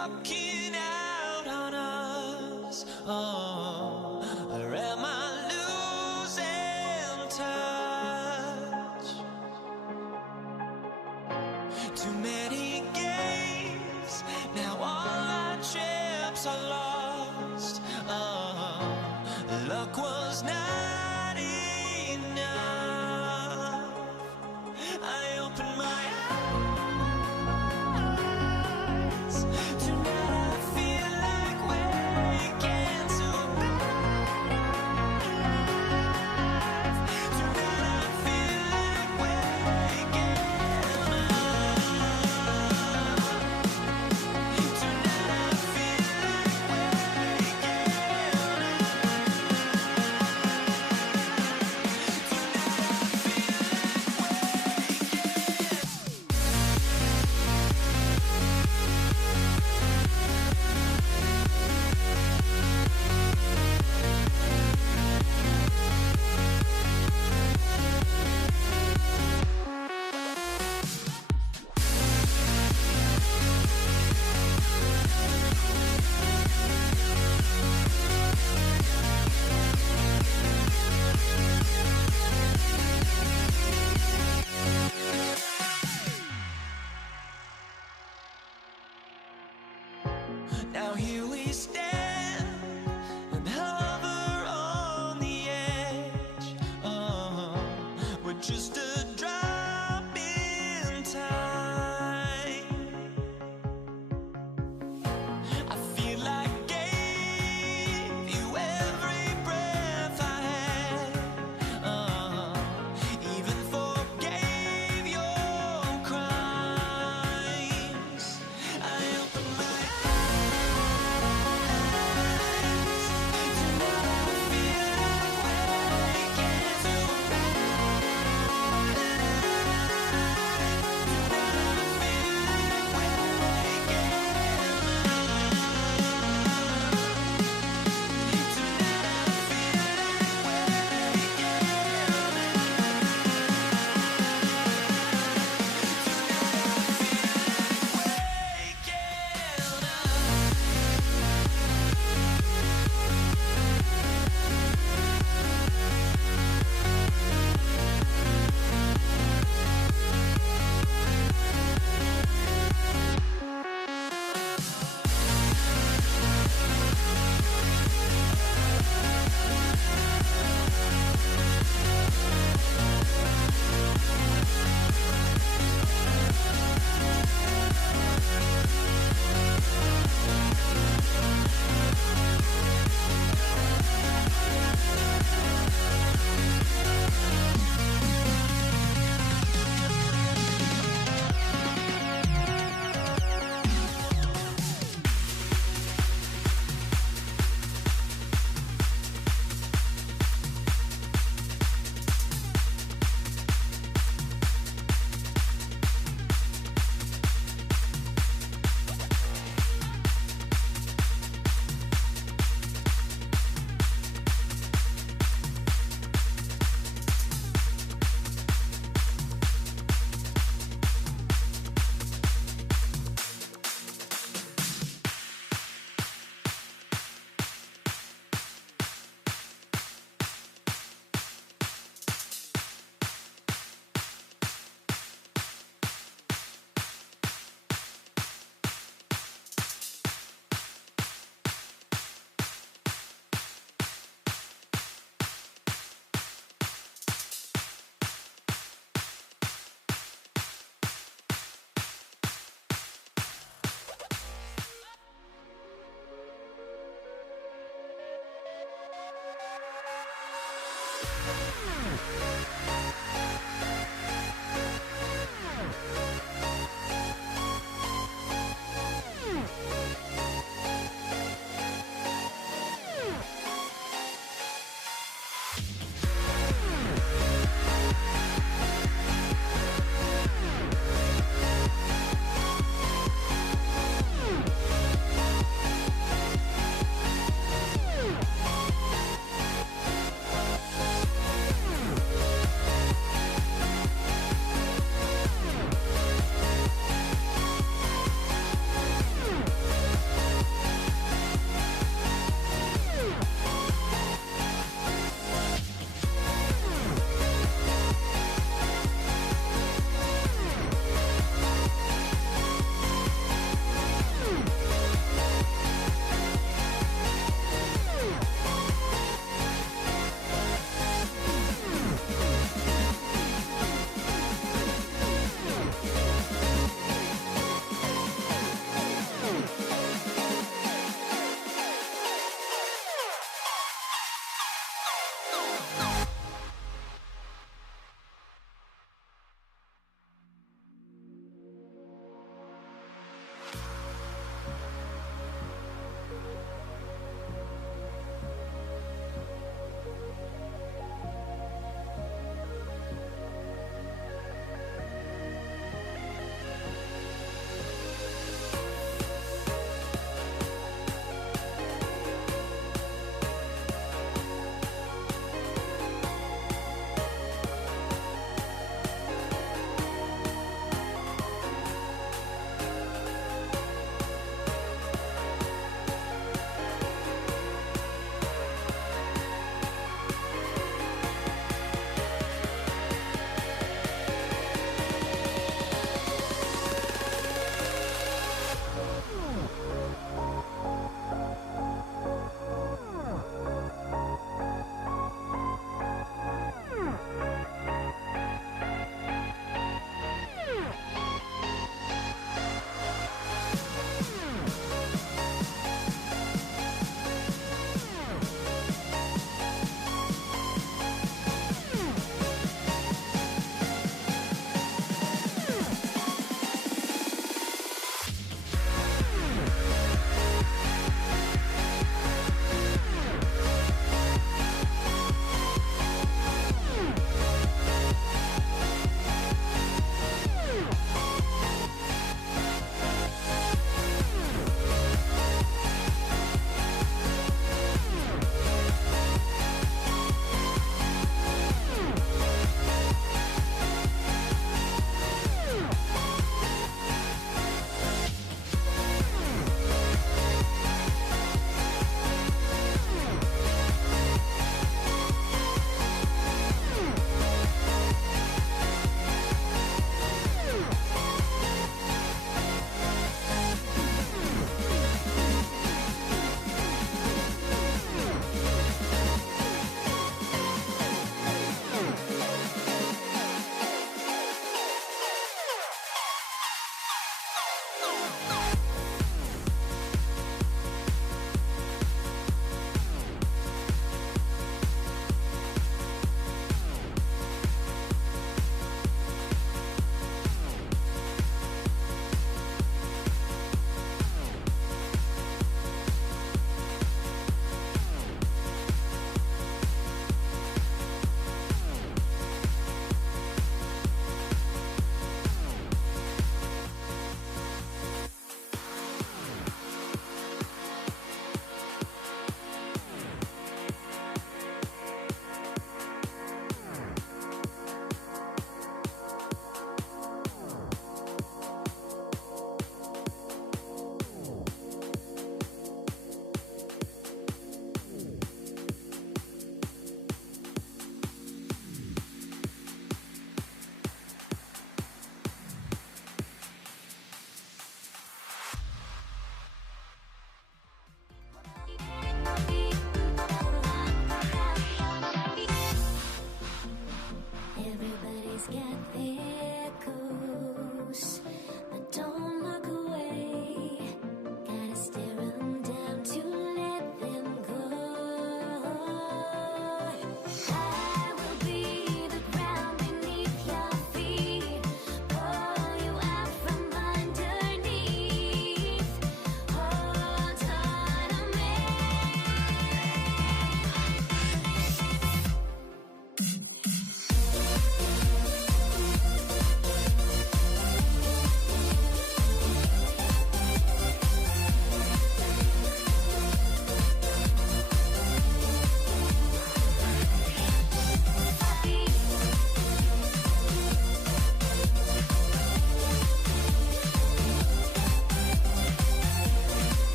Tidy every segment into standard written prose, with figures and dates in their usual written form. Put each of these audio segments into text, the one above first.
walking out on us? Oh, or am I losing touch? Too many games, now all our chips are lost. Oh, luck was not enough. I opened my eyes. Tonight I feel like waking to a better life. Tonight I feel like waking up. Tonight I feel like waking now here we stand and hover on the edge. Oh, we're just a drop in time. I feel like I gave you every breath I had. Oh, even forgave your crimes. I opened my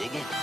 Dig it?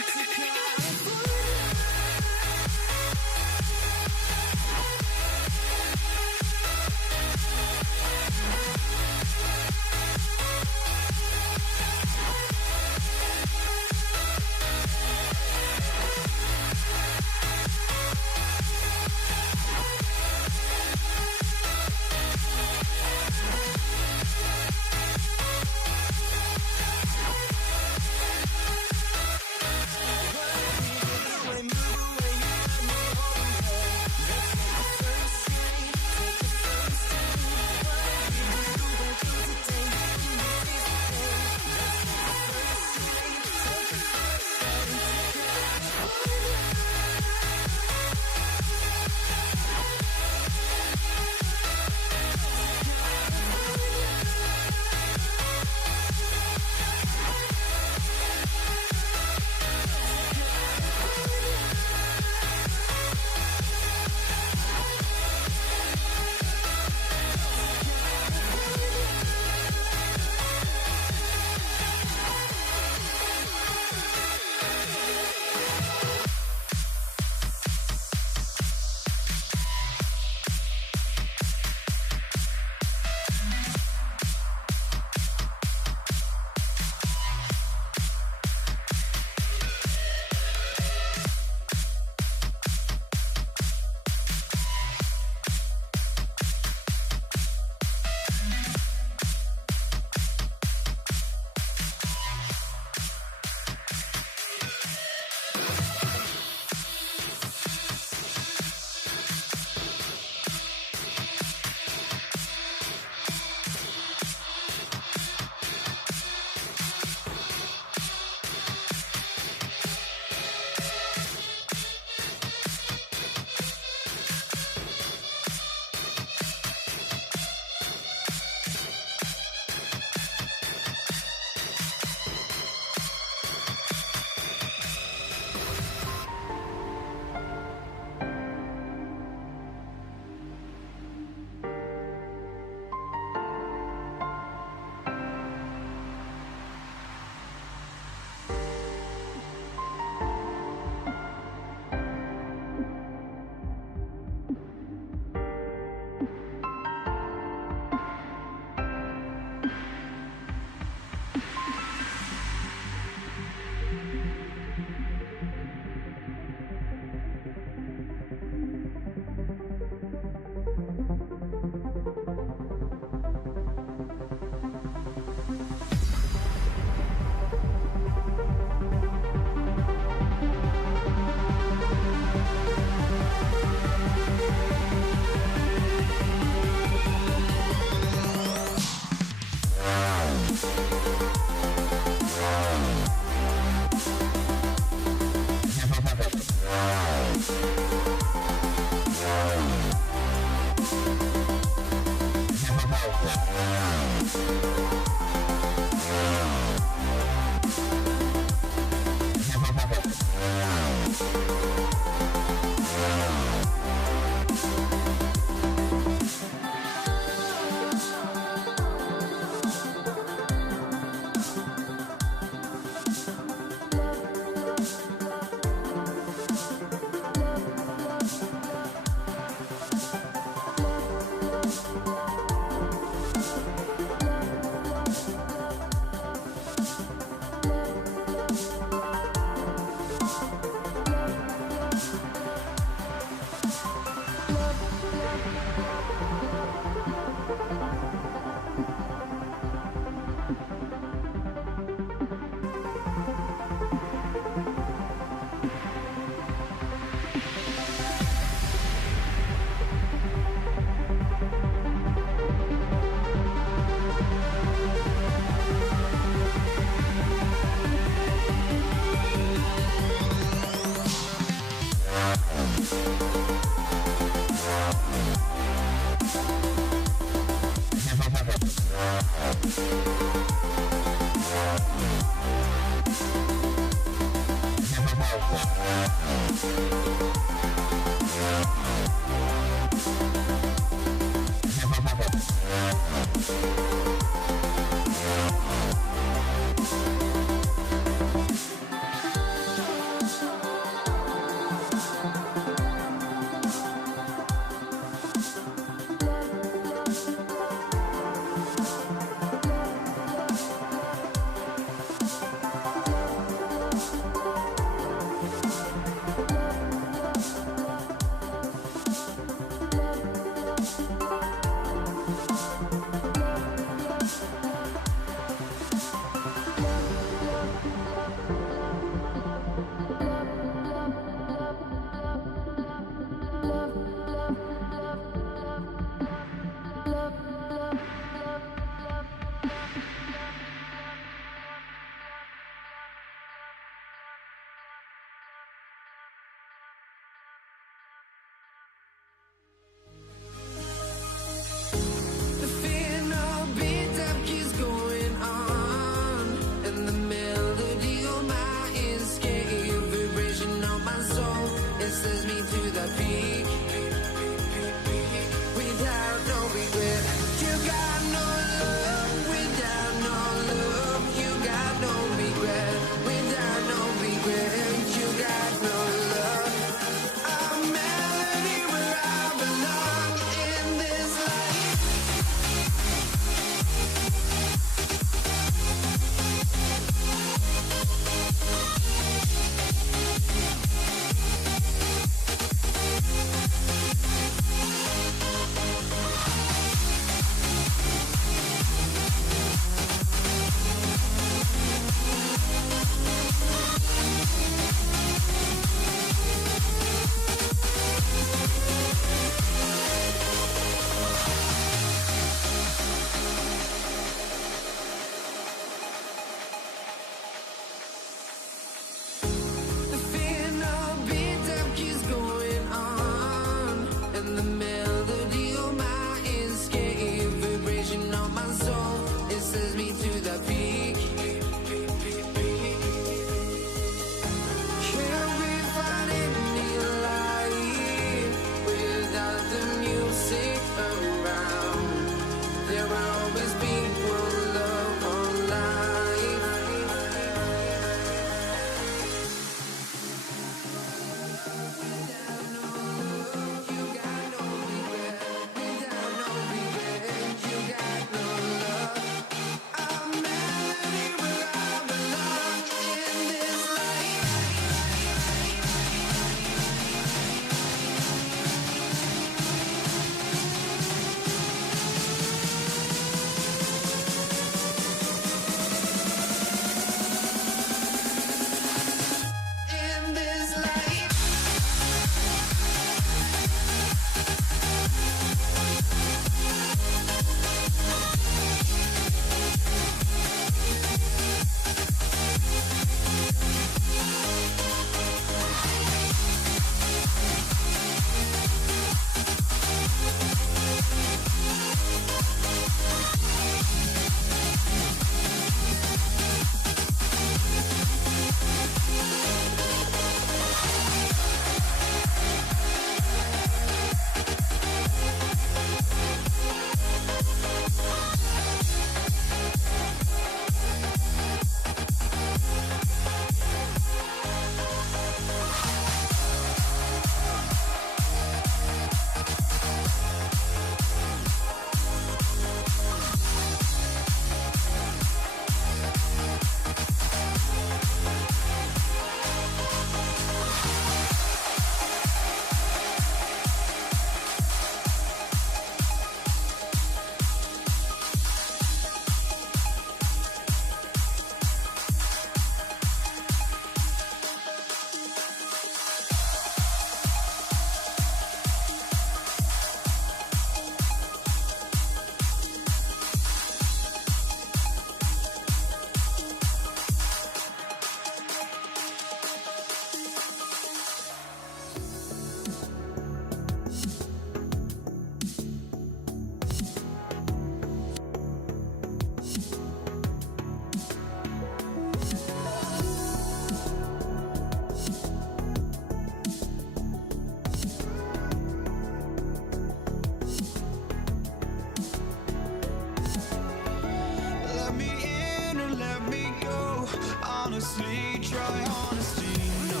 try honesty, no.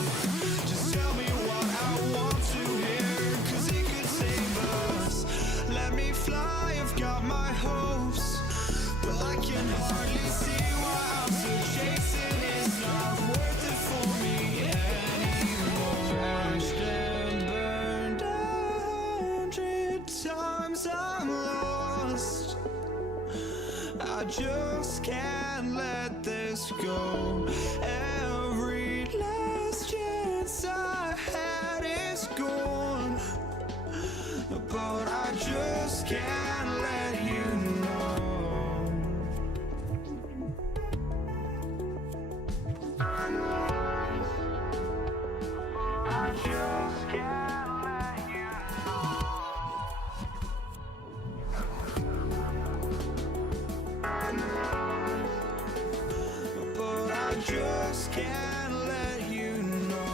Just tell me what I want to hear, 'cause it could save us. Let me fly, I've got my hopes, but I can hardly see why I'm still chasing. It's not worth it for me anymore. Crashed and burned 100 times, I'm lost. I just can't let this go. Every last chance I had is gone, but I just can't let you know. I just can't let you know. But I just can't let you know.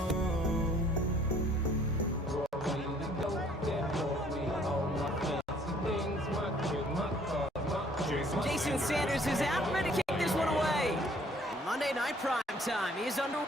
Jason Sanders is out, ready to kick this one away. Monday Night Prime Time. He is under.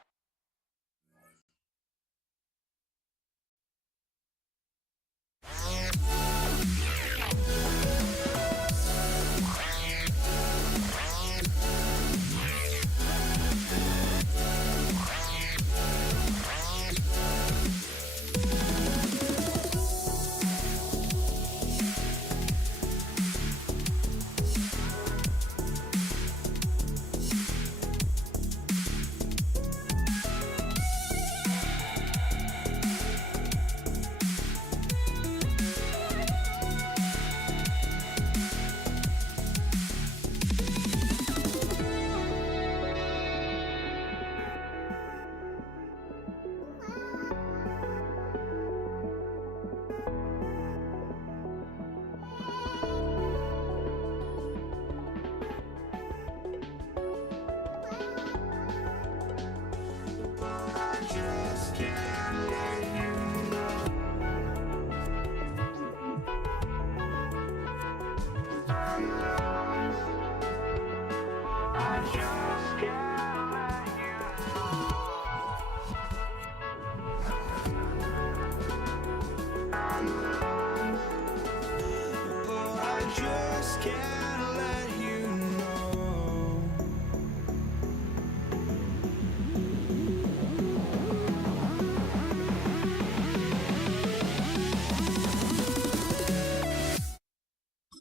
Can't let you know.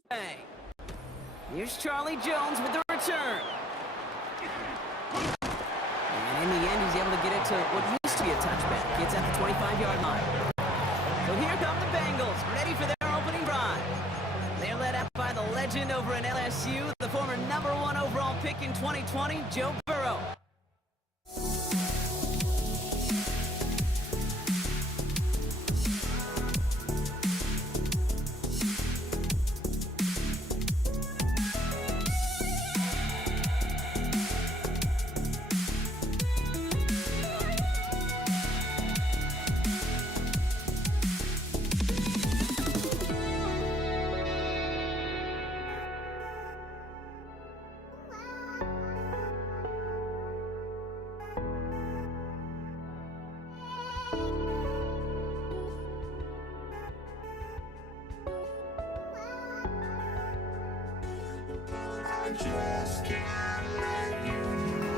Hey, here's Charlie Jones with the return. And in the end, he's able to get it to what used to be a touchback. Gets at the 25-yard line. So here come the Bengals, ready for their opening drive. They're led out by the legend over in LSU, the former #1 overall pick in 2020, Joe Burrow. I just can't let you know.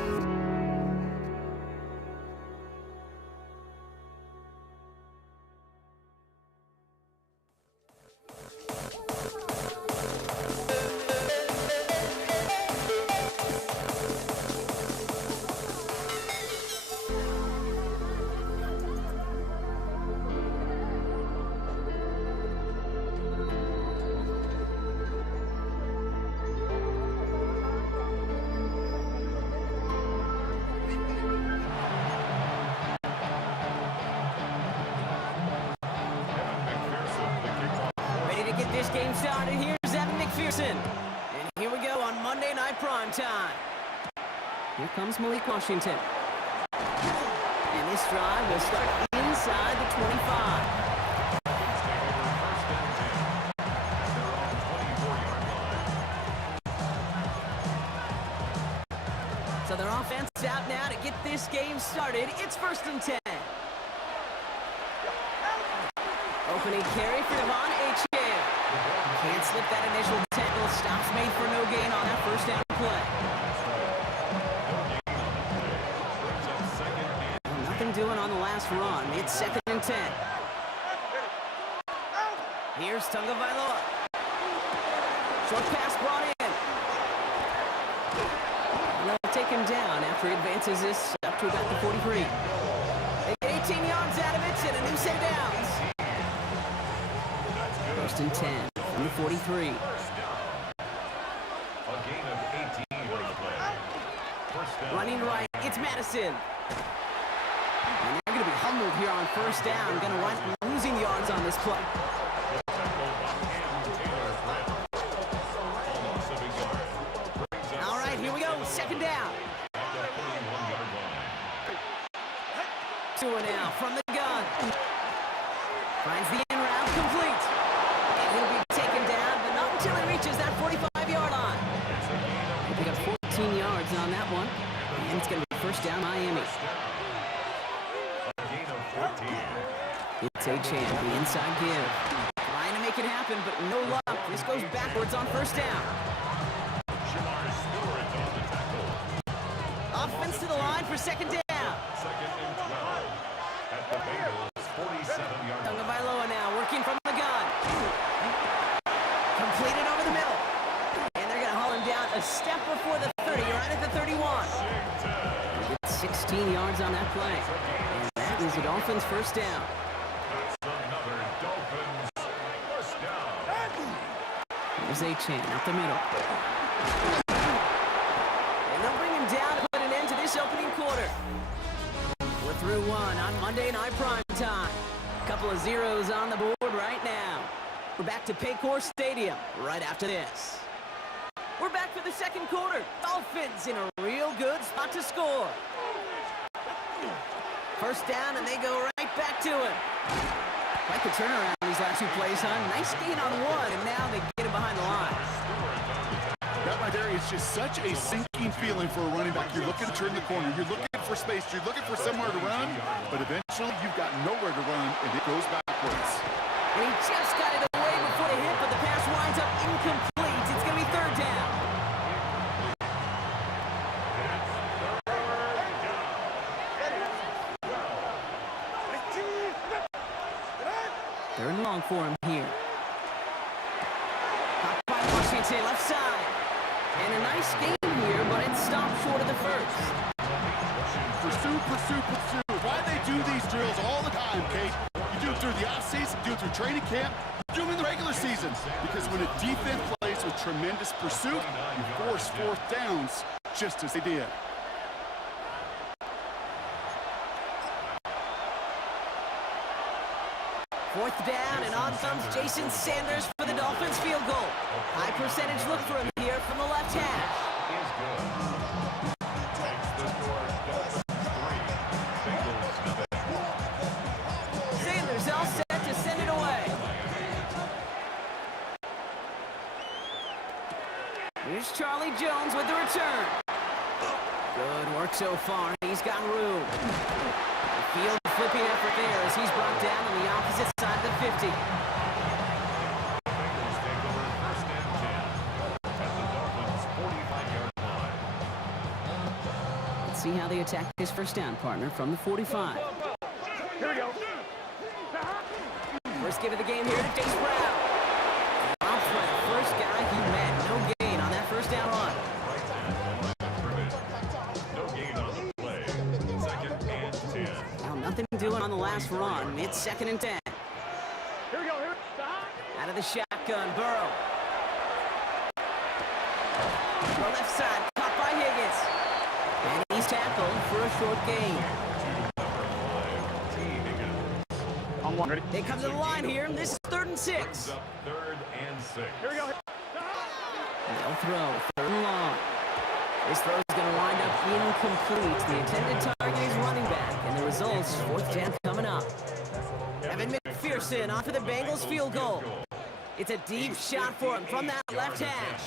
This game started. Here's Evan McPherson. And here we go on Monday Night Prime Time. Here comes Malik Washington. And this drive will start inside the 25. So their offense out now to get this game started. It's 1st and 10. Opening carry for Devon Achane. Can't slip that initial tackle. Stops made for no gain on that first down play. Well, nothing doing on the last run. It's 2nd and 10. Here's Tagovailoa. Short pass brought in. And they'll take him down after he advances this up to about the 43. They get 18 yards out of it and a new set of downs. 1st and 10 from the 43. A gain of 18 on the play. First down. Running right, it's Madison. And they're going to be humbled here on 1st down. Going to wind up losing yards on this play. All right, here we go. 2nd down. Tua now from the gun. Finds the in route complete. And he'll be taken down, but not until he reaches that 45-yard line. He got 14 yards on that one. And it's going to be 1st down Miami. It's Achane, the inside give. Trying to make it happen, but no luck. This goes backwards on 1st down. Offense to the line for 2nd down. 2nd and 12 at the Bengals 47-yard line. Tagovailoa now working from the gun. Completed over the middle. And they're going to haul him down a step before the 30, right at the 31. Get 16 yards on that play. And that is the Dolphins' 1st down. That's another Dolphins first down. Here's Achane up the middle. And they'll bring him down to put an end to this opening quarter. We're through one on Monday Night Prime Time. Couple of zeros on the board right now. We're back to Paycor Stadium right after this. We're back for the 2nd quarter. Dolphins in a real good spot to score. 1st down, and they go right back to him. Quite the turnaround these last 2 plays, huh? Nice gain on 1, and now they get him behind the line. That right there is just such a sinking feeling for a running back. You're looking to turn the corner. You're looking for space. You're looking for somewhere to run, but eventually you've got nowhere to run, and it goes backwards. And he just got it away before the hit, but the pass winds up incomplete. It's going to be 3rd down. Third and long for him here. Caught by Washington, left side. And a nice game here, but it stopped short of the 1st. Pursue, pursue, pursue. Why they do these drills all the time, Kate? You do it through the offseason, you do it through training camp, you do them in the regular season. Because when a defense plays with tremendous pursuit, you force 4th downs, just as they did. Fourth down, and on comes Jason Sanders for the Dolphins field goal. High percentage look for him here from the left hash. Is good. Makes the score Dolphins 3, Bengals 0. Sanders all set to send it away. Here's Charlie Jones with the return. Good work so far. He's got room. Field flipping effort there as he's brought down on the opposite side of the 50. Bengals take over 1st and 10 at the Dolphins 45-yard line. Let's see how they attack his 1st down partner from the 45. Here we go. First give of the game here to Chase Brown. Off by the first guy he met. No gain on that 1st down run. No gain on the play. 2nd and 10. Well, nothing doing on the last run. It's 2nd and 10. Here we go. Here. Stop. Out of the shotgun, Burrow. The left side, caught by Higgins. And he's tackled for a short gain. On 1. Ready? They come to the line here. This is 3rd and 6. Up 3rd and 6. Here we go. They'll throw 3rd and long. This throw is going to wind up incomplete. The intended target is running back, and the results, 4th down coming up. Evan McPherson off of the Bengals field goal. It's a deep shot for him from that left hash.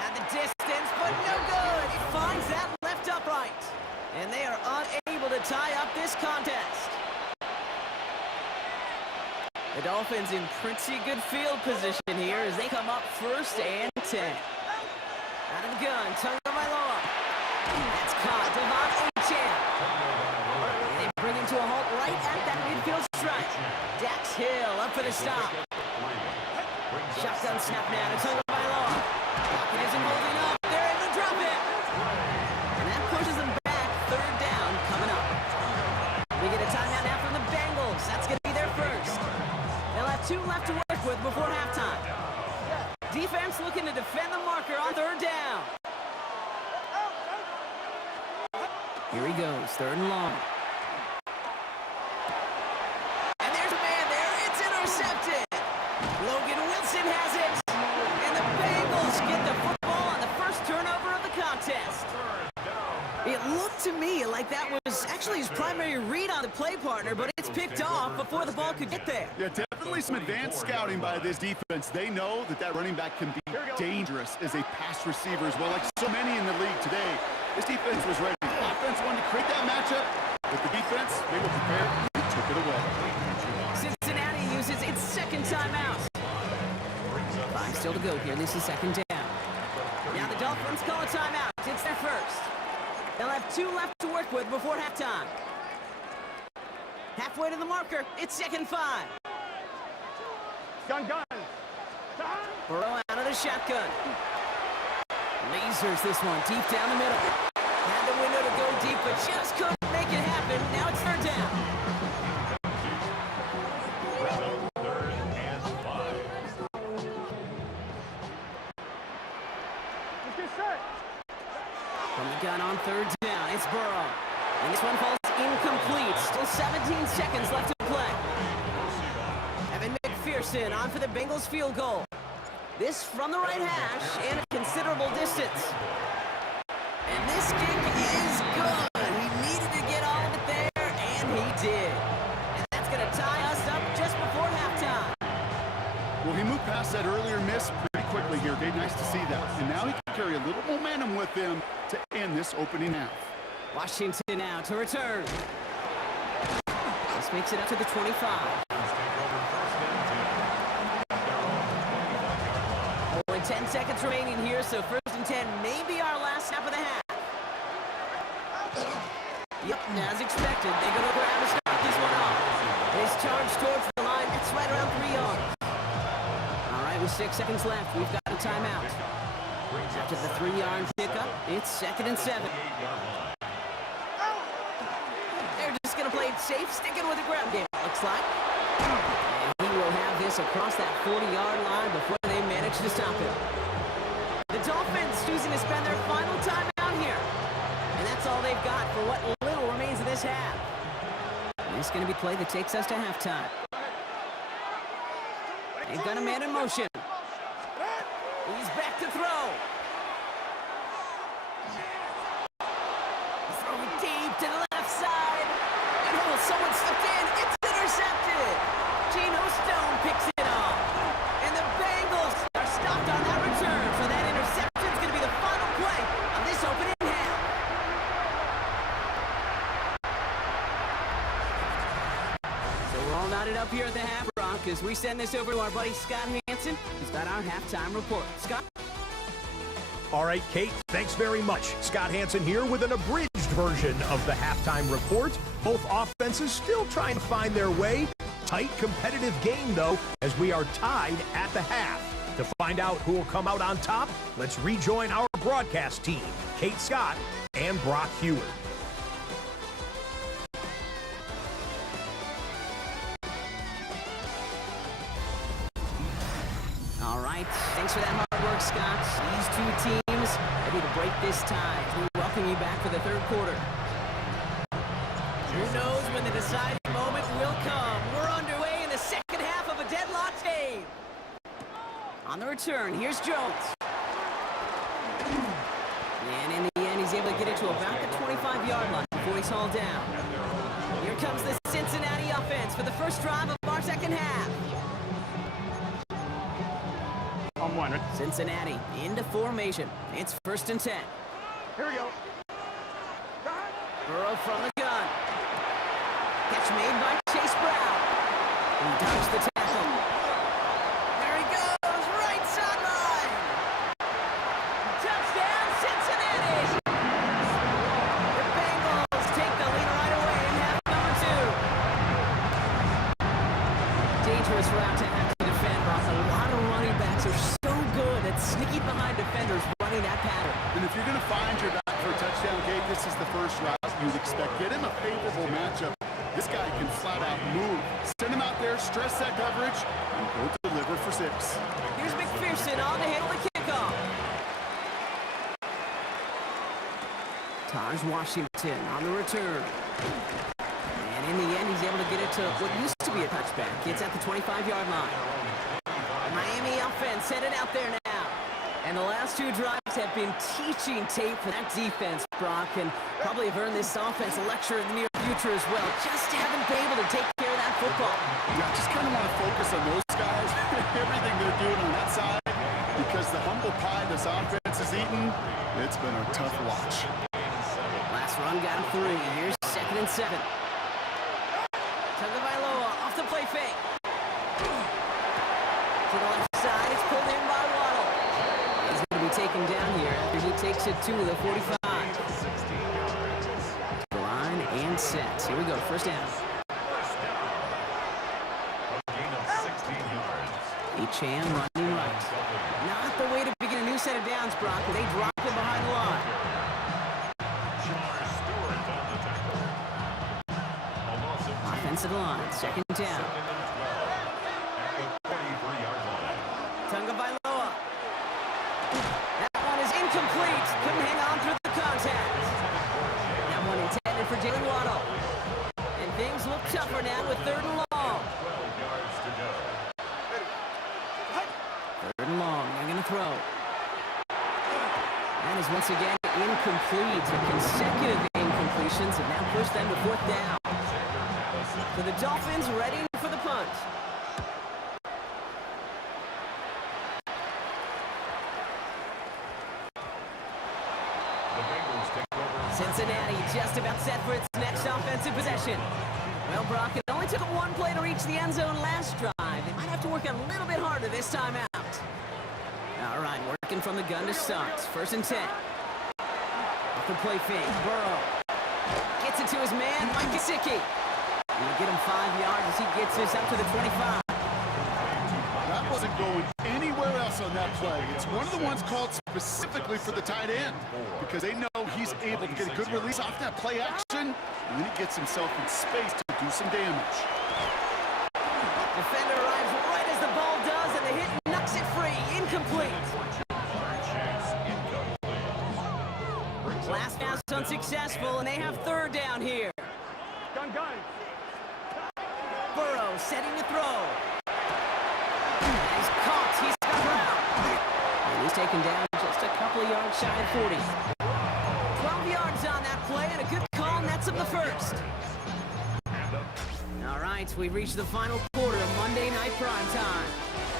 At the distance, but no good. tie up this contest. The Dolphins in pretty good field position here as they come up 1st and 10. Out of the gun, Tagovailoa. That's caught. Devon Achane. And they bring him to a halt right at that midfield stripe. Dax Hill up for the stop. Shotgun snap now to Tagovailoa. Pocket isn't holding up. They're able to drop it. And that pushes them back. 3rd down coming up. We get a timeout now from the Bengals. That's going to be their first. They'll have 2 left to work with before halftime. Defense looking to defend the marker on 3rd down. Here he goes, 3rd and long. And there's a man there. It's intercepted. Logan Wilson has it. And the Bengals get the football on the first turnover of the contest. It looked to me like that was actually his primary read on the play partner, but it's picked off before the ball could get there. Yeah, definitely some advanced scouting by this defense. They know that running back can be dangerous as a pass receiver as well, like so many in the league today. This defense was ready. Offense wanted to create that matchup, but the defense, they were prepared and took it away. Cincinnati uses its 2nd timeout. 5 still to go here. This is 2nd down. Now the Dolphins call a timeout. It's their first. They'll have 2 left to work with before halftime. Halfway to the marker. It's 2nd and 5. Gun. Burrow out of the shotgun. Lasers this one deep down the middle. Had the window to go deep, but just couldn't make it happen. Now it's 3rd down. 3rd and 5. Let's get set. From the gun on 3rd down, it's Burrow. And this one falls incomplete. Still 17 seconds left to play. Evan McPherson on for the Bengals field goal. This from the right hash and a considerable distance. And this kick is good. He needed to get all of it there, and he did. And that's going to tie us up just before halftime. Well, he moved past that earlier miss pretty quickly here, Dave. Nice to see that. And now he can carry a little momentum with him to end this opening half. Washington now to return. This makes it up to the 25. Only 10 seconds remaining here, so 1st and 10 may be our last snap of the half. Yep, as expected, they go to ground to start this one off. His charge towards the line, it's right around 3 yards. All right, with 6 seconds left, we've got a timeout. After the 3-yard pickup, it's 2nd and 7. They're just going to play it safe, sticking with the ground game, it looks like. And he will have this across that 40-yard line before they manage to stop him. The Dolphins choosing to spend their final timeout here. And that's all they've got for what little remains of this half. And this is going to be play that takes us to halftime. They've got a man in motion. He's back to throw. Throwing deep to the left side. And oh, someone slipped in. It's intercepted. Geno Stone picks it off. And the Bengals are stopped on that return. So that interception is going to be the final play of this opening half. So we're all knotted up here at the half, Brock, as we send this over to our buddy Scott Hansen, who's got our halftime report. Scott? All right, Kate, thanks very much. Scott Hansen here with an abridged version of the halftime report. Both offenses still trying to find their way. Tight, competitive game, though, as we are tied at the half. To find out who will come out on top, let's rejoin our broadcast team, Kate Scott and Brock Heward. All right, thanks for that hard work, Scott. These two teams ready to break this tie. We welcome you back for the 3rd quarter. Who knows when the deciding moment will come? We're underway in the 2nd half of a deadlocked game. On the return, here's Jones. And in the end, he's able to get it to about the 25-yard line before he's hauled down. Here comes the Cincinnati offense for the first drive of our 2nd half. On 1. Cincinnati into formation. It's 1st and 10. Here we go. Burrow from the gun. Catch made by Chase Brown. He dodged the tackle. There he goes, right sideline. Touchdown, Cincinnati. The Bengals take the lead right away in half number 2. Dangerous route to have to defend, Ross. A lot of running backs are so good at sneaking behind defenders running that pattern. And if you're going to find your back for a touchdown, Gabe, this is the first route you'd expect. Get him a favorable matchup. This guy can flat out move. Send him out there, stress that coverage, and go deliver for 6. Here's McPherson on to handle the kickoff. Taj Washington on the return. And in the end, he's able to get it to what used to be a touchback. It's at the 25-yard line. Miami offense headed out there now. And the last 2 drives have been teaching tape for that defense, Brock, and probably have earned this offense a lecture in the near future as well. Just haven't been able to take care of that football. Yeah, just kind of want to focus on those guys, everything they're doing on that side, because the humble pie this offense has eaten, it's been a tough watch. Last run got him 3. Here's 2nd and 7. Tagovailoa off the play fake. To the left side, it's pulled in by Waddle. He's going to be taken down here after he takes it to the 45. The line and set. Here we go, first down. Echan running right. Not the way to begin a new set of downs, Brock. They drop him behind the line. Offensive line, 2nd down. Tagovailoa. That one is incomplete. Couldn't hang on through the contact. That one intended for Jalen Waddle. And things look tougher now with 3rd and long. 3rd and long. They're going to throw. That is once again incomplete. Consecutive incompletions have now pushed them to 4th down. So the Dolphins ready for the punt. Cincinnati just about set for its next offensive possession. Well, Brock, it only took 1 play to reach the end zone last drive. They might have to work a little bit harder this time out. All right, working from the gun to start. 1st and 10. Off the play fake, Burrow. Gets it to his man, Mike Gesicki. He'll get him 5 yards as he gets this up to the 25. That wasn't going anywhere else on that play. It's one of the ones called specifically for the tight end because they know he's able to get a good release off that play action, and then he gets himself in space to do some damage. Defender arrives right as the ball does, and the hit knocks it free. Incomplete. Last pass unsuccessful, and they have 3rd down here. Gun. Burrow setting the throw. He's caught. He's got Brown. And he's taken down just a couple of yards shy of 40. 12 yards on that play, and a good call nets him the 1st. All right, we've reached the final quarter of Monday Night Prime Time.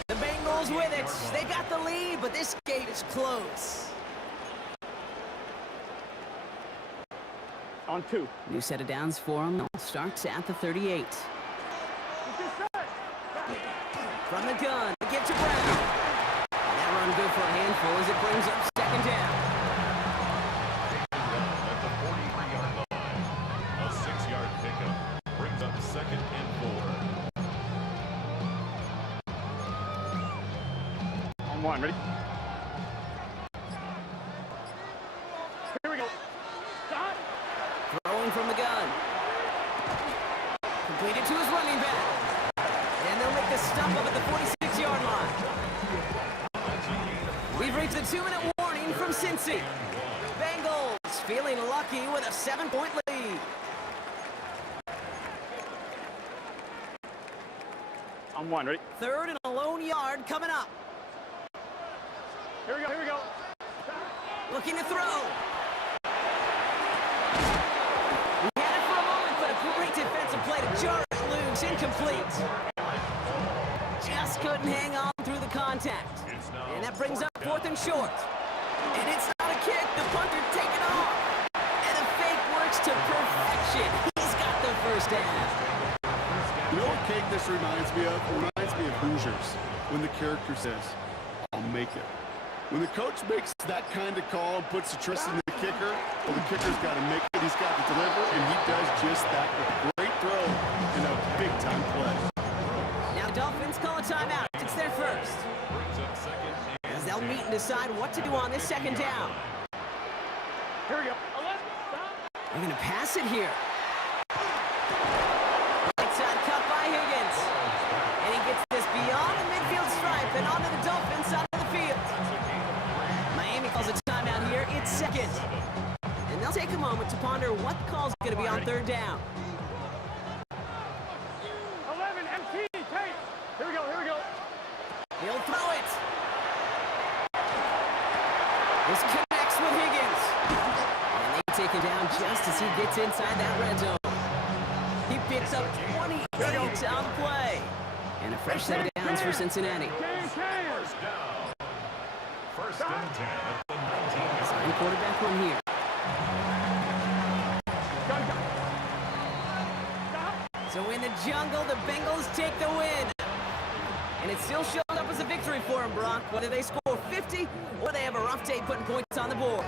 The Bengals with it. They got the lead, but this gate is close. On 2. New set of downs for him. Starts at the 38. From the gun, get to Brown. And that run good for a handful as it brings up 2nd down. At the 43-yard line, a 6-yard pickup brings up 2nd and 4. On 1, ready? Here we go. Stop. Throwing from the gun. Completed to his running back. And they'll make the stump up at the 46-yard line. We've reached the 2-minute warning from Cincy. Bengals feeling lucky with a 7-point lead. On 1, ready? 3rd and a lone yard coming up. Here we go. Looking to throw. He had it for a moment, but a great defensive play to jar it loose. Incomplete. Just couldn't hang on through the contact. And that brings up 4th and short. And it's not a kick. The punter taken off. And the fake works to perfection. He's got the 1st first down. You know what cake this reminds me of? It reminds me of Hoosiers, when the character says, "I'll make it." When the coach makes that kind of call and puts the trust in the kicker, well, the kicker's got to make it, he's got to deliver, and he does just that with a great throw and a big-time play. Now the Dolphins call a timeout. It's their first. Brings up second and As they'll meet and decide what to do on this second down. Here we go. 11. Stop. They're going to pass it here. Right side cut by Higgins. And he gets this beyond the midfield stripe and onto the Dolphins side of the field. Miami calls a timeout here. It's second. And they'll take a moment to ponder what call's going to be on third down. 11. MT. Tate. Here we go. Here we go. He'll throw it. This connects with Higgins. And they take him down just as he gets inside that red zone. He picks up 28 on the play. And a fresh set of downs for Cincinnati. first down. First and 10 at the 19. Sign quarterback one here. So in the jungle, the Bengals take the win. And it still shows up as a victory for them, Brock. Whether they score 50 or they have a rough day putting points on the board.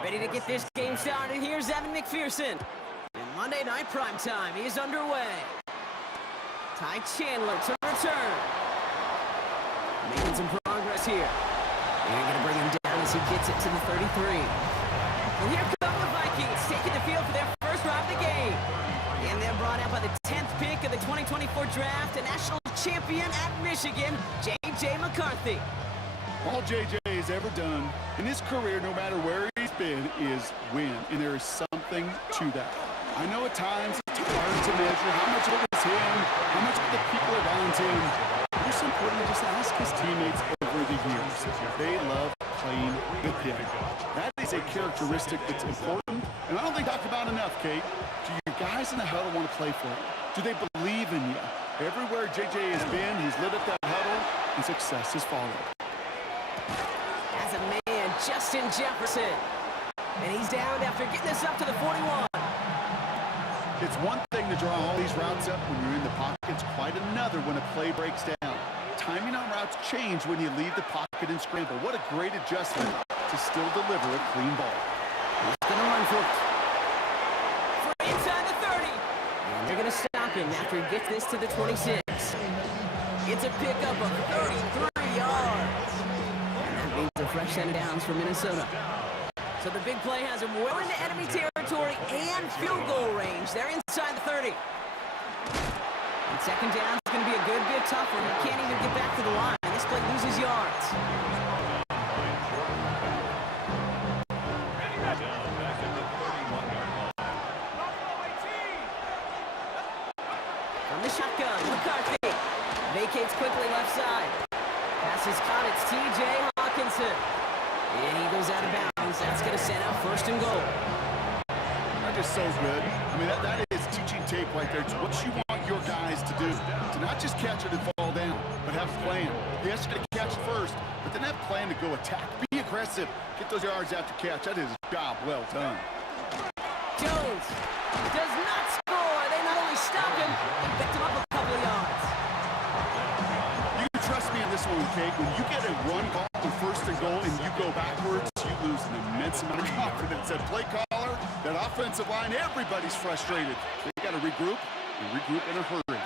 Ready to get this game started. Here's Evan McPherson. And Monday Night Primetime is underway. Ty Chandler to return. Making some progress here. They're going to bring him down as he gets it to the 33. And here come the Vikings, taking the field for their first drive of the game. And they're brought out by the 10th pick of the 2024 draft, a national champion at Michigan, J.J. McCarthy. All J.J. has ever done in his career, no matter where he's been, is win. And there is something to that. I know at times it's hard to measure how much of it is him, how much of the people around him. It's important to just ask his teammates over the years. They love playing with him. That is a characteristic that's important, and I don't think talked about enough, Kate. Do your guys in the huddle want to play for you? Do they believe in you? Everywhere J.J. has been, he's lit up that huddle, and success has followed. As a man, Justin Jefferson. And he's down after getting this up to the 41. It's one thing to draw all these routes up when you're in the pocket. It's quite another when a play breaks down. Timing on routes change when you leave the pocket and scramble. What a great adjustment to still deliver a clean ball. He's going to run for it. For inside the 30. And they're going to stop him after he gets this to the 26. It's a pickup of 33 yards. And that means a fresh set of downs for Minnesota. So the big play has him well into enemy territory and field goal range. They're inside the 30. And second down is going to be a good bit tougher. He can't even get back to the line. This play loses yards. From the shotgun, McCarthy vacates quickly left side. Pass is caught. It's T.J. Hawkinson. And he goes out of bounds. That's going to set up first and goal. That is so good. I mean, that is teaching tape right there. It's what you want your guys to do. To not just catch it and fall down, but have a plan. Yes, you're going to catch first, but then have a plan to go attack. Be aggressive. Get those yards after catch. That is a job well done. Jones does not score. They not only stop him, they picked him up a couple of yards. You can trust me on this one, Kate. When you get a run call on first and goal and you go backwards, you lose an immense amount of confidence. That play caller, that offensive line, everybody's frustrated. They got to regroup and regroup in a hurry.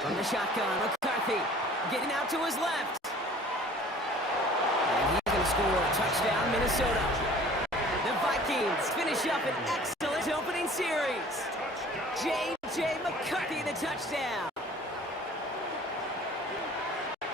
From the shotgun, McCarthy getting out to his left. And he's going to score a touchdown, Minnesota. The Vikings finish up an excellent opening series. J.J. McCarthy, the touchdown.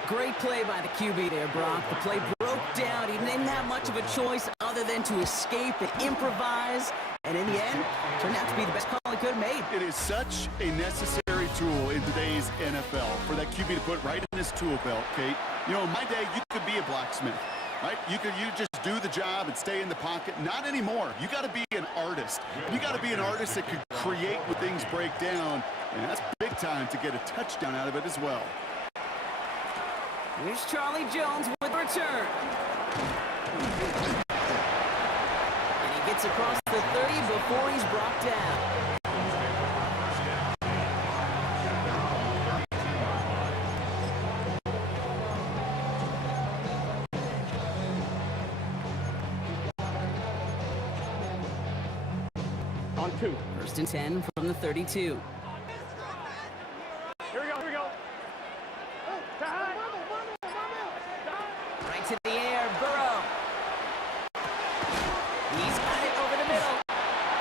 Great play by the QB there, Brock. The play broke down. He didn't have much of a choice other than to escape and improvise. And in the end, turned out to be the best call he could have made. It is such a necessary tool in today's NFL for that QB to put right in his tool belt, Kate. You know, in my day, you could be a blacksmith, right? You just do the job and stay in the pocket. Not anymore. You got to be an artist. You got to be an artist that could create when things break down. And that's big time to get a touchdown out of it as well. Here's Charlie Jones with return. And he gets across the 30 before he's brought down. On 2. First and 10 from the 32. Here we go, here we go. Right to the air, Burrow. He's got it over the middle.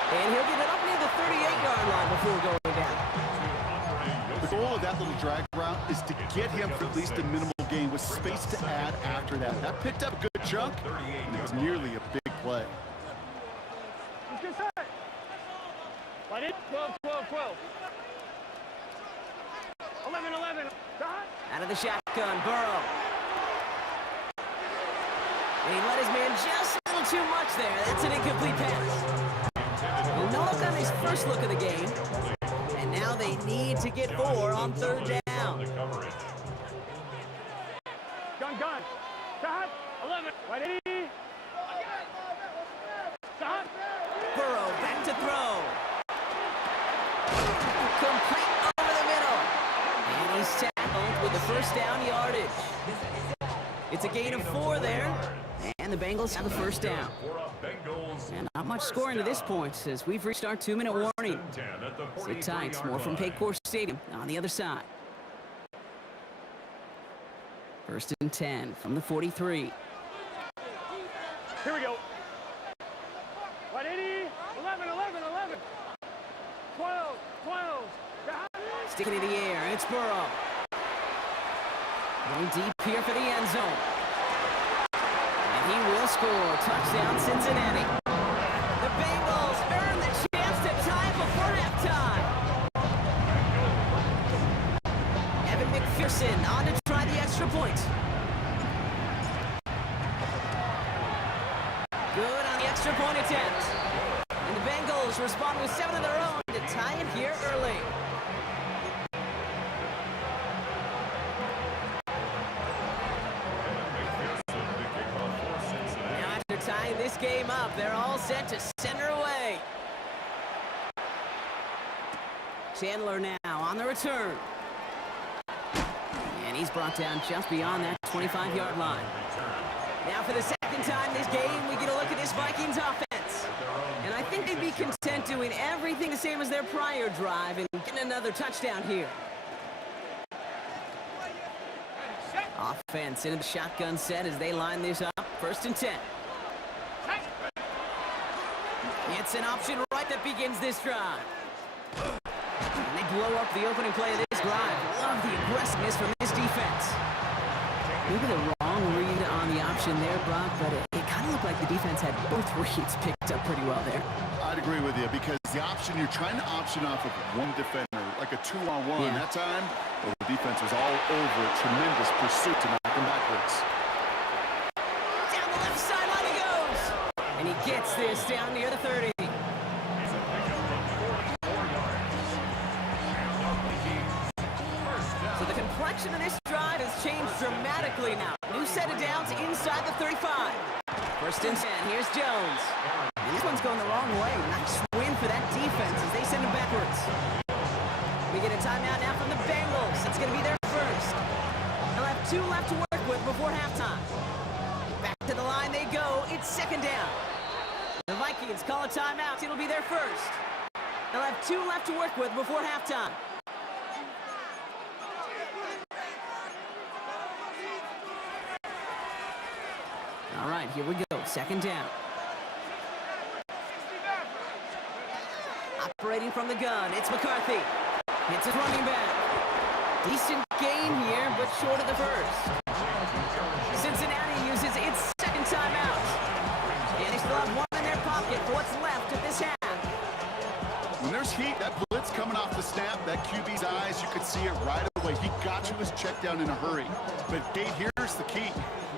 And he'll get it up near the 38-yard line before going down. The goal of that little drag route is to get him for at least a minimal gain with space to add after that. That picked up a good chunk, and it was nearly a big play. Good set. Light it. 12, 12, 12. 11, 11. Out of the shotgun, Burrow. And he let his man just a little too much there. That's an incomplete pass. Well, no look on his first look of the game. And now they need to get 4 on third down. Gun. Shot. 11. Light it. Shot. Burrow back to throw. Complete over the middle. And he's tackled with the first down yardage. It's a gain of 4 there. And the Bengals have the first down. For a Bengals And not much scoring to this point as we've reached our 2-minute warning. 10 at the Sit tight, 43-yard more from line. Paycor Stadium on the other side. 1st and 10 from the 43. Here we go. 180, 11, 11, 11. 12, 12. Sticking in the air, and it's Burrow. Going deep here for the end zone. And he will score. Touchdown, Cincinnati. The Bengals earn the chance to tie before halftime. Evan McPherson on to try the extra point. Good on the extra point attempt. And the Bengals respond with 7 of their own to tie it here early. Now after tying this game up, they're all set to send her away. Chandler now on the return. And he's brought down just beyond that 25-yard line. Now for the second time this game, we get a look at this Vikings offense. And I think they'd be content doing everything the same as their prior drive and getting another touchdown here. Offense into the shotgun set as they line this up. 1st and 10. It's an option right that begins this drive. And they blow up the opening play of this drive. Love the aggressiveness from this defense. Maybe the wrong read on the option there, Brock, but it kind of looked like the defense had both reads picked up pretty well there. I'd agree with you because the option, you're trying to option off of one defender, like a 2-on-1. Yeah. That time, well, the defense was all over it. Tremendous pursuit to knock him backwards. Down the left sideline he goes. And he gets this down near the 30. So the complexion of this drive has changed dramatically now. New set of downs inside the 35. 1st and 10. Here's Jones. And this one's going the wrong way. Nice win for that defense as they send him backwards. We get a timeout now from the Bengals. It's going to be their first. They'll have 2 left to work with before halftime. Back to the line they go. It's 2nd down. The Vikings call a timeout. It'll be their first. They'll have 2 left to work with before halftime. All right, here we go. 2nd down. Operating from the gun, it's McCarthy. It's his running back. Decent gain here, but short of the first. Cincinnati uses its 2nd timeout. And they still have 1 in their pocket for what's left of this half. When there's heat, that blitz coming off the snap, that QB's eyes, you could see it right away. He got to his check down in a hurry. But, Dave, here's the key.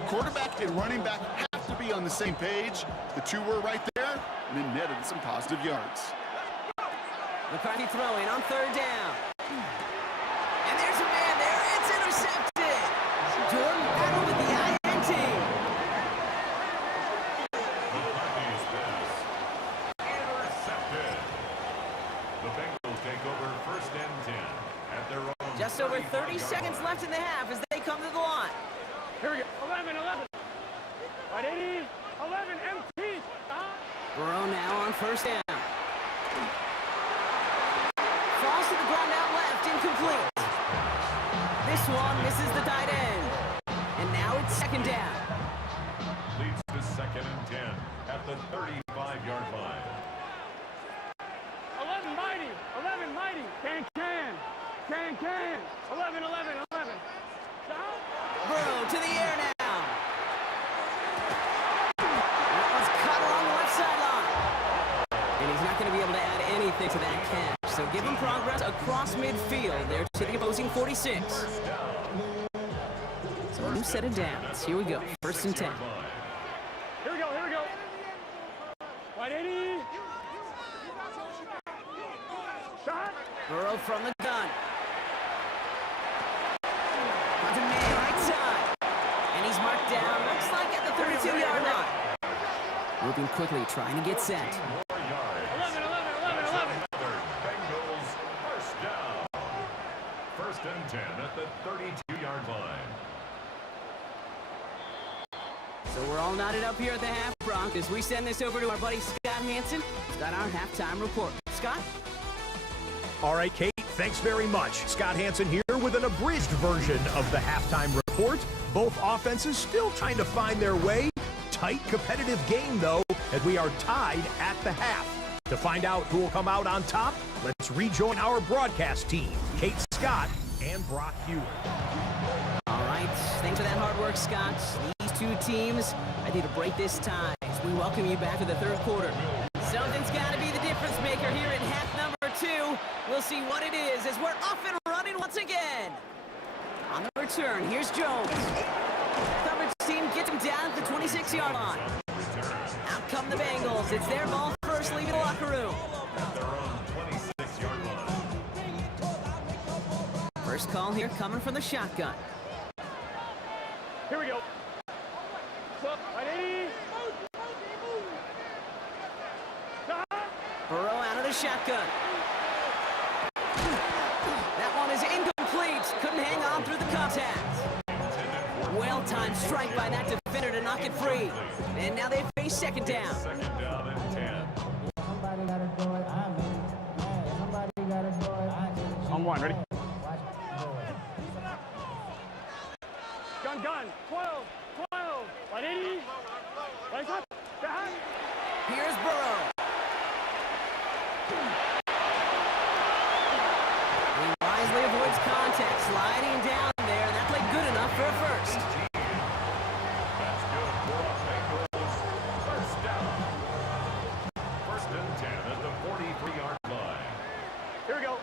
Quarterback and running back have to be on the same page. The 2 were right there, and it netted some positive yards. McCarthy throwing on 3rd down. And there's a man there. It's intercepted. Jordan Battle with the INT. McCarthy's pass. Intercepted. The Bengals take over 1st and 10 at their own. Just over 30 35-yard seconds line. left in the half as they come to the line. Here we go. 11, 11. 180, 11, empty. Burrow now on 1st down. Falls to the ground out left, incomplete. This one misses the tight end. And now it's 2nd down. Leads to 2nd and 10 at the 35-yard line. 11, mighty. 11, mighty. Can. 11, 11, 11. Stop. Burrow to the air now. That one's caught along the left sideline. And he's not going to be able to add anything to that catch. So give him progress across midfield there to the opposing 46. So a new set of downs. Here we go. 1st and 10. Here we go. 180. Shot. Burrow from the gun. Onto man, right side. And he's marked down, looks like at the 32-yard line. Moving quickly, trying to get set. 11, 11, 11, 11. Bengals 1st down. 1st and 10 at the 32-yard line. So we're all knotted up here at the half, Bronx, as we send this over to our buddy Scott Hanson. He's got our halftime report. Scott? All right, Kate, thanks very much. Scott Hanson here with an abridged version of the halftime report. Both offenses still trying to find their way. Tight, competitive game, though, as we are tied at the half. To find out who will come out on top, let's rejoin our broadcast team, Kate Scott and Brock Hewitt. All right, thanks for that hard work, Scott. These two teams ready to break this tie as we welcome you back to the third quarter. Something's got to be the difference maker here in half number 2. We'll see what it is as we're off and running once again. On the return, here's Jones. Coverage team gets him down at the 26-yard line. Out come the Bengals. It's their ball first, leaving the locker room. At their own 26-yard line. First call here coming from the shotgun. Here we go. Right, 80. Burrow out of the shotgun. That one is incomplete. Couldn't hang on through the contact. Well-timed strike by that defender to knock it free. And now they face second down. Second down and 10. On one, ready? Gun, 12, right 80, right up, behind. Here's Burrow. He wisely avoids contact, sliding down there, and that played good enough for a first. That's good for a Bengals first down. First and 10 at the 43-yard line. Here we go.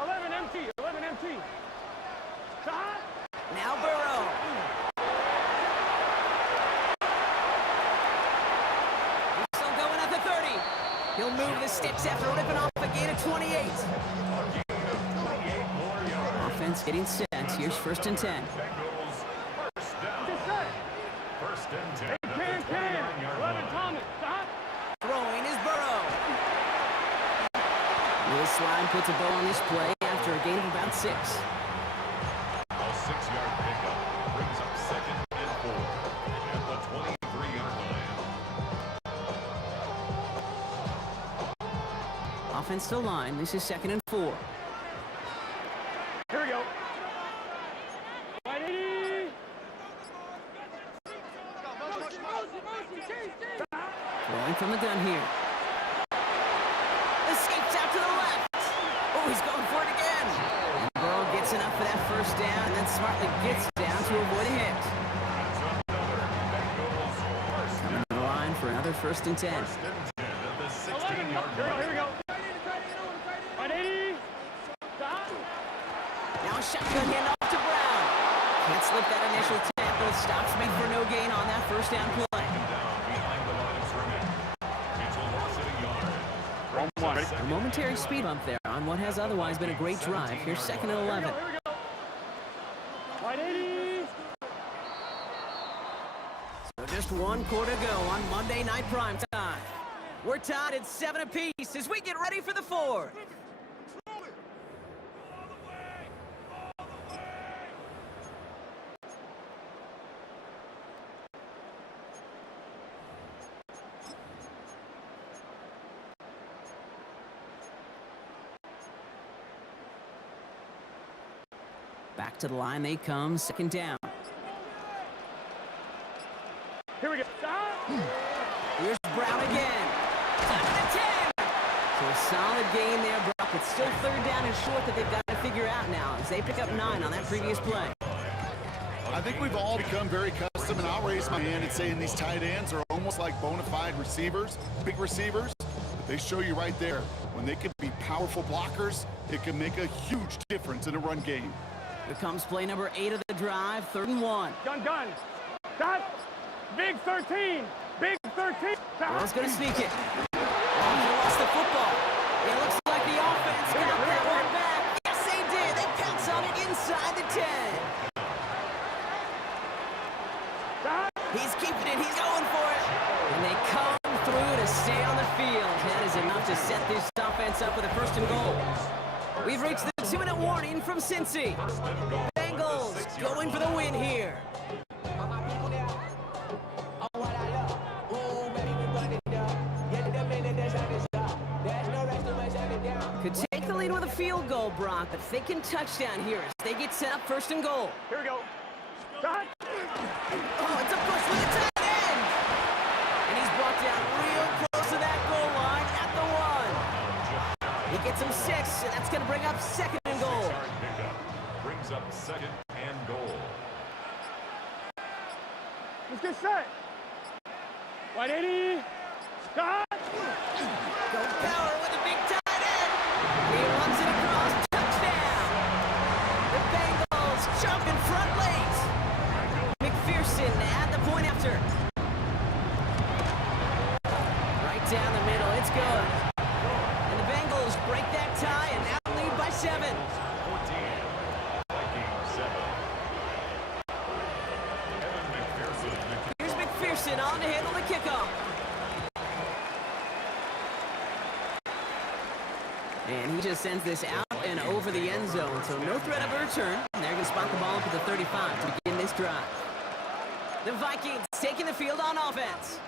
11 empty. Behind. Now Burrow. He's still going at the 30. He'll move the sticks after ripping off a gain of 28. A gain of 28 more yards. Offense getting set. Here's first and 10. Bengals first down. Get set. First and 10 at the Can. 29-yard 11 line. Thomas. Behind. Throwing is Burrow. Will Slide puts a bow on this play after a gain of about 6. A 6-yard pickup brings up second and 4 at the 23-yard line. Offense still line. This is second and 4. Here we go. Right 80. Throwing from the gun here. Escapes out to the left. Oh, he's going for it again. And Burrow gets enough for that first down and then smartly gets down to avoid a hit. That's another Bengals first Coming to the line for another first and 10. and 10 at the 16-yard Here line. we go. Right 80. Behind. Now a shotgun handoff to Brown. Can't slip that initial tackle. Stops made for no gain on that first down play. Down behind the line of scrimmage. Mitchell lost it a yard. On one, ready? A momentary speed bump there on what has otherwise been a great drive. Here's second and 11. Here we go. Right 80. So just one quarter to go on Monday Night Prime Time. We're tied at 7 apiece as we get ready for the fourth. Back to the line they come, second down. Here we go. Here's Brown again. Top of the 10. So a solid gain there, Brock. It's still third down and short that they've got to figure out now as they pick up 9 on that previous play. I think we've all become very accustomed, and I'll raise my hand and say these tight ends are almost like bona fide receivers, big receivers. But they show you right there, when they can be powerful blockers, it can make a huge difference in a run game. Here comes play number 8 of the drive, 3rd and 1. Gun. Dot. Big 13. Big 13. Burrow's going to sneak it. Oh, he lost the football. It looks like the offense got that one back. Yes, they did. They pounce on it inside the 10. He's keeping it. He's going for it. And they come through to stay on the field. That is enough to set this offense up with a 1st and goal. We've reached the 2-minute warning from Cincy. Bengals going for the win here. the field goal, Brock, but they can touchdown here as they get set up first and goal. Here we go. Shot. Oh, it's a push with the tight end! And he's brought down real close to that goal line at the 1. He gets him 6, and that's going to bring up second and goal. Yard pickup brings up second and goal. Let's get set. 180. Shot. Go power with a big tight end. He runs it across. Touchdown. The Bengals jump in front late. McPherson at the point after. Right down the middle. It's good. And the Bengals break that tie and now lead by 7. 14. Vikings 7. Evan McPherson. Here's McPherson on to handle the kickoff. And he just sends this out and over the end zone, so no threat of a return. And they're going to spot the ball up at the 35 to begin this drive. The Vikings taking the field on offense.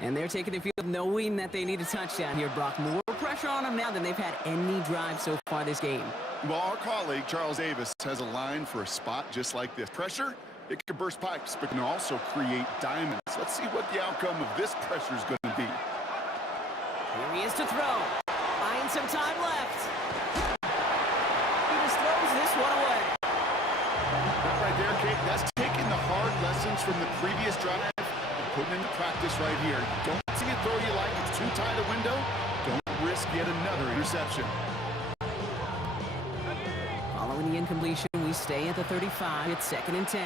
And they're taking the field knowing that they need a touchdown here, Brock. More pressure on them now than they've had any drive so far this game. Well, our colleague, Charles Davis, has a line for a spot just like this. Pressure, it can burst pipes, but can also create diamonds. Let's see what the outcome of this pressure is going to be. Here he is to throw. Buying some time left. He just throws this one away. That right there, Kate, that's taking the hard lessons from the previous drive and putting into practice right here. Don't see a throw you like, it's too tight a window. Don't risk yet another interception. Following the incompletion, we stay at the 35. It's 2nd and 10.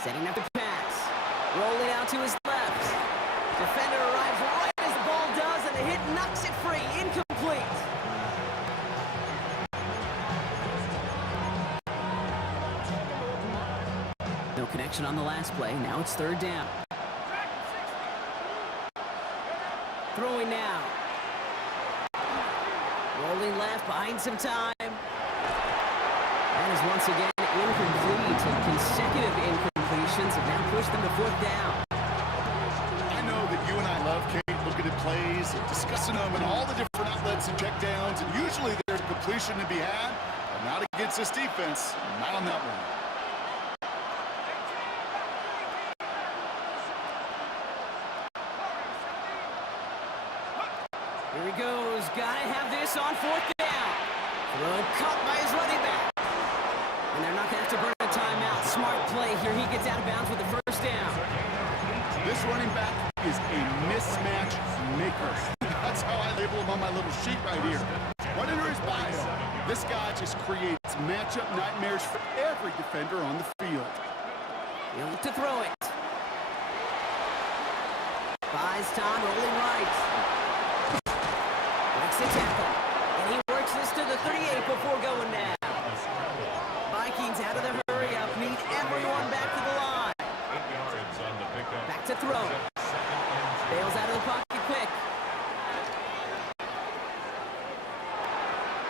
Setting up the pass. Rolling out to his left. Defender arrives right as the ball does, and the hit knocks it free. Incomplete. No connection on the last play. Now it's 3rd down. Throwing now. Rolling left, behind some time. That is once again incomplete, and consecutive incompletions have now pushed them to 4th down. I know that you and I love, Kate, looking at plays and discussing them and all the different outlets and checkdowns, and usually there's a completion to be had, but not against this defense, not on that one. Here he goes. Gotta have this on 4th down. Throw caught by his running back. And they're not gonna have to burn a timeout. Smart play here. He gets out of bounds with the 1st down. This running back is a mismatch maker. That's how I label him on my little sheet right here. Right under his bio, this guy just creates matchup nightmares for every defender on the field. He'll look to throw it. Buys time, rolling right. Breaks the tackle. And he works this to the 38 before going down. Vikings out of the hurry up. Need everyone back to the line. 8 yards on the pickup. Back to throw. Bails out of the pocket quick.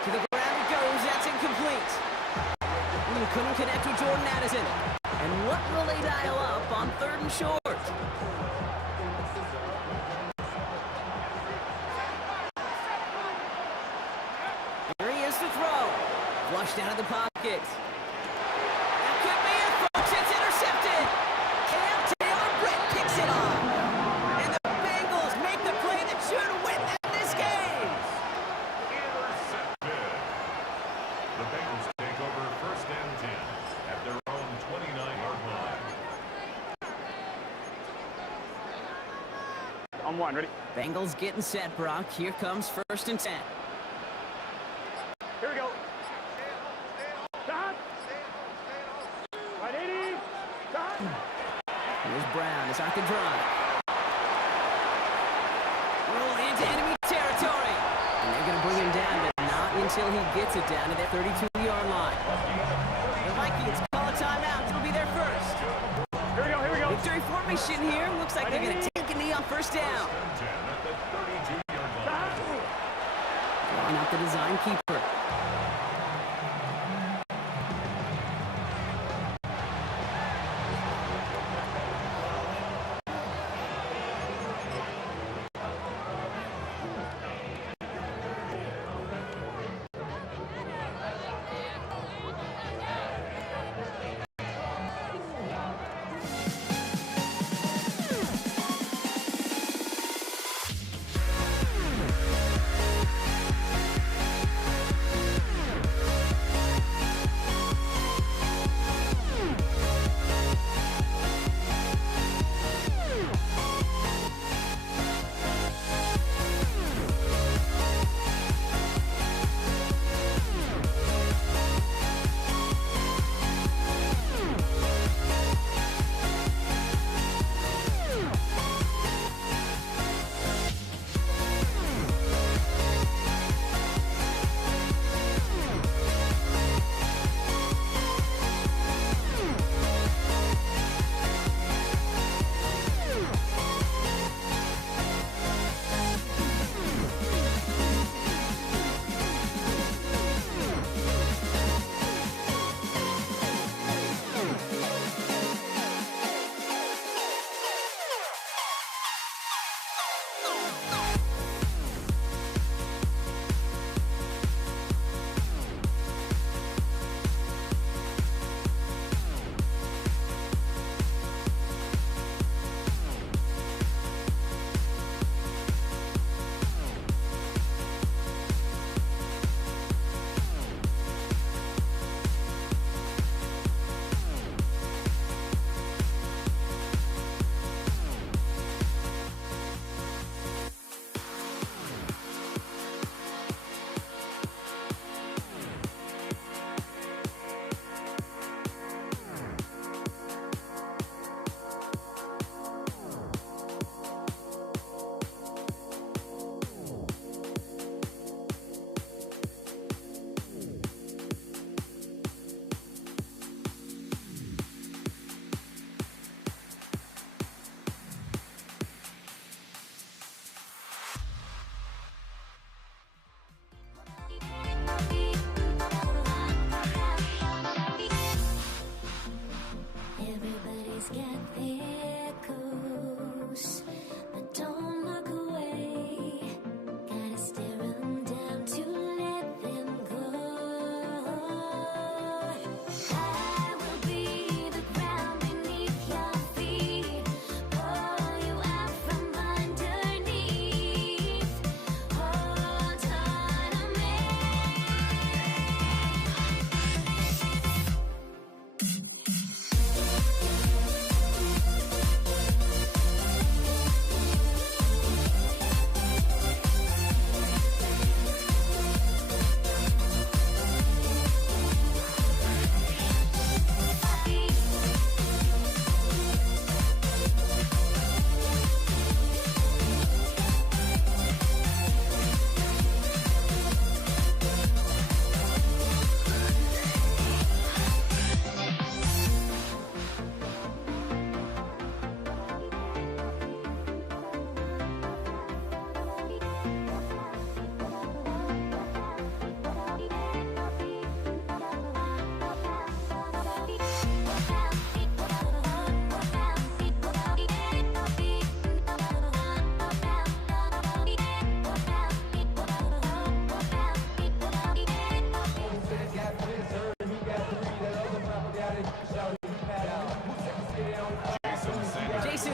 To the ground it goes. That's incomplete. Couldn't connect with Jordan Addison. And what will they dial up on 3rd and short? Here he is to throw. Flushed out of the pocket. That could be it, folks. It's intercepted. Cam Taylor-Britt picks it off. And the Bengals make the play that should win them this game. Intercepted. The Bengals take over 1st and 10 at their own 29-yard line. On 1, ready? Bengals getting set, Brock. Here comes 1st and 10. Here we go. Shot. 180. Shot. Here's Brown to start the drive. Roll into enemy territory. And they're going to bring him down, but not until he gets it down to their 32-yard line. The Vikings call a timeout. It'll be their first. Here we go, here we go. Victory formation here. Looks like they're going to take a knee on 1st down. 10 at the 32-yard line. Drawing out the design keeper.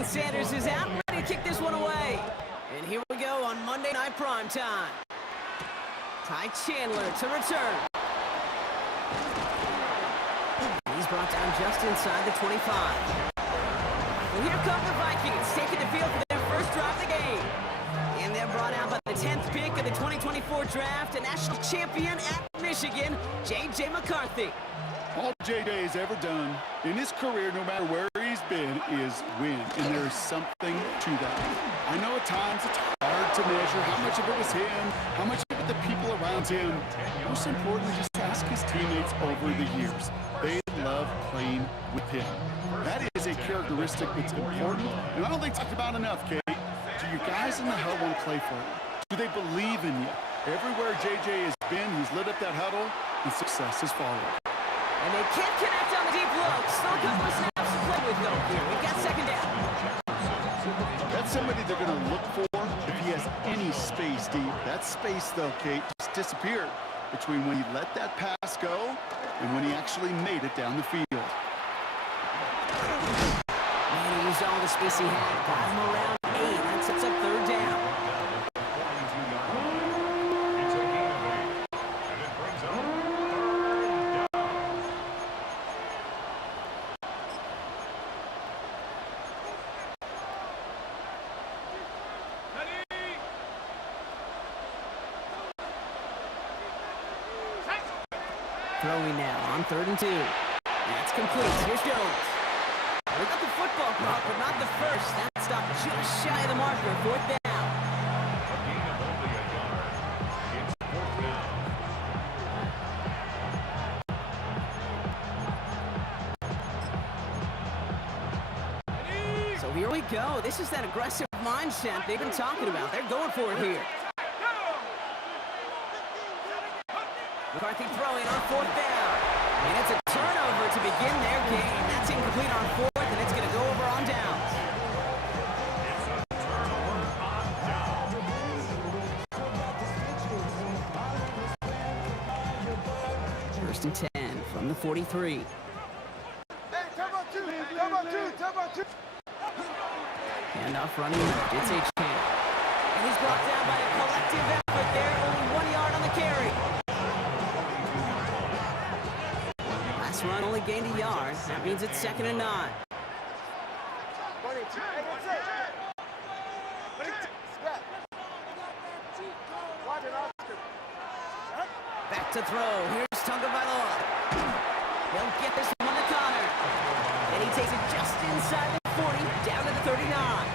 Sanders is out, ready to kick this one away. And here we go on Monday Night Primetime. Ty Chandler to return. He's brought down just inside the 25. Well, here come the Vikings, taking the field for their first drive of the game. And they're brought out by the 10th pick of the 2024 draft, a national champion at Michigan, J.J. McCarthy. All J.J. has ever done in his career, no matter where he's been, is win. And there's something to that. I know at times it's hard to measure how much of it was him, how much of it the people around him. Most importantly, just ask his teammates over the years. They love playing with him. That is a characteristic that's important, and I don't think talked about enough, Kate. Do your guys in the huddle want to play for you? Do they believe in you? Everywhere J.J. has been, he's lit up that huddle, and success has followed. And they can't connect on the deep look. Still a couple of snaps to play with, though. Here, we've got second down. That's somebody they're going to look for if he has any space deep. That space, though, Kate, just disappeared between when he let that pass go and when he actually made it down the field. And he used all the space he had. Got him around 8. That sets up third down. It's a gain of 8. And it brings up third down. Throwing now on 3rd and 2. That's complete. Here's Jones. We got the football clock, but not the first. That stopped just shy of the marker. 4th down. A gain of only a yard. It's 4th down. So here we go. This is that aggressive mindset they've been talking about. They're going for it here. McCarthy throwing on 4th down. And it's a turnover to begin their game. That's incomplete on 4th, and it's going to go over on downs. It's a turnover on down. 1st and 10 from the 43. Handoff running left. It's H-Cam. And he's brought down by a collective effort there. Only 1 yard on the carry. Last run only gained a yard. That means it's 2nd and 9. Back to throw. Here's Tagovailoa. He'll get this one to Connor. And he takes it just inside the 40, down to the 39.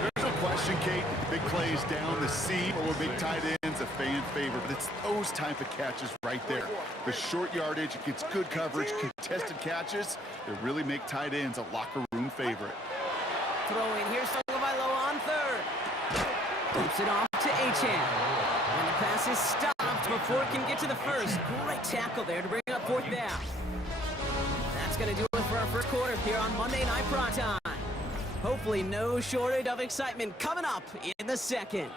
There's no question, Kate, big plays down the seam or big tight ends, a fan favorite. But it's those type of catches right there. The short yardage, it gets good coverage, contested catches. They really make tight ends a locker room favorite. Throwing, here's Tagovailoa on 3rd. Dumps it off to Achane. And the pass is stopped before it can get to the 1st. Great tackle there to bring up 4th down. That's going to do it for our first quarter here on Monday Night Primetime. Hopefully no shortage of excitement coming up in the 2nd.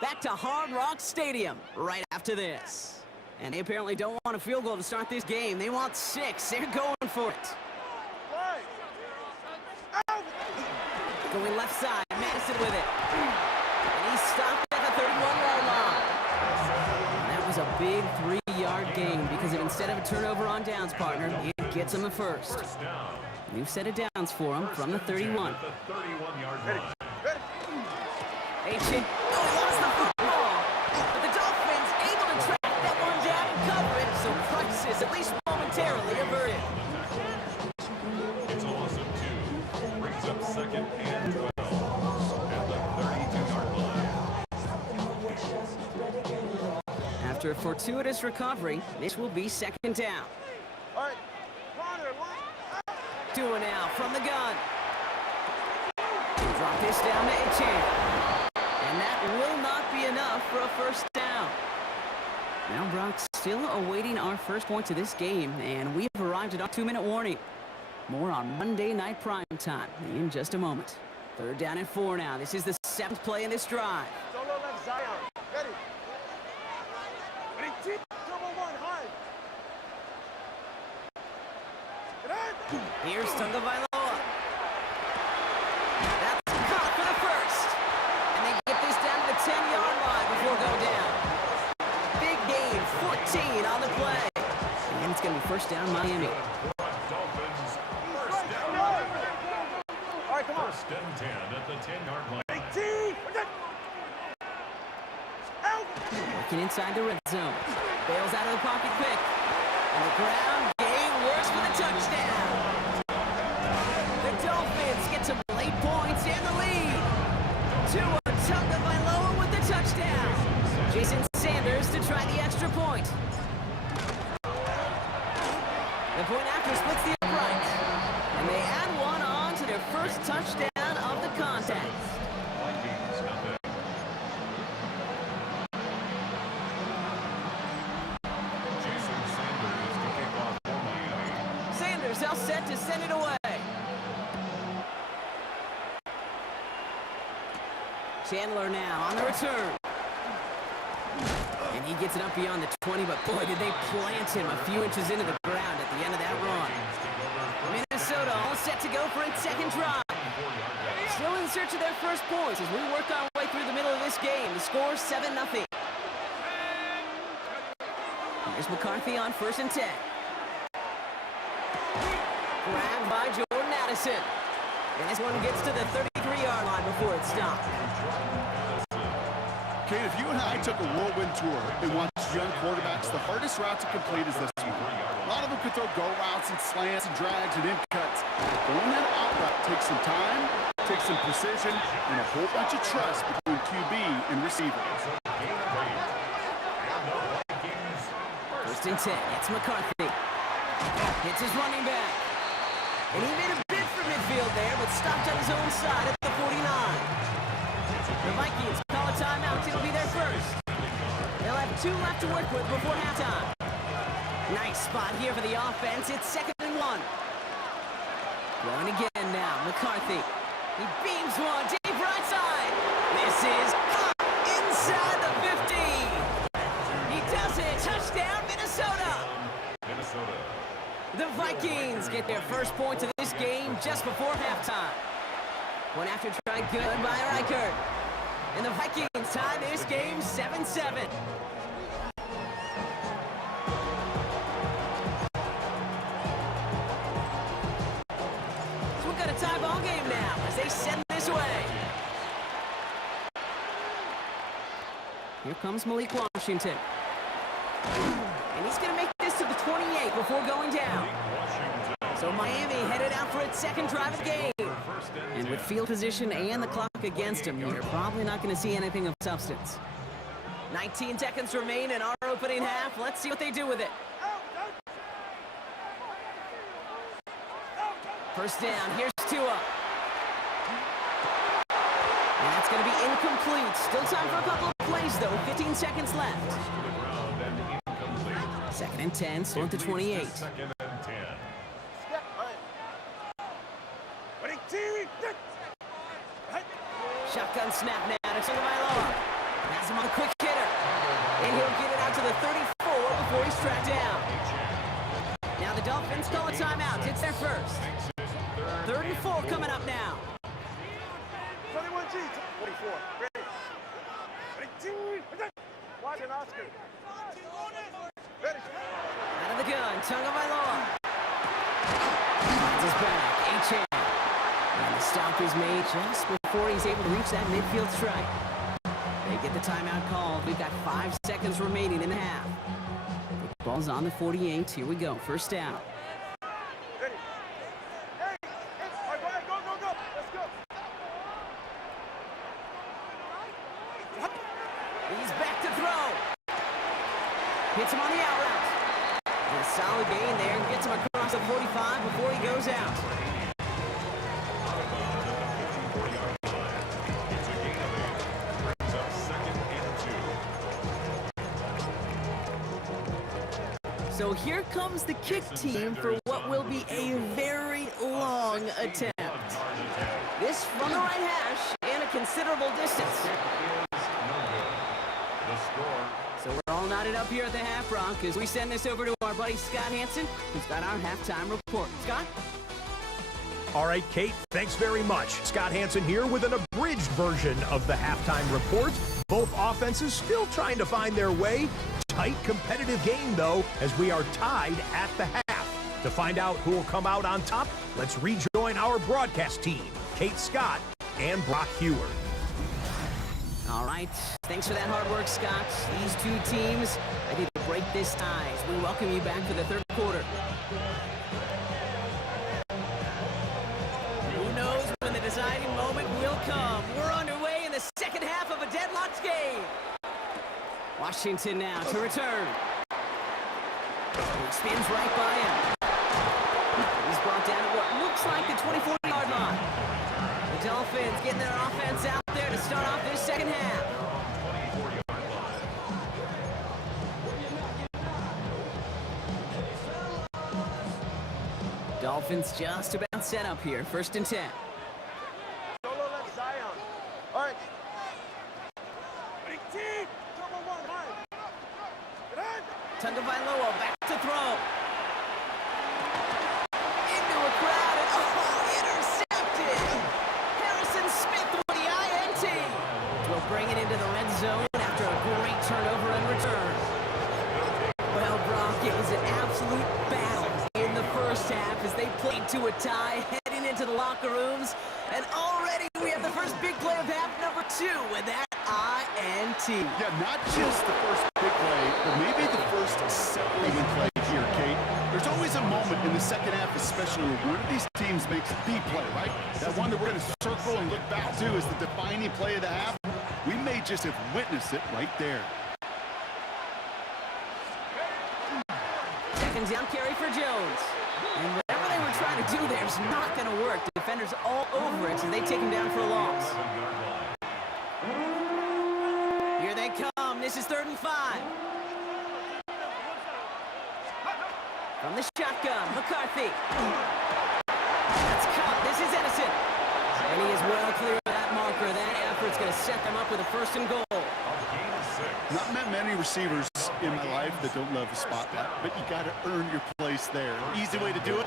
Back to Hard Rock Stadium right after this. And they apparently don't want a field goal to start this game. They want 6. They're going for it. Going left side, Madison with it. And he stopped at the 31-yard line. That was a big 3-yard gain because instead of a turnover on downs, partner, it gets him the 1st. First down. New set of downs for him from the 31. At the 31-yard line. H.A. Oh, he lost the football. But the Dolphins able to track that one down and cover it, so crisis at least momentarily averted. It's a loss of 2. Brings up 2nd and 12 at the 32-yard line. After a fortuitous recovery, this will be 2nd down. Doing now from the gun. Drop this down to Achane. And that will not be enough for a 1st down. Now Brock still awaiting our first points of this game, and we've arrived at our 2-minute warning. More on Monday Night Primetime in just a moment. 3rd down and 4 now. This is the 7th play in this drive. Solo left Zion. Ready. Ready. Double 1 high. Here's Tagovailoa. first down, Miami. Dolphins, first down. All right, come on. First and 10 at the 10-yard line. 18. Out. Working inside the red zone. Bails out of the pocket quick. And the ground game works for the touchdown. The Dolphins get some late points and the lead. Tua Tagovailoa with the touchdown. Jason Sanders to try the extra point. The point after splits the upright. And they add one on to their first touchdown of the contest. Vikings got that. Jason Sanders to kick off for Miami. Sanders all set to send it away. Chandler now on the return. And he gets it up beyond the 20, but boy, did they plant him a few inches into the ground at the end of that run. Minnesota all set to go for its second drive. Still in search of their first points as we work our way through the middle of this game. The score 7-0. Here's McCarthy on 1st and 10. Grabbed by Jordan Addison. And this one gets to the 33-yard line before it stopped. Kate, if you and I took a whirlwind tour and watched young quarterbacks, the hardest route to complete is this one. A lot of them could throw go routes and slants and drags and in cuts. Throwing that out route takes some time, takes some precision, and a whole bunch of trust between QB and receiver. 1st and 10. It's McCarthy. Hits his running back. And he made a bid for midfield there, but stopped on his own side at the 49. The Vikings call a timeout. It'll be their first. They'll have 2 left to work with before halftime. Nice spot here for the offense. It's 2nd and 1. Going again now. McCarthy. He beams one. Deep right side. This is inside the 50. He does it. Touchdown, Minnesota. The Vikings get their first points of this game just before halftime. One after try good by Reichert. And the Vikings tie this game 7-7. So we've got a tie ball game now as they send this way. Here comes Malik Washington. And he's going to make this to the 28 before going down. So Miami headed out for its second drive of the game. And with field position and the clock against him, you're probably not going to see anything of substance. 19 seconds remain in our opening half. Let's see what they do with it. First down, here's Tua. And that's going to be incomplete. Still time for a couple of plays, though. 15 seconds left. 2nd and 10, still at the 28. 2nd and 10. Shotgun snap now to Tagovailoa. Has him on a quick hitter. And he'll get it out to the 34 before he's tracked down. Now the Dolphins call a timeout. It's their first. 3rd and 4 coming up now. 21G. 44. Ready. Watch an Oscar. Ready. Out of the gun, Tagovailoa. Finds his back, Achane. And the stop is made just before he's able to reach that midfield strike. They get the timeout called. We've got 5 seconds remaining in the half. The ball's on the 48. Here we go. First down. Ready. Hey. All right, go. Let's go. He's back to throw. Hits him on the out route. And a solid gain there. Gets him across the 45 before he goes out. So here comes the kick team for what will be a very long attempt. This from the right hash and a considerable distance. So we're all knotted up here at the half rock as we send this over to our buddy Scott Hanson, who's got our halftime report. Scott? All right, Kate, thanks very much. Scott Hanson here with an abridged version of the halftime report. Both offenses still trying to find their way. tight, competitive game, though, as we are tied at the half. To find out who will come out on top, let's rejoin our broadcast team, Kate Scott and Brock Hewer. All right, thanks for that hard work, Scott. These two teams ready to break this tie as we welcome you back for the third quarter. Who knows when the deciding moment will come? We're underway in the second half of a deadlocked game. Washington now to return. He spins right by him. He's brought down at what looks like the 24-yard line. The Dolphins getting their offense out there to start off this second half. Dolphins just about set up here. 1st and 10. Solo left Zion. All right. Big team. Double one high. Get on. Tagovailoa back to throw. Into a crowd and intercepted. Harrison Smith with the INT. Will bring it into the red zone after a great turnover and return. Well, Brock, it was an absolute battle in the first half as they played to a tie, heading into the locker rooms. And already we have the first big play of half number 2 with that INT. Yeah, not just the first big play, but maybe the first separating play here, Kate. There's always a moment in the second half, especially when one of these teams makes the play, right? That one that we're going to circle and look back to is the defining play of the half. We may just have witnessed it right there. Second down carry for Jones. And whatever they were trying to do there is not going to work. The defenders all over it, so they take him down for a loss. Here they come. This is 3rd and 5. From the shotgun, McCarthy. That's caught. This is Edison. And he is well clear of that marker. That effort's going to set them up with a 1st and goal. Not met many receivers in my life that don't love the spotlight, but you got to earn your place there. Easy way to do it,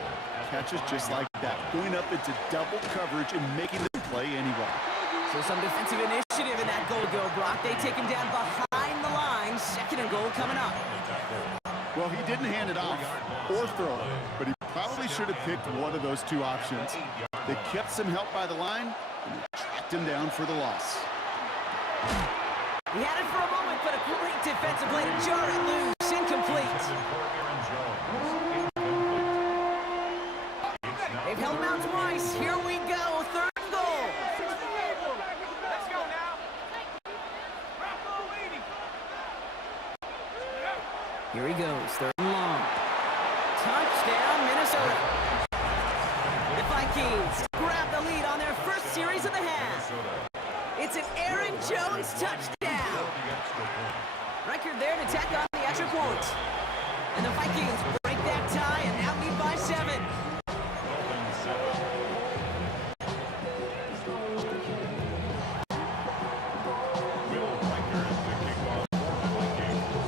catches just like that. Going up into double coverage and making the play anyway. So some defensive initiative in that goal go, Brock. They take him down behind the line. 2nd and goal coming up. Well, he didn't hand it off or throw it, but he probably should have picked one of those two options. They kept some help by the line, and they tracked him down for the loss. He had it for a moment, but a great defensive play to jar it loose. Incomplete. They've held him out twice. Here we go. 3rd and goal. Let's go now. Here he goes. 3rd and long. Touchdown, Minnesota. The Vikings grab the lead on their first series of the half. It's an Aaron Jones touchdown. Record there to tack on the extra point. And the Vikings break that tie and now lead by 7.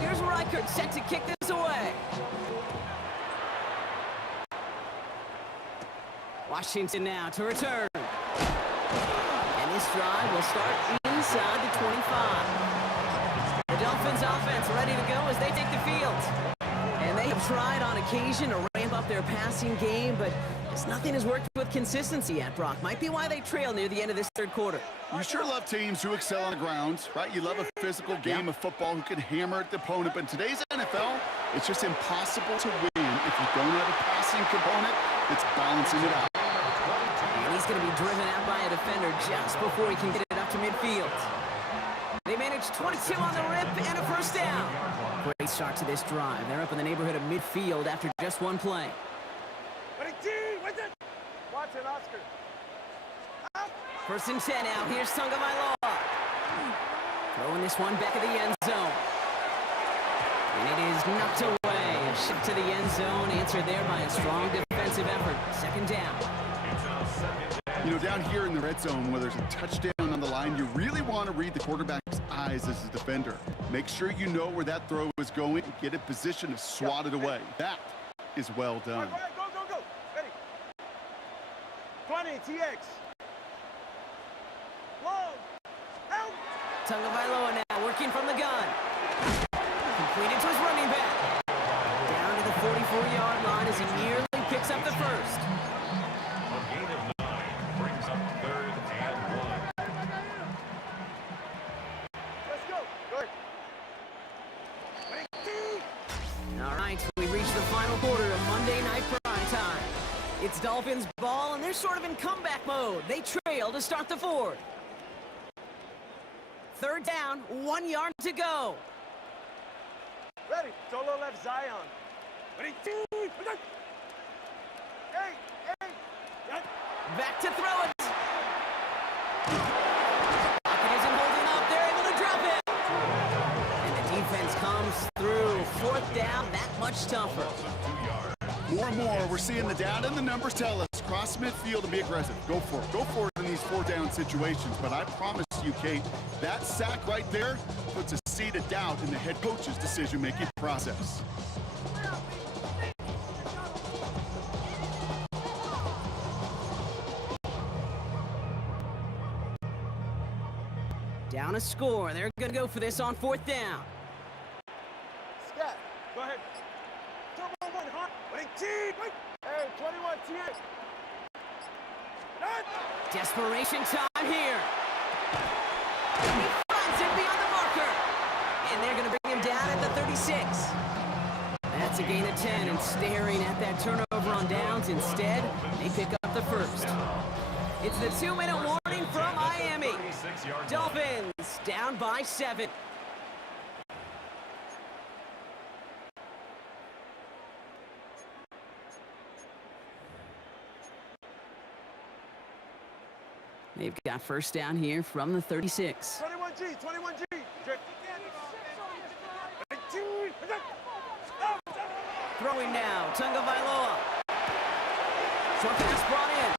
Here's Reichert set to kick this away. Washington now to return. And this drive will start inside the 25. The Dolphins offense ready to go as they take the field. And they have tried on occasion to ramp up their passing game, but just nothing has worked with consistency yet, Brock. Might be why they trail near the end of this 3rd quarter. You sure love teams who excel on the ground, right? You love a physical game of football who can hammer at the opponent, but in today's NFL, it's just impossible to win if you don't have a passing component that's balancing it out. And he's going to be driven out by a defender just before he can get it up to midfield. They managed 22 on the rip and a 1st down. Great start to this drive. They're up in the neighborhood of midfield after just one play. Watson, Oscar. 1st and 10 now. Here's Tagovailoa. Throwing this one back of the end zone. And it is knocked away. A shot to the end zone, answered there by a strong defensive effort. 2nd down. You know, down here in the red zone where there's a touchdown on the line, you really want to read the quarterback's eyes as a defender. Make sure you know where that throw is going, get in position to swat it away. That is well done. Go, go, go, go. Ready. 20, TX. Long. Out. Tagovailoa now working from the gun. Completed to his running back. Down to the 44-yard line as he nearly picks up the first. A gain of 9 brings up 3rd and 1. Let's go. Go ahead. Ready, team. All right, we reach the final quarter of Monday Night Prime Time. It's Dolphins ball, and they're sort of in comeback mode. They trail to start the fourth. 3rd down, 1 yard to go. Ready. Solo left Zion. Ready, team. Hey, hey. Back to throw it. Pocket isn't holding up. They're able to drop it. And the defense comes through. 4th down, that much tougher. More and more, we're seeing the data and the numbers tell us cross midfield and be aggressive. Go for it. Go for it in these 4-down situations. But I promise you, Kate, that sack right there puts a seed of doubt in the head coach's decision-making process. Down a score. They're going to go for this on 4th down. Scat. Go ahead. Turbo 1 hot. Ready, team. Hey, 21 team. Desperation time here. He finds it beyond the marker. And they're going to bring him down at the 36. That's a gain of 10, and staring at that turnover on downs. Instead, they pick up the first. It's the 2-minute warning from Miami. Dolphins down by 7. They've got first down here from the 36. 21G, 21G. Throwing now, Tunga Vailoa. Short pass brought in.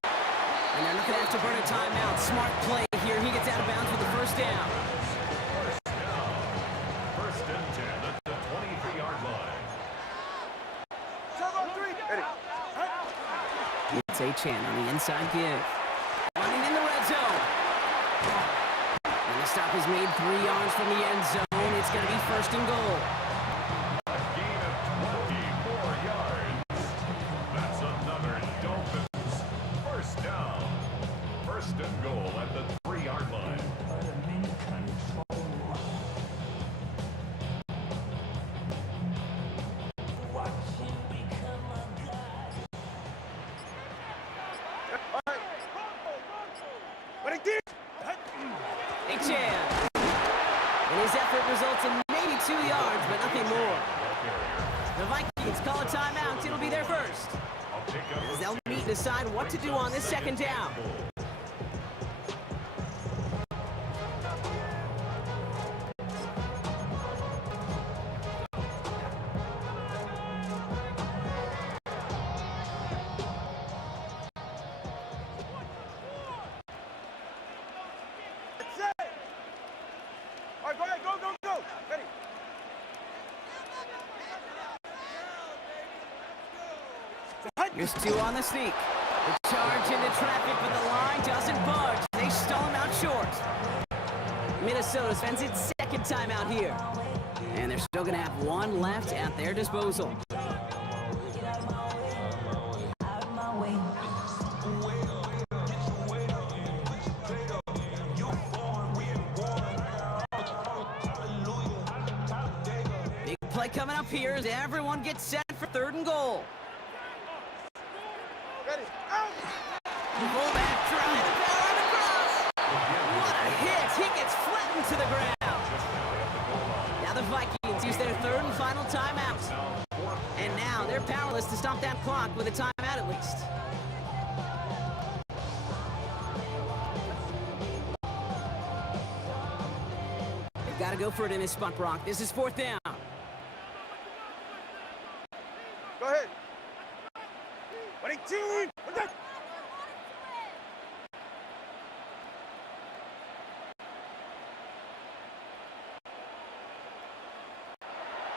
And they're not going to have to burn a timeout. Smart play here. He gets out of bounds with the first down. First and 10 at the 23-yard line. Turbo 3. Ready. It's Achane on the inside give. Running in the red zone. And the stop is made 3 yards from the end zone. It's going to be first and goal. A gain of 24 yards. That's another Dolphins first down. First and goal at the 3-yard line. Ready, team. Achane. And his effort results in maybe 2 yards, but nothing more. The Vikings call a timeout. It'll be their first. As they'll meet and decide what to do on this second down. Set. All right, go ahead. Go, go, go. Ready. Here's 2 on the sneak. The charge into traffic, but the line doesn't budge. They stall him out short. Minnesota spends its second timeout here. And they're still going to have 1 left at their disposal. Big play coming up here as everyone gets set for 3rd and goal. Ready. Out. Fullback trying to power on the cross. What a hit. He gets flattened to the ground. Now the Vikings use their 3rd and final timeout. And now they're powerless to stop that clock with a timeout at least. They've got to go for it in this spot, Brock. This is 4th down. Go ahead. Ready, team.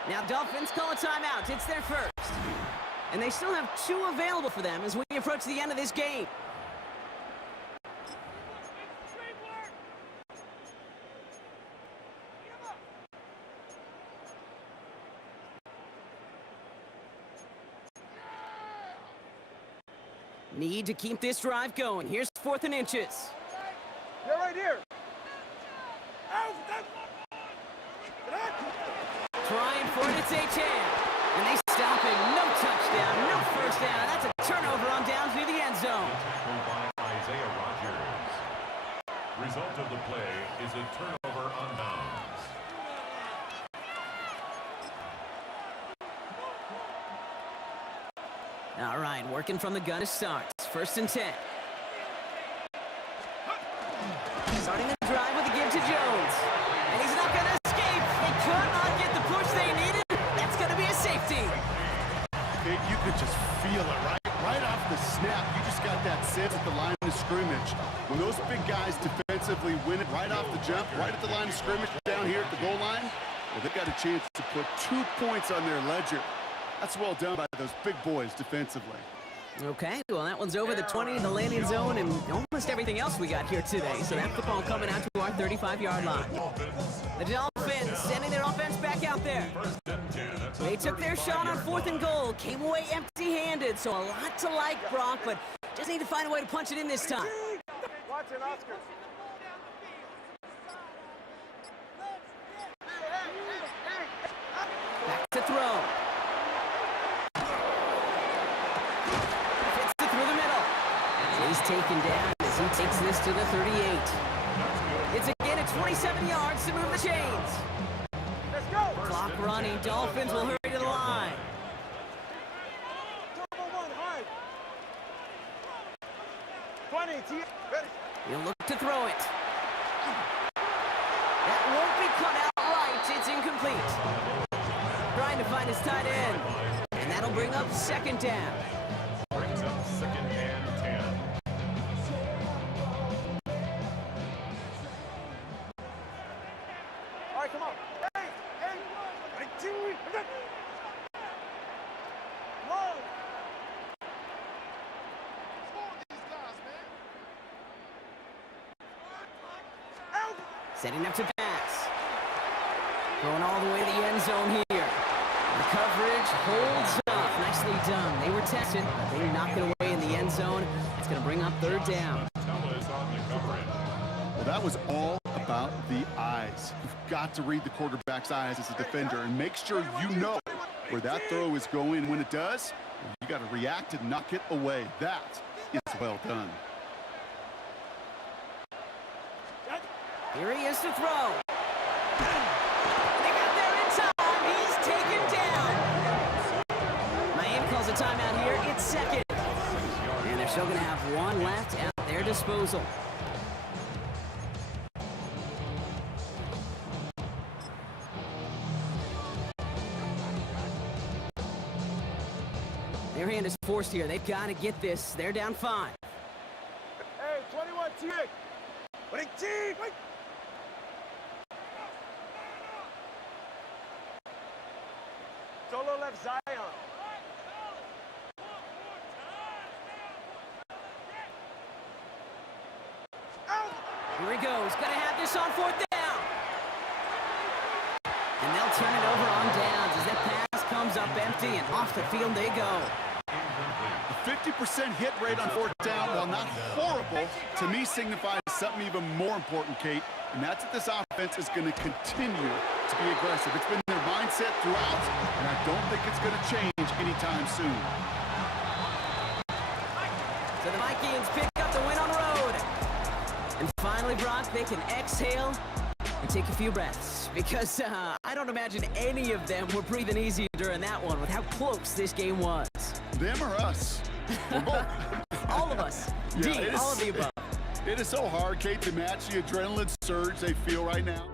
Now Dolphins call a timeout. It's their first. And they still have 2 available for them as we approach the end of this game. Need to keep this drive going. Here's 4th and inches. They're right here. Trying for it, it's Achane. And they stop him. No touchdown, no first down. That's a turnover on down to the end zone. Tackled by Isaiah Rogers. Result of the play is a turnover on downs. All right, working from the gun to start. 1st and 10. Starting the drive with a give to Jones. And he's not going to escape. They could not get the push they needed. That's going to be a safety. Okay, you could just feel it, right? Right off the snap, you just got that sense at the line of scrimmage. When those big guys defensively win it right off the jump, right at the line of scrimmage down here at the goal line, well, they got a chance to put 2 points on their ledger. That's well done by those big boys defensively. Okay, well, that one's over the 20 in the landing zone and almost everything else we got here today. So that football coming out to our 35-yard line. The Dolphins sending their offense back out there. They took their shot on 4th and goal, came away empty-handed, so a lot to like, Brock, but just need to find a way to punch it in this time. Watch it, Oscar. Back to throw. Fits it through the middle. He's taken down as he takes this to the 38. It's again at 27 yards to move the chains. Let's go. Clock running. Dolphins will hurry to the line. Turbo 1, high. 20, T. Ready. He'll look to throw it. That won't be cut out right. It's incomplete. Trying to find his tight end. And that'll bring up 2nd down. Brings up 2nd and 10. All right, come on. Hey, hey. 19. Low. Setting up to pass. Going all the way to the end zone here. The coverage holds up. Nicely done. They were tested, but they knocked it away in the end zone. It's going to bring up 3rd down. Tellis on the coverage. Well, that was all about the eyes. You've got to read the quarterback's eyes as a defender and make sure you know where that throw is going. When it does, you got to react and knock it away. That is well done. Here he is to throw. They got there in time. He's taken down. Miami calls a timeout here. It's 2nd. And they're still going to have 1 left at their disposal. Their hand is forced here. They've got to get this. They're down 5. Hey, 21, T. Wait, T. Wait. Solo left Zion. Here he goes. Gonna have this on 4th down. And they'll turn it over on downs as that pass comes up empty and off the field they go. A 50% hit rate on 4th down, while not horrible, to me signifies something even more important, Kate, and that's that this offense is going to continue to be aggressive. It's been their mindset throughout, and I don't think it's going to change anytime soon. So the Vikings pick up the win on the road. And finally, Brock, they can exhale and take a few breaths. Because I don't imagine any of them were breathing easy during that one with how close this game was. Them or us? We're both. All of us. Yeah, All of the above. It is so hard, Kate, to match the adrenaline surge they feel right now.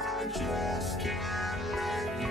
I just can't let you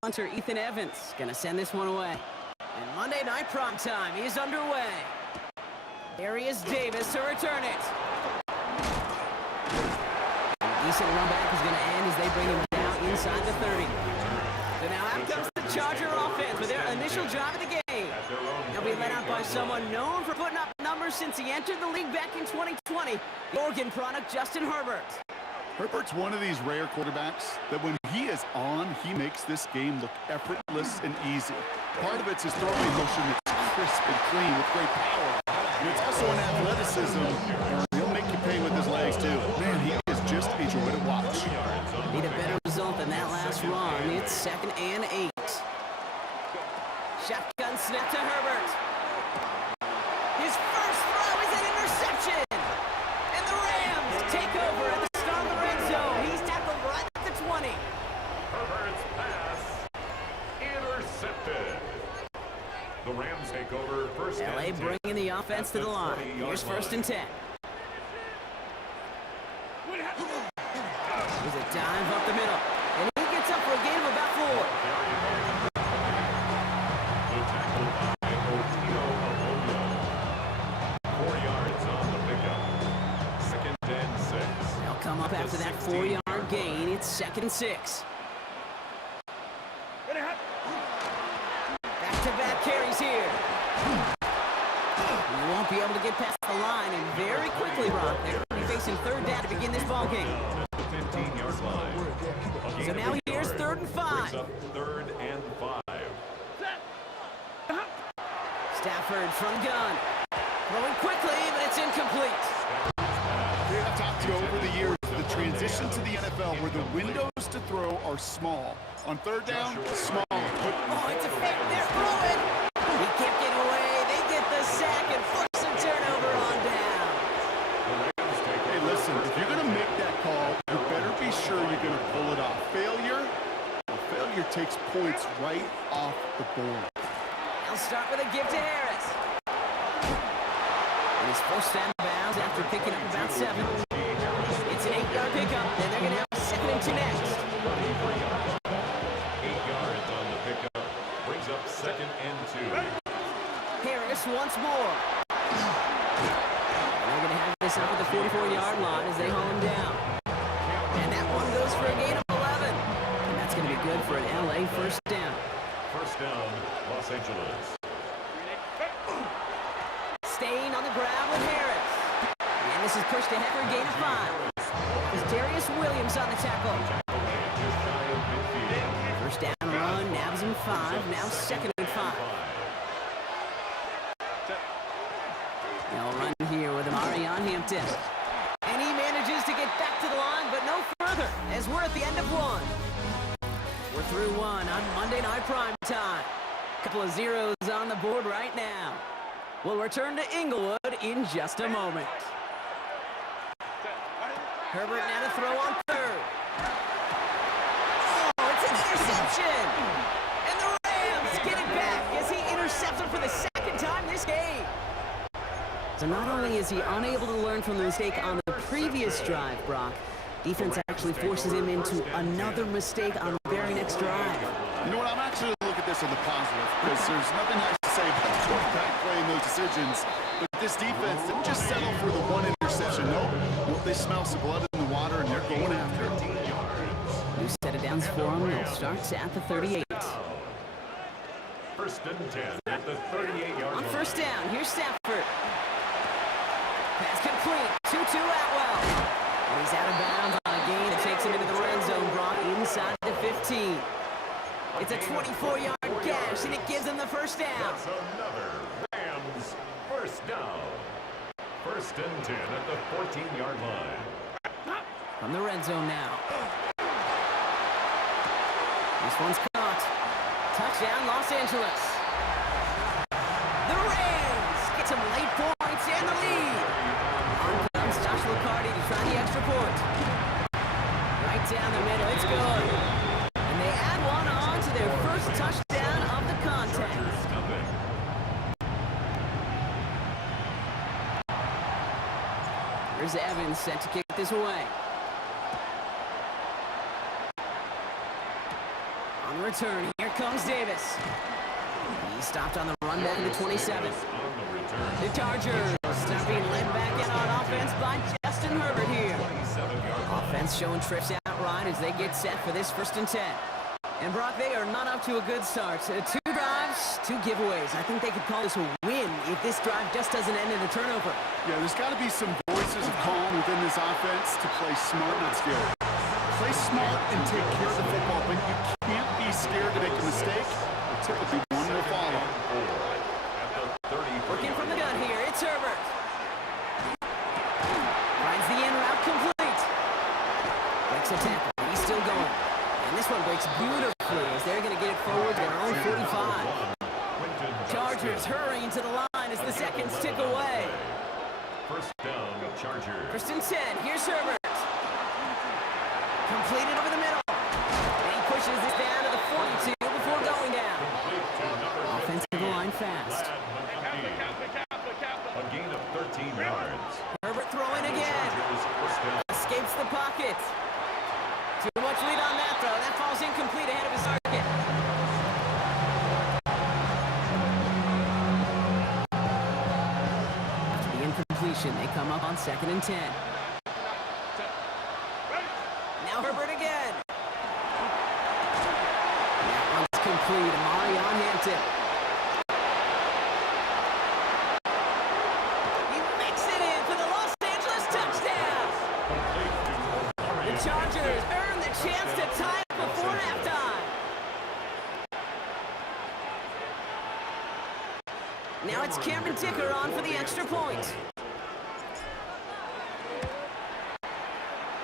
punter Ethan Evans gonna send this one away. And Monday Night Primetime is underway. Darius Davis to return it. A decent run back is gonna end as they bring him down inside the 30. So now out comes the Charger offense with their initial drive of the game. They'll be led out by someone known for putting up numbers since he entered the league back in 2020, the Oregon product Justin Herbert. Herbert's one of these rare quarterbacks that when he is on, he makes this game look effortless and easy. Part of it's his throwing motion that's crisp and clean with great power. And it's also an athleticism. He'll make you pay with his legs, too. Man, he is just a joy to watch. Need a better result than that last run. It's 2nd and 8. Shotgun snap to Herbert. His first throw is an interception. And the Rams take over at the start of the red zone. He's tackled right at the 20. Herbert's pass intercepted. The Rams take over first and LA 10 bringing the offense to the line. Here's 1st and 10. There's a dive up the middle. And he gets up for a gain of about 4. The tackle by Otino Amoyo. 4 yards on the pickup. 2nd and 6. They'll come up after that 4-yard gain. It's 2nd and 6. Back-to-back carries here. You won't be able to get past the line, and very quickly, Brock, they're going to be facing 3rd down to begin this ball game. 15-yard line. So now here's 3rd and 5. 3rd and 5. Stafford from gun. Throwing quickly, but it's incomplete. I've talked to you over the years, the transition to the NFL where the windows to throw are small. On 3rd down, small. Oh, it's a fake. They're throwing. He can't get away. They get the sack and force a turnover on down. Hey, listen, if you're going to make that call, you better be sure you're going to pull it off. Failure takes points right off the board. They'll start with a give to Harris. And he's forced out of bounds after picking up about 7. It's an 8-yard pickup, then they're going to have a 2nd and 2 next. 8 yards on the pickup. Brings up 2nd and 2. Harris once more. And they're going to have this up at the 44-yard line as they haul him down. And that one goes for a gain of 11. And that's going to be good for an LA 1st down. 1st down, Los Angeles. Staying on the ground with Harris. And this is pushed ahead for a gain of 5. There's Darius Williams on the tackle. Just shy of midfield. 1st down run, nabs him 5, now 2nd and 5. They'll run here with Marion Hampton. And he manages to get back to the line, but no further, as we're at the end of 1. We're through 1 on Monday Night Primetime. Couple of zeros on the board right now. We'll return to Inglewood in just a moment. Herbert now to throw on 3rd. Oh, it's an interception! And the Rams get it back as he intercepts him for the 2nd time this game. So not only is he unable to learn from the mistake on the previous drive, Brock, defense actually forces him into another mistake on the very next drive. You know what, I'm actually going to look at this on the positive because there's nothing nice to say about the quarterback playing those decisions. But this defense didn't just settle for the 1 interception. Nope. They smell some blood in the water and they're going after it. New set of downs for him. It starts at the 38. 1st and 10 at the 38-yard On line. 1st down, here's Stafford. Pass complete. 2-2 Atwell. And he's out of bounds on a gain that takes him into the red zone, brought inside the 15. It's a 24-yard gash, and it gives him the 1st down. That's another Rams 1st down. 1st and 10 at the 14-yard line. From the red zone now. This one's caught. Touchdown, Los Angeles. The Rams get some late points and the lead. On comes Josh McCarty to try the extra point. Right down the middle, it's good. And they add one on to their 1st touchdown of the contest. Here's Evans set to kick this away. On On return, here comes Davis. He stopped on the run back to 27. The Chargers start being led back in on offense by Justin Herbert here. Offense showing trips out right as they get set for this 1st and 10. And Brock, they are not up to a good start. 2 drives, 2 giveaways. I think they could call this a win if this drive just doesn't end in a turnover. Yeah, there's got to be some voices of calm within this offense to play smart, not scared. Play smart and take care of the football, but you can't be scared to make a mistake. Typically, one will follow. Working from the gun here, it's Herbert. Finds the in route complete. Breaks a tackle, he's still going. And this one breaks beautifully as they're going to get it forward to their own 45. Chargers hurrying to the line as the seconds tick away. First down, Chargers. 1st and 10, here's Herbert. Completed over the middle. And he pushes this down to the 42 before going down. Offensive line fast. A gain of 13 yards. Herbert throwing again. First down. Escapes the pocket. Too much lead on that throw. That falls incomplete ahead of his target. After the incompletion, they come up on 2nd and 10. Now Herbert again. That one's complete. Marion Hampton. He makes it in for the Los Angeles touchdown. The Chargers earn the chance to tie it before halftime. Now it's Cameron Dicker on for the extra point.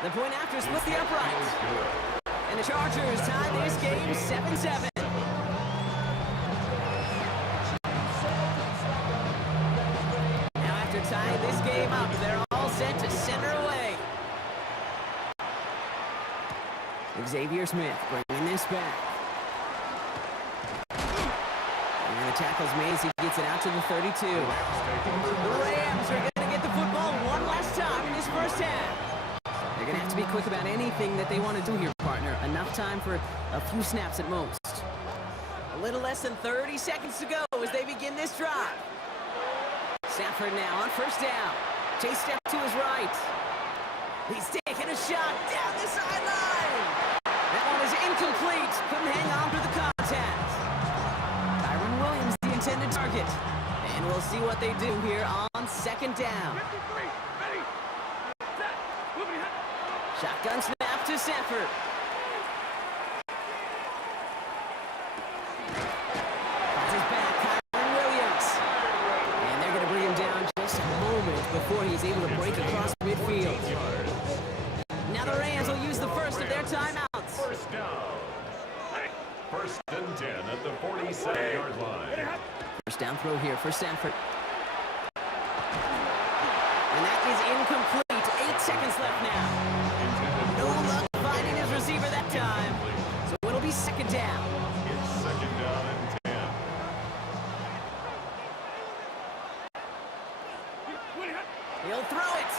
The point after split the uprights. And the Chargers tie this game 7-7. Now after tying this game up, they're all set to center away. Xavier Smith bringing this back. And the tackle's made as he gets it out to the 32. The Rams are going to get the football one last time in this 1st half. They're going to have to be quick about anything that they want to do here, partner. Enough time for a few snaps at most. A little less than 30 seconds to go as they begin this drive. Stafford now on 1st down. Chase step to his right. He's taking a shot down the sideline. That one is incomplete. Couldn't hang on to the contact. Kyron Williams, the intended target. And we'll see what they do here on 2nd down. Shotgun snap to Stafford. That's his back, Kyron Williams. And they're going to bring him down just a moment before he's able to break across midfield. Now the Rams will use the first of their timeouts. First down. 1st and 10 at the 47-yard line. 1st down throw here for Stafford. And that is incomplete. 8 seconds left now. No luck finding his receiver that time. So it'll be 2nd down. It's 2nd down and 10. He'll throw it.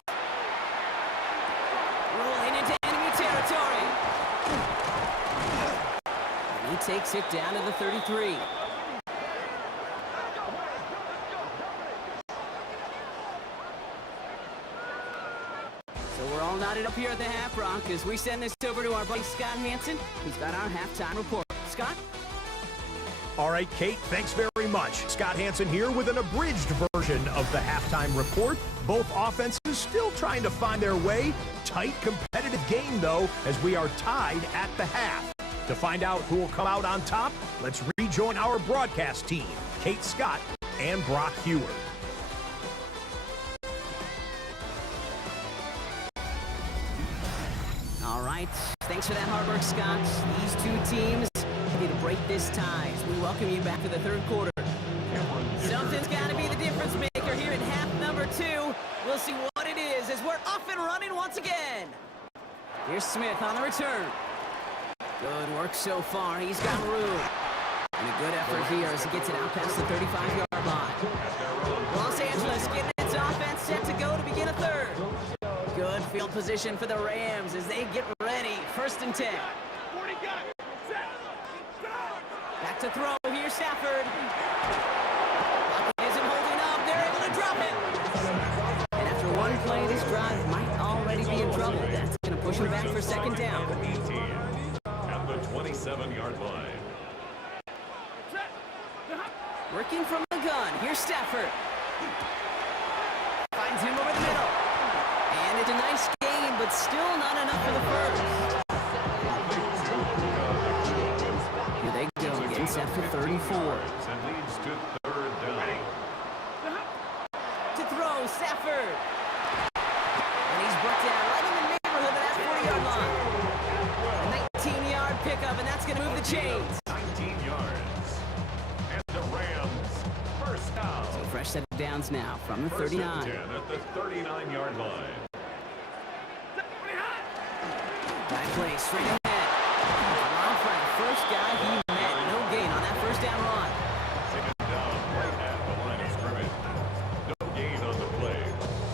Rolling into enemy territory. And he takes it down to the 33. So we're all knotted up here at the half, Brock, as we send this over to our buddy Scott Hanson, who's got our halftime report. Scott? All right, Kate, thanks very much. Scott Hanson here with an abridged version of the halftime report. Both offenses still trying to find their way. Tight, competitive game, though, as we are tied at the half. To find out who will come out on top, let's rejoin our broadcast team, Kate Scott and Brock Hewer. All right, thanks for that hard work, Scott. These two teams ready to break this tie as we welcome you back to the 3rd quarter. Something's got to be the difference maker here in half number 2. We'll see what it is as we're off and running once again. Here's Smith on the return. Good work so far. He's got room. And a good effort here as he gets it out past the 35-yard line. Los Angeles getting its offense set to go to begin a 3rd. Good field position for the Rams as they get ready. 1st and 10. 40 got it. Set. to throw. Here's Stafford. Pocket isn't holding up. They're able to drop it. And after one play, this drive might already be in trouble. That's going to push him back for second down. 18 at the 27-yard line. Working from the gun. Here's Stafford. Finds him over the middle. And it's a nice gain, but still not enough for the first. Here they go, getting set for 34. And leads to third down. To throw, Stafford. And he's brought down right in the neighborhood of that 40-yard line. A 19-yard pickup, and that's going to move the chains. 19 yards. And the Rams, first down. So fresh set of downs now from the First and 39. 10 at the 39-yard line. Back play, straight ahead. Ron for the first guy he met. No gain on that first down run. Taken down right at the line of scrimmage. No gain on the play.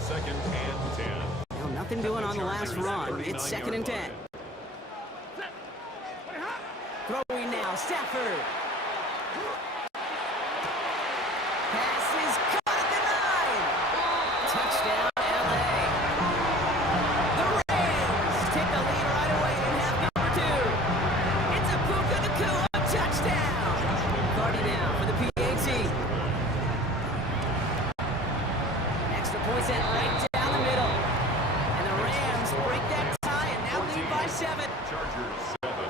Second and 10. No, nothing doing on the last run. It's second and 10. Throwing now, Stafford. Pass is caught at the 9. Touchdown, LA. The Rams take the lead right away in half number 2. It's a Puka Nacua touchdown. 30 now for the PAT. Extra point set right down the middle. And the Rams break that tie and now lead by 7. Chargers 7.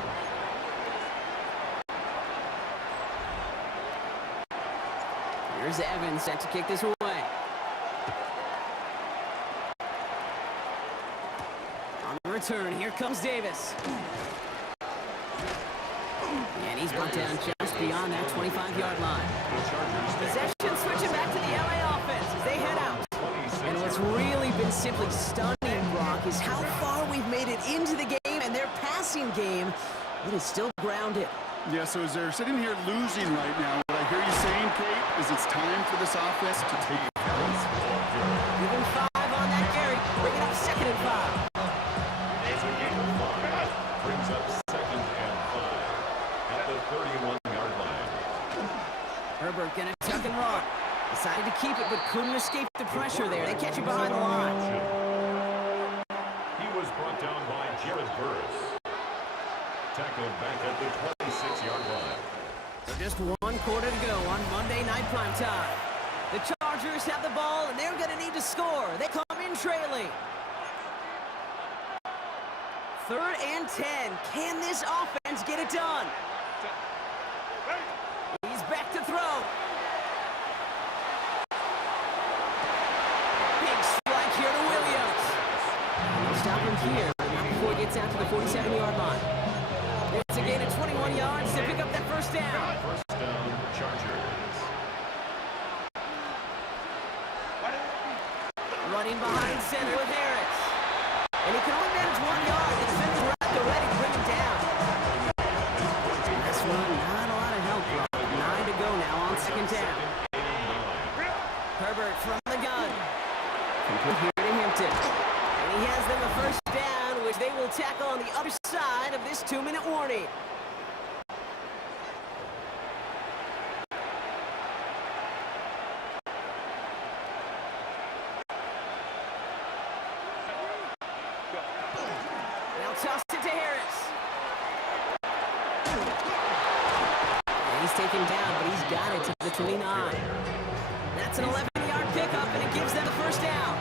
Here's Evans set to kick this away. On the return, here comes Davis. And he's brought down just beyond that 25-yard line. Possession switching back to the LA offense as they head out. And what's really been simply stunning, Brock, is how far we've made it into the game, and their passing game, it is still grounded. Yeah, so as they're sitting here losing right now, what I hear you saying, Kate, is it's time for this offense to take it. Give him 5 on that carry. Bring it up second and 5. It's a gain of 5. Brings up second and 5 at the 31-yard line. Herbert gonna tuck and run. Decided to keep it, but couldn't escape the pressure there. They catch it behind the line. He was brought down by Jared Burris. Tackled back at the 26-yard line. So just 1 quarter to go on Monday Night Primetime. The Chargers have the ball, and they're going to need to score. They come in trailing. 3rd and 10. Can this offense get it done? He's back to throw. Big strike here to Williams. They'll stop him here, not before he gets out to the 47-yard line. It's a gain of 21 yards to pick up that first down. First down, Chargers. Running behind center with Harris. And he can only manage 1 yard. The defenders were out there ready to bring him down. This one, not a lot of help, bro. 9 to go now on second down. Herbert from the gun. Complete here to Hampton. And he has them a first down, which they will tackle on the other side of this 2-minute warning. Now tossed it to Harris. And he's taken down, but he's got it to the 29. That's an 11-yard pickup, and it gives them the first down.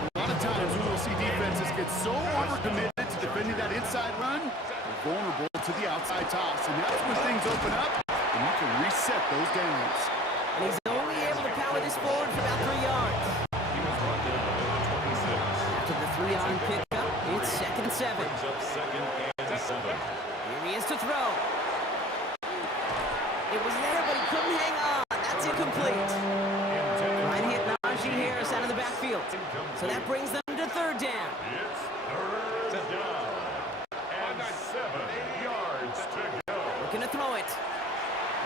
A lot of times we will see defenses get so overcommitted to defending that inside run, they're vulnerable to the outside toss. And that's when things open up, and you can reset those downs. And he's only able to power this forward for about 3 yards. He was brought down by the 26. After the 3-yard pickup, it's second and 7. Brings up second and 7. Here he is to throw. It was there, but he couldn't hang on. That's incomplete. Right hit Najee Harris out of the backfield. So that brings them to 3rd down. It's third down. And 7 yards to go. Looking to throw it.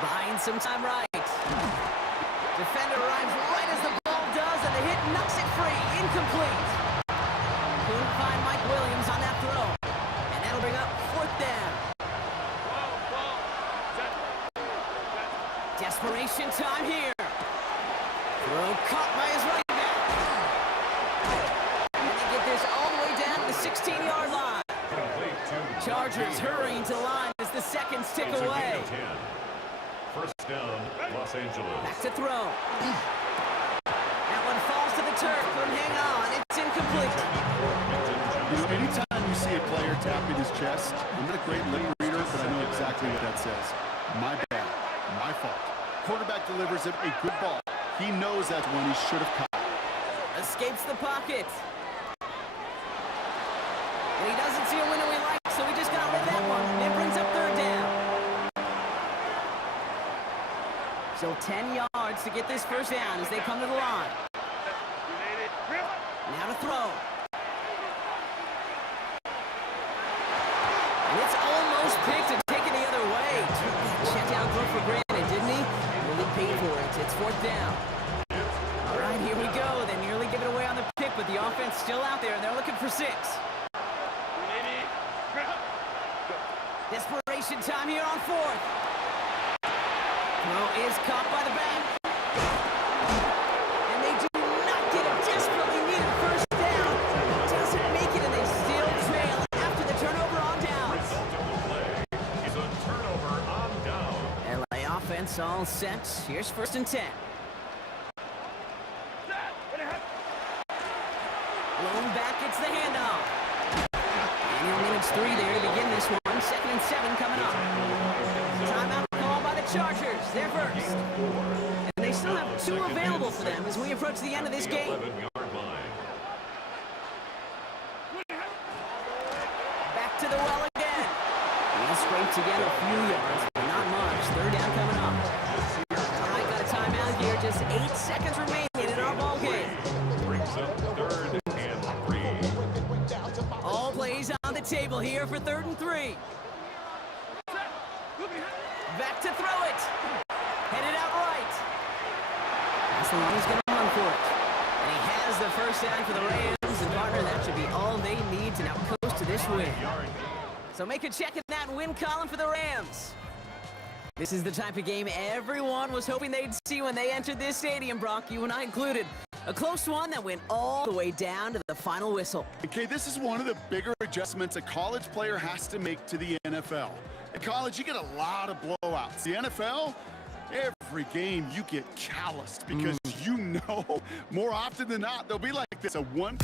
Buying some time right. Defender arrives right as the ball does, and the hit knocks it free. Incomplete. Couldn't find Mike Williams on that throw. And that'll bring up 4th down. Desperation time here. Throw caught by his running back. And they get this all the way down to the 16-yard line. Chargers hurrying to the line as the seconds tick away. First down, Los Angeles. Back to throw. That one falls to the turf. Couldn't hang on. It's incomplete. You know, anytime you see a player tapping his chest, I'm not a great lip reader, but I know exactly what that says. My bad. My fault. Quarterback delivers a good ball. He knows that's one he should have caught. Escapes the pocket. And he doesn't see a window he likes, so he just got rid of that one. It brings up third down. So 10 yards to get this first down as they come to the line. Now to throw. And it's almost picked and taken the other way. Took that check down throw for granted, didn't he? Really paid for it. It's fourth down. All right, here we go. They nearly give it away on the pick, but the offense still out there, and they're looking for 6. Desperation time here on 4th. Throw is caught by the bank. And they do not get a desperately needed first down. Doesn't make it, and they still trail after the turnover on downs. Result of the play is a turnover on down. LA offense all set. Here's first and 10. Blown back, it's the handoff. And he'll minutes 3 there to begin this one. 2nd and 7 coming up. Timeout called by the Chargers. They're first. And they still have 2 available for them as we approach the end of this game. 11-yard line. Back to the well again. He'll scrape together a few yards, but not much. Third down coming up. All right, got a timeout here. Just 8 seconds remaining in our ball game. Brings up 3rd and 3. All plays on the table here for 3rd and 3. Back to throw it. Headed out right. That's the one he's going to run for it. And he has the first down for the Rams. And partner, that should be all they need to now coast to this win. So make a check in that win column for the Rams. This is the type of game everyone was hoping they'd see when they entered this stadium, Brock, you and I included. A close one that went all the way down to the final whistle. Okay, this is one of the bigger adjustments a college player has to make to the NFL. In college, you get a lot of blowouts. The NFL, every game you get calloused because you know more often than not they'll be like this. A one.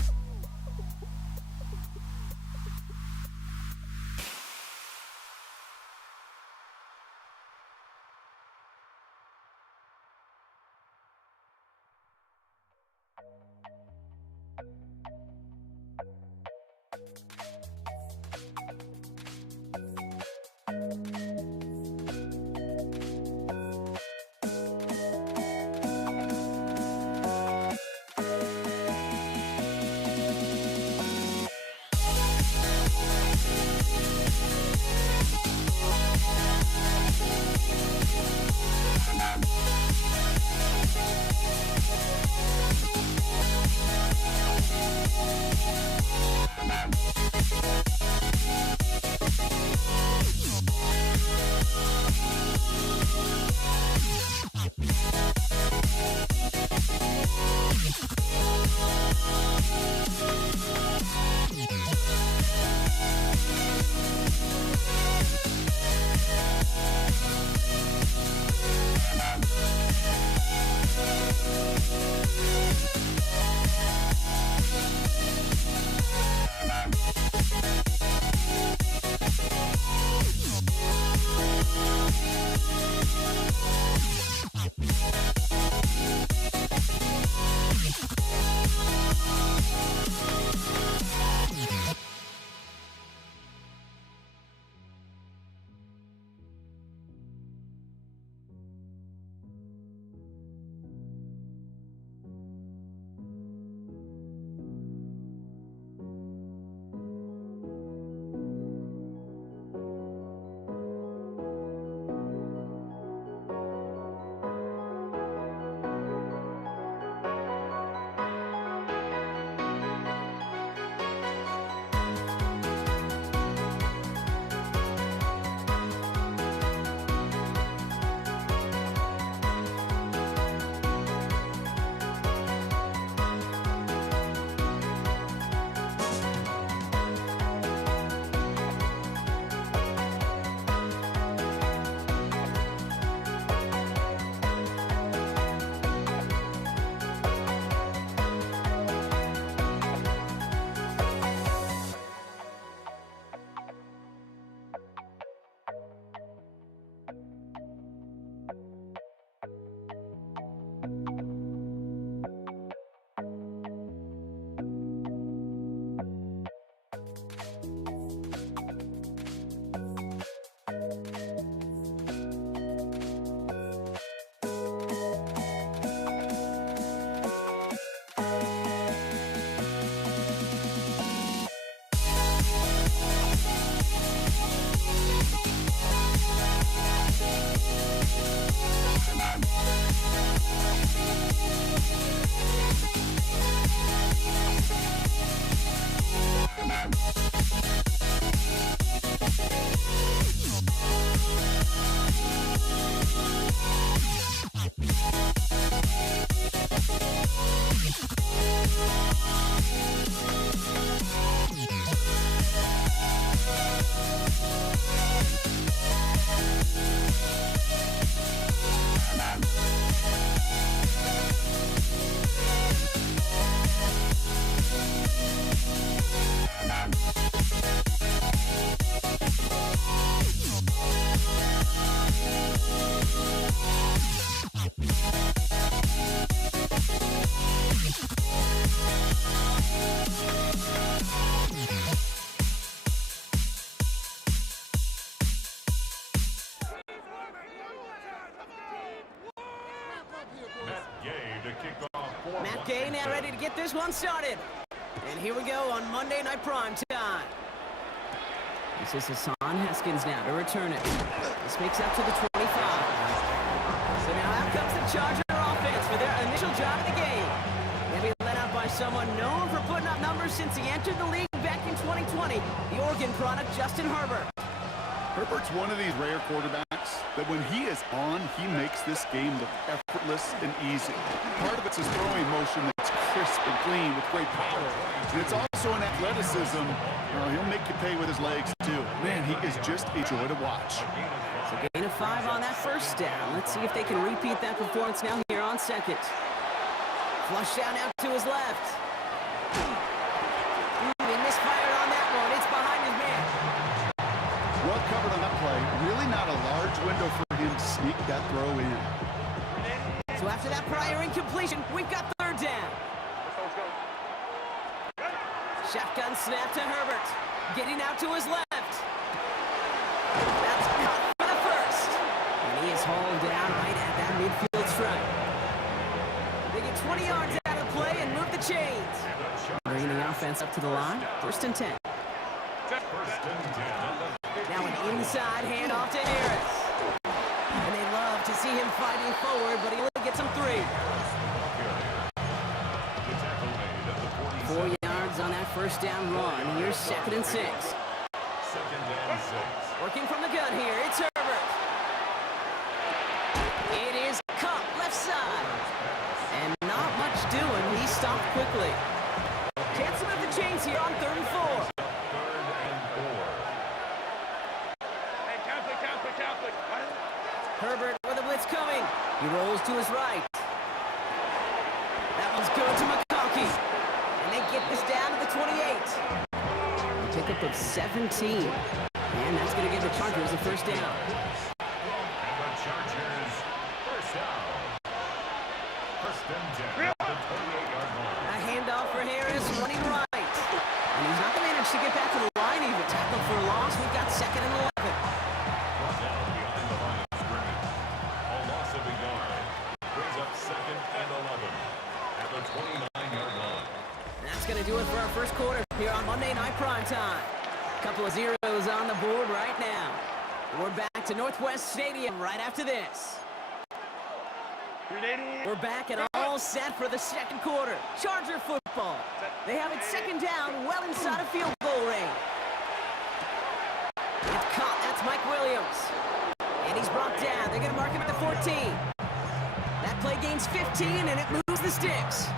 kickoff for Matt Gay now ready to get this one started. And here we go on Monday Night Prime Time. This is Hassan Haskins now to return it. This makes up to the 25. So now out comes the Charger offense for their initial drive of the game. They'll be led out by someone known for putting up numbers since he entered the league back in 2020, the Oregon product, Justin Herbert. Herbert's one of these rare quarterbacks that when he is on, he makes this game look effortless and easy. Part of it's his throwing motion that's crisp and clean with great power. And it's also an athleticism. He'll make you pay with his legs, too. Man, he is just a joy to watch. So gain of 5 on that first down. Let's see if they can repeat that performance now here on second. Flush down out to his left. He misfired on that one. It's behind his man. Well covered on that play. Really not a large window for him to sneak that throw in. So after that prior incompletion, we've got third down. Shotgun snap to Herbert. Getting out to his left. That's caught for the first. And he is hauled down right at that midfield stripe. They get 20 yards out of the play and move the chains. Bringing the offense up to the line. First and 10. Now an inside handoff to Harris. And they love to see him fighting forward, but he only gets him 3. 4 yards on that first down run. Here's second and 6. Working from the gun here, it's Herbert. It is caught left side. And not much doing. He stopped quickly. Chance to move the chains here on 3rd and 4. Herbert with a blitz coming. He rolls to his right. That one's good to McConkey. And they get this down to the 28. A pickup of 17. And that's going to give the Chargers the first down. And the Chargers first down. First and 10 at the 28-yard line. A handoff for Harris running right. And he's not going to manage to get back to the line even. Tackle for a loss. We've got second and 11. Brought down behind the line of scrimmage. A loss of a yard. Brings up second and 11 at the 29-yard line. That's going to do it for our first quarter here on Monday Night Prime Time. Couple of zeros on the board right now. We're back to Northwest Stadium right after this. We're back and all set for the second quarter. Charger football. They have it second down, well inside of field goal range. It's caught. That's Mike Williams. And he's brought down. They're going to mark him at the 14. That play gains 15, and it moves the sticks.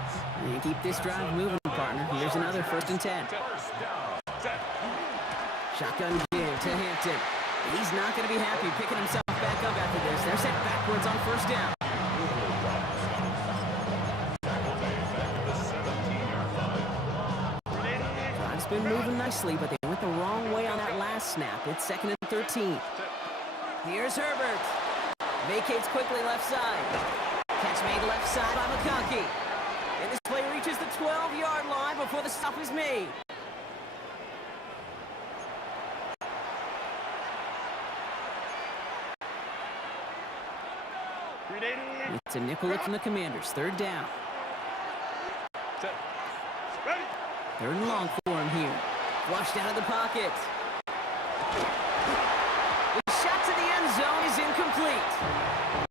You keep this drive moving, partner. Here's another first and 10. Shotgun give to Hampton. He's not going to be happy picking himself back up after this. They're set backwards on first down. Drive's been moving nicely, but they went the wrong way on that last snap. It's second and 13. Here's Herbert. Vacates quickly left side. Catch made left side by McConkey. And this play reaches the 12-yard line before the stop is made. It's a nickel look from the Commanders. Third down. Third and long for him here. Flushed out of the pocket. The shot to the end zone is incomplete.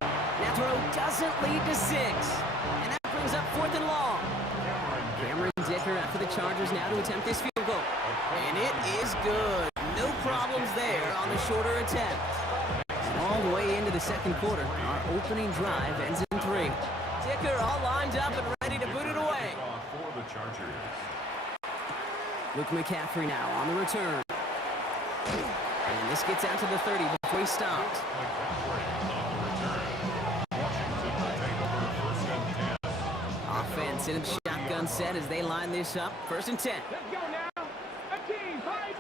That throw doesn't lead to 6. And that brings up 4th and long. Cameron Dicker out for the Chargers now to attempt this field goal. And it is good. No problems there on the shorter attempt. All the way into the second quarter. Our opening drive ends in 3. Dicker all lined up and ready to boot it away. For the Chargers. Luke McCaffrey now on the return. And this gets out to the 30 before he stopped. Offense in a shotgun set as they line this up. First and 10. Let's go now. A team fight.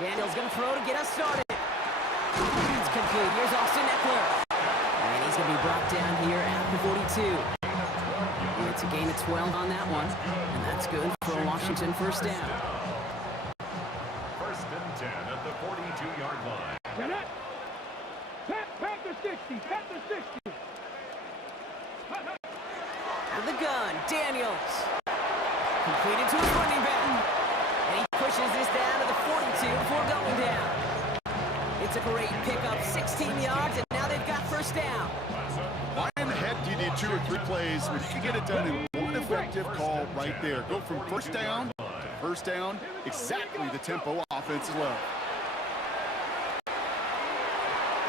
Daniel's going to throw to get us started. It's complete. Here's Austin Eckler. And he's going to be brought down here at the 42. And it's a gain of 12 on that one. And that's good for a Washington first down. First and 10 at the 42-yard line. Panther 60. Panther 60. run. Daniels. Completed to his running back. And he pushes this down to the 42 before going down. It's a great pickup, 16 yards, and now they've got first down. Why in the heck do you need 2 or 3 plays when you can get it done in one effective call right there? Go from first down to first down, exactly the tempo offenses love.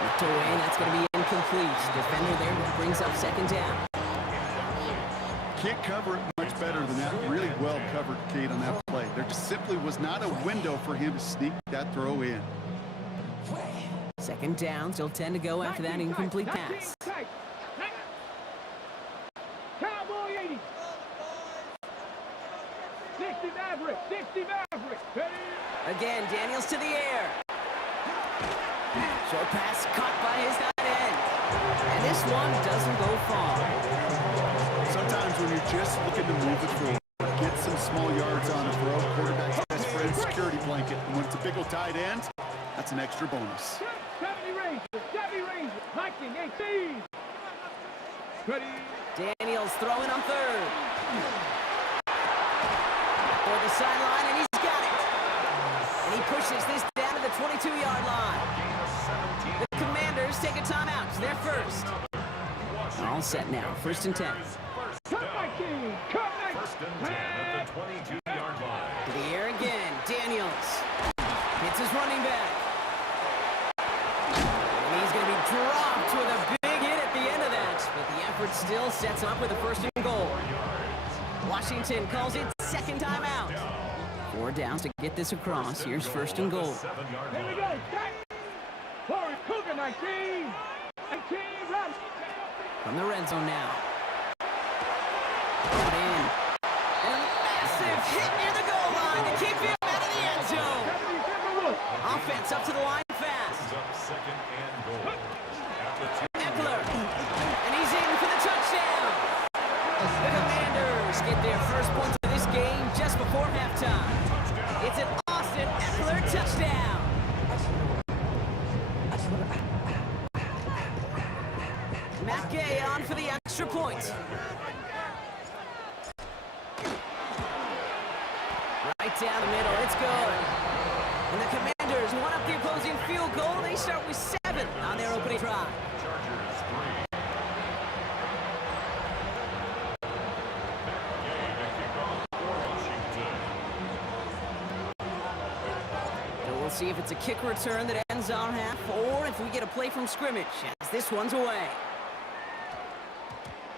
Ripped away, that's going to be incomplete. Defender there brings up second down. Can't cover it much better than that. Really well covered, Kate, on that play. There just simply was not a window for him to sneak that throw in. Second down, still 10 to go after that incomplete pass. Cowboy 80. 60 Maverick. 60 Maverick. Again, Daniels to the air. Short pass caught by his tight end. And this one doesn't go far. Sometimes when you're just looking to move the forward, get some small yards on the throw, quarterback's best friend, security blanket. And when it's a big old tight end, that's an extra bonus. 70 Rangers. 70 Rangers. Hiking 18. Ready. Daniels throwing on third. For the sideline, and he's got it. And he pushes this down to the 22-yard line. The Commanders take a timeout. They're first. All set now. First and 10. Cut my team. Cut my First and 10 at the 22-yard line. To the air again. Daniels hits his running back. And he's going to be dropped with a big hit at the end of that. But the effort still sets up with a first and goal. Washington calls it second timeout. 4 downs to get this across. Here's first and goal. Here we go. Forward. Cougar 19. 18. Run. From the red zone now. Brought in. And a massive hit near the goal line to keep him out of the end zone. Offense up to the line fast. Second and goal. Eckler. And he's in for the touchdown. The Commanders get their first points of this game just before halftime. It's an Austin Eckler touchdown. Matt Gay on for the extra point. Right down the middle, it's good. And the Commanders one up the opposing field goal. They start with 7 on their opening drive. Chargers 3. Matt Gay to kick off for Washington. So we'll see if it's a kick return that ends our half, or if we get a play from scrimmage, as this one's away.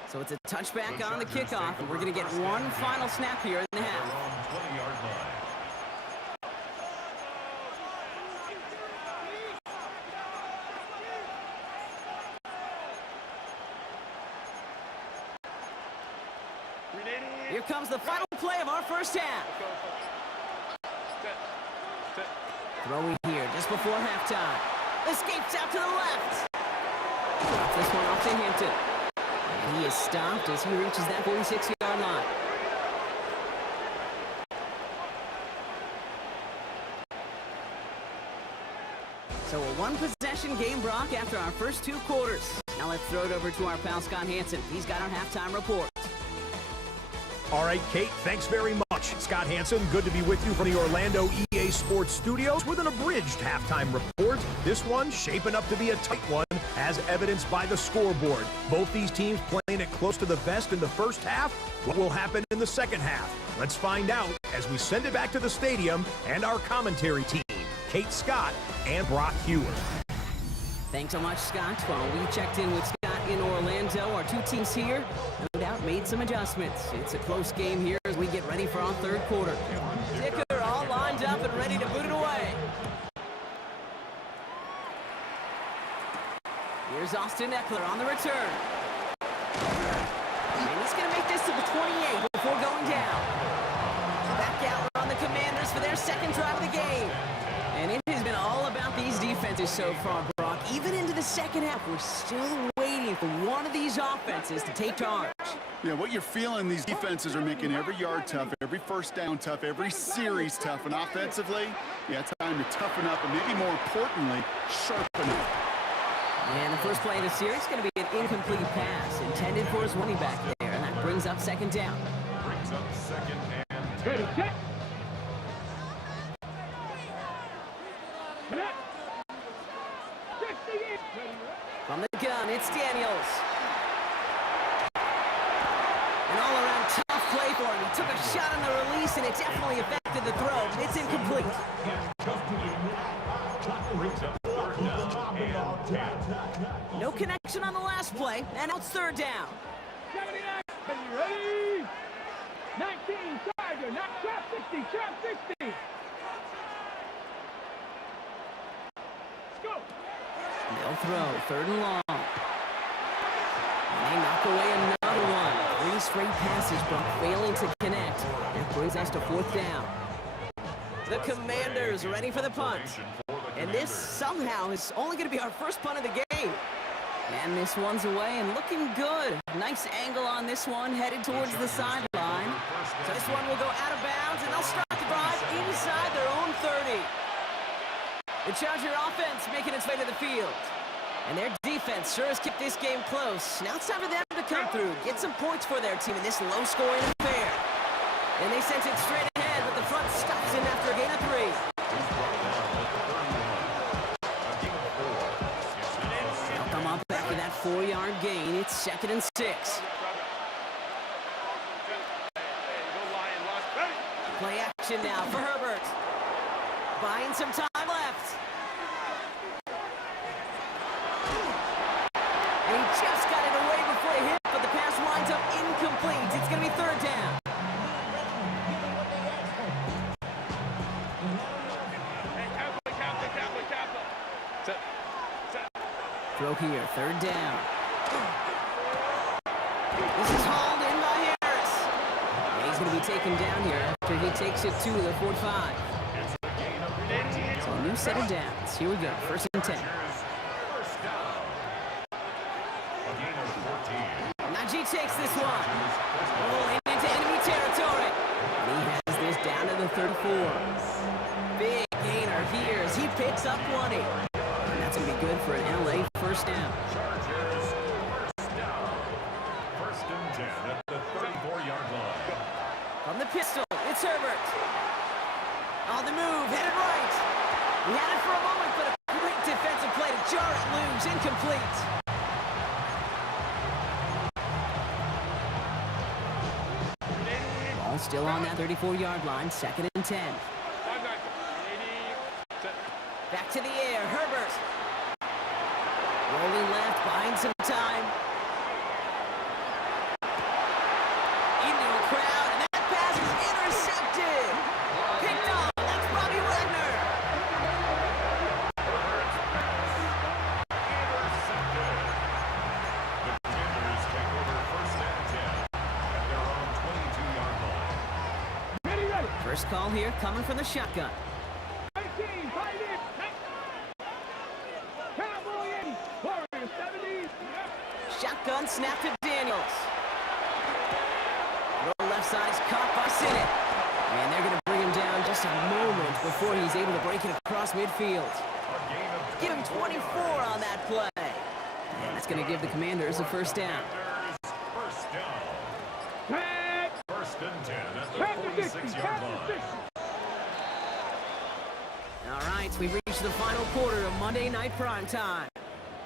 So it's a touchback on the kickoff, and we're going to get one final snap here in the half. On 20-yard line. Here comes the final play of our first half. Throwing here just before halftime. Escapes out to the left. Drops this one off to Hampton. And he is stopped as he reaches that 46-yard line. So a one-possession game, Brock, after our first 2 quarters. Now let's throw it over to our pal Scott Hanson. He's got our halftime report. All right, Kate, thanks very much. Scott Hanson, good to be with you from the Orlando EA Sports Studios with an abridged halftime report. This one shaping up to be a tight one, as evidenced by the scoreboard. Both these teams playing it close to the vest in the first half. What will happen in the second half? Let's find out as we send it back to the stadium and our commentary team, Kate Scott and Brock Hewer. Thanks so much, Scott. Well, we checked in with Scott in Orlando. Our 2 teams here, no doubt, made some adjustments. It's a close game here as we get ready for our third quarter. Dicker all lined up and ready to boot it away. Here's Austin Eckler on the return. And he's going to make this to the 28 before going down. Back out on the Commanders for their second drive of the game. And it has been all about these defenses so far, Brock. Even into the second half, we're still waiting for one of these offenses to take charge. Yeah, what you're feeling, these defenses are making every yard tough, every first down tough, every series tough. And offensively, yeah, it's time to toughen up and maybe more importantly, sharpen up. And the first play of the series is going to be an incomplete pass intended for his running back there. And that brings up second down. Brings up second and 10. Ready, check. From the gun, it's Daniels. An all-around tough play for him. He took a shot on the release, and it definitely affected the throw. It's incomplete. Brings up third down and 10. No connection on the last play, and now it's third down. 79. Ready? 19. Tiger. Not trap 60. Trap 60. Let's go. They'll throw, third and long. And they knock away another one. 3 straight passes, but failing to connect. That brings us to fourth down. The Commanders ready for the punt. And this somehow is only going to be our first punt of the game. And this one's away and looking good. Nice angle on this one, headed towards the sideline. So this one will go out of bounds, and they'll start the drive inside their own 30. The Charger offense making its way to the field. And their defense sure has kept this game close. Now it's time for them to come through, get some points for their team in this low-scoring affair. And they sent it straight ahead, but the front stops him after a gain of 3. They'll come up after that 4-yard gain. It's second and 6. Play action now for Herbert. Buying some time left. And he just got it away before he hit, but the pass winds up incomplete. It's going to be third down. Throw here, third down. This is hauled in by Harris. And he's going to be taken down here after he takes it to the 45. So a new set of downs. Here we go, first and 10. Najee takes this one. Rolling into enemy territory. And he has this down to the 34. Big gainer here as he picks up 20. And that's going to be good for an LA first down. Chargers first down. First and 10 at the 34-yard line. From the pistol, it's Herbert. On the move, headed right. He had it for a moment, but a great defensive play to jar it loose. Incomplete. Ball still on that 34-yard line, second and 10. Back to the air, Herbert. Rolling left, buying some time. Into a crowd, and that pass is intercepted. Picked off, that's Bobby Wagner. The Commanders take over first and 10 at their own 22-yard line. Ready, ready. First call here, coming from the shotgun. 19. Fight it. Cowboy 80. Warrior 70. Shotgun snap to Daniels. Throw left side is caught by Sinnott. And they're going to bring him down just a moment before he's able to break it across midfield. Give him 24 on that play. And that's going to give the Commanders a first down. First down. Red. First and 10 at the Pass to 60. 46-yard Pass to line. 60. All right, we've reached the final quarter of Monday Night Primetime.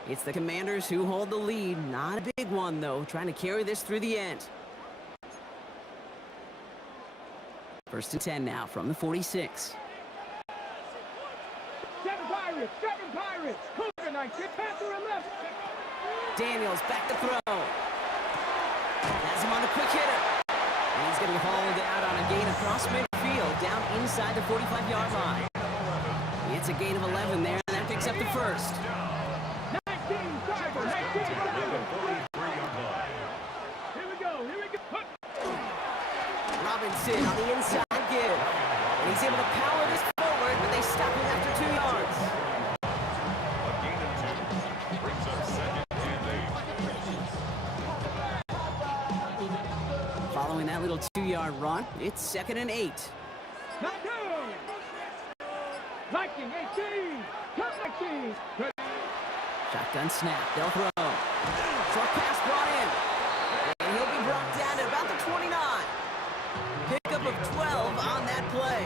It's the Commanders who hold the lead. Not a big one, though, trying to carry this through the end. First and 10 now from the 46. 7 Pirates. 7 Pirates. Cougar 19. Pass to the left. Daniels back to throw. Has him on the quick hitter. And he's going to be hauled out on a gain across midfield down inside the 45-yard line. It's a gain of 11 there, and that picks up the first. 19. Tiger. 19. Three-yard line. Here we go. Here we go. Hook. Robinson on the inside give. And he's able to power this forward, but they stop him after 2 yards. A gain of 2. Brings up second and 8. Following that little 2-yard run, it's second and 8. Not down. Viking 18. Come 19. Shotgun snap, they'll throw. Short pass brought in. And he'll be brought down to about of 12 on that play.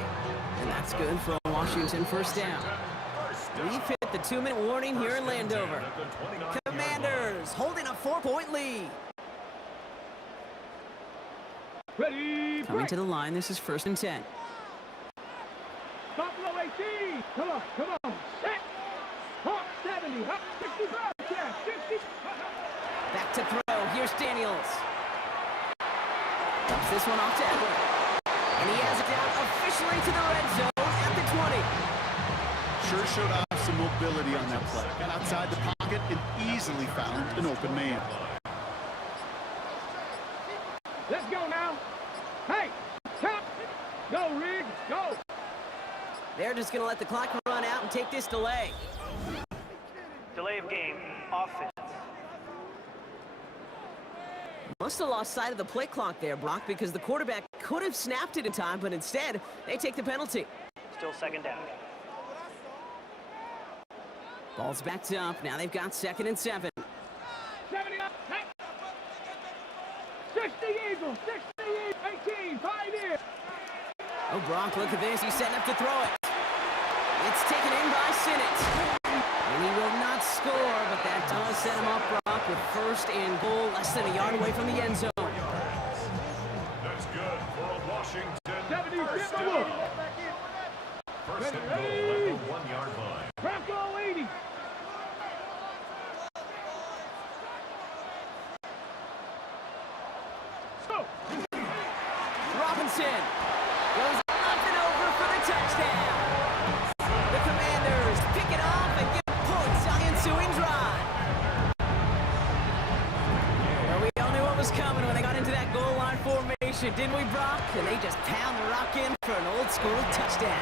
And that's good for a Washington first down. We've hit the 2-minute warning here in Landover. Commanders holding a 4-point lead. Ready, Coming to the line, this is 1st and 10. Top low 18. Come on. Set. Hawk 70. Hawk 65. Yeah, 60. Back to throw. Here's Daniels. Dumps this one off to Edward. And he has it down officially to the red zone at the 20. Sure showed off some mobility on that play. Got outside the pocket and easily found an open man. Let's go now. Hey, stop. Go, Riggs, go. They're just going to let the clock run out and take this delay. Delay of game, offense. Must have lost sight of the play clock there, Brock, because the quarterback could have snapped it in time, but instead, they take the penalty. Still 2nd down. Ball's backed up. Now they've got 2nd and 7. 70 up. Hey. 60 Eagles. 60 18. Pioneer. Oh, Brock, look at this. He's setting up to throw it. It's taken in by Sinnott. And he will not score, but that does set him up, Brock, with 1st and goal, less than a yard away from the end zone. That's good for a Washington 70 first Timberwolves. down. 1st and goal at the 1-yard line. Bronco 80. Go. Robinson goes up and over for the touchdown. The Commanders pick it off and get points on the ensuing drive. Well, we all knew what was coming when they got into that goal line formation, didn't we, Brock? And they just pound the rock in for an old school touchdown.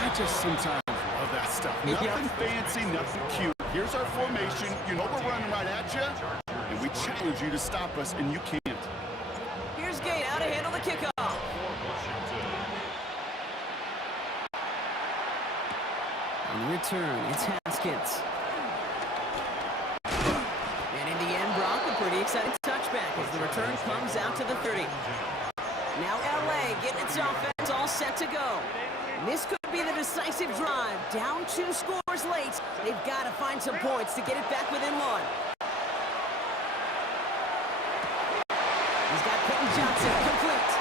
I just sometimes love that stuff. Nothing fancy, nothing cute. Here's our formation. You know we're running right at you, and we challenge you to stop us, and you can't. Here's Gay out to handle the kickoff. On the return, it's Haskins. And in the end, Brock, a pretty exciting touchback as the return comes out to the 30. Now LA getting its offense all set to go. This could be the decisive drive. Down 2 scores late. They've got to find some points to get it back within 1. He's got Quentin Johnson complete.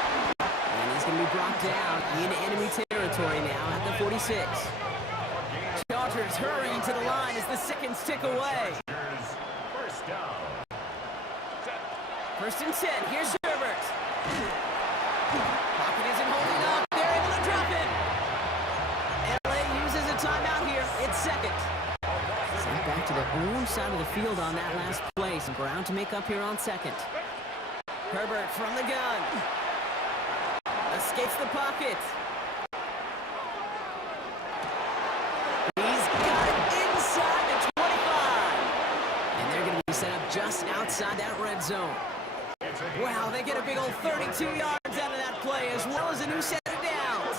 And he's going to be brought down in enemy territory now at the 46. Chargers hurrying to the line as the seconds tick away. First down. 1st and 10. Here's Herbert. Pocket isn't holding up. They're able to drop it. LA uses a timeout here. It's 2nd. Sent back to their own side of the field on that last play. Some ground to make up here on 2nd. Herbert from the gun. Escapes the pocket. He's got it inside the 25. And they're going to be set up just outside that red zone. Wow, they get a big old 32 yards out of that play, as well as a new set of downs.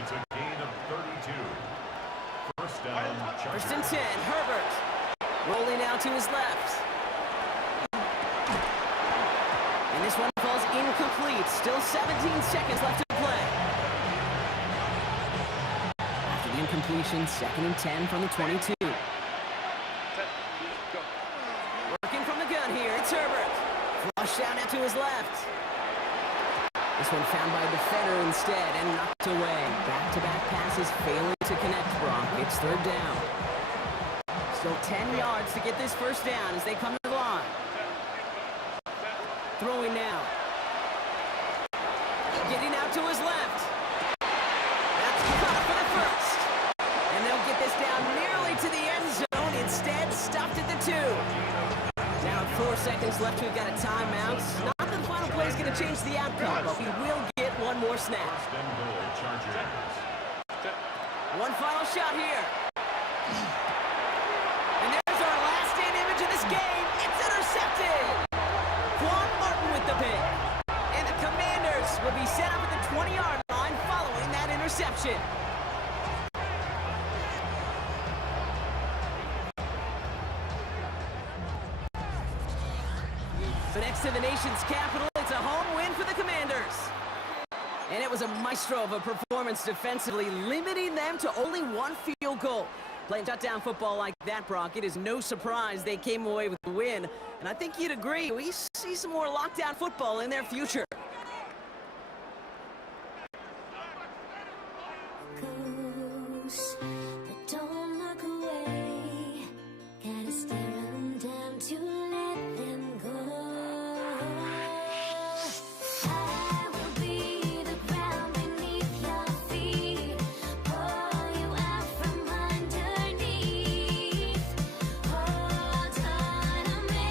It's a gain of 32. First down, Chargers. 1st and 10, Herbert. Rolling out to his left. And this one falls incomplete. Still 17 seconds left to play. After the incompletion, 2nd and 10 from the 22. Working from the gun here, it's Herbert. Flush down out to his left. This one found by a defender instead and knocked away. Back-to-back passes failing to connect, Brock. It's 3rd down. Still 10 yards to get this first down as they come to the line. Throwing now. Getting out to his left. That's caught for the 1st. And they'll get this down nearly to the end zone. Instead, stopped at the 2. Now 4 seconds left. We've got a timeout. Not that the final play is going to change the outcome, but we will get one more snap. First and goal, Chargers. One final shot here. And there's our last stand image of this game. It's intercepted. Quan Martin with the pick. And the Commanders will be set up at the 20-yard line following that interception. So next to the nation's capital, it's a home win for the Commanders. And it was a maestro of a performance defensively, limiting them to only one field goal. Playing shutdown football like that, Brock, it is no surprise they came away with the win. And I think you'd agree, we see some more lockdown football in their future. But don't look away. Gotta stare 'em down to let them go. I will be the ground beneath your feet. Pull you out from underneath. Hold on to me.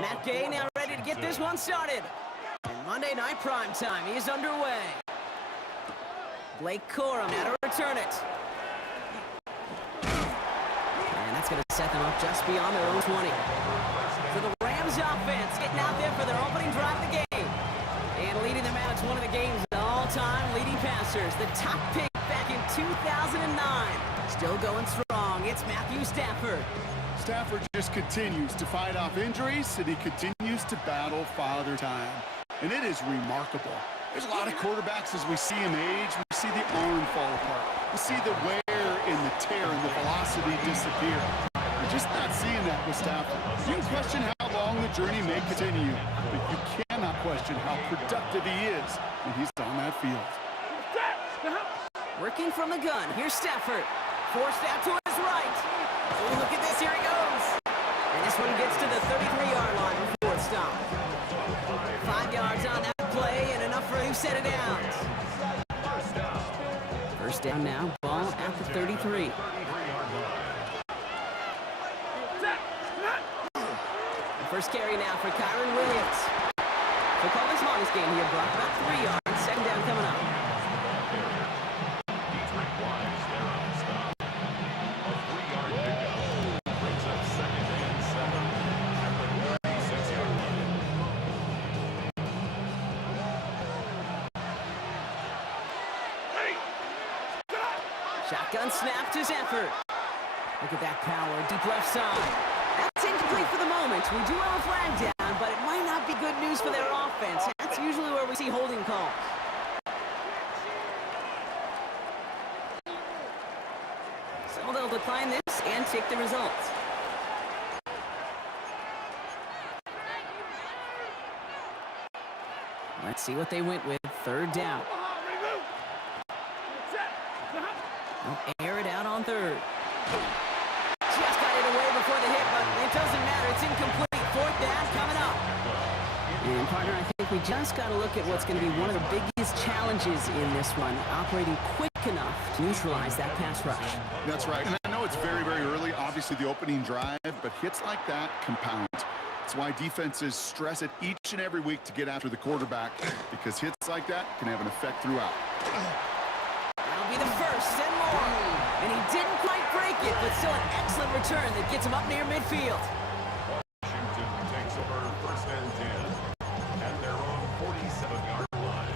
Matt Gay now ready to get this one started. And Monday Night Prime Time is underway. Blake Corum now to return it. And that's going to set them up just beyond their own 20. So the Rams offense getting out there for their opening drive of the game. And leading them out as one of the game's all-time leading passers. The top pick back in 2009. Still going strong. It's Matthew Stafford. Stafford just continues to fight off injuries, and he continues to battle Father Time. And it is remarkable. There's a lot of quarterbacks as we see him age. We see the arm fall apart. We see the wear and the tear and the velocity disappear. We're just not seeing that with Stafford. You can question how long the journey may continue, but you cannot question how productive he is when he's on that field. Working from the gun. Here's Stafford. Forced out to his right. Oh, look at this. Here he goes. And this one gets to the 33-yard line before it's stopped. 5 yards on that play and enough for him to set it out. First down now. Ball at the 33. The first carry now for Kyron Williams. So call this longest game here, Brock. About 3 yards. Second down coming up. Dietrich Wise there on the stop. A 3-yard pickup. Brings up 2nd and 7 at the 36-yard line. Shotgun snap to Zephyr. Look at that power, deep left side. That's incomplete for the moment. We do have a flag down, but it might not be good news for their offense. That's usually where we see holding calls. So they'll decline this and take the results. Let's see what they went with. Third down. They'll air it out on third. Just got it away before the hit, but it doesn't matter. It's incomplete. Fourth down coming up. And partner, I think we just got to look at what's going to be one of the biggest challenges in this one, operating quick enough to neutralize that pass rush. That's right. And I know it's very, very early, obviously the opening drive, but hits like that compound. That's why defenses stress it each and every week to get after the quarterback, because hits like that can have an effect throughout. That'll be the first and more. And he didn't quite break it, but still an excellent return that gets him up near midfield. Washington takes over 1st and 10 at their own 47-yard line.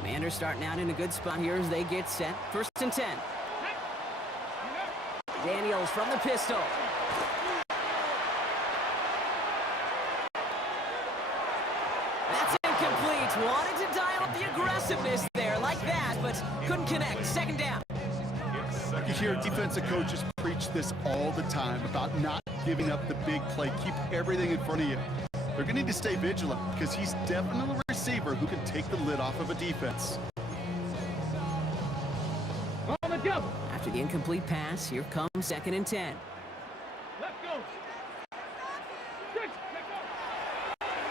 Commanders starting out in a good spot here as they get set. 1st and 10. Daniels from the pistol. That's incomplete. Wanted to dial up the aggressiveness there like that, but couldn't connect. Second down. You hear defensive coaches preach this all the time about not giving up the big play. Keep everything in front of you. They're going to need to stay vigilant because he's definitely a receiver who can take the lid off of a defense. After the incomplete pass, here comes 2nd and 10.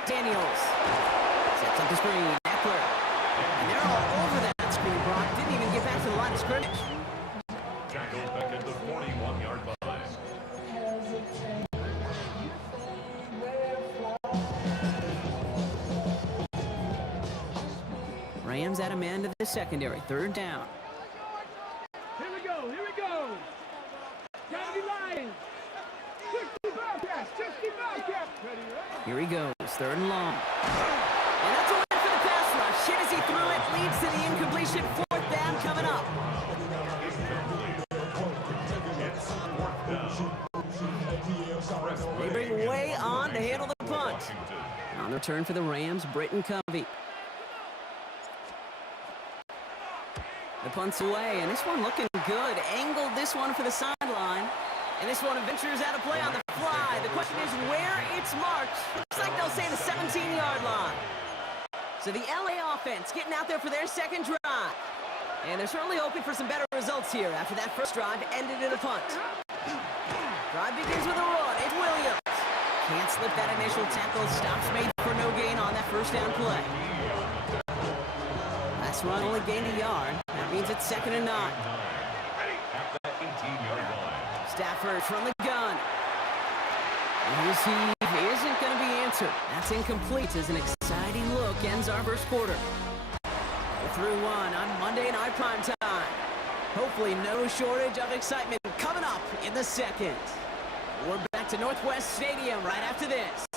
Daniels sets up the screen. Eckler. And they're all over that screen. Brock didn't even get back to the line of scrimmage. Tackled back at the 41-yard line. Rams at a man to the secondary. 3rd down. Here we go. Gotta be lying. 65 caps. Ready, right? Here he goes. 3rd and long. And that's a win for the pass rush. Hit as he threw it. Leads to the incompletion. 4th down coming up. They bring way on to handle the punt. On the return for the Rams, Britton Covey. The punt's away, and this one looking good. Angled this one for the sideline. And this one ventures out of play on the fly. The question is where it's marked. Looks like they'll say the 17-yard line. So the LA offense getting out there for their second drive. And they're certainly hoping for some better results here after that first drive ended in a punt. Drive begins with a run. It's Williams. Can't slip that initial tackle. Stops made for no gain on that first down play. Last run only gained a yard. That means it's 2nd and 9. At that 18-yard line. Stafford from the gun. And his heave isn't going to be answered. That's incomplete as an exciting look ends our first quarter. We're through one on Monday Night Primetime. Hopefully no shortage of excitement coming up in the second. We're back to Northwest Stadium right after this.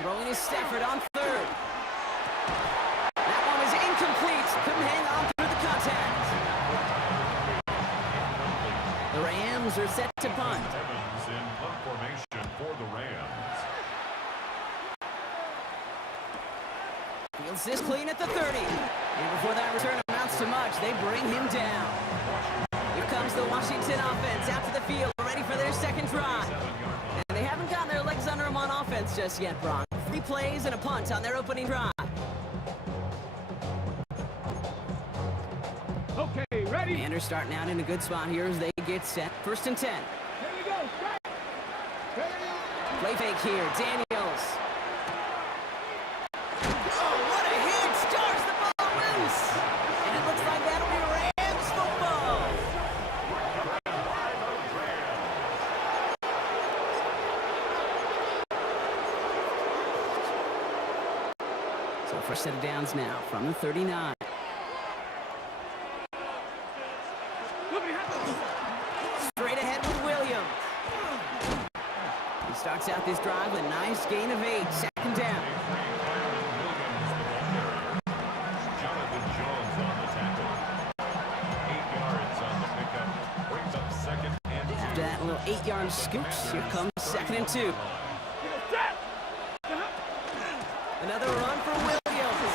Throwing is Stafford on 3rd. That one is incomplete. Couldn't hang on through the contact. The Rams are set to punt. Evans in punt formation for the Rams. Fields this clean at the 30. And before that return amounts to much, they bring him down. Here comes the Washington offense out to the field, ready for their second drive. And they haven't gotten their legs under them on offense just yet, Brock. 3 plays and a punt on their opening drive. Okay, ready? Commanders starting out in a good spot here as they get set. 1st and 10. Here we go. Strike. Play fake here, Daniels. Oh, what a hit! Stars the ball loose! And it looks like that'll be Rams football! So first set of downs now from the 39. Straight ahead with Williams. He starts out this drive with a nice gain of 8. Second down. Jonathan Jones on the tackle. 8 yards on the pickup. Brings up second and 2. After that little 8-yard scooch, here comes second and 2. Another run for Williams.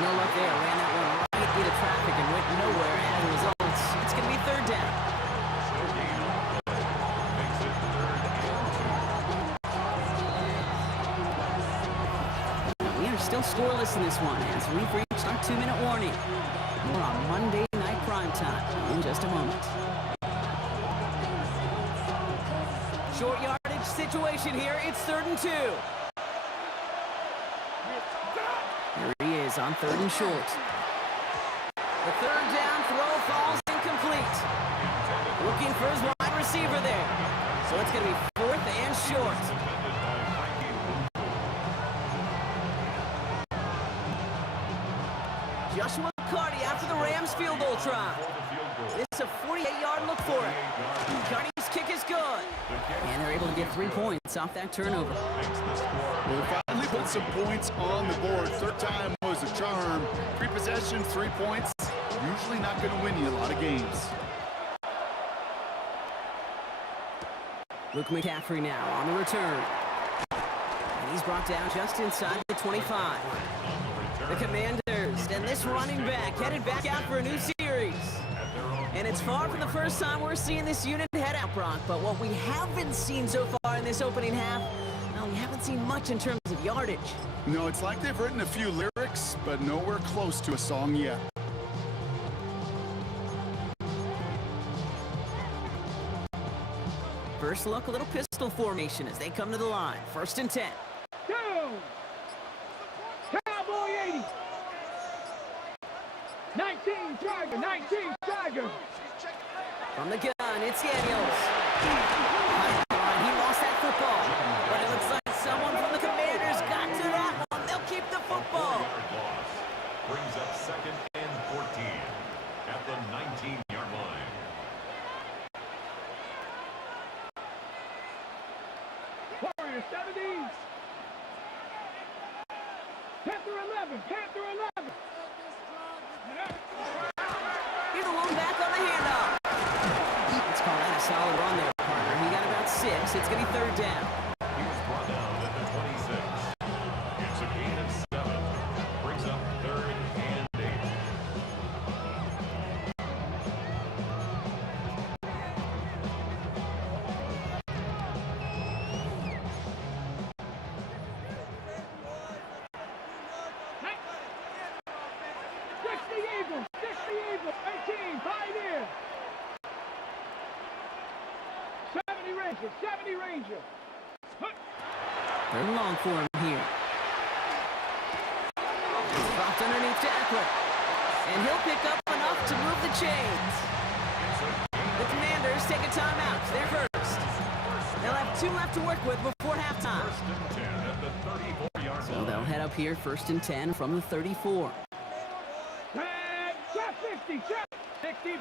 No luck there. Ran that one right into traffic and went nowhere as a result. It's going to be third down. Makes it third and 2. We are still scoreless in this one as we've reached our 2-minute warning. More on Monday Night Primetime in just a moment. Short yardage situation here. It's third and 2. Here he is on third and short. The third down throw falls incomplete. Looking for his wide receiver there. So it's going to be fourth and short. Joshua McCarty after the Rams field goal try. This is a 48-yard look for it. McCarty's kick is good. And they're able to get 3 points off that turnover. Well, finally put some points on the board. Third time was a charm. 3 possessions, 3 points. Usually not going to win you a lot of games. Luke McCaffrey now on the return. And he's brought down just inside the 25. The Commanders and this running back headed back out for a new series. And it's far from the first time we're seeing this unit head out, Brock. But what we haven't seen so far in this opening half, well, we haven't seen much in terms of yardage. No, it's like they've written a few lyrics, but nowhere close to a song yet. First look, a little pistol formation as they come to the line. First and 10. Down. Cowboy 80. 19 Tiger, 19 Tiger. From the gun, it's Daniels. He lost that football. But it looks like someone from the Commanders got to that one. They'll keep the football. Loss. Brings up second and 14 at the 19-yard line. Warrior 70s. Panther 11, Panther 11. Here's a lone back on the handoff. Let's call that a solid run there, partner. He got about 6. It's going to be third down. He was brought down at the 26. It's a gain of 7. Brings up third and 8. Eagle, 18, Pioneer. 70 Ranger. Third and long for him here. It's dropped underneath Tackler. And he'll pick up enough to move the chains. The Commanders take a timeout. They're first. They'll have 2 left to work with before halftime. First and 10 at the 34-yard So line. they'll head up here first and 10 from the 34. Shot 50, shot 60.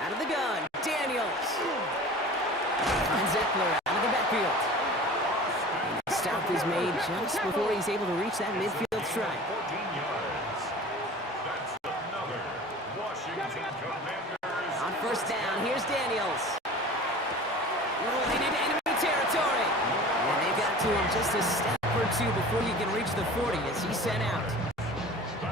Out of the gun, Daniels. Finds Zeckler out of the backfield. And the stop is made just before he's able to reach that midfield strike. 14 yards. That's another Washington Commanders. On first down, here's Daniels. Rolling into enemy territory. And they got to him just a step or 2 before he can reach the 40 as he's sent out.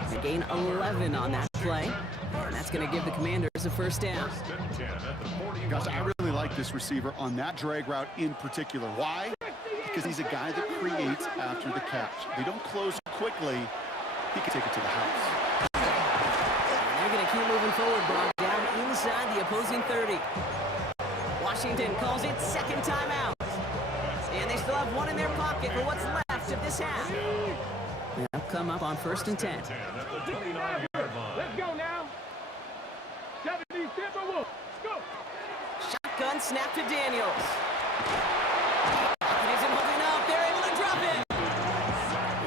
They gain 11 on that play. And that's going to give the Commanders a first down. First and 10 at the 41. Gosh, I really like this receiver on that drag route in particular. Why? Because he's a guy that creates after the catch. They don't close quickly. He can take it to the house. And they're going to keep moving forward, Brock, down inside the opposing 30. Washington calls it second timeout. And they still have one in their pocket for what's left of this half. They'll come up on 1st and 10. At the 29-yard line. Let's go now. 70 Timberwolves. Go. Shotgun snap to Daniels. It isn't holding up. They're able to drop it.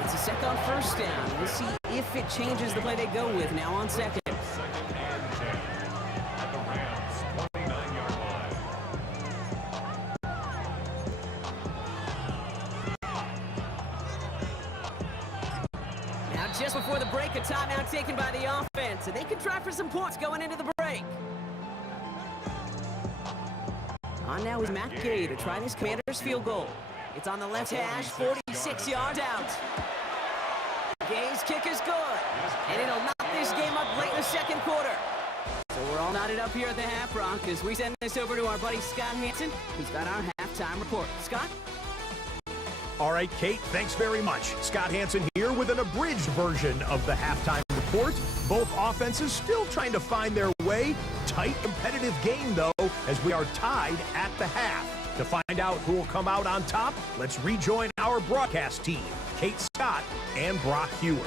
It's a second on 1st down. We'll see if it changes the play they go with now on 2nd. 2nd and 10 at the Rams' 29-yard line. Now just before the break, a timeout taken by the offense, and they can try for some points going into the break. On now is Matt Gay to try this Commanders field goal. It's on the left hash, 46 yards out. Gay's kick is good, and it'll knock this game up late in the 2nd quarter. So we're all knotted up here at the half, Brock, as we send this over to our buddy Scott Hanson, who's got our halftime report. Scott? All right, Kate, thanks very much. Scott Hanson here with an abridged version of the halftime report. Both offenses still trying to find their way. Tight, competitive game, though, as we are tied at the half. To find out who will come out on top, let's rejoin our broadcast team, Kate Scott and Brock Hewitt.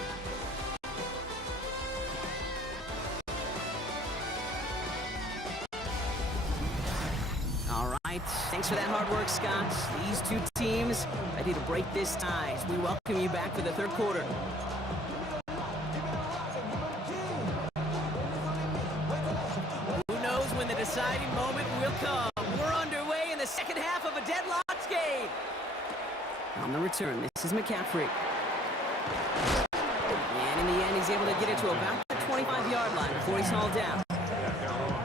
All right, thanks for that hard work, Scott. These two teams ready to break this tie as we welcome you back for the 3rd quarter. Who knows when the deciding moment will come? We're underway in the 2nd half of a deadlocked game. On the return, this is McCaffrey. And in the end, he's able to get it to about the 25-yard line before he's hauled down.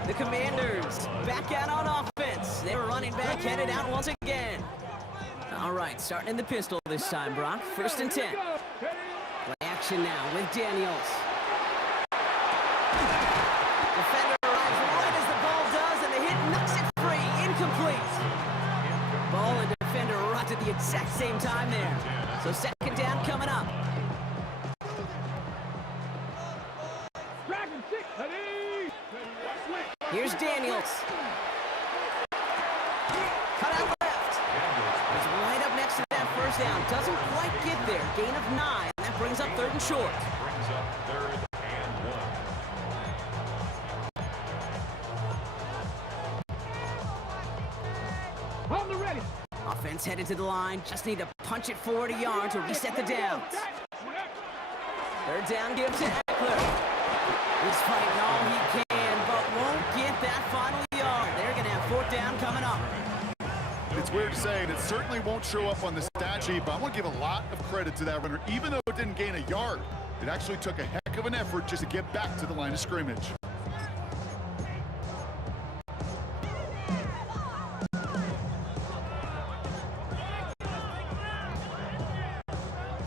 The Commanders back out on offense. They were running back, headed out once again. All right, starting in the pistol this time, Brock. 1st and 10. Play action now with Daniels. Defender arrives right as the ball does, and the hit knocks it free. Incomplete. Ball and defender right at the exact same time there. So 2nd down coming up. Dragon 6. Ready. Here's Daniels. Cut out left. He's right up next to that 1st down. Doesn't quite get there. Gain of 9. That brings up 3rd and short. Brings up 3rd and 1. On the ready. Offense headed to the line. Just need to punch it forward a yard to reset the downs. 3rd down give to Eckler. He's fighting all he can, but won't get that final yard. They're going to have 4th down coming up. It's weird to say, and it certainly won't show up on the stat sheet, but I want to give a lot of credit to that runner. Even though it didn't gain a yard, it actually took a heck of an effort just to get back to the line of scrimmage.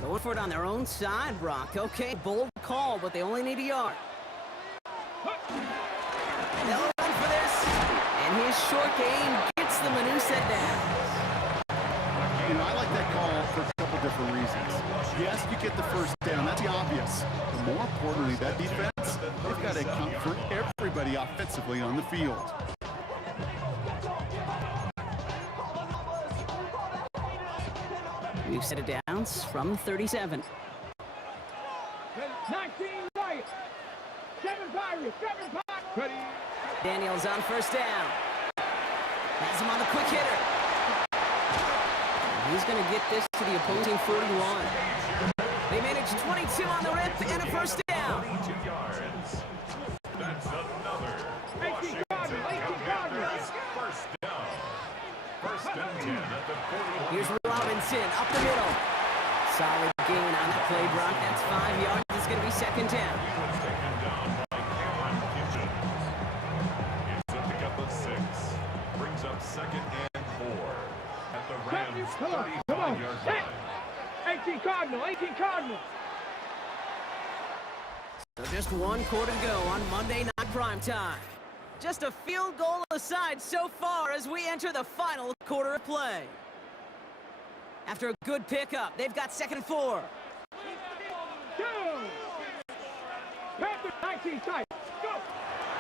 Going for it on their own side, Brock. Okay, bold call, but they only need a yard. They'll run for this, and his short game gets them a new set down. You know, I like that call for a couple different reasons. Yes, you get the 1st down. That's the obvious. But more importantly, that defense, they've got to account for everybody offensively on the field. New set of downs from 37. 19 Wyatt. 7 Pirates. 7 Pirates. Ready. Daniels on 1st down. Has him on the quick hitter. He's going to get this to the opposing 41. They manage 22 on the rip and a 1st down. 22 yards. That's another 18 Cardinals. 18 Cardinals. 1st down. 1st and 10 at the 41. Here's Robinson up the middle. Solid gain on that play, Brock. That's 5 yards. It's going to be 2nd down. He was taken down by Cameron Kitchen. It's a pickup of 6. Brings up 2nd and 4 at the Rams' Come on. 35-yard line. 18 Cardinals. 18 Cardinals. So just 1 quarter to go on Monday Night Primetime. Just a field goal aside so far as we enter the final quarter of play. After a good pickup, they've got 2nd and 4. 2. Panthers 19 tight. Go.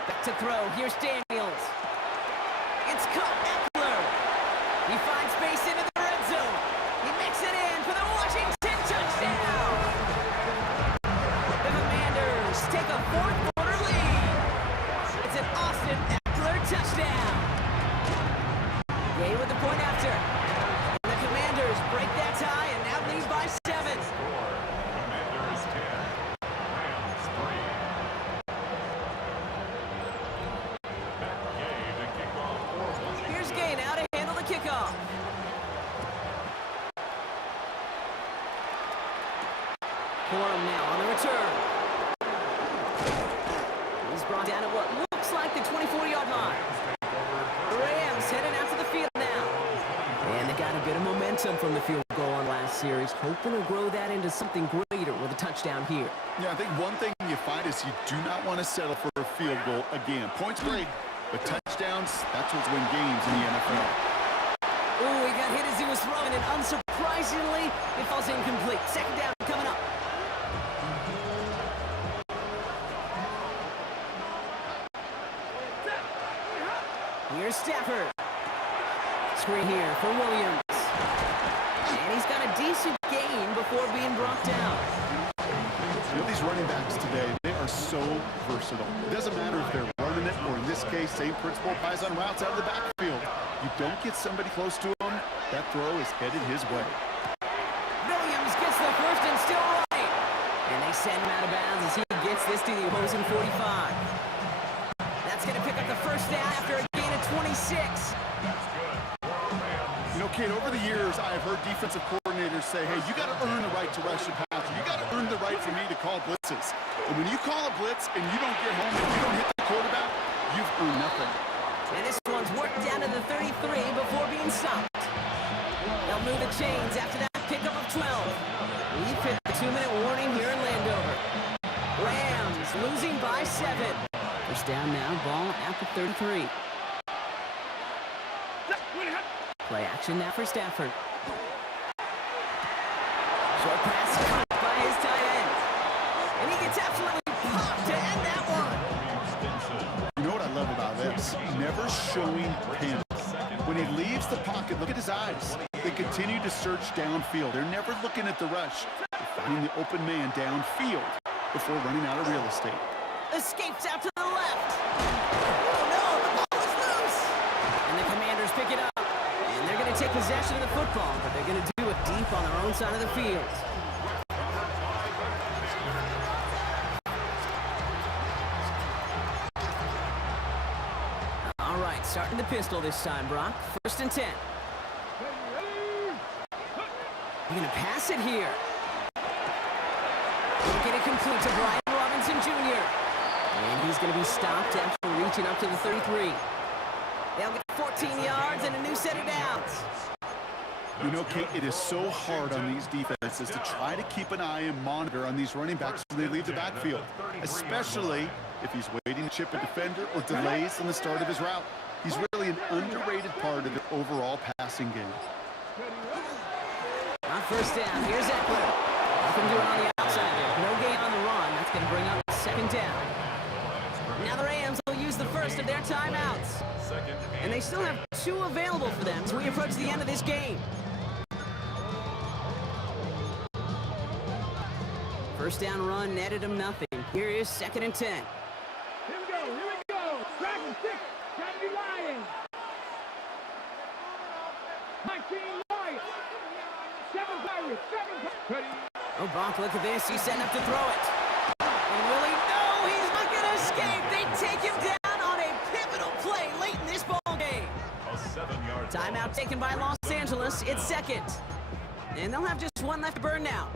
Back to throw. Here's Daniels. It's caught. Eckler. He finds space into the red zone. away with the point after. And the Commanders break that tie and now lead by 7. Commanders 10, Rams 3. Back Gay to kick off for Washington. Here's Gay now to handle the kickoff. Corum now on the return. He's brought down at what looks like the 24-yard line. The Rams heading out to the field now. And they got a bit of momentum from the field goal on last series, hoping to grow that into something greater with a touchdown here. Yeah, I think one thing you find is you do not want to settle for a field goal again. Points great, but touchdowns, that's what's win games in the NFL. Ooh, he got hit as he was throwing, and unsurprisingly, it falls incomplete. Second down coming up. Here's Stafford. Screen here for Williams. And he's got a decent gain before being brought down. You know, these running backs today, they are so versatile. It doesn't matter if they're running it, or in this case, same principle applies on routes out of the backfield. You don't get somebody close to him, that throw is headed his way. Williams gets the first and still right. And they send him out of bounds as he gets this to the opposing 45. That's going to pick up the first down after a gain of 26. You know, Kate, over the years, I have heard defensive coordinators say, hey, you got to earn the right to rush the passer. You got to earn the right for me to call blitzes. And when you call a blitz and you don't get home and you don't hit the quarterback, you've earned nothing. And this one's worked down to the 33 before being stopped. They'll move the chains after that pickup of 12. We've hit the 2-minute warning here in Landover. Rams losing by 7. First down now, ball at the 33. Play action now for Stafford. Short pass caught by his tight end. And he gets absolutely popped to end that one. You know what I love about this? Never showing panic. When he leaves the pocket, look at his eyes. They continue to search downfield. They're never looking at the rush. They're finding the open man downfield before running out of real estate. Escapes out to the left. Oh no, the ball is loose. And the Commanders pick it up. And they're going to take possession of the football, but they're going to do it deep on their own side of the field. All right, starting the pistol this time, Brock. 1st and 10. You're going to pass it here. We'll get it complete to Brian Robinson Jr. And he's going to be stopped after reaching up to the 33. They'll get 14 yards and a new set of downs. You know, Kate, it is so hard on these defenses to try to keep an eye and monitor on these running backs when they leave the backfield, especially if he's waiting to chip a defender or delays in the start of his route. He's really an underrated part of the overall passing game. On first down, here's Eckler. Nothing doing on the outside there. No gain on the run. That's going to bring up 2nd down. Now the Rams will use the first of their timeouts. And they still have 2 available for them as we approach the end of this game. First down run netted them nothing. Here is 2nd and 10. Here we go. Dragon 6. Trying to be lying. 19 right. 7 Pirates. 7 Pirates. Oh, Brock, look at this. He's setting up to throw it. And will he? No, he's not going to escape. They take him down on a pivotal play late in this ball game. A 7-yard Timeout taken by Los Angeles. It's 2nd. And they'll have just 1 left to burn now.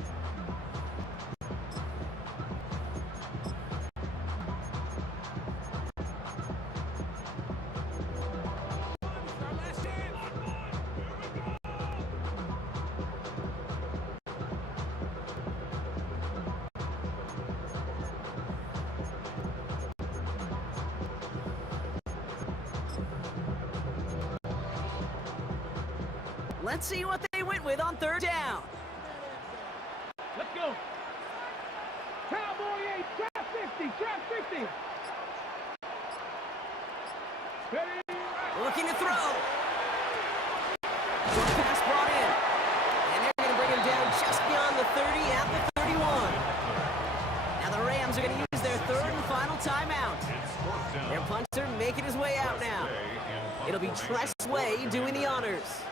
Let's see what they went with on 3rd down. Let's go. Cowboy 8. Trap 50. Trap 50. Ready. Looking to throw. Short pass brought in. And they're going to bring him down just beyond the 30 at the 31. Now the Rams are going to use their 3rd and final timeout. Their punter making his way out now. It'll be Tress Way doing the honors.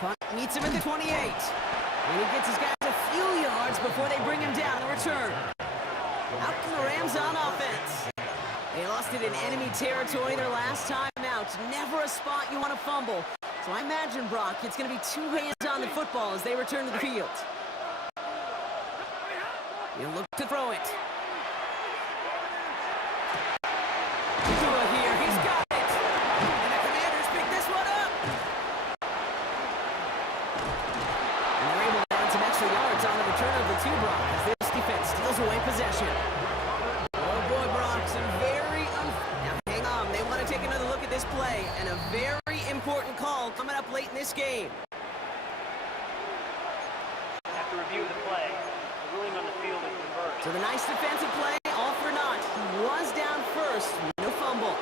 Punt meets him at the 28. And he gets his guys a few yards before they bring him down the return. Out to the Rams on offense. They lost it in enemy territory their last time out. Never a spot you want to fumble. So I imagine, Brock, it's going to be 2 hands on the football as they return to the field. He'll look to throw it. Tua here, he's got it. And the Commanders pick this one up. And they're able to add some extra yards on the return of the 2, Brock, as this defense steals away possession. Oh boy, Brock, some very now hang on, they want to take another look at this play, and a very important call coming up late in this game. After review of the play, the ruling on the field is reversed. So the nice defensive play, all for naught. He was down first, no fumble.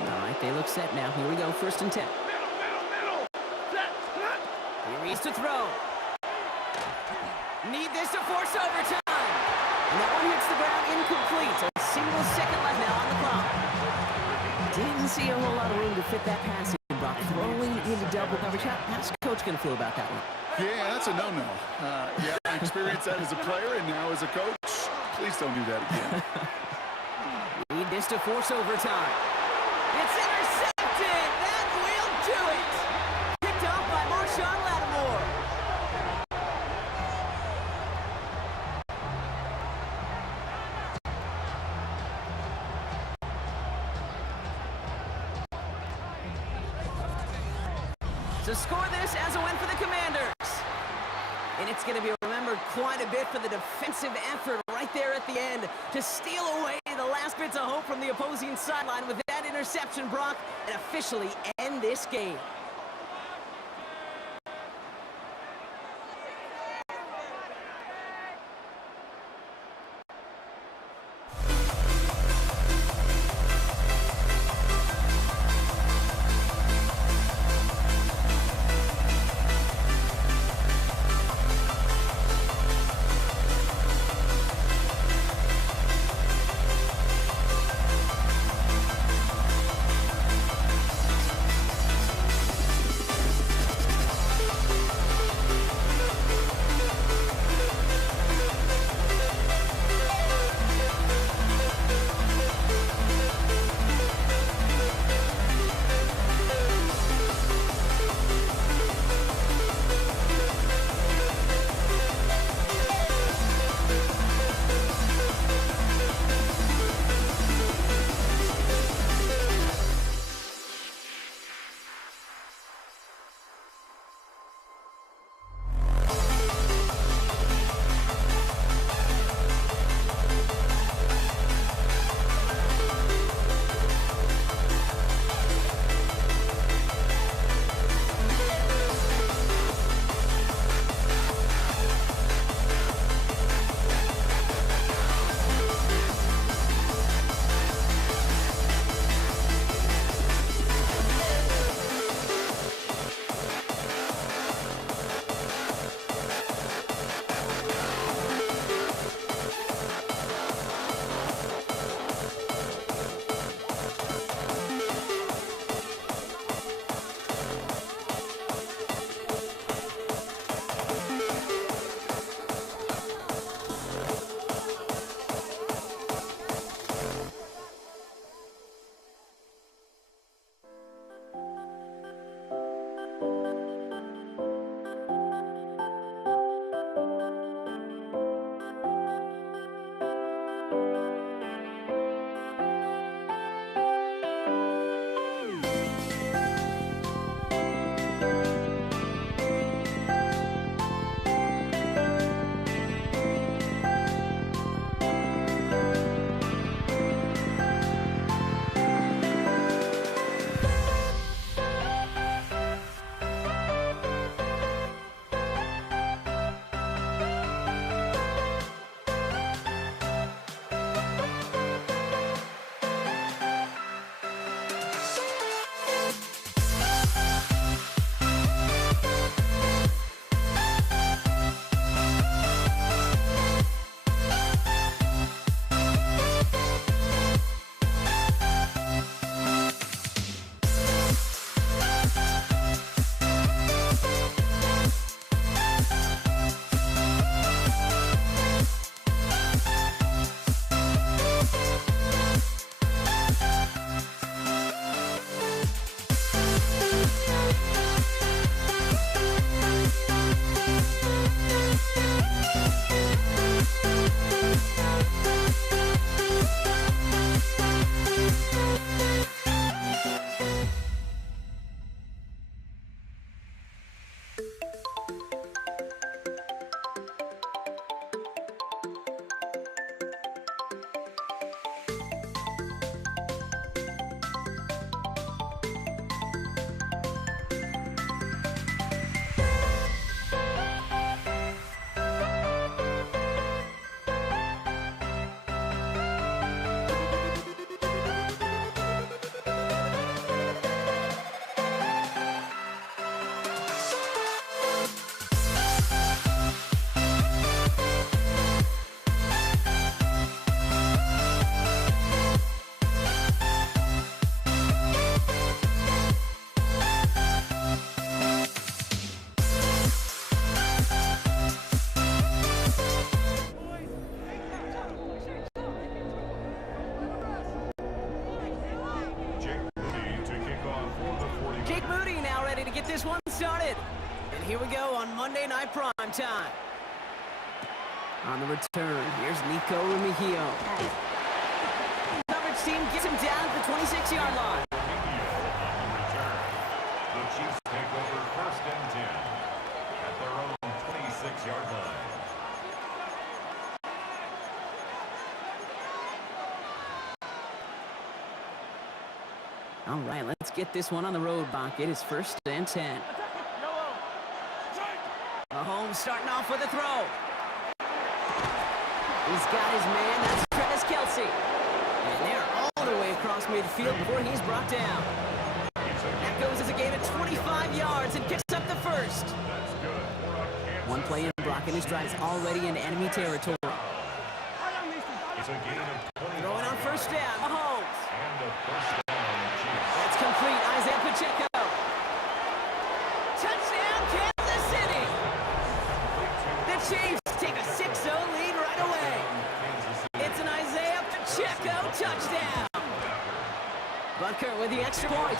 All right, they look set now. Here we go, 1st and 10. Here he is to throw. Need this to force overtime. And that one hits the ground incomplete. A single second left now on the clock. Didn't see a whole lot of room to fit that pass in, Brock. Throwing into double coverage. How's Coach going to feel about that one? Yeah, that's a no-no. I experienced that as a player, and now as a coach, please don't do that again. Need this to force overtime. It's intercepted! That will do it! Picked off by Marshawn Lattimore. So score this as a win for the Commanders. And it's going to be remembered quite a bit for the defensive effort right there at the end to steal away the last bits of hope from the opposing sideline with that interception, Brock, and officially end this game. to get this one started. And here we go on Monday Night Prime Time. On the return, here's Nico Remigio. Coverage team gets him down at the 26-yard line. The Chiefs take over 1st and 10 at their own 26-yard line. All right, let's get this one on the road, Bach. It is 1st and 10. Mahomes starting off with a throw. He's got his man. That's Travis Kelce. And they're all the way across midfield before he's brought down. That goes as a gain of 25 yards and picks up the first. That's good for a Kansas One play in Brock, and his drive's already in enemy territory. It's a gain of 20. Throwing on 1st down, Mahomes. And a 1st down, Chiefs. That's complete. Isaiah Pacheco. Touchdown, Kansas City. The Chiefs take a 6-0 lead right away. It's an Isaiah Pacheco touchdown. Butker with the extra point.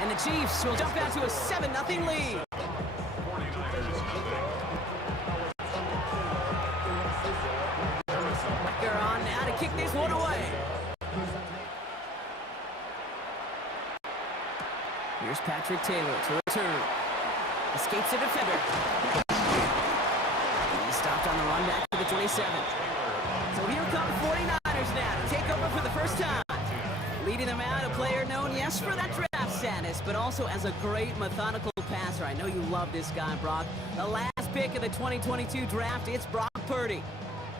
And the Chiefs will jump out to a 7-0 lead. 49ers nothing. Butker on now to kick this one away. Here's Patrick Taylor to return. Escapes the defender. He's stopped on the run back to the 27. So here come the 49ers now to take over for the first time. Leading them out, a player known, yes, for that draft status, but also as a great methodical passer. I know you love this guy, Brock. The last pick of the 2022 draft, it's Brock Purdy.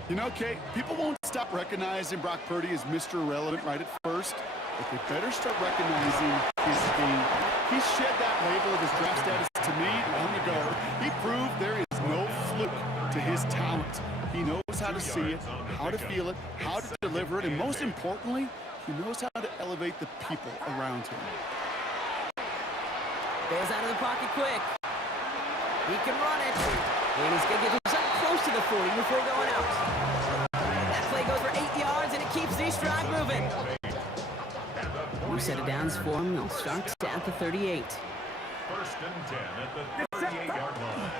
You know, Kate, people won't stop recognizing Brock Purdy as Mr. Irrelevant right at first, but they better start recognizing his game. He shed that label of his draft status to me long ago. He proved there is no fluke to his talent. He knows how to see it, how to feel it, how to deliver it, and most importantly, he knows how to elevate the people around him. Bails out of the pocket quick. He can run it. And he's going to get himself close to the 40 before going out. That play goes for 8 yards, and it keeps the drive moving. New set of downs for him. They'll start at the 38. 1st and 10 at the 38-yard line.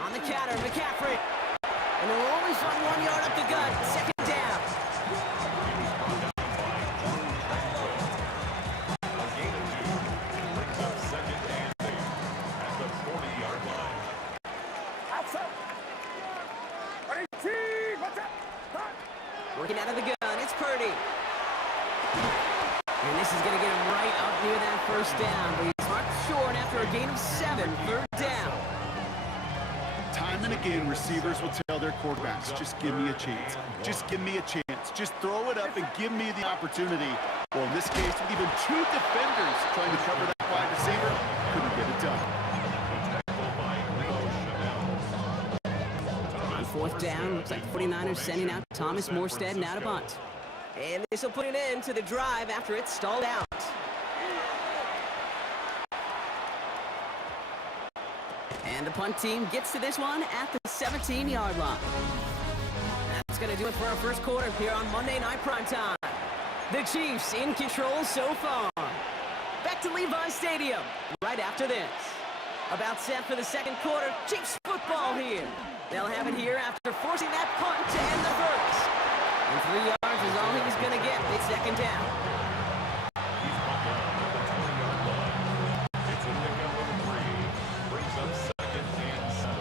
On the counter, McCaffrey. And they'll only find 1 yard up the gut. 2nd down. A gain of 2 brings up 2nd and 8 at the 40-yard line. Outside. 18. What's up? Working out of the gun, it's Purdy. And this is going to get him right up near that 1st down. But he's marked short after a gain of 7. 3rd down. Time and again, receivers will tell their quarterbacks, just give me a chance. Just give me a chance. Just throw it up and give me the opportunity. Well, in this case, with even 2 defenders trying to cover that wide receiver, couldn't get it done. Tackle by Leo Chanel. On 4th down, looks like the 49ers sending out Thomas Morstead and out of bunt. And this will put an end to the drive after it's stalled out. And the punt team gets to this one at the 17-yard line. That's going to do it for our first quarter here on Monday Night Primetime. The Chiefs in control so far. Back to Levi Stadium right after this. About set for the 2nd quarter. Chiefs football here. They'll have it here after forcing that punt to end the first. And 3 yards is all he's going to get. It's 2nd down. He's brought down at the 20-yard line. It's a pickup of 3. Brings up 2nd and 7.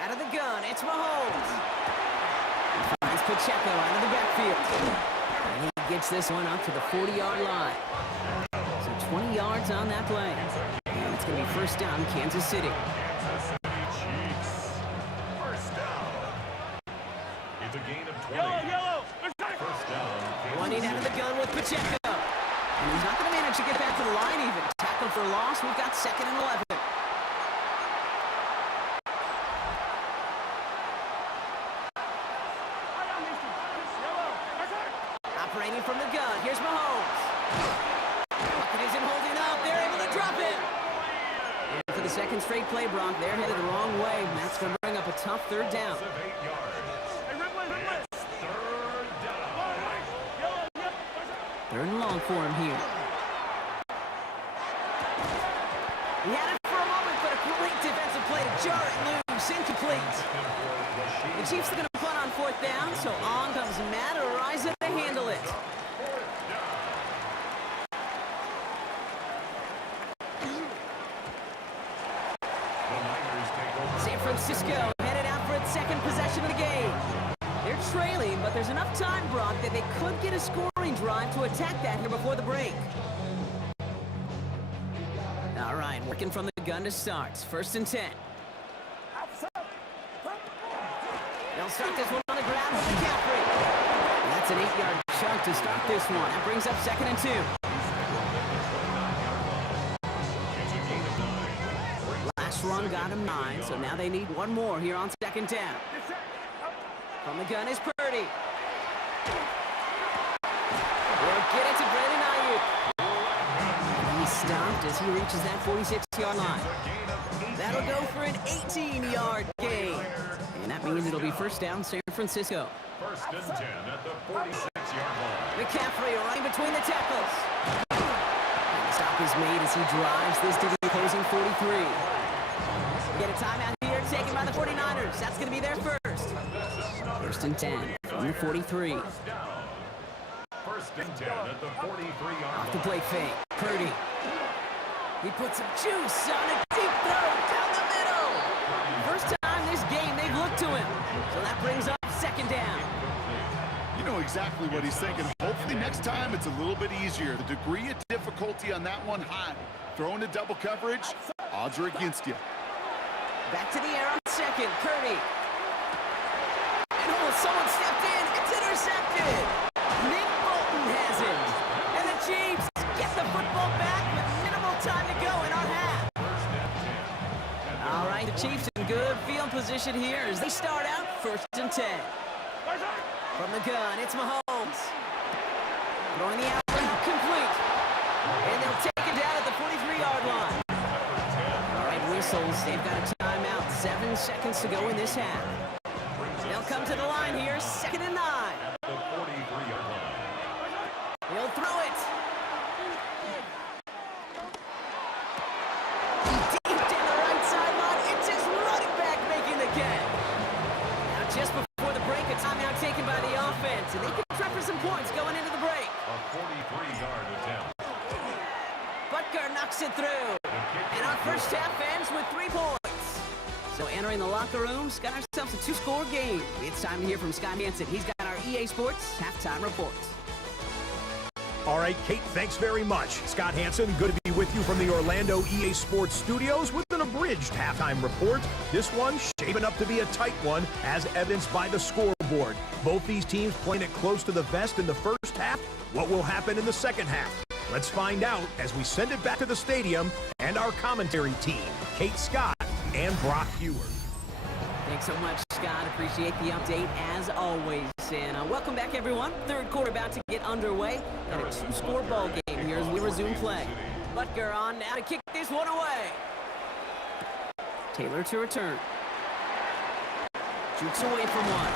Out of the gun, it's Mahomes. He finds Pacheco out of the backfield. And he gets this one up to the 40-yard line. So 20 yards on that play. And it's going to be 1st down, Kansas City. Kansas City Chiefs. 1st down. It's a gain of 20. Yellow. 1st down. Running out of the gun with Pacheco. And he's not going to manage to get back to the line even. Tackle for loss. We've got 2nd and 11. Operating from the gun. Here's Mahomes. Bucket isn't holding up. They're able to drop it. And for the 2nd straight play, Brock, they're headed the wrong way. And that's going to bring up a tough 3rd down. 8 yards. Hey, Ripley. It's 3rd down. Third and long for him here. He had it for a moment, but a great defensive play to jar it loose. Incomplete. The Chiefs are going to punt on fourth down, so on comes Matt Araiza to handle it. San Francisco headed out for its second possession of the game. They're trailing, but there's enough time, Brock, that they could get a scoring drive to attack that here before the break. All right, working from the gun to start. First and 10. They'll start this one on the ground with McCaffrey. That's an 8-yard chunk to start this one. That brings up second and 2. Last run got him 9, so now they need one more here on second down. From the gun is Purdy. They'll get it to Brandon Ayuk. And he's stopped as he reaches that 46-yard line. That'll go for an 18-yard gain. And that means it'll be first down San Francisco. First and 10 at the 46-yard line. McCaffrey running between the tackles. And the stop is made as he drives this to the opposing 43. Get a timeout here taken by the 49ers. That's going to be their first. First and 10 from the 43. First and 10 at the 43-yard Off the play fake. Purdy. He puts some juice on a deep throw down the middle. First time this game they've looked to him. So that brings up second down. You know exactly what he's thinking. Hopefully next time it's a little bit easier. The degree of difficulty on that one high. Throwing to double coverage, odds are against you. Back to the air on second. Purdy. And someone stepped in. It's intercepted. Nick Bolton has it. And the Chiefs get the football back with minimal time to go in our half. All right, the Chiefs in good field position here as they start out first and 10. From the gun, it's Mahomes. Throwing the out complete. And they'll take it down at the 43-yard line. All right, whistles. They've got a timeout. 7 seconds to go in this half. They'll come to the line here, second and 9. The 43-yard line. He'll throw it. Deep down the right sideline. It's his running back making the catch. Now just before the break, a timeout taken by the offense, and they can try for some points going into the break. A 43-yard attempt. Butker knocks it through. And our first half ends with 3 points. So entering the locker rooms, got ourselves a 2-score game. It's time to hear from Scott Hanson. He's got our EA Sports halftime report. All right, Kate, thanks very much. Scott Hanson, good to be with you from the Orlando EA Sports Studios with an abridged halftime report. This one shaping up to be a tight one, as evidenced by the scoreboard. Both these teams playing it close to the vest in the first half. What will happen in the second half? Let's find out as we send it back to the stadium and our commentary team, Kate Scott and Brock Hewer. Thanks so much, Scott. Appreciate the update as always. And welcome back, everyone. Third quarter about to get underway. Got a 2-score ball game here as we resume play. Butker on now to kick this one away. Taylor to return. Jukes away from one.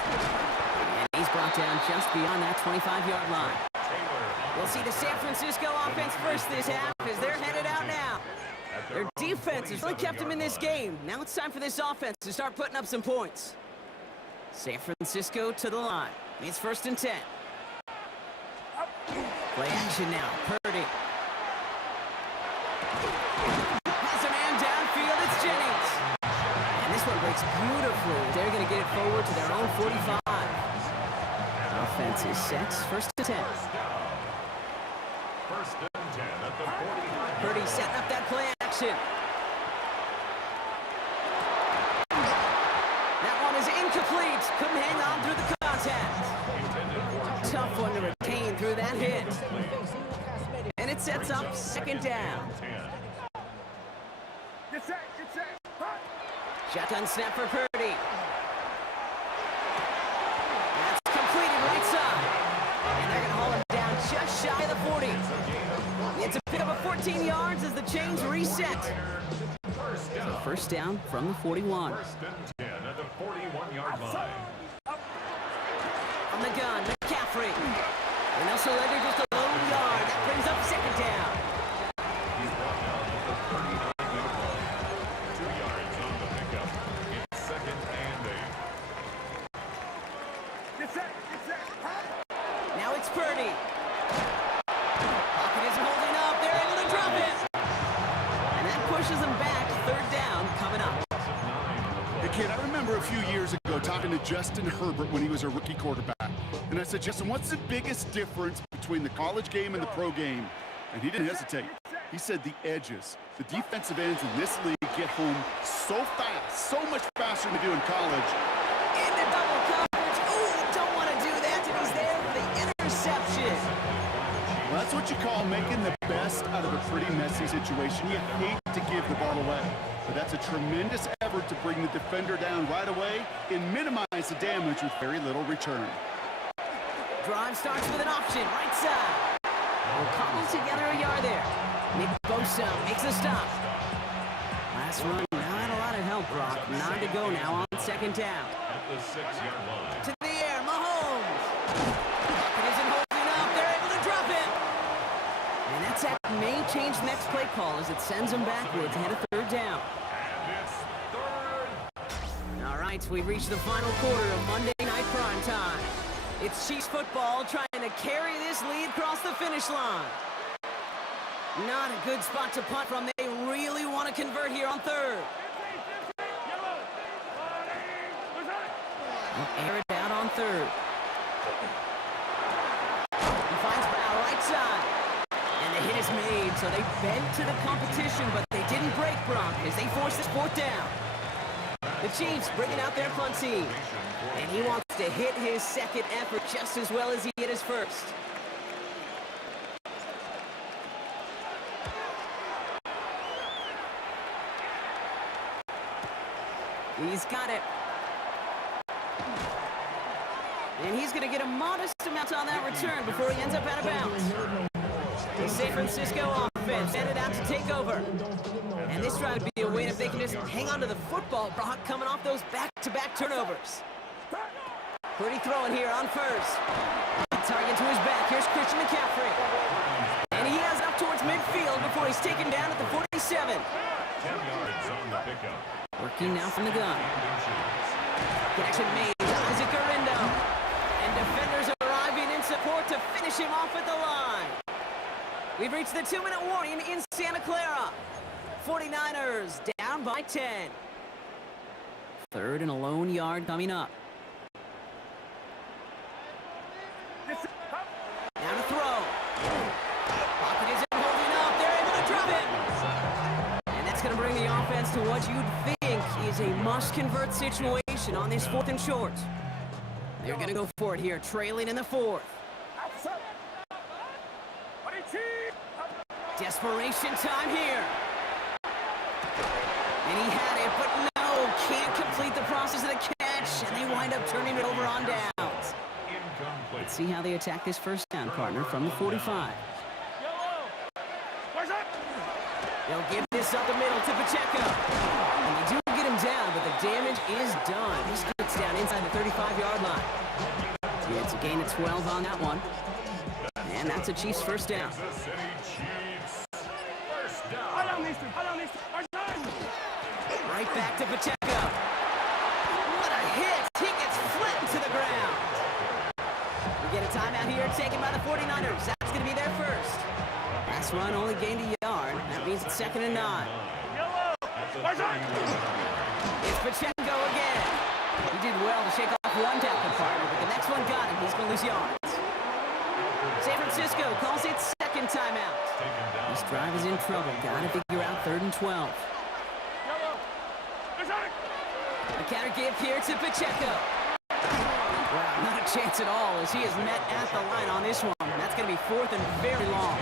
And he's brought down just beyond that 25-yard line. We'll see the San Francisco offense first this half as they're headed out now. Their defense has really kept them in this game. Now it's time for this offense to start putting up some points. San Francisco to the line. It's first and 10. Play action now. Purdy. Has a man downfield. It's Jennings. And this one breaks beautifully. They're going to get it forward to their own 45. Offense is set. First and 10. First and 10 at the 49. Purdy setting up that play action. That one is incomplete. Couldn't hang on through the contact. Tough one to retain through that hit. And it sets up second down. Get set, get set. Shotgun snap for Purdy. That's completed right side. And they're going to haul him down just shy of the 40. It's a pick up of 14 yards as the chains reset. So first down from the 41. First and 10 at the 41-yard line. From the gun, McCaffrey. And also Leonard just a lone yard kid, I remember a few years ago talking to Justin Herbert when he was a rookie quarterback. And I said, Justin, what's the biggest difference between the college game and the pro game? And he didn't hesitate. He said the edges. The defensive ends in this league get home so fast, so much faster than they do in college. Into double coverage. Ooh, don't want to do that, and he's there for the interception. Well, that's what you call making the best out of a pretty messy situation. You hate to give the ball away, but that's a tremendous effort to bring the defender down right away and minimize the damage with very little return. Drive starts with an option, right side. We'll cobble together a yard there. Nick Bosa makes a stop. Last run, not a lot of help, Brock. 9 to go now on second down. At the 6-yard line. To the air, Mahomes. Pocket isn't holding up. They're able to drop it. And that sack may change the next play call as it sends them backwards ahead of third down. And it's third. All right, we've reached the final quarter of Monday Night Prime Time. It's Chiefs football trying to carry this lead across the finish line. Not a good spot to punt from. They really want to convert here on third. They'll air it out on third. He finds Brown right side. And the hit is made, so they bent to the competition, but they didn't break Brock as they force this fourth down. The Chiefs bringing out their punt team. And he wants to hit his second effort just as well as he hit his first. He's got it. And he's going to get a modest amount on that return before he ends up out of bounds. The San Francisco offense headed out to take over. And this drive would be a win if they can just hang on to the football, Brock, coming off those back-to-back turnovers. Pretty throwing here on first. Target to his back. Here's Christian McCaffrey. And he has it up towards midfield before he's taken down at the 47. 10 yards on the pickup. Working now from the gun. Connection made to Isaac Garindo. And defenders arriving in support to finish him off at the line. We've reached the 2-minute warning in Santa Clara. 49ers down by 10. Third and a lone yard coming up. Now to throw. Pocket isn't holding up. They're able to drop it. And that's going to bring the offense to what you'd think is a must-convert situation on this 4th and short. They're going to go for it here, trailing in the 4th. Desperation time here. And he had it, but no, can't complete the process of the catch, and they wind up turning it over on downs. Let's see how they attack this first down, partner, from the 45. They'll give this up the middle to Pacheco. And they do get him down, but the damage is done. He gets down inside the 35-yard line. It's a gain of 12 on that one. And that's a Chiefs first down. Kansas City Chiefs. First down. Right back to Pacheco. What a hit! He gets flattened to the ground. We get a timeout here taken by the 49ers. That's going to be their first. Last run only gained a yard. That means it's 2nd and 9. It's Pacheco again. He did well to shake off one tackle partner, but the next one got him. He's going to lose yards. San Francisco calls it second timeout. This drive is in trouble. Got to figure out 3rd and 12. A counter give here to Pacheco. Wow, not a chance at all as he is met at the line on this one. That's going to be 4th and very long.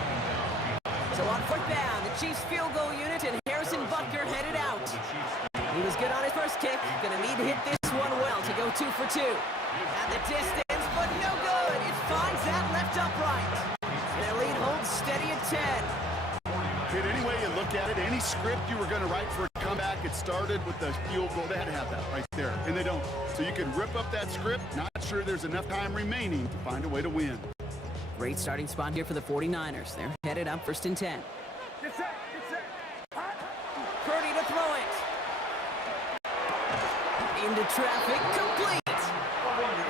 So on 4th down, the Chiefs field goal unit and Harrison Butker headed out. He was good on his first kick. Going to need to hit this one well to go 2 for 2. At the distance, but no good. It finds that left upright. Their lead holds steady at 10. Kid, any way you look at it, any script you were going to write for a comeback, it started with the field goal. They had to have that right there, and they don't. So you can rip up that script. Not sure there's enough time remaining to find a way to win. Great starting spot here for the 49ers. They're headed up 1st and 10. Purdy to throw it. Into traffic, complete.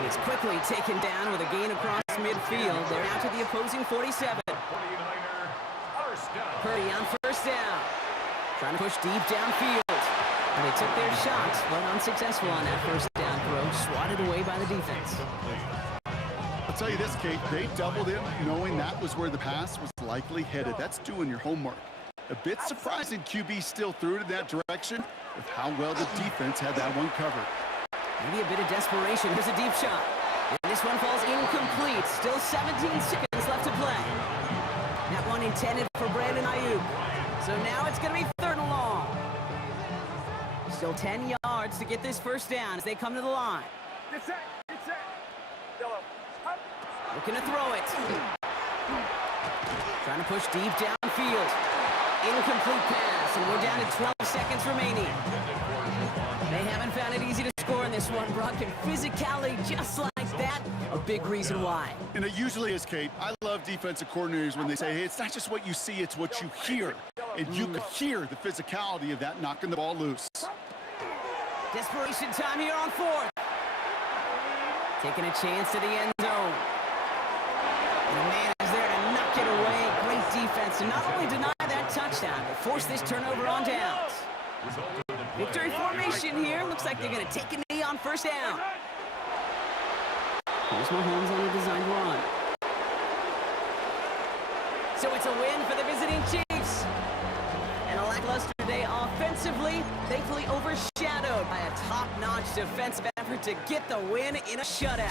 It's quickly taken down with a gain across midfield. They're out to the opposing 47. 49er first down. Purdy on 1st down. Trying to push deep downfield. They took their shots, but unsuccessful on that first down throw, swatted away by the defense. I'll tell you this, Kate, they doubled it knowing that was where the pass was likely headed. That's doing your homework. A bit surprising QB still threw it in that direction with how well the defense had that one covered. Maybe a bit of desperation. Here's a deep shot. And this one falls incomplete. Still 17 seconds left to play. That one intended for Brandon Ayuk. So now it's going to be 3rd and long. Still 10 yards to get this first down as they come to the line. Get set. Get set. Yellow. Up. Looking to throw it. Trying to push deep downfield. Incomplete pass, and we're down to 12 seconds remaining. They haven't found it easy to score in this one, Brock, and physicality just like that, a big reason why. And it usually is, Kate. I love defensive coordinators when they say, hey, it's not just what you see, it's what you hear. And you can hear the physicality of that knocking the ball loose. Desperation time here on 4th. Taking a chance to the end zone. The man is there to knock it away. Great defense to not only deny that touchdown, but force this turnover on downs. Victory formation here. Looks like they're going to take a knee on first down. Here's Mahomes on the designed run. So it's a win for the visiting Chiefs. And a lackluster day offensively, thankfully overshadowed by a top-notch defensive effort to get the win in a shutout.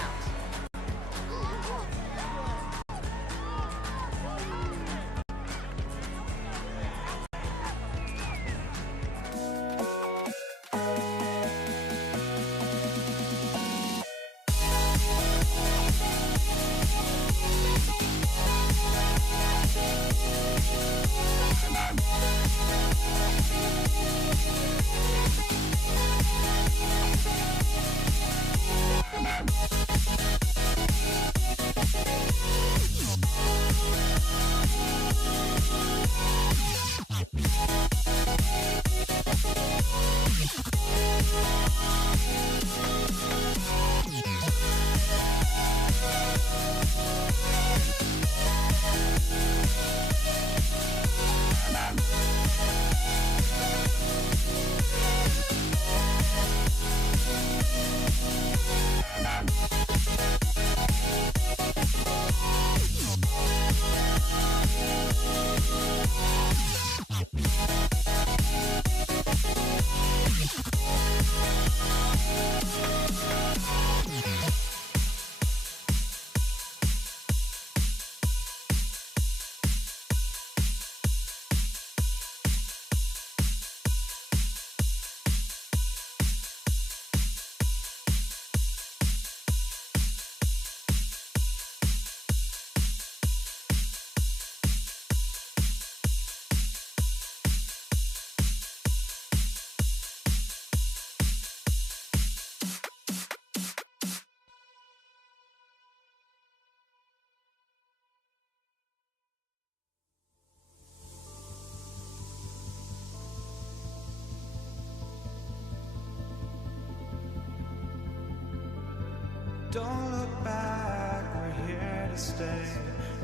Don't look back, we're here to stay.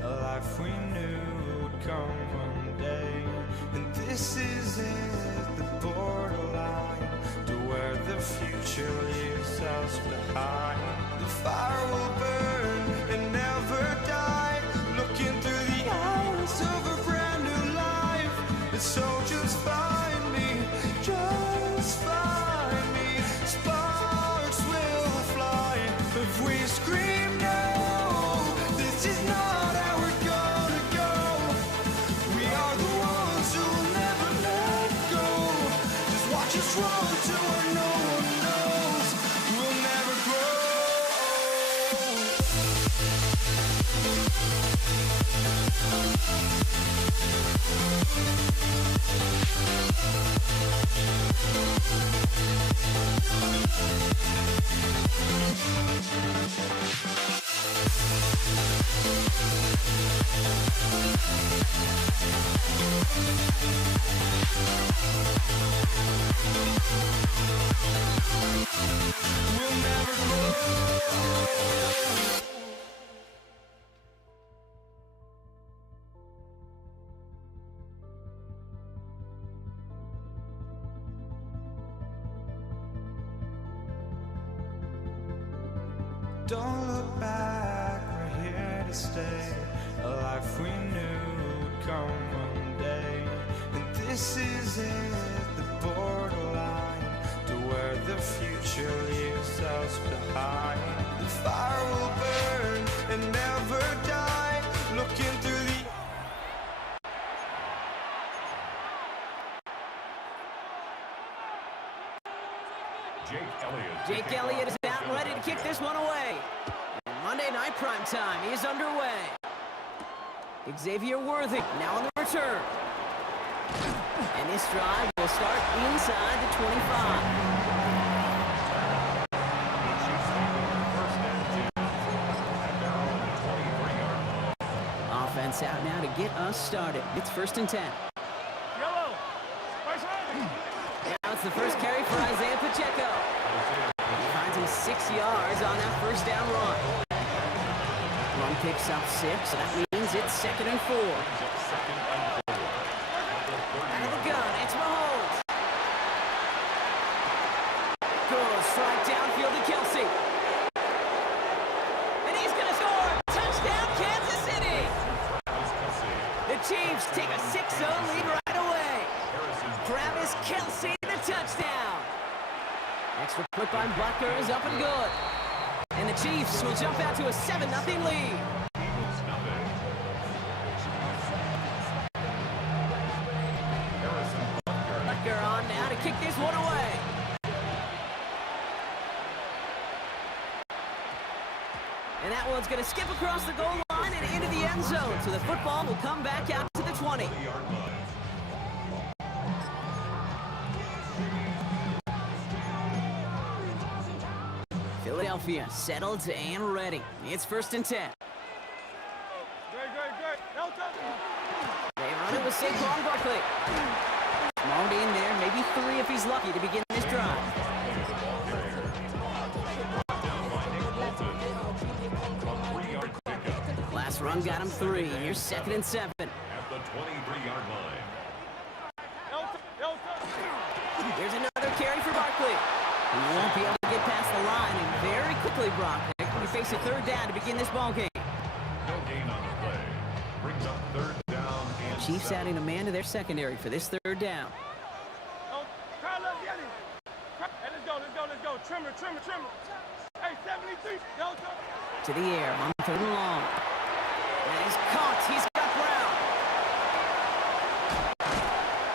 A life we knew would come one day. And this is it, the borderline to where the future leaves us behind. The fire will burn and never die, looking through the eyes of a brand new life. And so just find me, just find me. Sparks will fly if we scream no. This is not how we're gonna go. We are the ones who will never let go. Just watch us run to where no one knows. We'll never grow. Don't look back, we're here to stay. A life we knew would come one day. And this is it, the borderline to where the future leaves us behind. The fire will burn and never die. Looking through the Jake Elliott is out and ready to kick this one away. Monday Night Prime Time is underway. Xavier Worthy now on the return. And this drive will start inside the 25. Offense out now to get us started. It's 1st and 10. Now it's the first carry for Isaiah Pacheco. He finds him 6 yards on that first down run. Run picks up 6, so that means it's 2nd and 4. Out of the gun, it's Mahomes. Goes strike downfield to Kelsey. And he's going to score! Touchdown, Kansas City! The Chiefs take a 6-0 lead right away. Travis Kelsey, the touchdown. Extra point by Butker is up and good. And the Chiefs will jump out to a 7-0 lead. Butker on now to kick this one away. And that one's going to skip across the goal line and into the end zone. So the football will come back out to the 20. Philadelphia settled and ready. It's 1st and 10. They run it with Saquon Barkley. Moaned in there, maybe 3 if he's lucky to begin this drive. Last run got him 3. Here's 2nd and 7. At the 23-yard line. Here's another carry for Barkley. He won't be able to get past the line, and very quickly, Brock, we face a 3rd down to begin this ballgame. No gain on the play. Brings up 3rd down and Chiefs adding a man to their secondary for this 3rd down. Let's go. Trimmer. Hey, 73. To the air on 3rd and long. And he's caught. He's got Brown.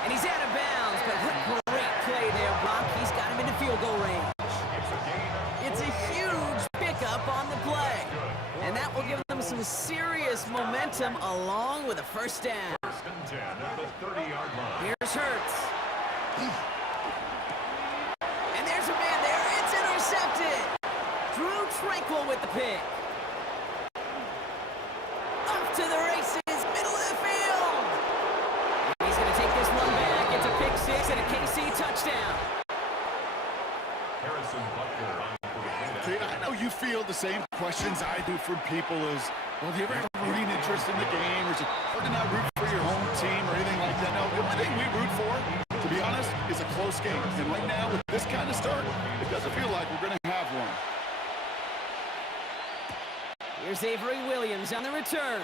And he's out of bounds, but what great play there, Brock. He's got him into field goal range. It's a huge pickup on the play. And that will give them some serious momentum along with a 1st down. 1st and 10 at the 30-yard line. Here's Hurts. And there's a man there. It's intercepted. Drew Tranquil with the pick. Off to the races, middle of the field. And he's going to take this one back. It's a pick 6 and a KC touchdown. Harrison Butker on for the cleanup. Kate, I know you feel the same questions I do from people as, well, do you ever have a rooting interest in the game? Or is it hard to not root for your home team or anything like that? No, the only thing we root for, to be honest, is a close game. And right now, with this kind of start, it doesn't feel like we're going to have one. Here's Avery Williams on the return.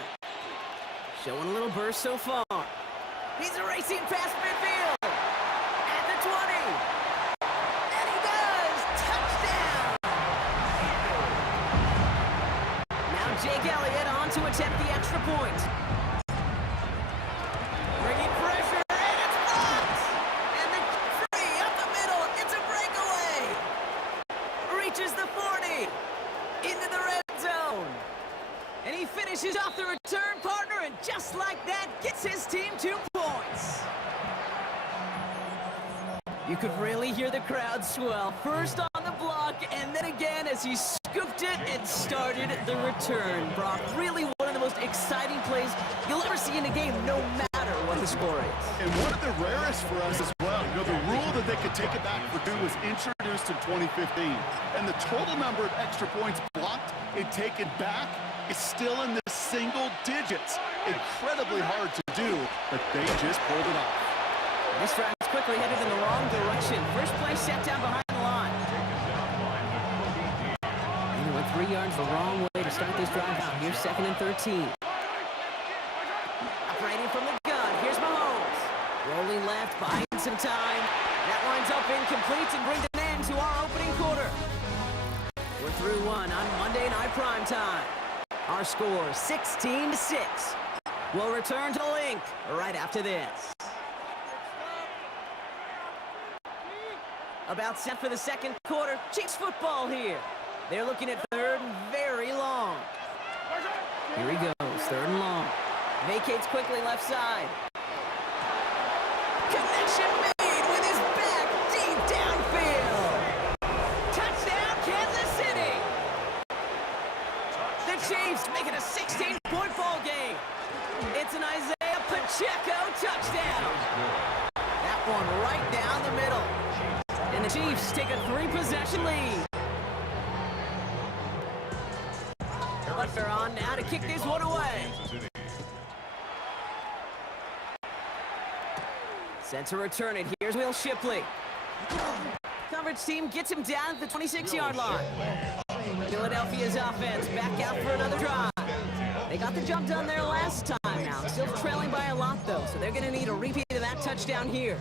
Showing a little burst so far. He's racing past midfield. At the 20. And he does. Touchdown. Now Jake Elliott on to attempt the extra point. Bringing pressure, and it's blocked. And the free up the middle. It's a breakaway. Reaches the 40. Into the red zone. And he finishes off the return partner, and just like that, gets his team 2 points. You could really hear the crowd swell. First on the block, and then again as he scooped it and started the return. Brock, really one of the most exciting plays you'll ever see in a game, no matter what the score is. And one of the rarest for us as well. You know, the rule that they could take it back for 2 was introduced in 2015. And the total number of extra points blocked and taken back is still in the single digits. Incredibly hard to do, but they just pulled it off. This drive is quickly headed in the wrong direction. First play set down behind the line. And he went 3 yards the wrong way to start this drive out. Here's 2nd and 13. Operating from the gun. Here's Mahomes. Rolling left, buying some time. That winds up incomplete and brings an end to our opening quarter. We're through one on Monday Night Primetime. Our score, 16-6. We'll return to the link right after this. About set for the second quarter. Chiefs football here. They're looking at 3rd and very long. Here he goes, 3rd and long. Vacates quickly left side. Connection made with his back deep downfield. Touchdown, Kansas City. The Chiefs make it a 16-point ball game. It's an Isaiah Pacheco touchdown. That one right down the middle. And the Chiefs take a 3-possession lead. But they're on now to kick this one away. Set to return it. Here's Will Shipley. Coverage team gets him down at the 26-yard line. Philadelphia's offense back out for another drive. They got the job done there last time now. Still trailing by a lot, though, so they're going to need a repeat of that touchdown here.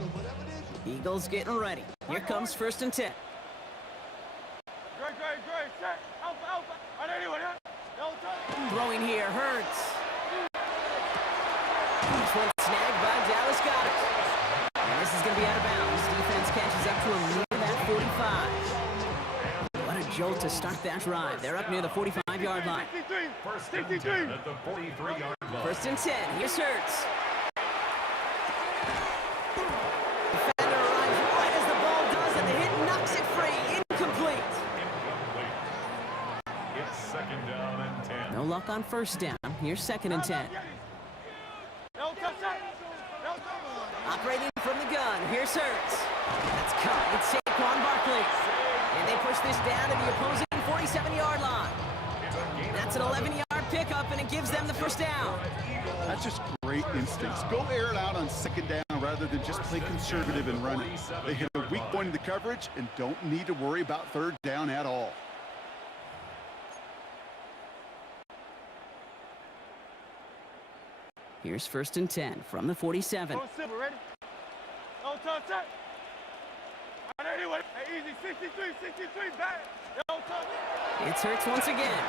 Eagles getting ready. Here comes 1st and 10. Throwing here, Hurts. This one snagged by Dallas Goedert. And this is going to be out of bounds. Defense catches up to him near that 45. What a jolt to start that drive. They're up near the 45-yard line. 1st and 10 at the 43-yard line. 1st and 10. Here's Hurts. Defender arrives right as the ball does, and the hit knocks it free. Incomplete. It's 2nd down and 10. No luck on 1st down. Here's 2nd and 10. Operating from the gun. Here's Hurts. That's caught. It's Saquon Barkley. And they push this down to the opposing 47-yard line. That's an 11-yard pickup, and it gives them the 1st down. That's just great instincts. Go air it out on 2nd down rather than just play conservative and run it. They hit a weak point in the coverage and don't need to worry about 3rd down at all. Here's 1st and 10 from the 47. Ready? No touch. Anyway, easy, 63, back. No touch. It's Hurts once again.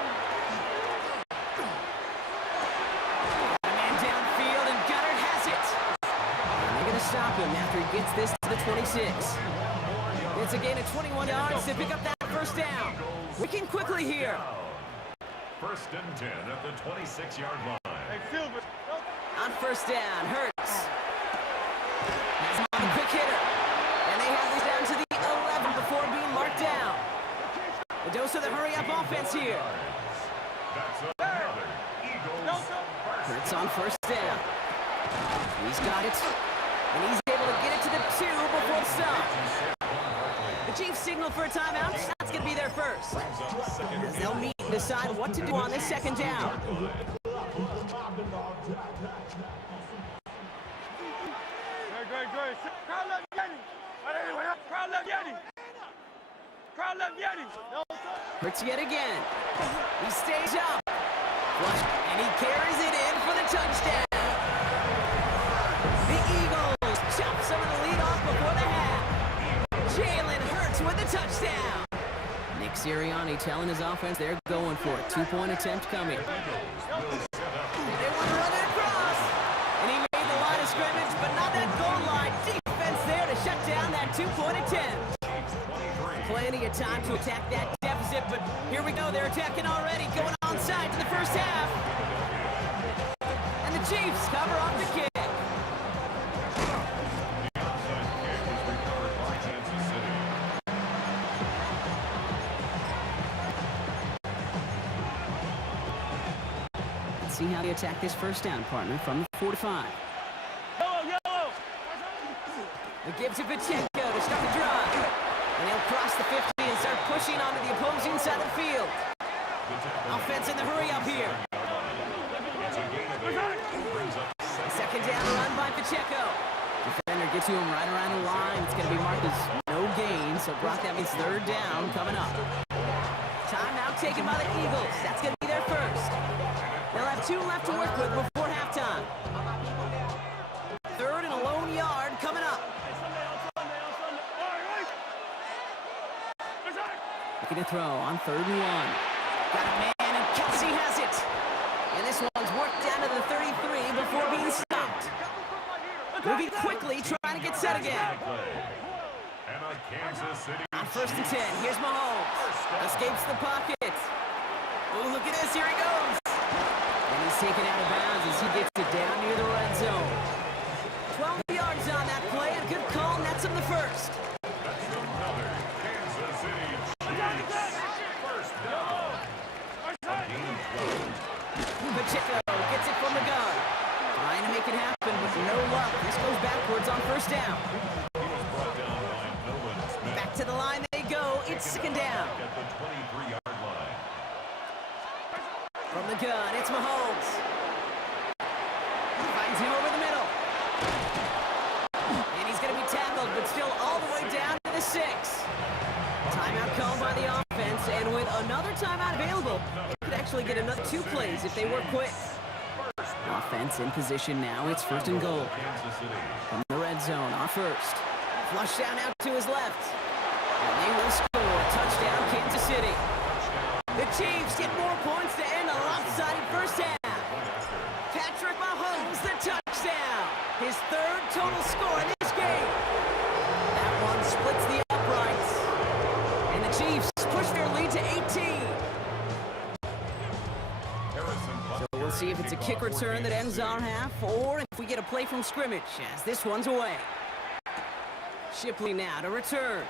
A man downfield, and Goddard has it. And they're going to stop him after he gets this to the 26. It's a gain of 21 yards to pick up that 1st down. Working quickly here. 1st and 10 at the 26-yard line. Hey, Silver. On 1st down, Hurts. That's a quick hitter. And they have this down to the 11 before being marked down. The dose of the hurry-up offense here. That's another Eagles. Hurts on 1st down. He's got it. And he's able to get it to the 2 before the stop. The Chiefs signal for a timeout. That's going to be their first. As they'll meet and decide what to do on this 2nd down. Great. Crowd left Yeti. Crowd left Yeti. No touch. Hurts yet again. He stays up. Flush, and he carries it in for the touchdown. The Eagles chop some of the lead off before the half. Jalen Hurts with the touchdown. Nick Sirianni telling his offense they're going for it. 2-point attempt coming. They want to run it across. And he made the line of scrimmage, but not that goal line. Defense there to shut down that 2-point attempt. Plenty of time to attack that deficit, but here we go. They're attacking already, going onside to the 1st half. And the Chiefs cover off the kick. The onside kick was recovered by Kansas City. Let's see how they attack this 1st down, partner, from the 45. Yellow. They give to Pacheco to start the drive. And he'll cross the 50 and start pushing onto the opposing side of the field. Offense in the hurry-up here. A 2nd down run by Pacheco. Defender gets to him right around the line. It's going to be marked as no gain, so Brock, that means 3rd down coming up. Timeout taken by the Eagles. That's going to be their first. They'll have 2 left to work with before halftime. 3rd and a lone yard coming up. Looking to throw on 3rd and 1. Got a man, and Kelsey has it. And this one's worked down to the 33 before being stopped. Moving quickly, trying to get set again. And a Kansas City On 1st and 10, here's Mahomes. Escapes the pocket. Oh, look at this, here he goes. And he's taken out of bounds as he gets it down near the red zone. 12 yards on that play, and good call, nets him the first. That's another Kansas City Chiefs first down. Gain 12. Pacheco gets it from the gun. Trying to make it happen, but no luck. This goes backwards on 1st down. He was brought down by Nolan Smith. Back to the line they go. It's 2nd down. At the 23-yard line. From the gun, it's Mahomes. Finds him over the middle. And he's going to be tackled, but still all the way down to the 6. Timeout called by the offense, and with another timeout available, they could actually get another 2 plays if they work quick. Offense in position now. It's 1st and goal. Kansas City. From the red zone, on 1st. Flush down out to his left. And they will score. Touchdown, Kansas City. The Chiefs get more points to end a lopsided first half. Patrick Mahomes, the touchdown. His 3rd total score in this game. That one splits the uprights. And the Chiefs push their lead to 18. So we'll see if it's a kick return that ends our half, or if we get a play from scrimmage, as this one's away. Shipley now to return.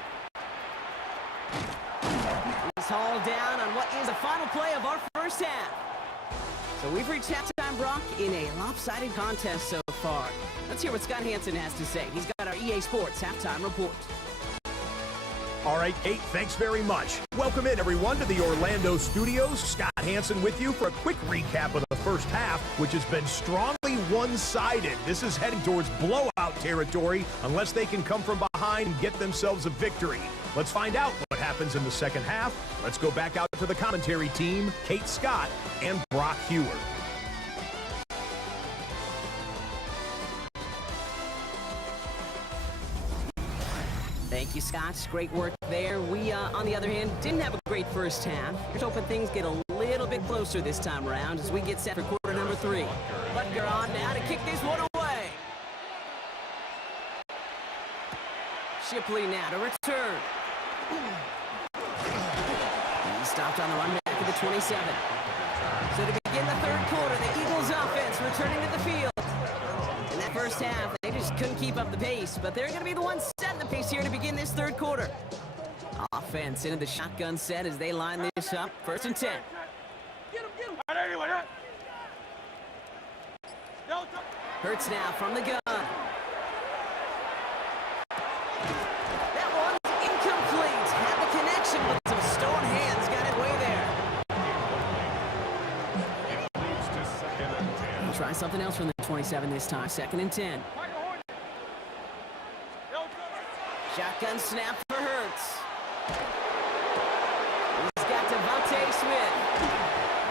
He's hauled down on what is the final play of our first half. So we've reached halftime, Brock, in a lopsided contest so far. Let's hear what Scott Hansen has to say. He's got our EA Sports halftime report. All right, Kate, thanks very much. Welcome in, everyone, to the Orlando studios. Scott Hansen with you for a quick recap of the first half, which has been strongly one-sided. This is heading towards blowout territory unless they can come from behind and get themselves a victory. Let's find out what happens in the second half. Let's go back out to the commentary team, Kate Scott and Brock Hewer. Thank you, Scott. Great work there. We, on the other hand, didn't have a great first half. Here's hoping things get a little bit closer this time around as we get set for quarter number 3. Butker on now to kick this one away. Shipley now to return. He stopped on the run back to the 27. So to begin the 3rd quarter, the Eagles offense returning to the field. In that first half, they just couldn't keep up the pace, but they're going to be the ones setting the pace here to begin this 3rd quarter. Offense into the shotgun set as they line this up. 1st and 10. Hurts now from the gun. That one's incomplete. Had the connection, but some stone hands got it way there. It leads to 2nd and 10. We'll try something else from the 27 this time. 2nd and 10. Shotgun snap for Hurts. He's got Devontae Smith.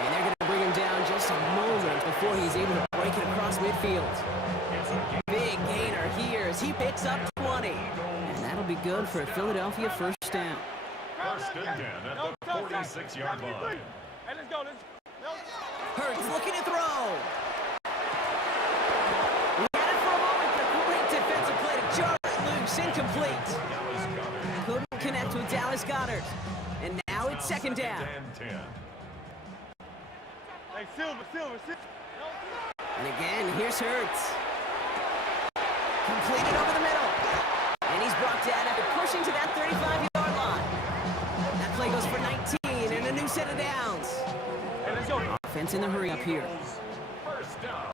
And they're going to bring him down just a moment before he's able to break it across midfield. Big gainer here as he picks up 20. And that'll be good for a Philadelphia first down. 1st and 10 at the 46-yard line. Hey, let's go. Hurts looking to throw. We had it for a moment, but a great defensive play to jar it loose. Incomplete. Couldn't connect with Dallas Goedert. And now it's 2nd down. And 10. Hey, Silver. And again, here's Hurts. Completed over the middle. And he's brought down after pushing to that 35-yard line. That play goes for 19 and a new set of downs. Hey, let's go. Offense in the hurry up here. First down.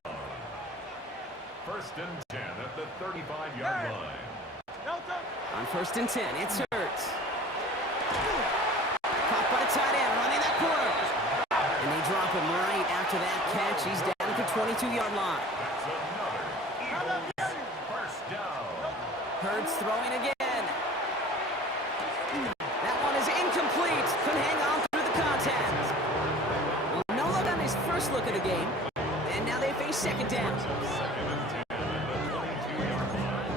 1st and 10 at the 35-yard line. On 1st and 10, it's Hurts. Caught by the tight end, running that corner. And they drop him right after that catch. He's down at the 22-yard line. That's another Eagles first down. Hurts throwing again. That one is incomplete. Couldn't hang on through the contact. second down. Second and 10 at the 22-yard line.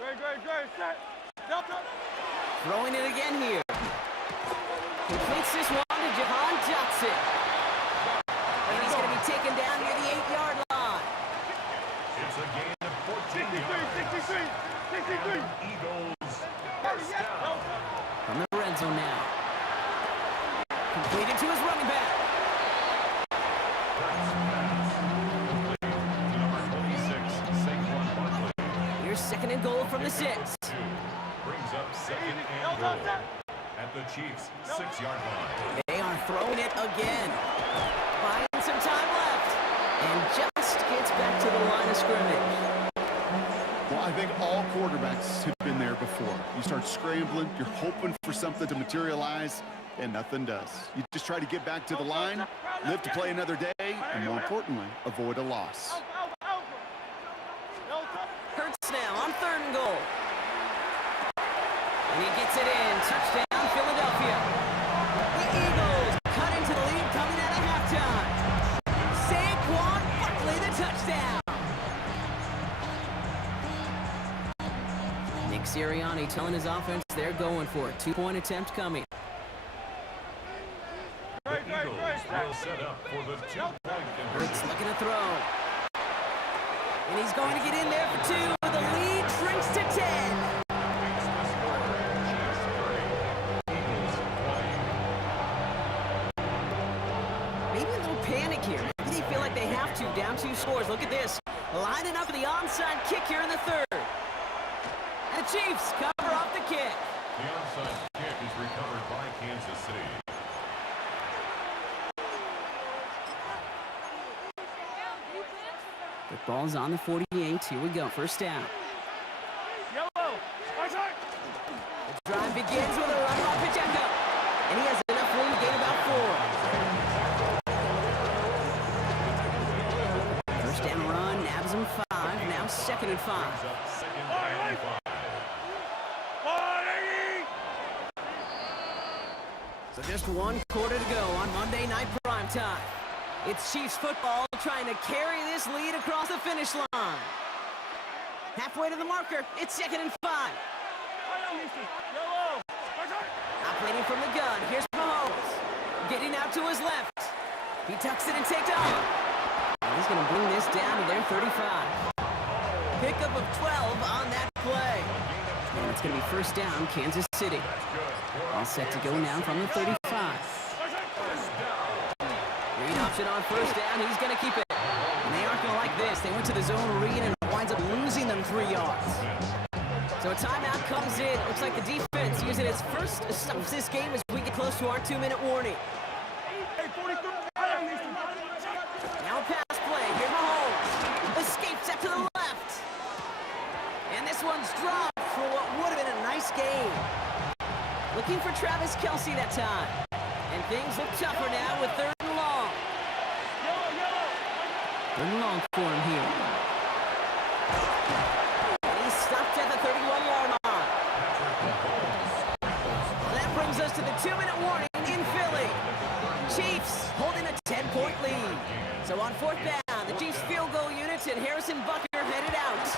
Great, set. Delta. Throwing it again here. Completes this one to Jahan Johnson. And he's going to be taken down near the 8-yard line. It's a gain of 14 yards. 63. Eagles first down. From the red zone now. Completed to his running back. Number 26, Saquon Barkley. Here's second and goal from the 6. Brings up second and goal at the Chiefs' 6-yard line. They are throwing it again. Buying some time left. And just gets back to the line of scrimmage. Well, I think all quarterbacks have been there before. You start scrambling, you're hoping for something to materialize, and nothing does. You just try to get back to the line, live to play another day, and more importantly, avoid a loss. Hurts now on third and goal. And he gets it in. Touchdown, Philadelphia. The Eagles cut into the lead coming out of halftime. Saquon Barkley, the touchdown. Nick Sirianni telling his offense they're going for it. 2-point attempt coming. The Eagles will set up for the 2-point Hurts conversion. looking to throw. And he's going to get in there for 2. The lead shrinks to 10. Makes the score. Chiefs 3, Eagles 20. Maybe a little panic here. Maybe they feel like they have to. Down 2 scores. Look at this. Lining up for the onside kick here in the 3rd. And the Chiefs cover off the kick. The onside kick is recovered by Kansas City. The ball's on the 48. Here we go. First down. Yellow. The drive begins with a run off Pacheco. And he has enough room to gain about 4. First down run. Nabs him 5. Now 2nd and 5. Brings up second and 5. So just 1 quarter to go on Monday Night Primetime. It's Chiefs football trying to carry this lead across the finish line. Halfway to the marker, it's 2nd and 5. Operating from the gun, here's Mahomes. Getting out to his left. He tucks it and takes off. And he's going to bring this down to their 35. Pickup of 12 on that play. And it's going to be first down, Kansas City. All set to go now from the 35. Read option on first down. He's going to keep it. And they aren't going to like this. They went to the zone read and winds up losing them 3 yards. So a timeout comes in. Looks like the defense using its first stops this game as we get close to our 2-minute warning. Now a pass play. Here Mahomes. Escapes up to the left. And this one's dropped for what would have been a nice game. Looking for Travis Kelce that time. And things look tougher now with 3rd and long. 3rd and long for him here. And he's stopped at the 31-yard line. That brings us to the 2-minute warning in Philly. Chiefs holding a 10-point lead. So on 4th down, the Chiefs field goal units and Harrison Butker headed out.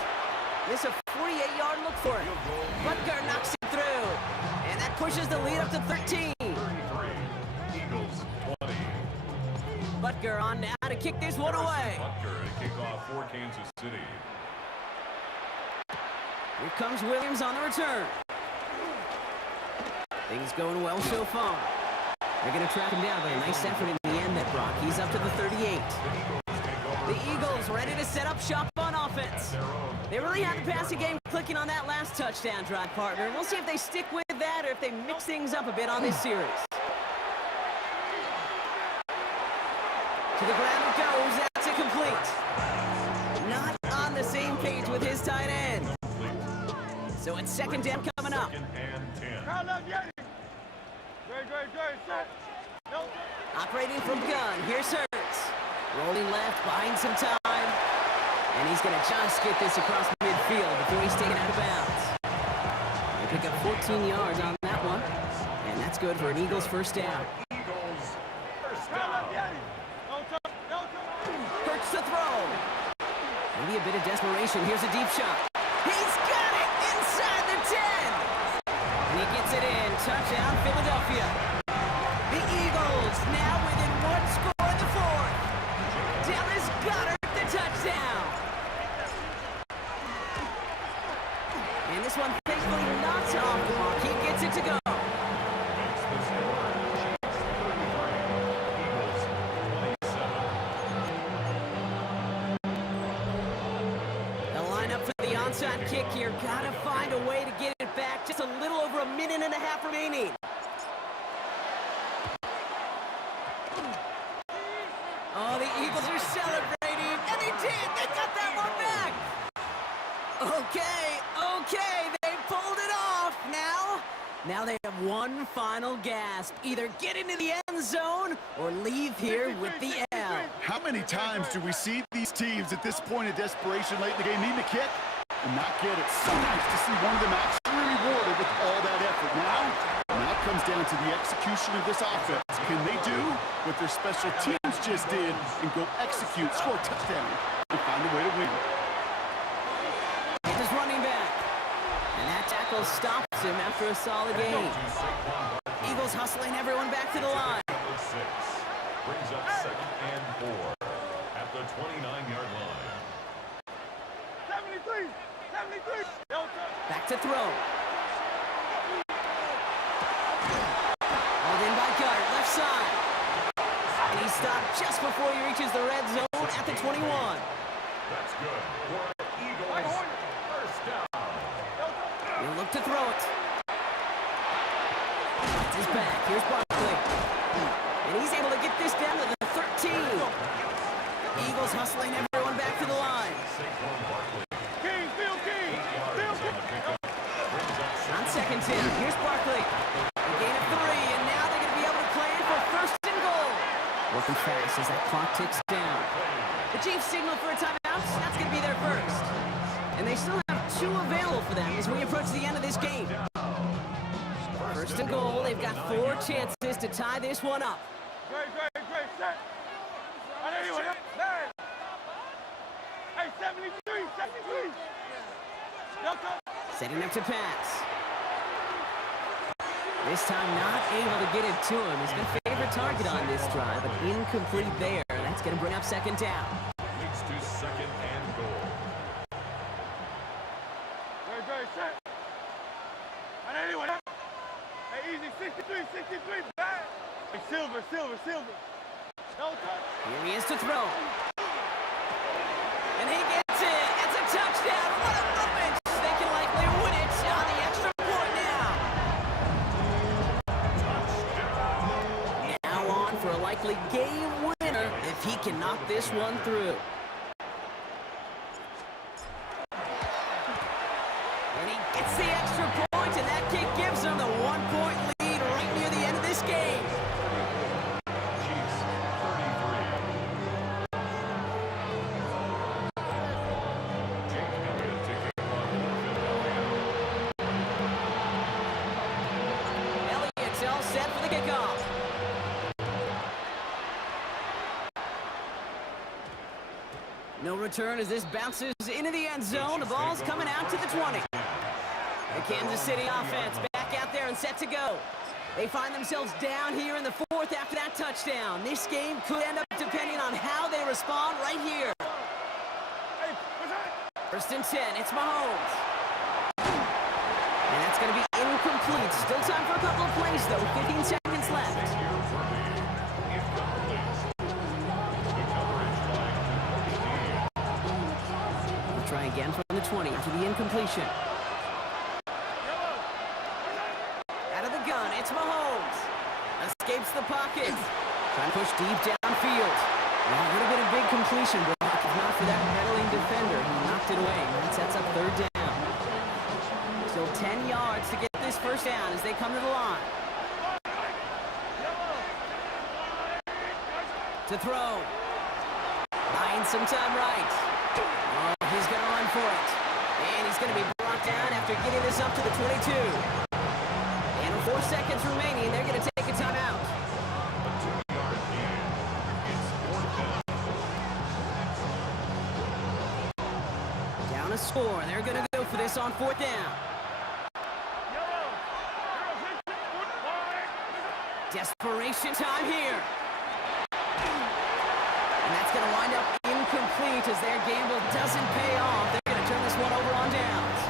This a 48-yard look for him. Butker knocks it through. And that pushes the lead up to 13. 33, Eagles 20. Butker on now to kick this one away. Butker to kick off for Kansas City. Here comes Williams on the return. Things going well so far. They're going to track him down, but a nice effort in the end that Brock. He's up to the 38. The Eagles ready to set up shop on offense. They really had the passing game clicking on that last touchdown drive, partner. We'll see if they stick with that or if they mix things up a bit on this series. To the ground it goes. That's incomplete. Not on the same page with his tight end. So it's 2nd down coming up. 2nd and 10. Set. Operating from gun. Here's Hurts. Rolling left, buying some time. And he's going to just get this across midfield before he's taken out of bounds. They pick up 14 yards on that one. And that's good for an Eagles first down. Eagles throw. Maybe a bit of desperation. Here's a deep shot. He's got it inside the 10. And he gets it in. Touchdown, Philadelphia. The Eagles now within one score in the fourth. Dallas Goedert, the touchdown. And this one thankfully not off the mark. He gets it to go. Makes the score. Chiefs 33, Eagles 27. The lineup for the onside kick here. Gotta find a way to get it back. Just a little over a minute and a half remaining. Oh, the Eagles are celebrating, and they did. They got that one back. Okay, they pulled it off. Now they have one final gasp. Either get into the end zone or leave here with the L. How many times do we see these teams at this point of desperation late in the game need to kick and not get it? So nice to see one of them actually rewarded with all that effort. Now it comes down to the execution of this offense. Can they do what their special teams just did and go execute, score a touchdown, and find a way to win? His running back. And that tackle stops him after a solid game. Eagles hustling everyone back to the line. Number 6 brings up 2nd and 4 at the 29-yard line. 73. Back to throw. Hauled in by Goddard, left side. And he stopped just before he reaches the red zone at the 21. That's good for Eagles. First down. He'll look to throw it. It's his back. Here's Barkley. And he's able to get this down to the 13. Eagles hustling everyone back to the line. Saquon Barkley. King, Phil King. 8 yards on the pickup. Brings up On second down, here's Barkley. A gain of 3, and now they're going to be able to plan for first and goal. Working fast as that clock ticks down. The Chiefs signal for a timeout. That's going to be their first. And they still have 2 available for them as we approach the end of this game. First and goal, they've got 4 chances to tie this one up. Great, set. On anyone, man. Hey, 73. Setting up to pass. This time not able to get it to him. He's got a favorite target on this drive, but incomplete there. That's going to bring up second down. leads to 2nd and goal. Great, set. On anyone. Hey, easy, 63, back. Hey, Silver. No touch. Here he is to throw. And he gets it. It's a touchdown. What a moment. They can likely win it on the extra point now. Now on for a likely game winner if he can knock this one through. And he gets the extra point, and that kick gives him the 1-point lead right near the end of this game. Chiefs 33. Jake Elliott to kick off for Philadelphia. Elliott's all set for the kickoff. No return as this bounces into the end zone. The ball's coming out to the 20. The Kansas City offense back out there and set to go. They find themselves down here in the 4th after that touchdown. This game could end up depending on how they respond right here. Hey, what's that? First and 10, it's Mahomes. And that's going to be incomplete. Still time for a couple of plays, though. 15 seconds left. We'll try again from the 20 after the incompletion. Out of the gun, it's Mahomes. Escapes the pocket. Trying to push deep downfield. Well, a little bit of big completion, but if not for that meddling defender, he knocked it away. That sets up 3rd down. Still 10 yards to get this first down as they come to the line. To throw. Buying some time right. Oh, he's going to run for it. And he's going to be brought down after getting this up to the 22. And with 4 seconds remaining, they're going to take a timeout. A 2-yard gain. It's 4th down. score. They're going to go for this on 4th down. Desperation time here. And that's going to wind up incomplete as their gamble doesn't pay off. They're going to turn this one over on downs.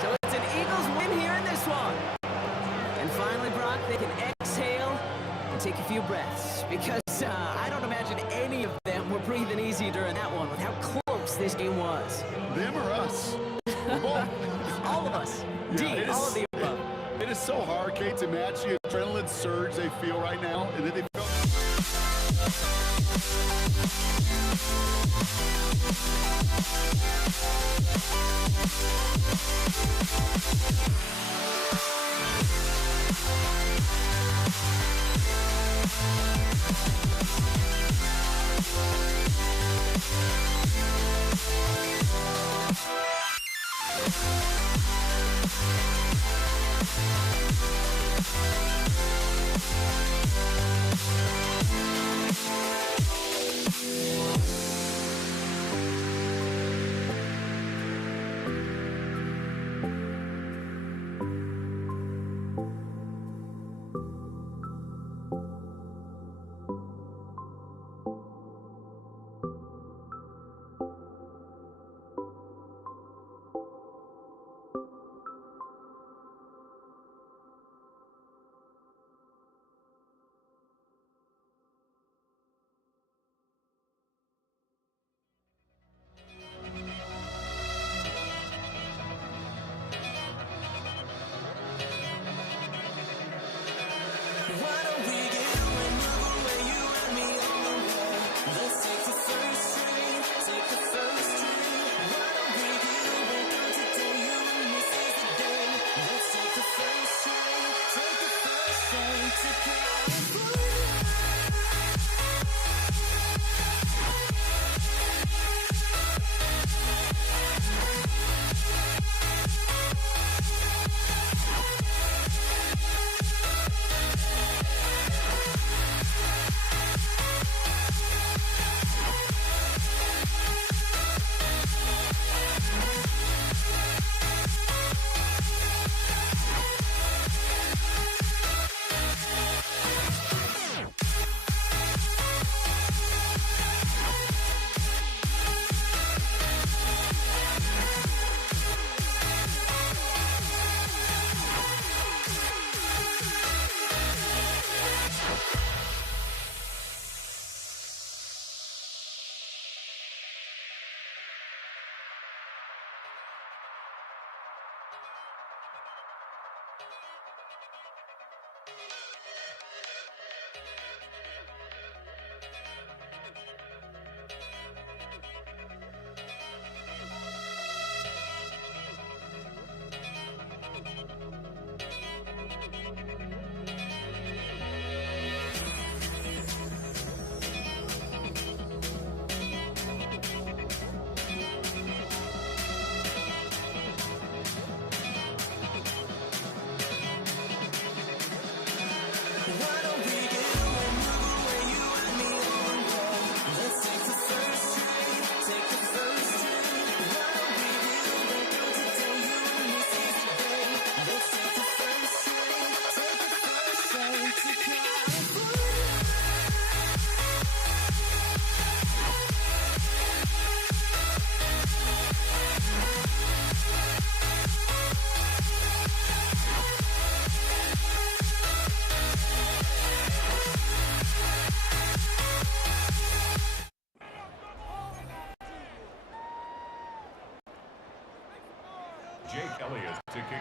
So it's an Eagles win here in this one. And finally, Brock, they can exhale and take a few breaths. Because I don't imagine any of them were breathing easy during that one with how close this game was. Them or us? Both. All of us. Yeah, D, all of the above. It is so hard, Kate, to match the adrenaline surge they feel right now, and then they feel.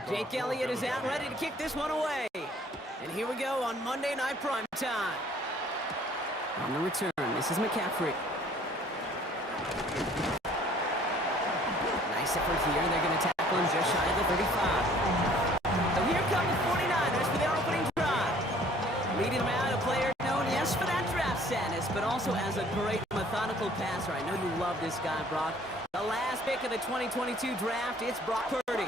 Jake Elliott is out ready to kick this one away. And here we go on Monday Night Prime Time. On the return, this is McCaffrey. Nice effort here. They're going to tackle him just shy of the 35. So here come the 49ers for their opening drive. Leading them out, a player known, yes, for that draft status, but also as a great methodical passer. I know you love this guy, Brock. The last pick of the 2022 draft, it's Brock Purdy.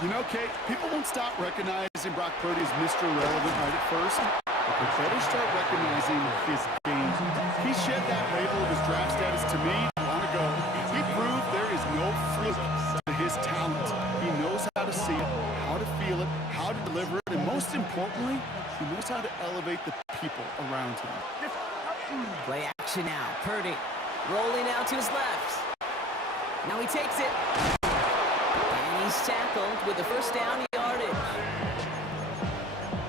You know, Kate, people won't stop recognizing Brock Purdy as Mr. Irrelevant right at first, but they better start recognizing his game. He shed that label of his draft status to me long ago. He proved there is no fluke is talent. He knows how to see it, how to feel it, how to deliver it, and most importantly, he knows how to elevate the people around him. Play action now. Purdy rolling out to his left. Now he takes it. And he's tackled with the first down yardage.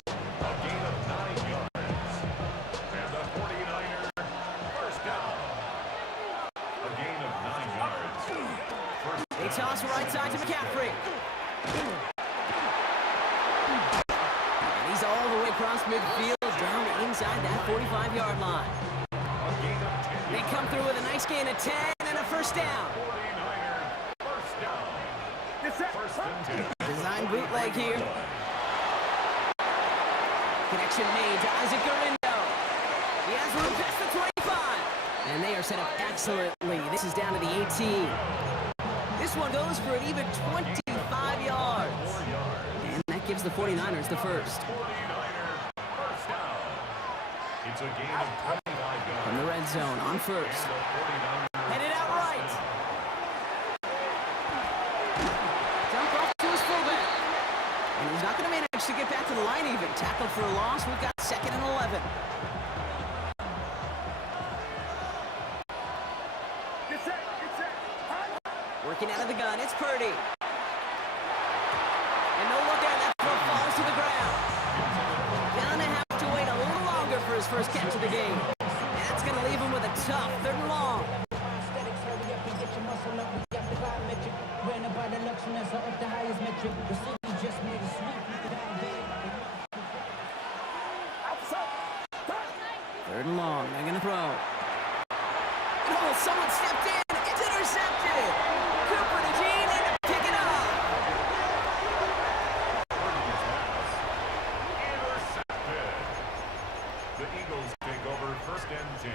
A gain of 9 yards. And the 49er first down. A gain of 9 yards. First They down. toss right side to McCaffrey. And he's all the way across midfield, down inside that 45-yard line. A gain of 10 They come through with a nice gain of 10 and a first down. 49er first down. First and 10. Design bootleg here. Connection made to Isaac Garindo. He has room past the 25. And they are set up excellently. This is down to the 18. This one goes for an even 25 yards. And that gives the 49ers the first. 49er first down. It's a gain of 25 yards. From the red zone on first. The 49ers Headed out right. Dump off to his fullback. And he's not going to manage to get back to the line even. Tackled for a loss. We've got 2nd and 11. Working out of the gun, it's Purdy. And no look there, that foot falls to the ground. Gonna have to wait a little longer for his first catch of the game. And that's gonna leave him with a tough 3rd and long. Third and long, they're gonna throw. Oh, someone stepped in, it's intercepted! Cooper to Gene, and to pick it up! intercepted. The Eagles take over first and 10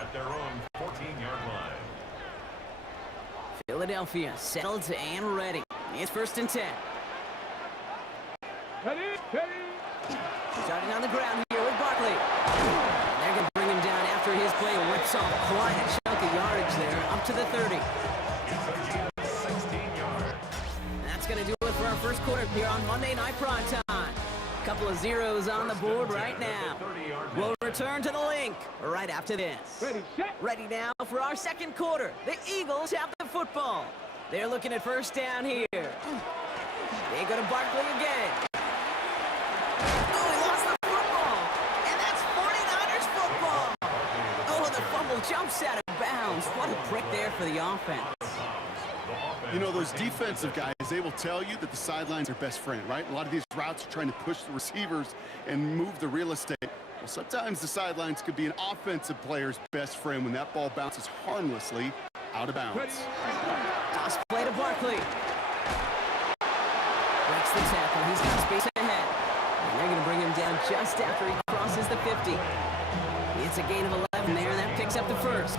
at their own 14-yard line. Philadelphia settled and ready. It's 1st and 10. Starting on the ground here with Barkley. They're going to bring him down after his play rips off quite a chunk of yardage there, up to the 30. It's a gain of 16 yards. That's going to do it for our first quarter here on Monday Night Prime Time. Couple of zeros on the board right now. We'll return to the link right after this. Ready now for our second quarter. The Eagles have the football. They're looking at first down here. They go to Barkley again. Oh, he lost the football. And that's 49ers football. Oh, the fumble jumps out of bounds. What a break there for the offense. You know, those defensive guys, they will tell you that the sidelines are best friend, right? A lot of these routes are trying to push the receivers and move the real estate. Well, sometimes the sidelines could be an offensive player's best friend when that ball bounces harmlessly out of bounds. Toss play to Barkley. Breaks the tackle. He's got space ahead. And they're going to bring him down just after he crosses the 50. It's a gain of 11 there, and that picks up the first.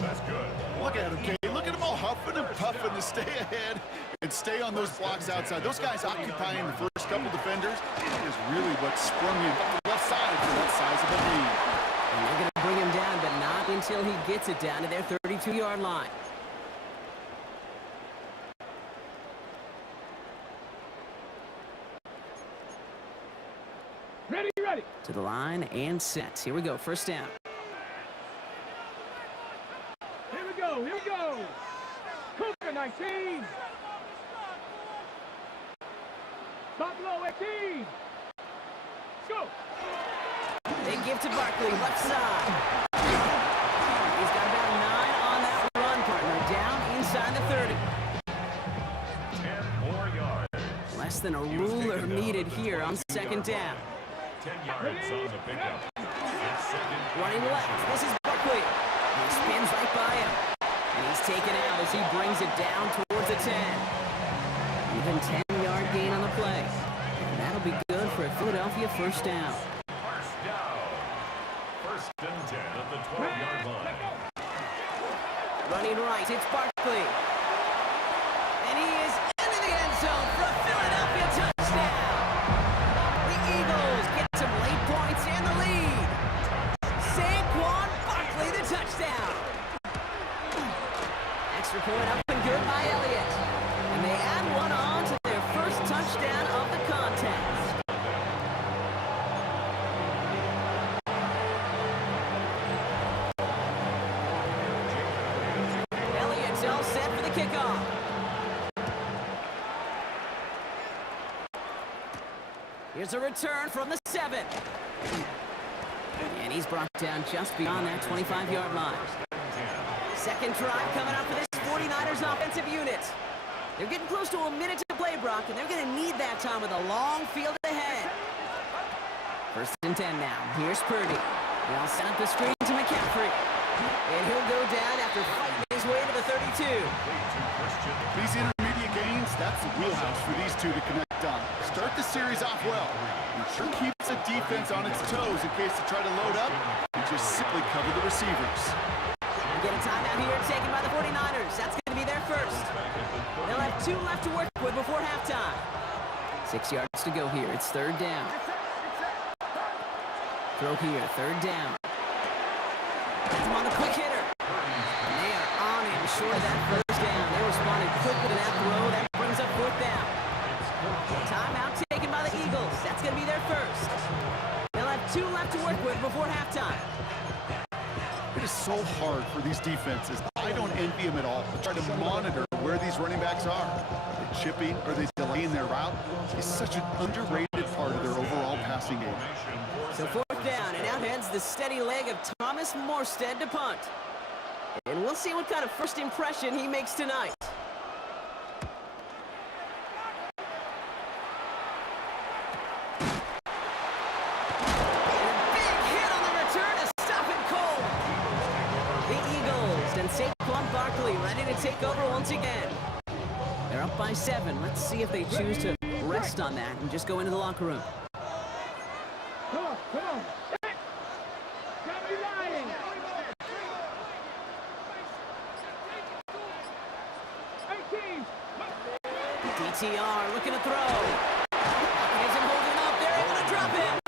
That's good. Look at him, Kate. Look at them all huffing and puffing to stay ahead and stay on those blocks outside. Those guys occupying the first couple defenders is really what sprung him up the left side for that sizable lead. And they're going to bring him down, but not until he gets it down to their 32-yard line. Ready. To the line and set. Here we go. First down. Here we go. Cooper 19. Buffalo 18. Go. They give to Barkley, left side. He's got about 9 on that run, partner. Down inside the 30. 10 more yards. Less than a ruler needed here on second down. 10 yards on the pickup. It's second. Running left. This is Barkley. He spins right by him. And he's taken out as he brings it down towards the 10. Even 10-yard gain on the play. And that'll be good for a Philadelphia first down. First down. First and 10 at the 12-yard line. Running right, it's Barkley. And he is into the end zone for a Philadelphia touchdown. The Eagles get some late points and the lead. Saquon Barkley, the touchdown. Extra point up and good by Elliott. Here's a return from the 7. And he's brought down just beyond that 25-yard line. Second drive coming up for this 49ers offensive unit. They're getting close to a minute to play, Brock, and they're going to need that time with a long field ahead. First and 10 now. Here's Purdy. They'll set up the screen to McCaffrey. And he'll go down after fighting his way to the 32. These intermediate gains, that's the wheelhouse for these two to connect on. Start the series off well. It sure keeps the defense on its toes in case they try to load up and just simply cover the receivers. We get a timeout here taken by the 49ers. That's going to be their first. They'll have 2 left to work with before halftime. 6 yards to go here. It's third down. Throw here, third down. That's him on the quick hitter. And they are on him short of that first down. They responded quickly to that throw. That brings up fourth down. Timeout taken by the Eagles. That's going to be their first. They'll have 2 left to work with before halftime. It is so hard for these defenses. I don't envy them at all. They try to monitor where these running backs are. Are they chipping? Are they delaying their route? It's such an underrated part of their overall passing game. So fourth down, and out heads the steady leg of Thomas Morstead to punt. And we'll see what kind of first impression he makes tonight. And Saquon Barkley ready to take over once again. They're up by 7. Let's see if they choose to rest on that and just go into the locker room. Come on. Come riding. DTR looking to throw. He isn't holding up. They're able to drop him.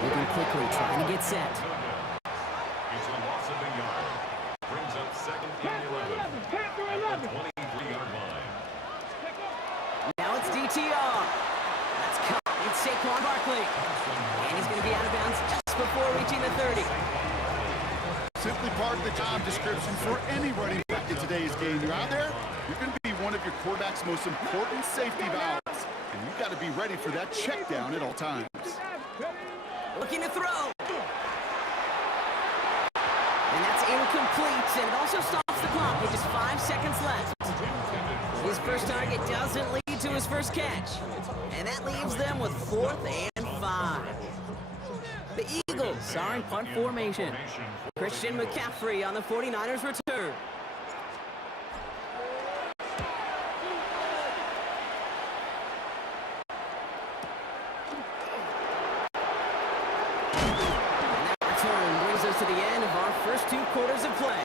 Moving quickly, trying to get set. It's a loss of a yard. Brings up second and 11 at the 23-yard line. Now it's DTR. That's caught. It's Saquon Barkley. And he's going to be out of bounds just before reaching the 30. Simply part of the job description for any running back in today's game. You're out there, you're going to be one of your quarterback's most important safety valves. And you've got to be ready for that check down at all times. Looking to throw. And that's incomplete, and it also stops the clock with just 5 seconds left. His first target doesn't lead to his first catch. And that leaves them with 4th and 5. The Eagles are in punt formation. Christian McCaffrey on the 49ers return. To the end of our first 2 quarters of play.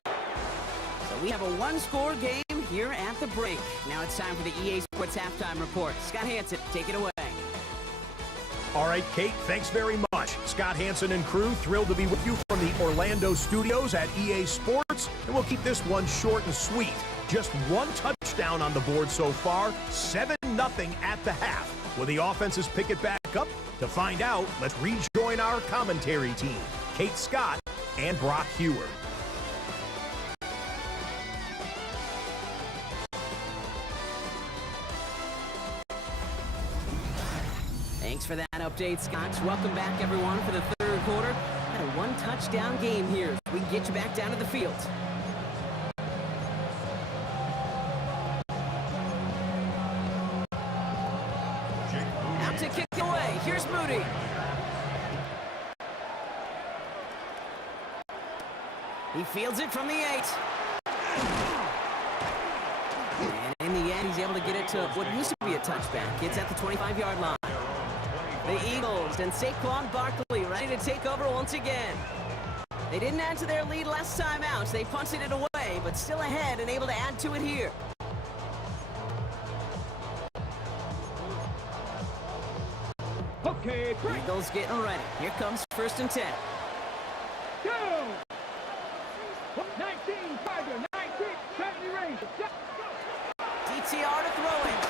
So we have a 1-score game here at the break. Now it's time for the EA Sports Halftime Report. Scott Hanson, take it away. All right, Kate, thanks very much. Scott Hanson and crew, thrilled to be with you from the Orlando studios at EA Sports. And we'll keep this one short and sweet. Just 1 touchdown on the board so far, 7-0 at the half. Will the offenses pick it back up? To find out, let's rejoin our commentary team. Kate Scott and Brock Hewer. Thanks for that update, Scott. Welcome back, everyone, for the 3rd quarter. Had a 1-touchdown game here as we get you back down to the field. Out to kick away. Here's Moody. He fields it from the 8. And in the end, he's able to get it to what used to be a touchback. It's at the 25-yard line. The Eagles and Saquon Barkley ready to take over once again. They didn't add to their lead last time out. They punted it away, but still ahead and able to add to it here. Okay, Eagles getting ready. Here comes 1st and 10. go! 19, 19, 70 range. DTR to throw it.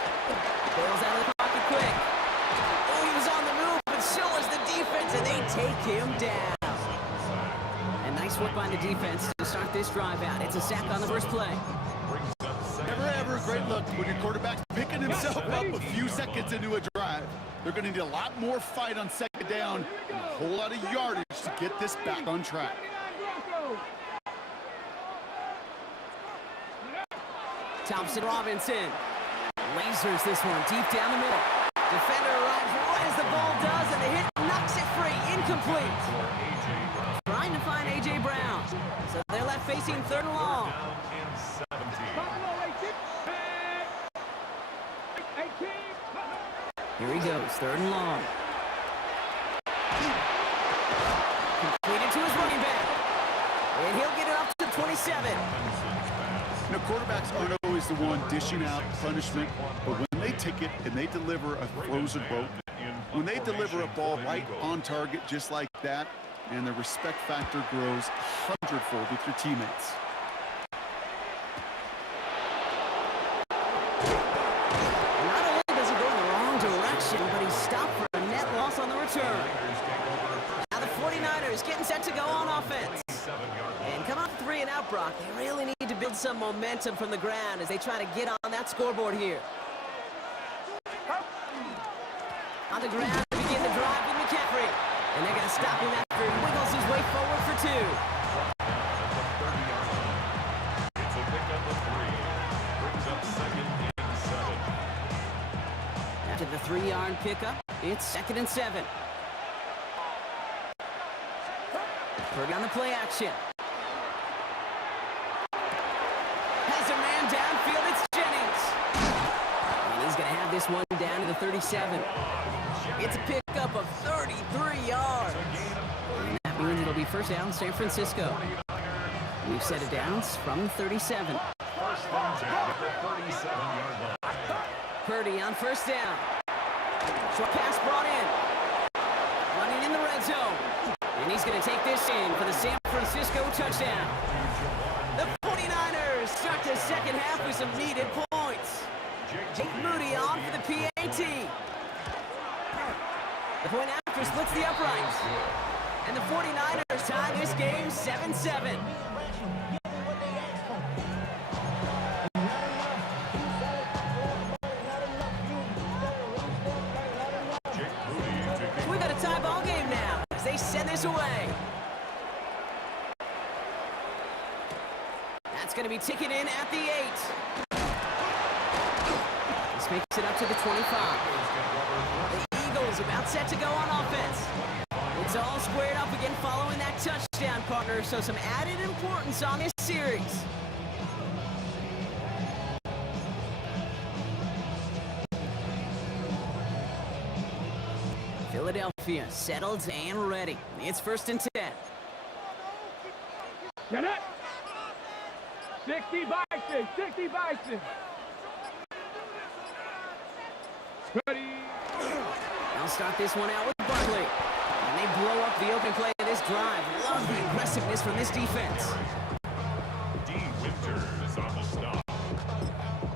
Bails out of the pocket quick. Oh, he was on the move, but so was the defense, and they take him down. And nice work by the defense to start this drive out. It's a sack on the first play. Never ever a great look when your quarterback's picking himself up a few seconds into a drive. They're going to need a lot more fight on second down and a whole lot of yardage to get this back on track. Thompson Robinson lasers this one deep down the middle. Defender arrives right as the ball does, and the hit knocks it free. Incomplete. Trying to find A.J. Brown. So they're left facing third and long. Here he goes, third and long. Completed to his running back. And he'll get it up to 27. You know, quarterbacks aren't always the one dishing out punishment, but when they take it and they deliver a frozen boat, when they deliver a ball right on target just like that, and the respect factor grows hundredfold with your teammates. Not only does he go in the wrong direction, but he's stopped for a net loss on the return. Now the 49ers getting set to go on offense. And come up 3 and out, Brock. They really need to build some momentum from the ground as they try to get on that scoreboard here. On the ground to begin the drive with McCaffrey. And they're going to stop him after he wiggles his way forward for 2. It's a pickup of 3. Brings up second and 7. After the 3-yard pickup, it's second and 7. Purdy on the play action. Has a man downfield, it's Jennings. And he's going to have this one down to the 37. It's a pickup of 33 yards. And that means it'll be first down San Francisco. We've set it downs from the 37. First down at the 37-yard line. Purdy on first down. Short pass brought in. Running in the red zone. And he's going to take this in for the San Francisco touchdown. The 49ers start the second half with some needed points. Jake Moody on for the PAT. The point after splits the uprights. And the 49ers tie this game 7-7. We got a tie ball game now as they send this away. That's going to be ticking in at the 8. This makes it up to the 25. The Eagles about set to go on offense. It's all squared up again following that touchdown, partner, so some added importance on this series. Philadelphia settled and ready. It's first and 10. Get it! 60 Bison! 60 Bison! Ready! They'll start this one out with Barkley. And they blow up the open play of this drive. Love the aggressiveness from this defense. D. Winters on the stop.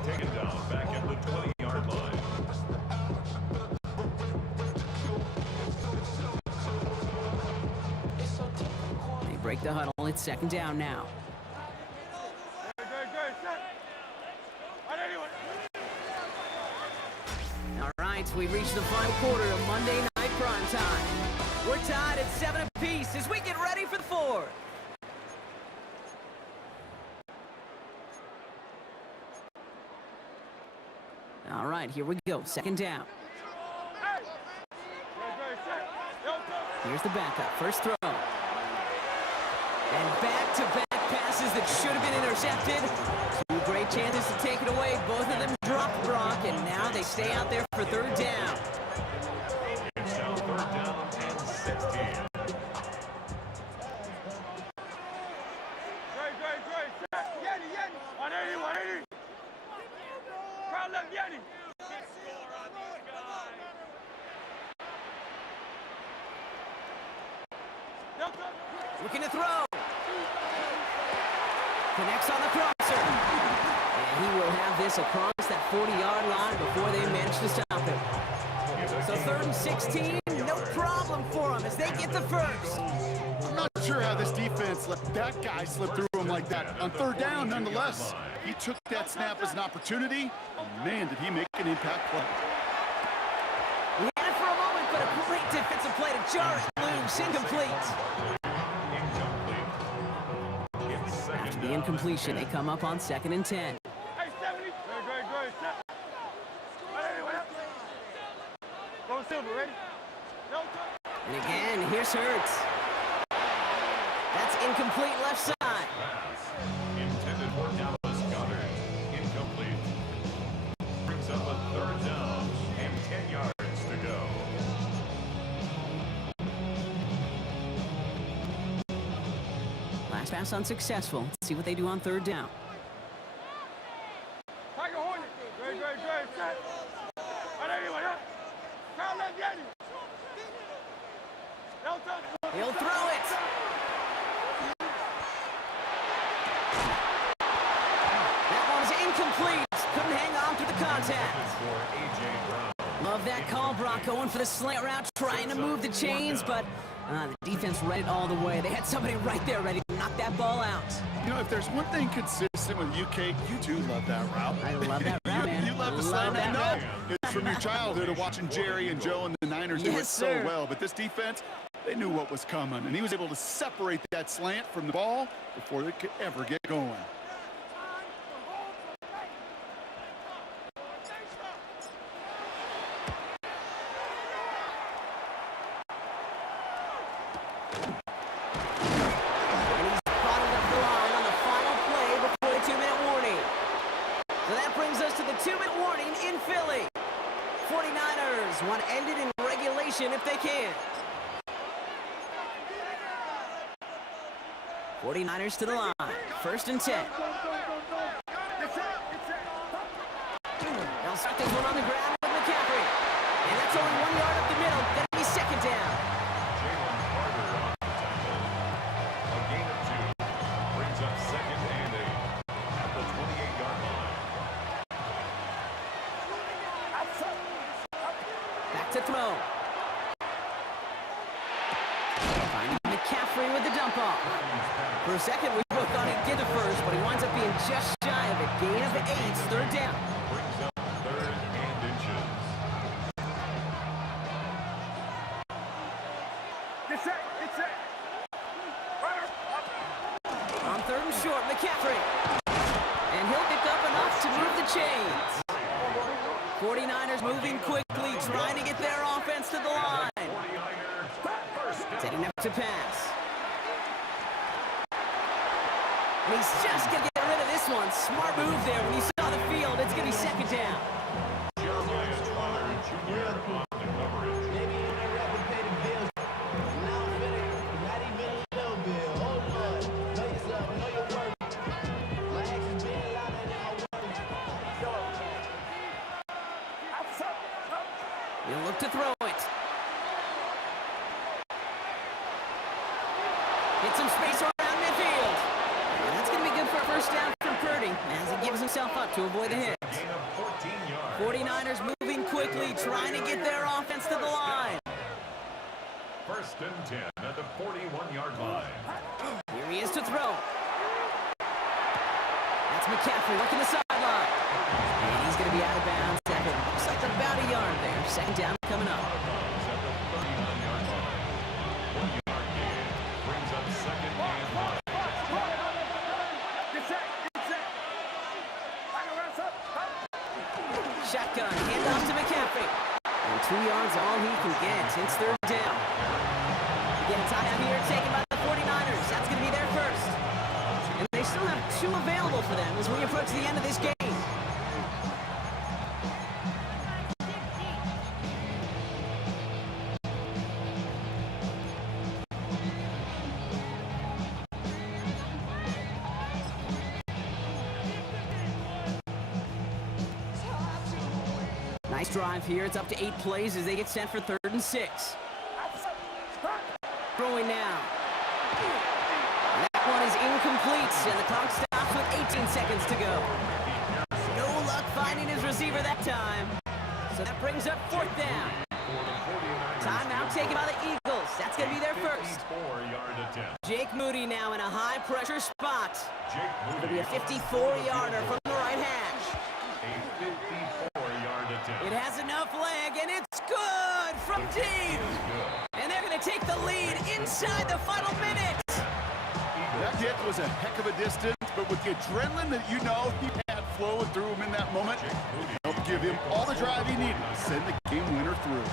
Taken down back at the 20-yard line. They break the huddle. It's second down now. All right, we've reached the final quarter of Monday Night Prime Time. We're tied at 7 apiece as we get ready for the 4th. All right, here we go. Second down. Here's the backup. First throw. And back-to-back passes that should have been intercepted. 2 great chances to take it away. Both of them dropped, Brock, and now they stay out there for third down. It's now third down and 16. Looking to throw. Connects on the crosser. And he will have this across that 40-yard line before they manage to stop him. So third and 16, no problem for them as they get the first. I'm not sure how this defense let that guy slip through him like like that. On third down, nonetheless, he took that snap as an opportunity. Man, did he make an impact play. He had it for a moment, but a great defensive play to jar it loose. Incomplete. After the incompletion, they come up on 2nd and 10. Hey, 70. Great. Go Silver, ready? No touch. And again, here's Hurts. That's incomplete left side. Pass intended for Dallas Goedert. Incomplete. Brings up a 3rd down and 10 yards to go. Last pass unsuccessful. Let's see what they do on 3rd down. Tiger Hornet. Great. Set. Right anyway, yeah. Kyle Leviani. No touch. He'll throw it. That one's incomplete. Couldn't hang on to the contact. For A.J. Brown. Love that call, Brock. Going for the slant route, trying to move the chains, but the defense read it all the way. They had somebody right there ready to knock that ball out. You know, if there's one thing consistent with you, Kate, you do love that route. I love that route, man. You love the slant route. No, it's from your childhood of watching Jerry and Joe and the Niners do it Yes, so sir. well. But this defense, they knew what was coming, and he was able to separate that slant from the ball before it could ever get going. And he's bottled up the line on the final play before the 2-minute warning. So that brings us to the 2-minute warning in Philly. 49ers want to end it in regulation if they can. 49ers to the line. 1st and 10. They'll start this one on the ground with McCaffrey. And that's only 1 yard up the middle. That'll be 2nd down. Jalen Carter on the tackle. A gain of 2. Brings up 2nd and 8 at the 28-yard line. Back to throw. Finding McCaffrey with the dump off. For a second, we both thought he'd get the first, but he winds up being just shy of a gain of 8. 3rd down. Brings up 3rd and inches. Get set. On 3rd and short, McCaffrey. And he'll pick up enough to move the chains. 49ers moving quickly, trying to get their offense to the line. 49er first down. Setting up to pass. And he's just going to get rid of this one. Smart move there when you saw the field. It's going to be 2nd down. Jeremiah Trotter Jr. on the coverage. He'll look to throw it. Get some space around midfield. And that's going to be good for a 1st down from Purdy as he gives himself up to avoid the hit. Gain of 14 yards. 49ers moving quickly, trying to get their offense to the line. 1st and 10 at the 41-yard line. Here he is to throw. That's McCaffrey working the sideline. And he's going to be out of bounds. Looks like about a yard there. 2nd down coming up. At the 39-yard line. 1-yard gain. Brings up 2nd and 1. Get set. Shotgun, handoff to McCaffrey. And 2 yards all he can get. It's 3rd down. Again, timeout here taken by the 49ers. That's going to be their first. And they still have 2 available for them as we approach the end of this game. Nice drive here. It's up to 8 plays as they get set for 3rd and 6. Throwing now. That one is incomplete, and the clock stops with 18 seconds to go. No luck finding his receiver that time. So that brings up 4th down. Timeout taken by the Eagles. That's going to be their first. 54-yard attempt. Jake Moody now in a high-pressure spot. Jake It'll be Moody. a 54-yarder from the right hash. A 54-yard attempt. It has enough leg, and it's good from deep. And they're going to take the lead inside the final minute. That kick was a heck of a distance, but with the adrenaline that you know he had flowing through him in that moment, helped give him all the drive he needed to send the game winner through.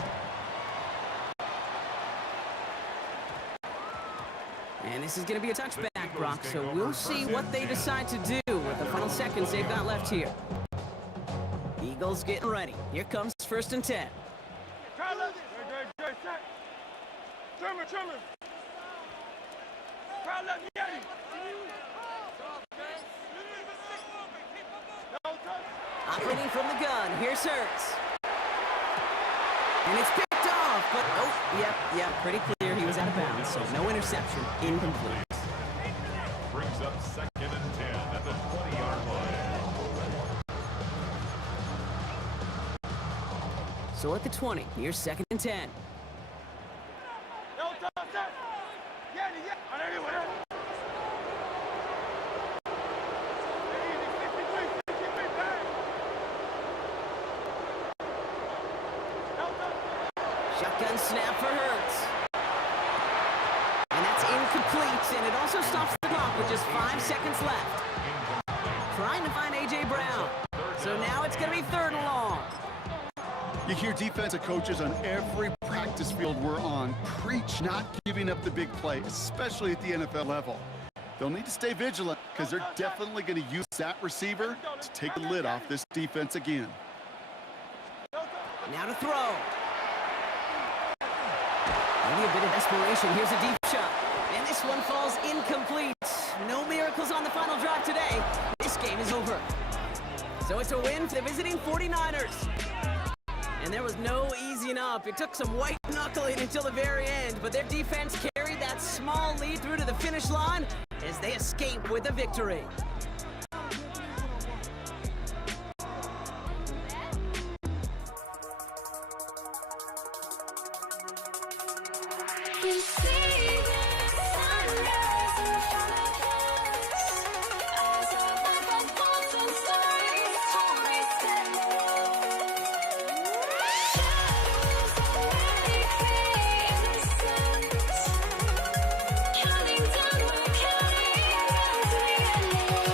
And this is going to be a touchback, Brock, so we'll see what they decide to do with the final seconds they've got left here. Eagles getting ready. Here comes 1st and 10. Operating from the gun, here's Hurts. And it's picked off, but oh, yep, pretty clear he was out of bounds, so no interception, incomplete. Brings up 2nd and 10 at the 20-yard line. So at the 20, here's 2nd and 10. Shotgun snap for Hurts. And that's incomplete, and it also stops the clock with just 5 seconds left. Trying to find A.J. Brown. So now it's going to be 3rd and long. You hear defensive coaches on every practice field we're on preach not giving up the big play, especially at the NFL level. They'll need to stay vigilant because they're definitely going to use that receiver to take the lid off this defense again. Now to throw. Maybe a bit of desperation. Here's a deep shot. And this one falls incomplete. No miracles on the final drive today. This game is over. So it's a win for the visiting 49ers. And there was no easing up. It took some white knuckling until the very end, but their defense carried that small lead through to the finish line as they escape with a victory. You see the sunrise in front of us. Eyes are like a golden stars, always shadows already create the suns. Counting down, we're counting as we end.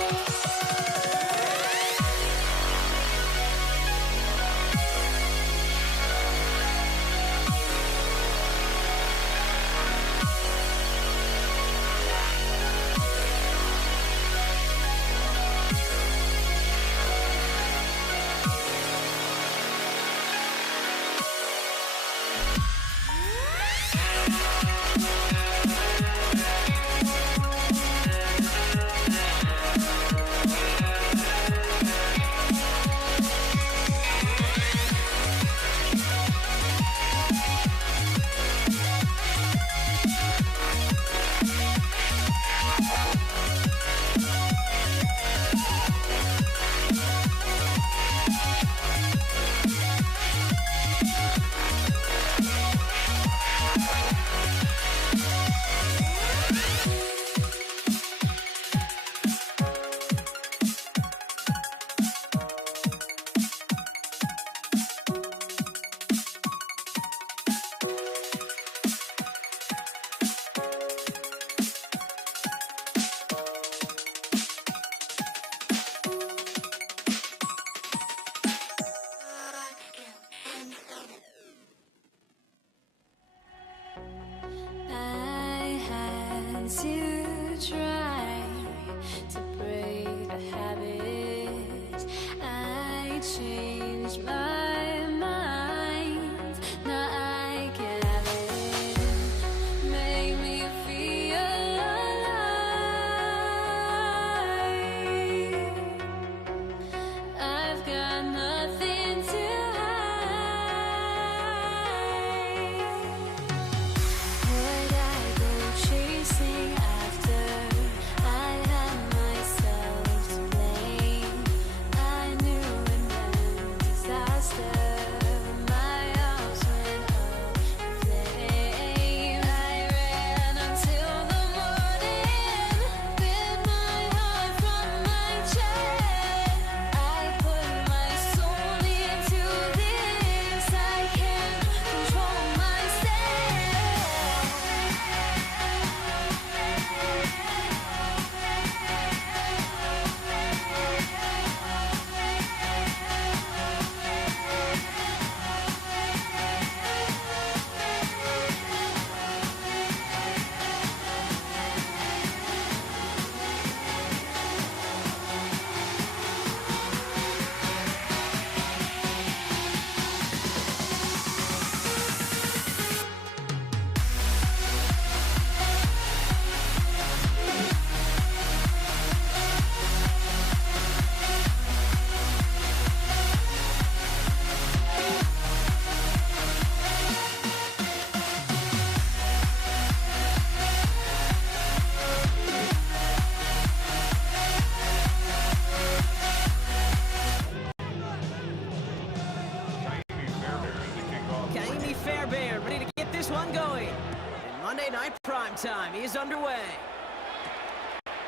Fairbairn ready to get this one going. And Monday Night Primetime is underway.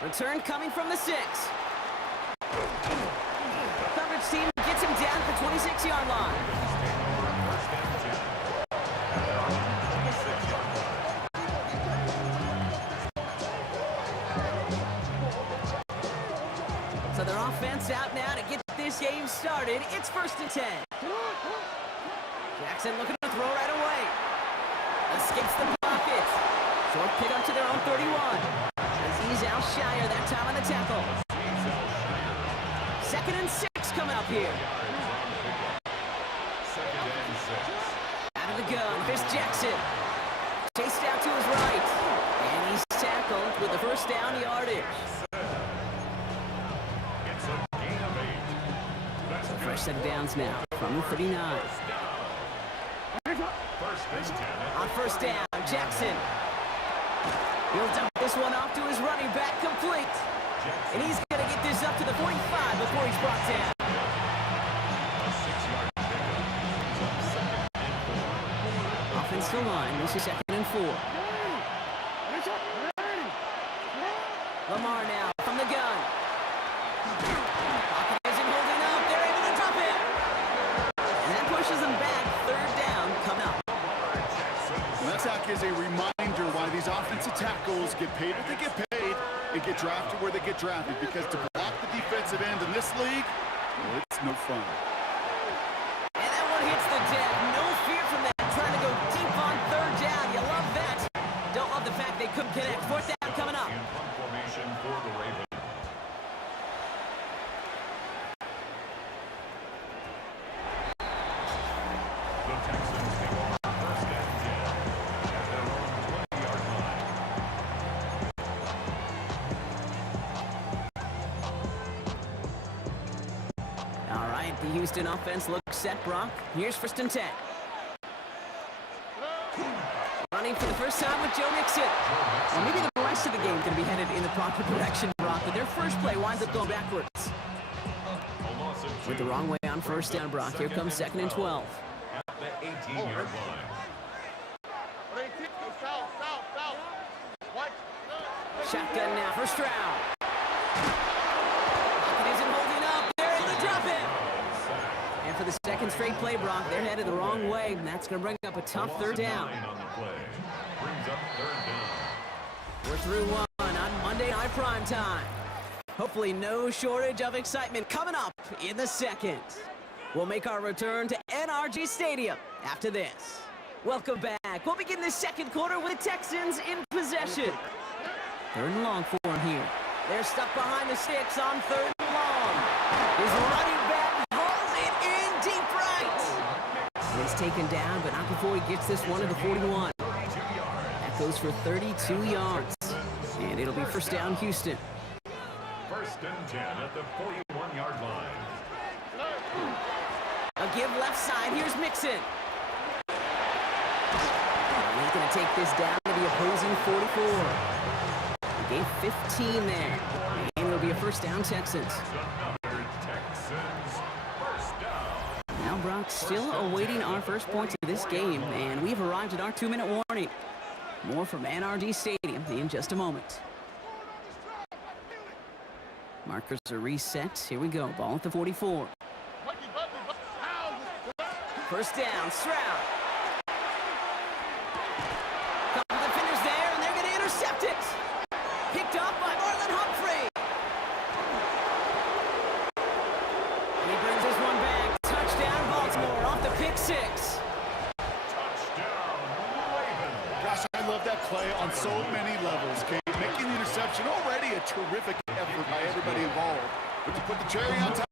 Return coming from the 6. Coverage team gets him down at the 26-yard line. So their offense out now to get this game started. It's 1st and 10. Jackson looking to throw right away. Escapes the pocket. Short pick up to their own 31. Aziz Al-Shire that time on the tackle. 2nd and 6 coming up here. Out of the gun, here's Jackson. Chased out to his right. And he's tackled with the first down yardage. So fresh set of downs now from the 39. On 1st down, Jackson. He'll dump this one off to his running back, complete. And he's going to get this up to the 45 before he's brought down. Offensive line, this is 2nd and 4. Lamar now from the gun. Pocket isn't holding up. They're able to drop it. And that pushes them back. 3rd down coming up. And that sack is a reminder why these offensive tackles get paid what they get paid and get drafted where they get drafted, because to block the defensive end in this league, well, it's no fun. And that one hits the deck. No fear from that. Trying to go deep on 3rd down. You love that. Don't love the fact they couldn't connect. 4th down coming up. Formation for the Ravens. The Texans take over 1st and 10 at their own 20-yard line. All right, the Houston offense looks set, Brock. Here's 1st and 10. Running for the first time with Joe Mixon. Well, maybe the rest of the game can be headed in the proper direction, Brock, but their first play winds up going backwards. Went the wrong way on 1st down, Brock. Here comes 2nd and 12. At the 18-yard line. Shotgun now, 1st round. Pocket isn't holding up. They're able to drop it. And for the 2nd straight play, Brock, they're headed the wrong way, and that's going to bring up a tough 3rd down. On the play. Brings up 3rd down. We're through one on Monday Night Primetime. Hopefully no shortage of excitement coming up in the 2nd. We'll make our return to NRG Stadium after this. Welcome back. We'll begin the 2nd quarter with the Texans in possession. 3rd and long for him here. They're stuck behind the sticks on 3rd and long. His running back hauls it in deep right. He's taken down, but not before he gets this one to the 41. That goes for 32 yards. And it'll be 1st down, Houston. 1st and 10 at the 41-yard line. A give left side. Here's Mixon. And he's going to take this down to the opposing 44. He gave 15 there. And it'll be a 1st down, Texans. Another Texans 1st down. Now Brock still awaiting our first points of this game, and we've arrived at our 2-minute warning. More from NRG Stadium in just a moment. Markers are reset. Here we go. Ball at the 44. 1st down, Stroud. Couple defenders there, and they're going to intercept it. Picked up by Marlon Humphrey. And he brings this one back. Touchdown, Baltimore, off the pick 6. Touchdown, Ravens. Gosh, I love that play on so many levels, Kate. Making the interception, already a terrific effort by everybody involved. But to put the cherry on top,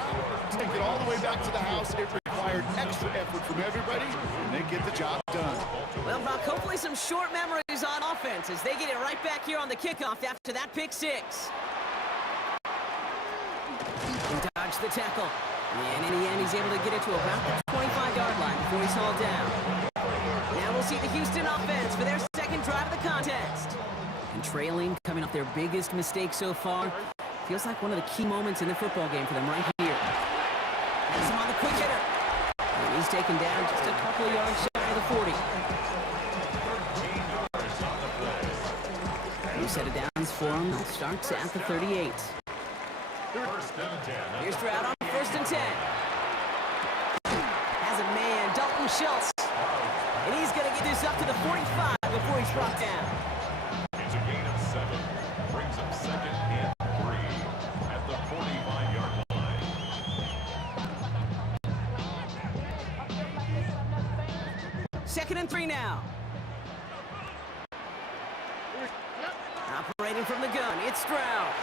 take it all the way back to the house, it required extra effort from everybody, and they get the job done. Well, Brock, hopefully some short memories on offense as they get it right back here on the kickoff after that pick 6. He dodged the tackle. And in the end, he's able to get it to about the 25-yard line before he's hauled down. Now we'll see the Houston offense for their 2nd drive of the contest. And trailing, coming off their biggest mistake so far. Feels like one of the key moments in the football game for them right here. Has him on the quick hitter. And he's taken down just a couple of yards shy of the 40. 13 yards on the play. New set of downs for him. Starts at the 38. First and 10. Here's Stroud on first and 10. Has a man, Dalton Schultz. And he's going to get this up to the 45 before he's brought down. It's a gain of 7. Brings up second and 3 at the 45-yard line. Second and 3 now. Operating from the gun, it's Stroud.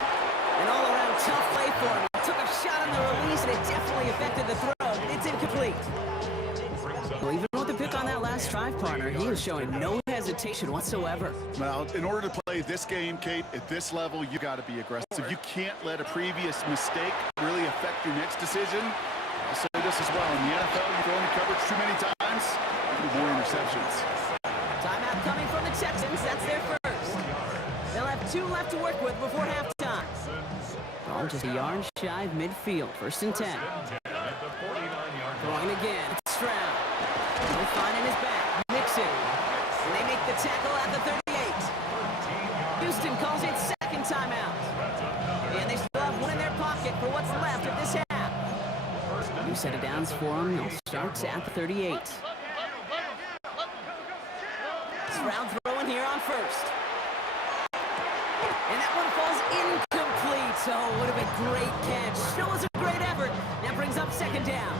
An all-around tough play for him. Took a shot on the release, and it definitely affected the throw. It's incomplete. Well, even with the pick on that last drive, partner, he was showing no hesitation whatsoever. Well, in order to play this game, Kate, at this level, you got to be aggressive. You can't let a previous mistake really affect your next decision. I'll say this as well. In the NFL, you go into coverage too many times, you get more interceptions. Timeout coming from the Texans. That's their first. They'll have 2 left to work with before halftime. Ball just a yard shy of midfield. First and 10. Throwing again. It's Stroud. No fine in his back. Mixon. And they make the tackle at the 38. Houston calls it second timeout. And they still have one in their pocket for what's left of this half. New set of downs for them. They'll start at the 38. Stroud throwing here on first. And that one falls incomplete. Oh, would have been great catch. Still was a great effort. That brings up second down.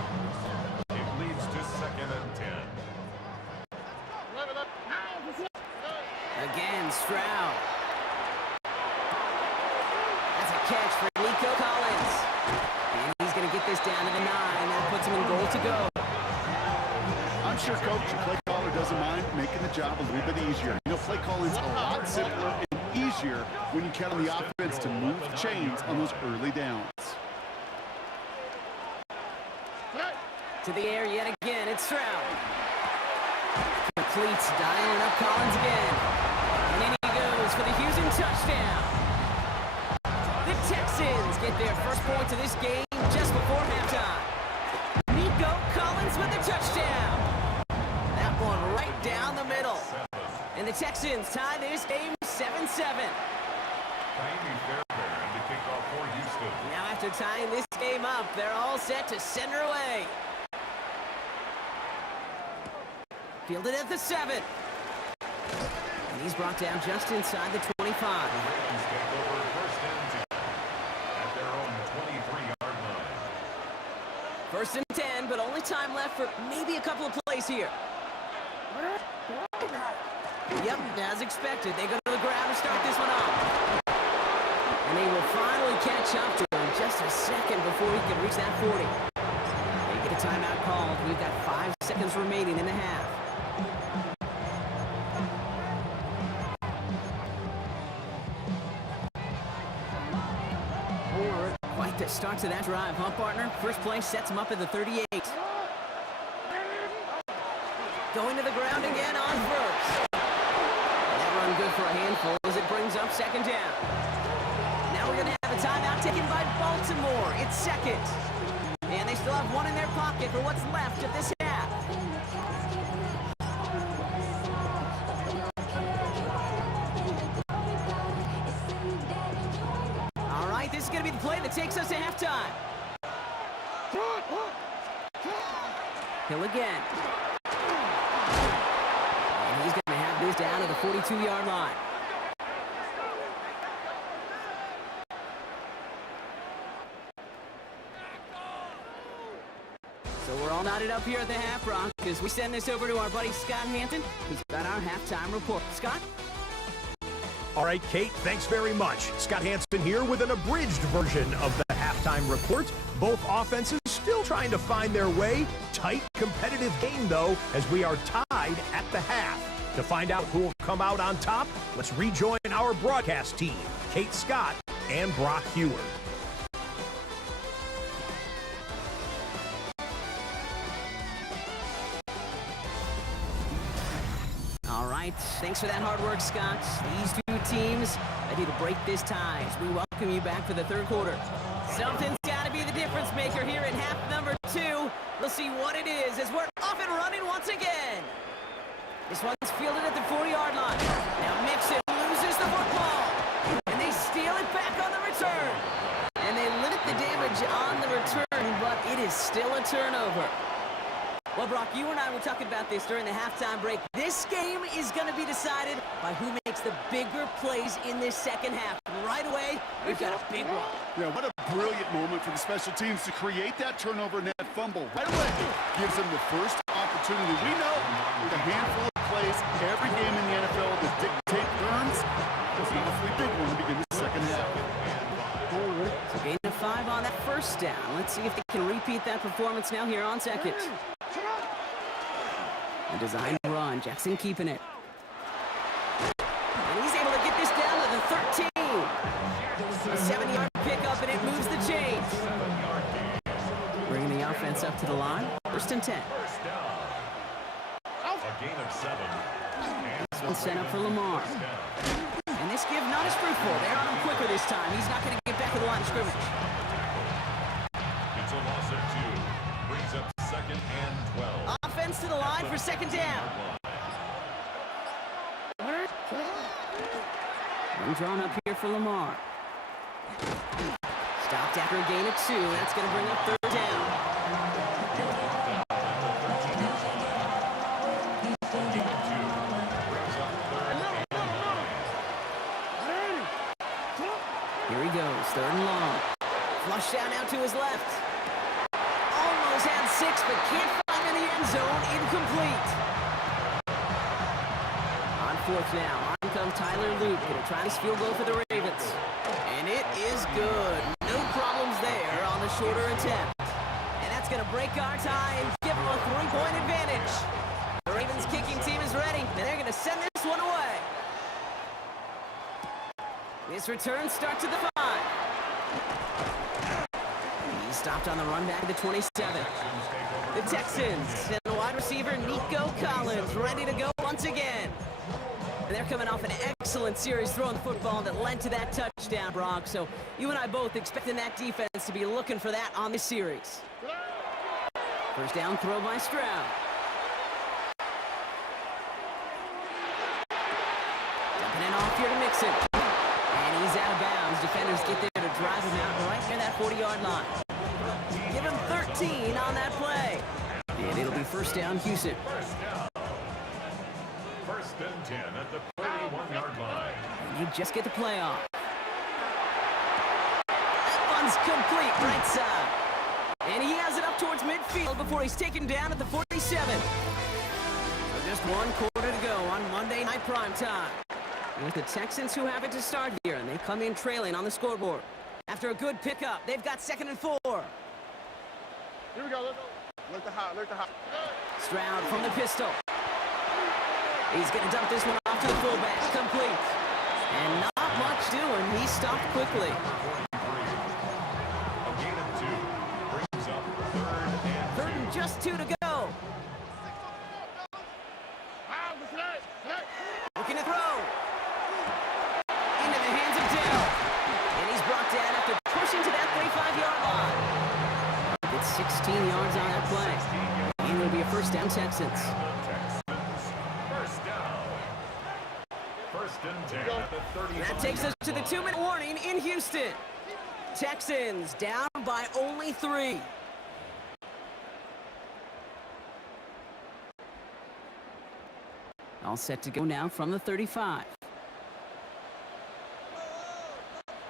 It leads to second and 10. Again, Stroud. That's a catch for Nico Collins. And he's going to get this down to the 9. That puts him in goal to go. I'm sure coach and play caller doesn't mind making the job a little bit easier. You know, play calling's a lot simpler and easier when you count on the offense to move the chains on those early downs. To the air yet again, it's Stroud. Completes, dialing up Collins again. And in he goes for the Houston touchdown. The Texans get their first points of this game just before halftime. Nico Collins with the touchdown. That one right down the middle. And the Texans tie this game 7-7. Jamie Fairbairn to kick off for Houston. Now after tying this game up, they're all set to send her away. Fielded at the 7. And he's brought down just inside the 25. Ravens take over first and 10 at their own 23-yard line. First and 10, but only time left for maybe a couple of plays here. Yep, as expected, they go to the ground to start this one off. And they will finally catch up to him just a second before he can reach that 40. They get a timeout called. We've got 5 seconds remaining in the half. Quite the start to that drive, huh, partner? First play sets him up at the 38. Going to the ground again on first. That run good for a handful as it brings up second down. Now we're going to have a timeout taken by Baltimore. It's second. And they still have one in their pocket for what's left of this half. All right, this is going to be the play that takes us to halftime. Hill again. And he's going to have this down to the 42-yard line. So we're all knotted up here at the half, Brock, as we send this over to our buddy Scott Hampton, who's got our halftime report. Scott? All right, Kate, thanks very much. Scott Hanson here with an abridged version of the halftime report. Both offenses still trying to find their way. Tight, competitive game, though, as we are tied at the half. To find out who will come out on top, let's rejoin our broadcast team, Kate Scott and Brock Heward. All right, thanks for that hard work, Scott. These two teams ready to break this tie as we welcome you back for the third quarter. Something's got to be the difference maker here in half number 2. We'll see what it is as we're off and running once again. This one's fielded at the 40-yard line. Now Mixon loses the football. And they steal it back on the return. And they limit the damage on the return, but it is still a turnover. Well, Brock, you and I were talking about this during the halftime break. This game is going to be decided by who makes the bigger plays in this second half. And right away, we've got a big one. Yeah, what a brilliant moment for the special teams to create that turnover and that fumble. Right away, gives them the first opportunity. We know with a handful of plays every game in the NFL that dictate turns. It's an awfully big one to begin the second half. So gain of 5 on that first down. Let's see if they can repeat that performance now here on second. A design run. Jackson keeping it. And he's able to get this down to the 13. A 7-yard pickup, and it moves the chains. Bringing the offense up to the line. First and 10. First down. A gain of 7. This one's set up for Lamar. And this give not as fruitful. They're on him quicker this time. He's not going to get back to the line of scrimmage. It's a loss of 2. Brings up second and 12. Offense to the line for second down. One drawn up here for Lamar. Stopped after a gain of 2. That's going to bring up third down. Here he goes, third and long. Flush down now to his left. Almost had 6, but can't find in the end zone. Incomplete. On fourth now, on comes Tyler Luke. Gonna try this field goal for the Ravens. And it is good. No problems there on the shorter attempt. And that's gonna break our tie and give them a 3-point advantage. The Ravens kicking team is ready, and they're gonna send this one away. This return starts at the 5. He stopped on the run back to the 27. The Texans and wide receiver Nico Collins ready to go once again. And they're coming off an excellent series throwing the football that led to that touchdown, Brock. So you and I both expecting that defense to be looking for that on this series. First down throw by Stroud. Dumping it off here to Mixon. And he's out of bounds. Defenders get there to drive him out right near that 40-yard line. Give him 13 on that play. And it'll be first down, Houston. First down. First and 10 at the 31-yard line. And you just get the play off. That one's complete right side. And he has it up towards midfield before he's taken down at the 47. So just 1 quarter to go on Monday Night Prime Time. With the Texans who have it to start here, and they come in trailing on the scoreboard. After a good pickup, they've got 2nd and 4. Here we go, let's go. Look the hot, look the hot. Stroud from the pistol. He's going to dump this one off to the fullback. Complete. And not much doing. He stopped quickly. A gain of 2. Brings up Third and just 2 to go. Looking to throw. Into the hands of Dell. And he's brought down after pushing to that 35-yard line. Gets 16 yards on that play. And it'll be a first down, Texans. First down. First and 10 at the 35. That takes us to the 2-minute warning in Houston. Texans down by only 3. All set to go now from the 35.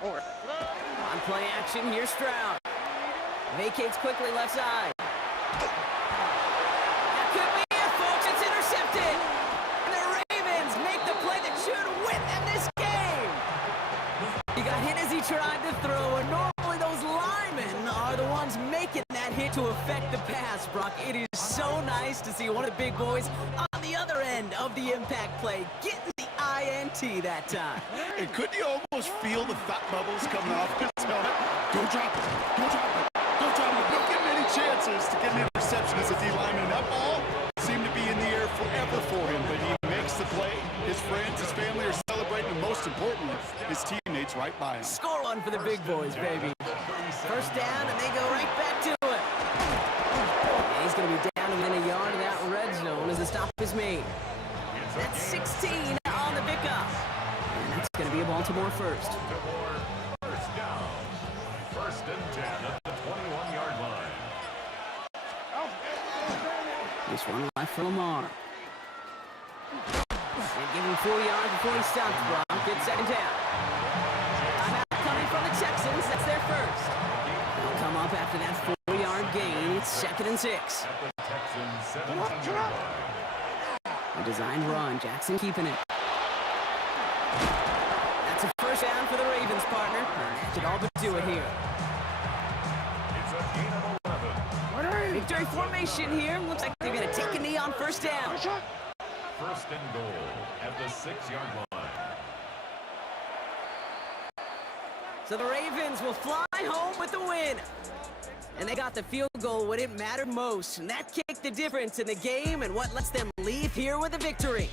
On play action, here's Stroud. Vacates quickly left side. That could be it, folks. It's intercepted. And the Ravens make the play that should win them this game. He got hit as he tried to throw, and normally those linemen are the ones making that hit to affect the pass, Brock. It is so nice to see one of the big boys on the other end of the impact play getting the INT that time. And couldn't you almost feel the fat bubbles coming off his helmet? Don't drop it. Don't drop it. Don't drop it. Don't give him any chances to get an interception as a D lineman. That ball seemed to be in the air forever for him, but he makes the play. His friends, his family are celebrating, and most importantly, his teammates right by him. Score one for the big boys, baby. First down, and they go right back to it. And he's going to be down within a yard of that red zone as the stop is made. That's 16 on the pickup. And that's going to be a Baltimore first. Baltimore first down. First and 10 at the 21-yard line. This one left for Lamar. And give him 4 yards before he stops, Brock. Good second down. Timeout coming from the Texans. That's their first. They'll come up after that 4-yard gain. It's second and 6. At the Texans 17-yard line. A designed run. Jackson keeping it. That's a first down for the Ravens, partner. And that should all but do it here. It's a gain of 11. Victory formation here. Looks like they're going to take a knee on first down. First and goal at the 6-yard line. So the Ravens will fly home with the win. And they got the field goal when it mattered most. And that kicked the difference in the game and what lets them leave here with a victory.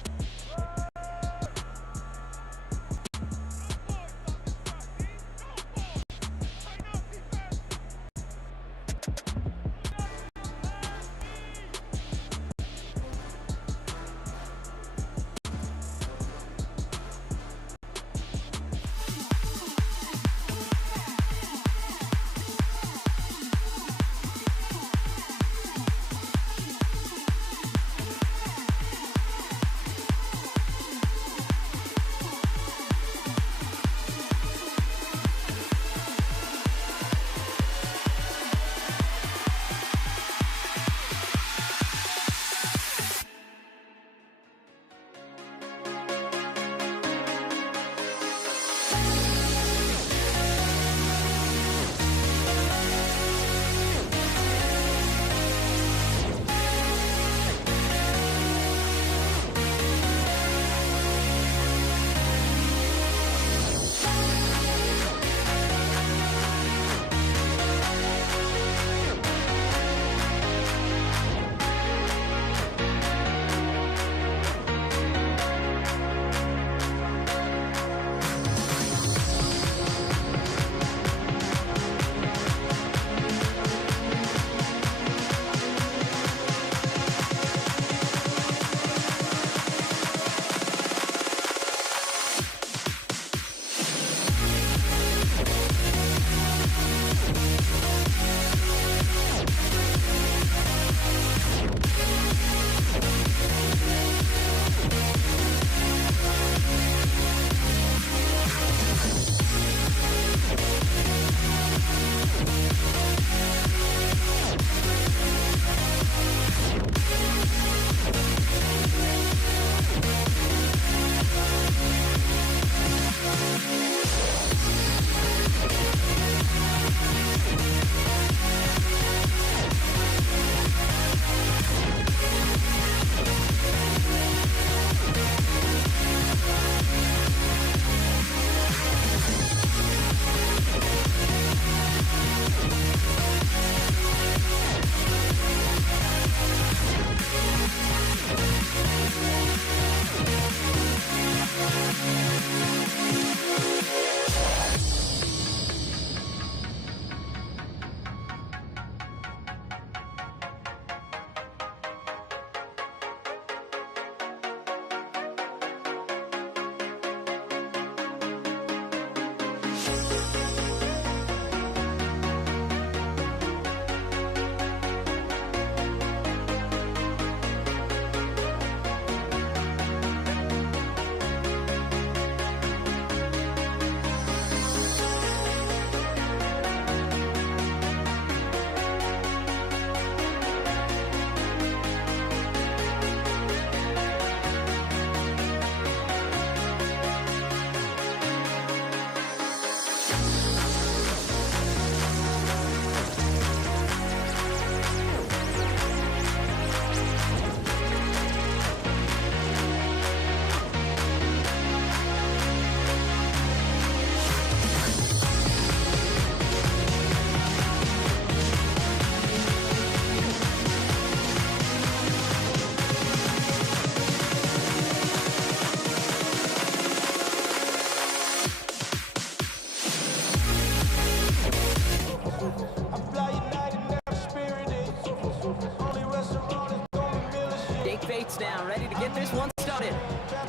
Bates now, ready to get this one started. started.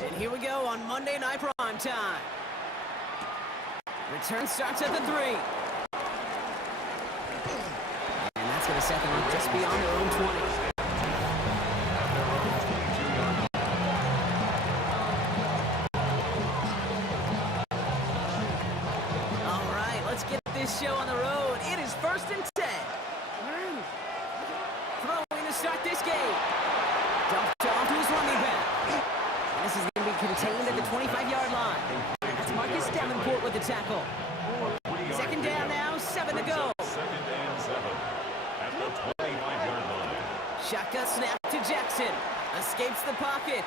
And here we go on Monday Night Prime Time. Return starts at the 3. And that's going to set them up just beyond their own 20. All right, let's get this show on the road. It is 1st and 10. Throwing to start this game. Dumped off to his running back. And this is going to be contained at the 25-yard line. That's Marcus Davenport with the tackle. Second down now, 7 to go. Second and 7 at the 25-yard line. Shotgun snap to Jackson. Escapes the pocket.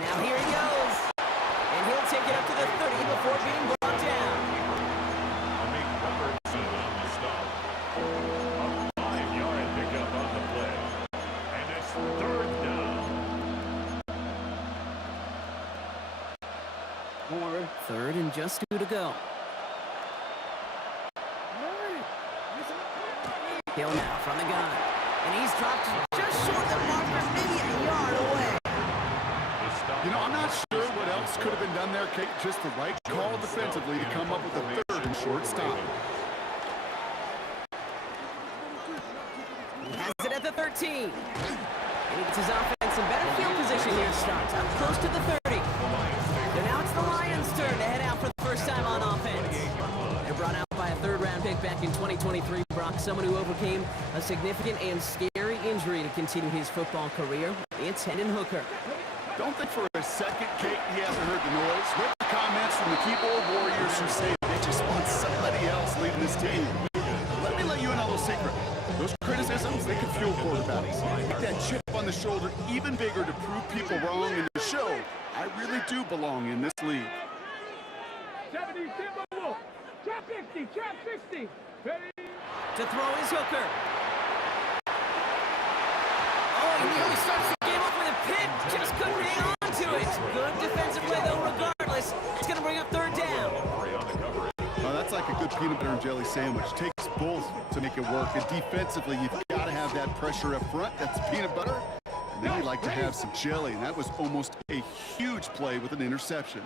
Now here he goes. And he'll take it up to the 30 before being brought down. A big Robertson on the stop. A 5-yard pickup on the play. And it's 3rd down. 3rd and just 2 to go. Hill now from the gun. And he's dropped just short of the marker, maybe a yard away. You know, I'm not sure what else could have been done there, Kate. Just the right call defensively to come up with a 3rd and short stop. He has it at the 13. And he gets his offense in better field position here to start. Up close to the 30. So now it's the Lions' turn to head out for the first time on offense. They're brought out by a 3rd-round pick back in 2023, Brock, someone who overcame a significant and scary injury to continue his football career. It's Hendon Hooker. Don't think for a second, Kate, he hasn't heard the noise. Read the comments from the keyboard warriors who say they just want somebody else leading this team. Let me let you in on a little secret. Those criticisms, they can fuel quarterbacks. Make that chip on the shoulder even bigger to prove people wrong and to show I really do belong in this league. 70, Timber, trap 50, trap 60. Ready? To throw is Hooker. Oh, he nearly starts the game off with a pick. Just couldn't hang on to it. Good defensive play, though, regardless. It's going to bring up 3rd down. Well, that's like a good peanut butter and jelly sandwich. Takes both to make it work. And defensively, you've got to have that pressure up front. That's peanut butter. And then you like to have some jelly. And that was almost a huge play with an interception.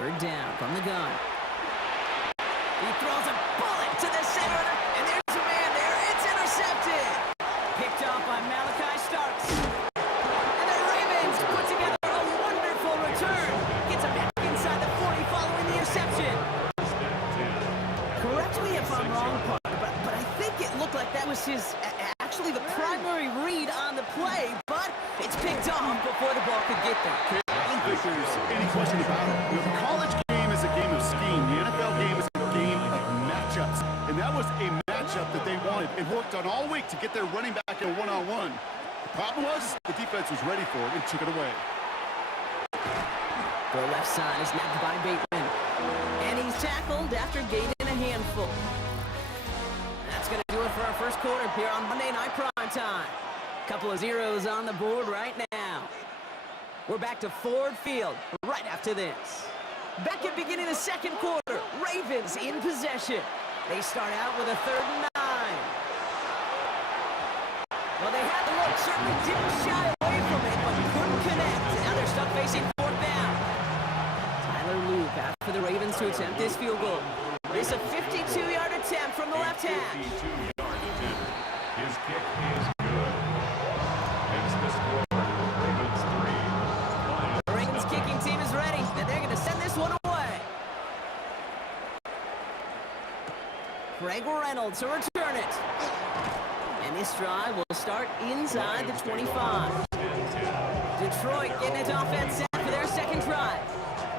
3rd down from the gun. He throws a bullet to the center, and there's a man there. It's intercepted. Picked off by Malachi Starks. And the Ravens put together a wonderful return. Gets him back inside the 40 following the interception. Correct me if I'm wrong, Parker, but I think it looked like that was his, actually the primary read on the play, but it's picked off before the ball could get there. I don't think there's any question about it. You know, the college game is a game of scheme. The NFL game is a game of matchups. And that was a matchup that they wanted. It worked on all week to get their running back in a one-on-one. The problem was the defense was ready for it and took it away. The left side is napped by Bateman. And he's tackled after gaining a handful. That's going to do it for our first quarter here on Monday Night Prime Time. Couple of zeros on the board right now. We're back to Ford Field right after this. Back at beginning of the second quarter, Ravens in possession. They start out with a 3rd and 9. Well, they had the look, certainly didn't shy away from it, but couldn't connect. And now they're stuck facing 4th down. Tyler Luke out for the Ravens to attempt this field goal. It's a 52-yard attempt from the left hash. 52-yard attempt. His kick is good. Makes the score Ravens 3. The Ravens kicking team is ready, and they're going to send this one away. Craig Reynolds to return it. And this drive will start inside the 25. Detroit getting its offense set for their second drive.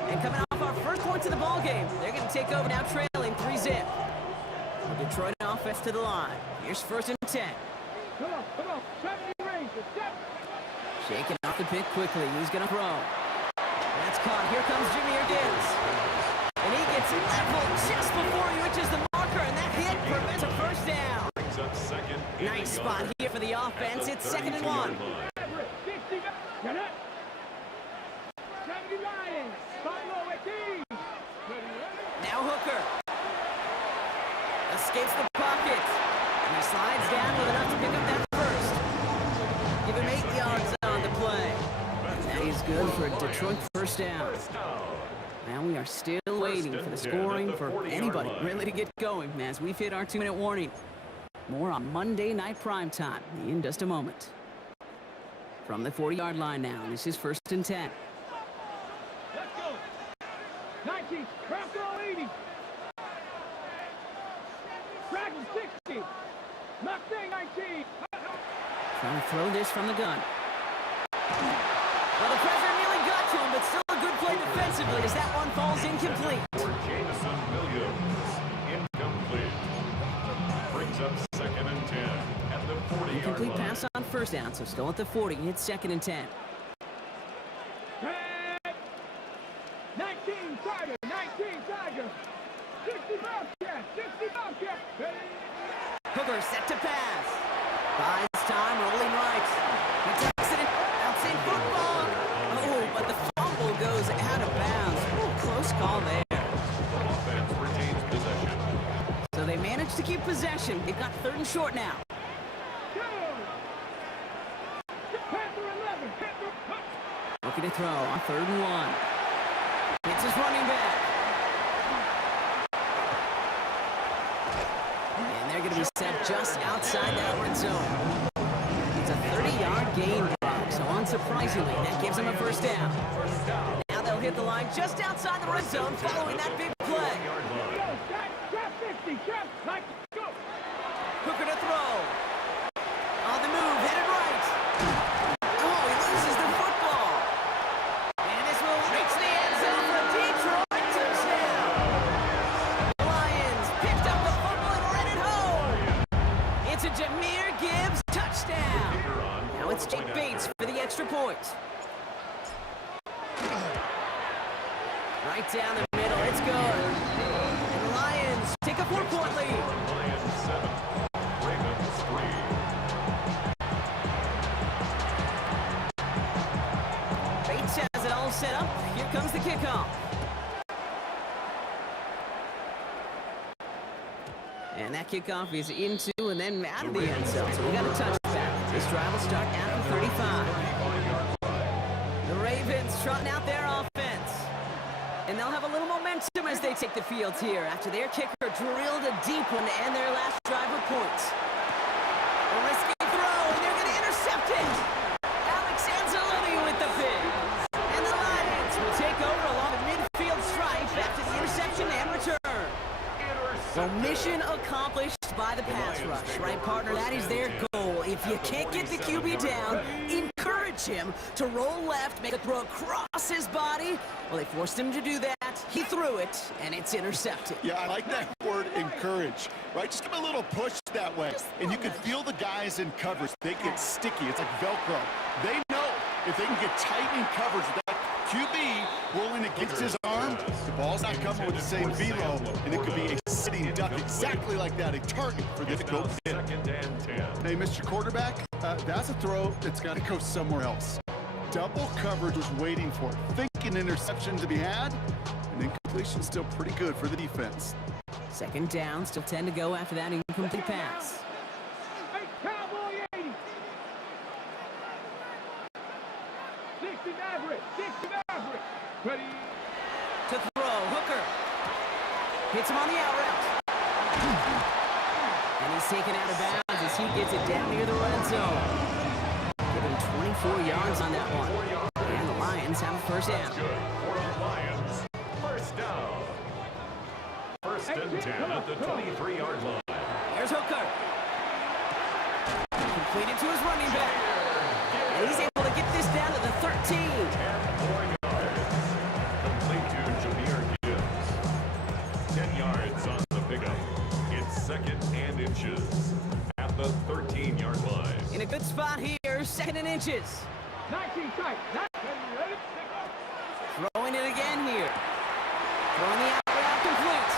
And coming off our first points of the ball game, they're going to take over now trailing 3-zip. The Detroit offense to the line. Here's 1st and 10. Come on. 70 range. Shaking off the pick quickly. He's going to throw. That's caught. Here comes Jahmyr Gibbs. And he gets leveled just before he reaches the marker, and that hit prevents a 1st down. Brings up 2nd. Nice spot here for the offense. It's 2nd and 1. Now Hooker escapes the pocket. And he slides down with enough to pick up that 1st. good for a Detroit first down. Now we are still waiting for the scoring for anybody really to get going as we've hit our 2-minute warning. More on Monday Night Primetime in just a moment. From the 40-yard line now, this is 1st and 10. Let's go. 19, craft all 80. Dragon 60. Mustang 19. Trying to throw this from the gun. Well, the pressure nearly got to him, but still a good play defensively as that one falls incomplete. For Jameson Williams, incomplete. Brings up 2nd and 10 at the 40-yard Incomplete line. pass on first down, so still at the 40. It's 2nd and 10. 19 Tiger. 19 Tiger. 60 Bobcat. 60 Bobcat. Hooker set to pass. Buys time, rolling right. He takes it in. Bouncing football. Oh, but the fumble goes out of bounds. Ooh, close call there. Offense retains possession. So they managed to keep possession. They've got 3rd and short now. Panther 11. Panther. Looking to throw on 3rd and 1. It's his running back. And they're going to be set just outside that red zone. It's a 30-yard gain block, so unsurprisingly, that gives them a first down. Now they'll hit the line just outside the red zone following that big play. Trap 50. Trap. Like, go. Hooker to throw. On the move, headed right. Oh, he loses the football. And this will reach the end zone for Detroit touchdown. The Lions picked up the fumble and ran it home. It's a Jahmyr Gibbs touchdown. Now it's Jake Bates for the extra point. Right down the middle, it's good. And the Lions take a 4-point lead. Lions 7, Ravens 3. Bates has it all set up. Here comes the kickoff. And that kickoff is into and then out of the end zone. So we got a touchback. This drive will start at the 35. The Ravens trotting out their offense. And they'll have a little momentum as they take the field here after their kicker drilled a deep one to end their last drive with points. A risky throw, and they're going to intercept it. Alex Anzalone with the pick. And the Lions will take over along the midfield stripe after the interception and return. Well, mission accomplished by the pass rush, right, partner? That is their goal. If you can't get the QB down, encourage him to roll left, make a throw across his body. Well, they forced him to do that. He threw it, and it's intercepted. Yeah, I like that word, encourage, right? Just give him a little push that way. And you can feel the guys in coverage. They get sticky. It's like Velcro. They know if they can get tight in coverage with that QB rolling against his arm, the ball's not coming with the same velo, and it could be a sitting duck exactly like that, a target for the go get. 2nd and 10. Hey, Mr. Quarterback, that's a throw that's got to go somewhere else. Double coverage was waiting for it. Thinking interception to be had, and incompletion still pretty good for the defense. 2nd down, still 10 to go after that incomplete pass. Hey, Cowboy 80. 60 Maverick. 60 Maverick. Ready. To throw, Hooker. Hits him on the out route. And he's taken out of bounds as he gets it down near the red zone. Give him 24 yards on that one. And the Lions have a first down. Good for the Lions. First down. 1st and 10 at the 23-yard line. There's Hooker. Completed to his running back. And he's able to get this down to the 13. 10 more yards. Complete to Jahmyr Gibbs. 10 yards on the pickup. It's 2nd and inches at the 13-yard line. In a good spot here, 2nd and inches. 19 tight. 19 ready. Throwing it again here. Throwing the out route complete.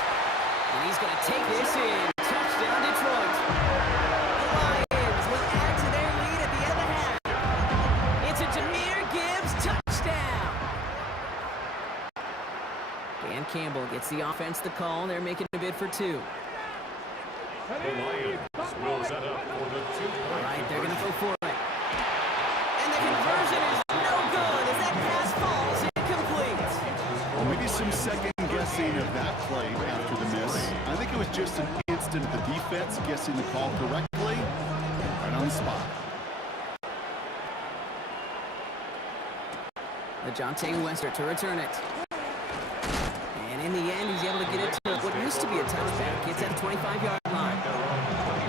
And he's going to take this in. Touchdown, Detroit. The Lions will add to their lead at the end of the half. It's a Jahmyr Gibbs touchdown. Dan Campbell gets the offense the call. They're making a bid for 2. The Lions will set up for the 2-point All right, they're going to go for it. And the conversion is no good as that pass some second guessing of that play after the miss. I think it was just an instant of the defense guessing the call correctly, right on the spot. LeJohntay Wester to return it. And in the end, he's able to get it to what used to be a touchback. It's at the 25-yard line.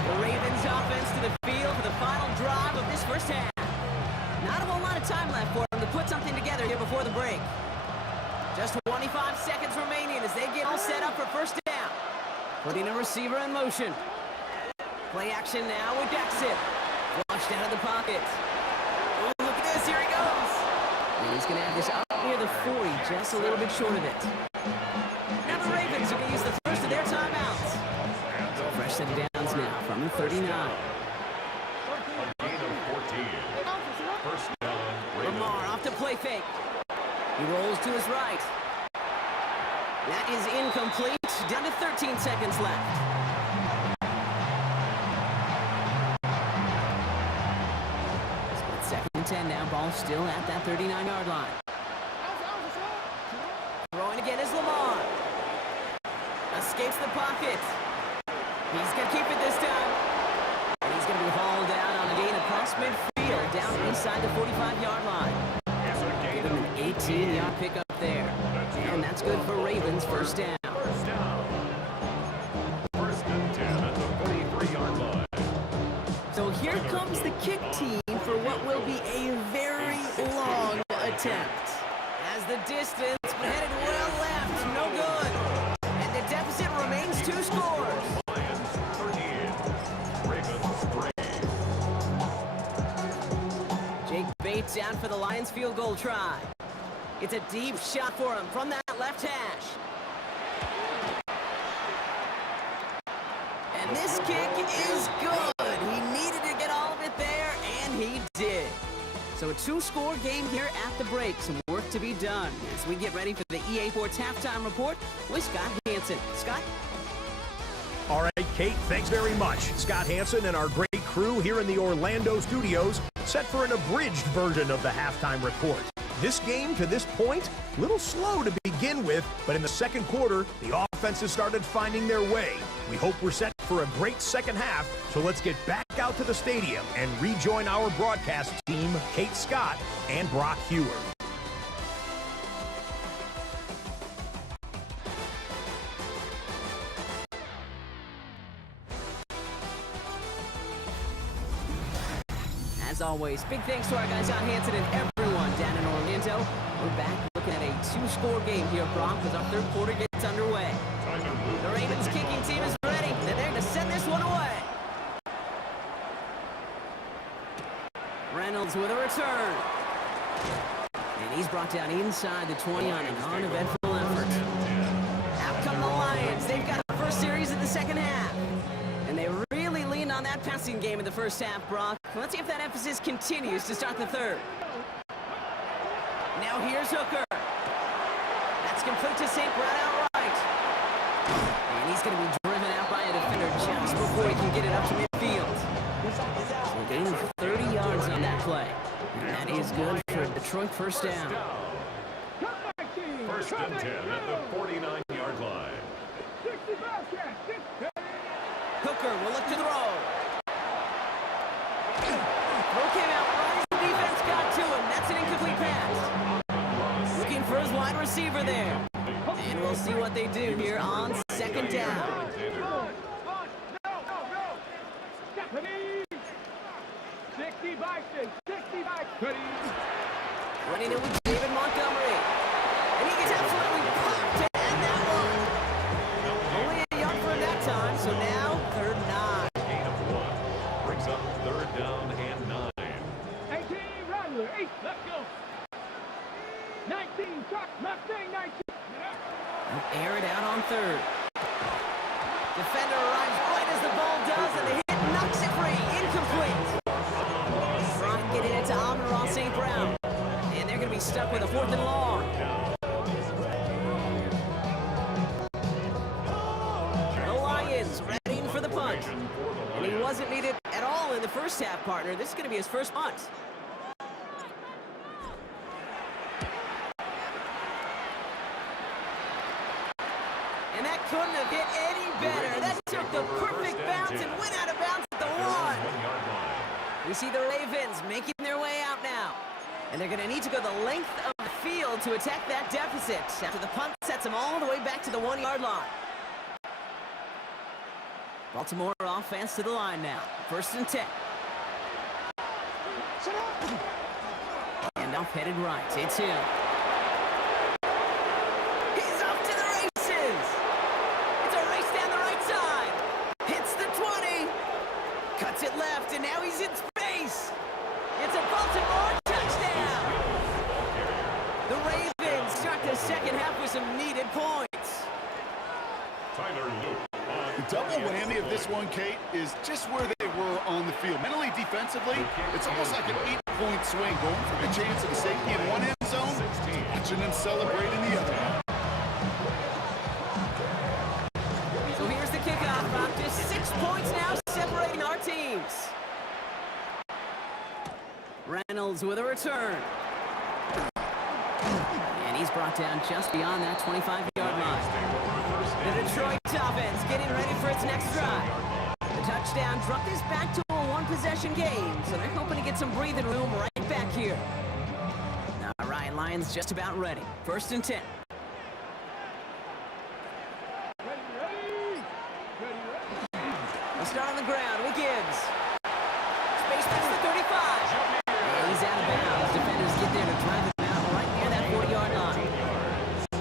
The Ravens offense to the field for the final drive of this first half. Not a whole lot of time left for them to put something together here before the break. Just 25 seconds remaining as they get all set up for first down. Putting a receiver in motion. Play action now with Jackson. Flushed out of the pocket. Oh, look at this, here he goes. And he's going to have this up near the 40, just a little bit short of it. Now the Ravens are going to use the first of their timeouts. So fresh set of downs now from the 39. A gain of 14. First down, Ravens. Lamar off to play fake. He rolls to his right. That is incomplete. Down to 13 seconds left. Split second and 10 now. Ball still at that 39-yard line. Throwing again is Lamar. Escapes the pocket. He's going to keep it this time. And he's going to be hauled out on a gain across midfield down inside the 45-yard line. Give him an 18-yard pickup there. And that's good for Ravens first down. First down. First and 10 at the 43-yard line. So here comes the kick team for what will be a very long attempt. As the distance headed well left, no good. And the deficit remains 2 scores. Lions 13. Ravens 3. Jake Bates out for the Lions field goal try. It's a deep shot for him from that left hash. And this kick is good. He needed to get all of it there, and he did. So a 2-score game here at the break. Some work to be done as we get ready for the EA Sports Halftime Report with Scott Hanson. Scott? All right, Kate, thanks very much. Scott Hanson and our great crew here in the Orlando studios set for an abridged version of the halftime report. This game, to this point, a little slow to begin with, but in the second quarter, the offenses started finding their way. We hope we're set for a great second half, so let's get back out to the stadium and rejoin our broadcast team, Kate Scott and Brock Hewer. As always, big thanks to our guys out Hanson and everyone down in Orlando. We're back looking at a 2-score game here, Brock, as our third quarter gets underway. The Ravens kicking team is ready. They're there to send this one away. Reynolds with a return. And he's brought down inside the 20 on an uneventful effort. Out come the Lions. They've got the first series in the second half. And they really leaned on that passing game in the first half, Brock. Let's see if that emphasis continues to start the third. Now here's Hooker. That's complete to St. Brown outright. And he's going to be driven out by a defender just before he can get it up to midfield. So a gain of 30 yards on that play. And that is good for Detroit first down. First and 10 at the 49-yard line. Hooker will look to throw. Throw came out right as the defense got to him. That's an incomplete pass. Looking for his wide receiver there. And we'll see what they do here on second down. Running it with David Montgomery. And he gets absolutely popped to end that one. Only a yard for him that time, so now third and 9. Gain of 1. Brings up third down and 9. 18, Rattler, 8, let's go. 19, Chuck, Mustang, 19. Air it out on third. Defender arrives right as the ball does, and the hit knocks it free. Incomplete. Trying to get it into Amon-Ra St. Brown. And they're going to be stuck with a 4th and long. The Lions ready for the punt. And he wasn't needed at all in the first half, partner. This is going to be his first punt. doesn't get any better. That took the perfect bounce and went out of bounds at the 1. 1-yard line. We see the Ravens making their way out now. And they're going to need to go the length of the field to attack that deficit after the punt sets them all the way back to the 1-yard line. Baltimore offense to the line now. 1st and 10. And off headed right. It's him. He's off to the races. It's a race down the right side. Hits the 20. Cuts it left, and now he's in space. It's a Baltimore touchdown. The Ravens start the second half with some needed points. Tyler Luke. The double whammy of this one, Kate, is just where they were on the field. Mentally, defensively, it's almost like an 8-point swing, going for the chance of the safety in one end zone, watching them celebrate in the other. So here's the kickoff, Rob. Just 6 points now separating our teams. Reynolds with a return. And he's brought down just beyond that 25-yard line. The Detroit offense getting ready for its next drive. The touchdown dropped this back to a one-possession game, so they're hoping to get some breathing room right back here. All right, Lions just about ready. 1st and 10. We'll start on the ground with Gibbs. Space past the 35. And he's out of bounds. Defenders get there to drive him out right near that 40-yard line.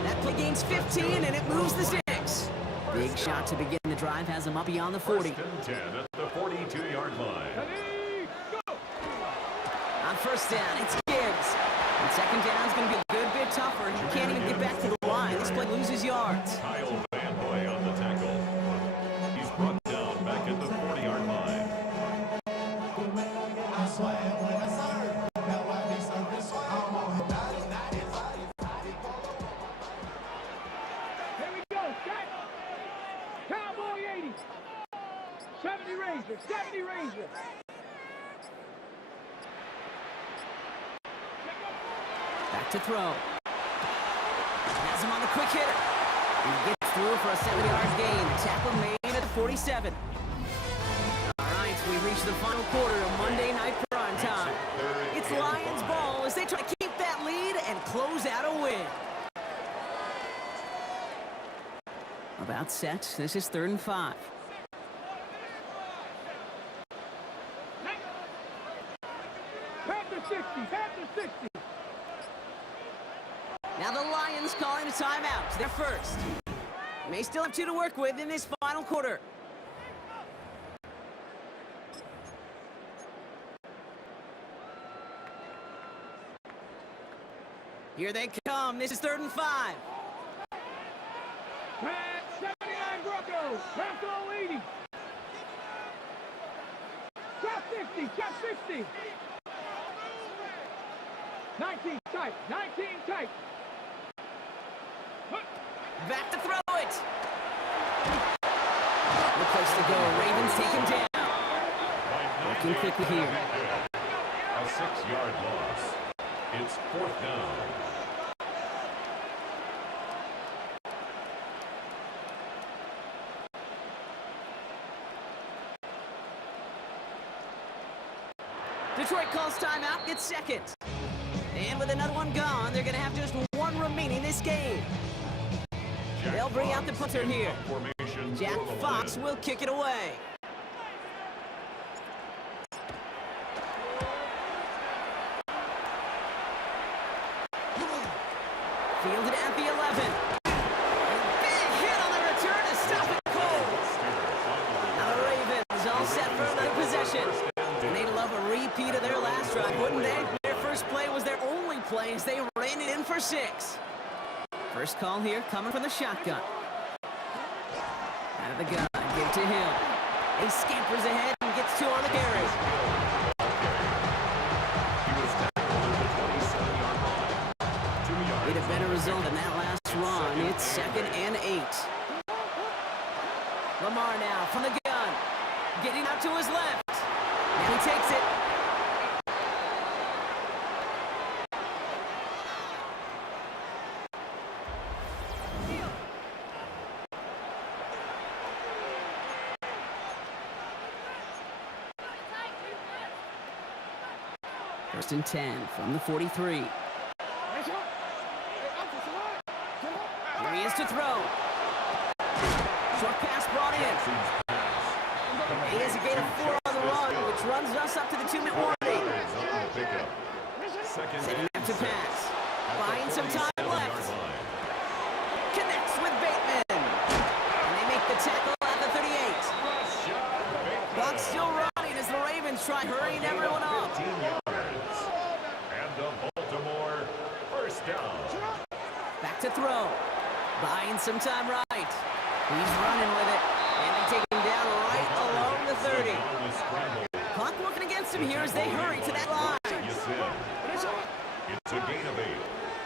That play gains 15, and it moves the sticks. Big shot to begin the drive has him up beyond the 40. 1st and 10 at the 42-yard line. On 1st down, it's Gibbs. And 2nd down is going to be a good bit tougher. He can't even get back to the line. This play loses yards. Kyle Van Noy on the tackle. He's brought down back at the 40-yard line. Here we go, set. Cowboy 80. 70 Ranger, 70 Ranger. Back to throw. Has him on the quick hitter. He gets through for a 7-yard gain. Tackle made at the 47. All right, so we reach the final quarter of Monday Night Prime Time. It's Lions ball as they try to keep that lead and close out a win. About set. This is 3rd and 5. Panther 60, Panther 60. Now the Lions calling a timeout. They're first. May still have 2 to work with in this final quarter. Here they come. This is 3rd and 5. Pat 79 Broncos, Bronco 80. Chop 60, chop 60. 19 tight, 19 tight. Back to throw it. The place to go. Ravens take him down. Working quickly here. A 6-yard loss. It's 4th down. Detroit calls timeout, gets second. And with another one gone, they're going to have just 1 remaining this game. They'll bring out the punter here. Jack Fox will kick it away. Fielded at the 11. A big hit on the return to stop it cold. Now the Ravens all set for another possession. And they'd love a repeat of their last drive, wouldn't they? Their first play was their only play as they ran it in for 6. First call here coming from the shotgun. Out of the gun, give to Hill. He scampers ahead and gets 2 on the carry. He was tackled at the 27-yard line. 2 yards. Need a better result than that last run. It's 2nd and 8. Lamar now from the gun. Getting out to his left. And he takes it. First and 10 from the 43. Here he is to throw. Short pass brought in. He has a gain of 4 on the run, which runs us up to the 2-minute warning. Second Setting up to pass. Buying some time left. Connects with Bateman. And they make the tackle at the 38. Clock still running as the Ravens try hurrying everyone up. 15 yards. And the Baltimore first down. Back to throw. Buying some time right. He's running with it. And they take him down right along the 30. Clock working against him here as they hurry to that line. It's a gain of 8.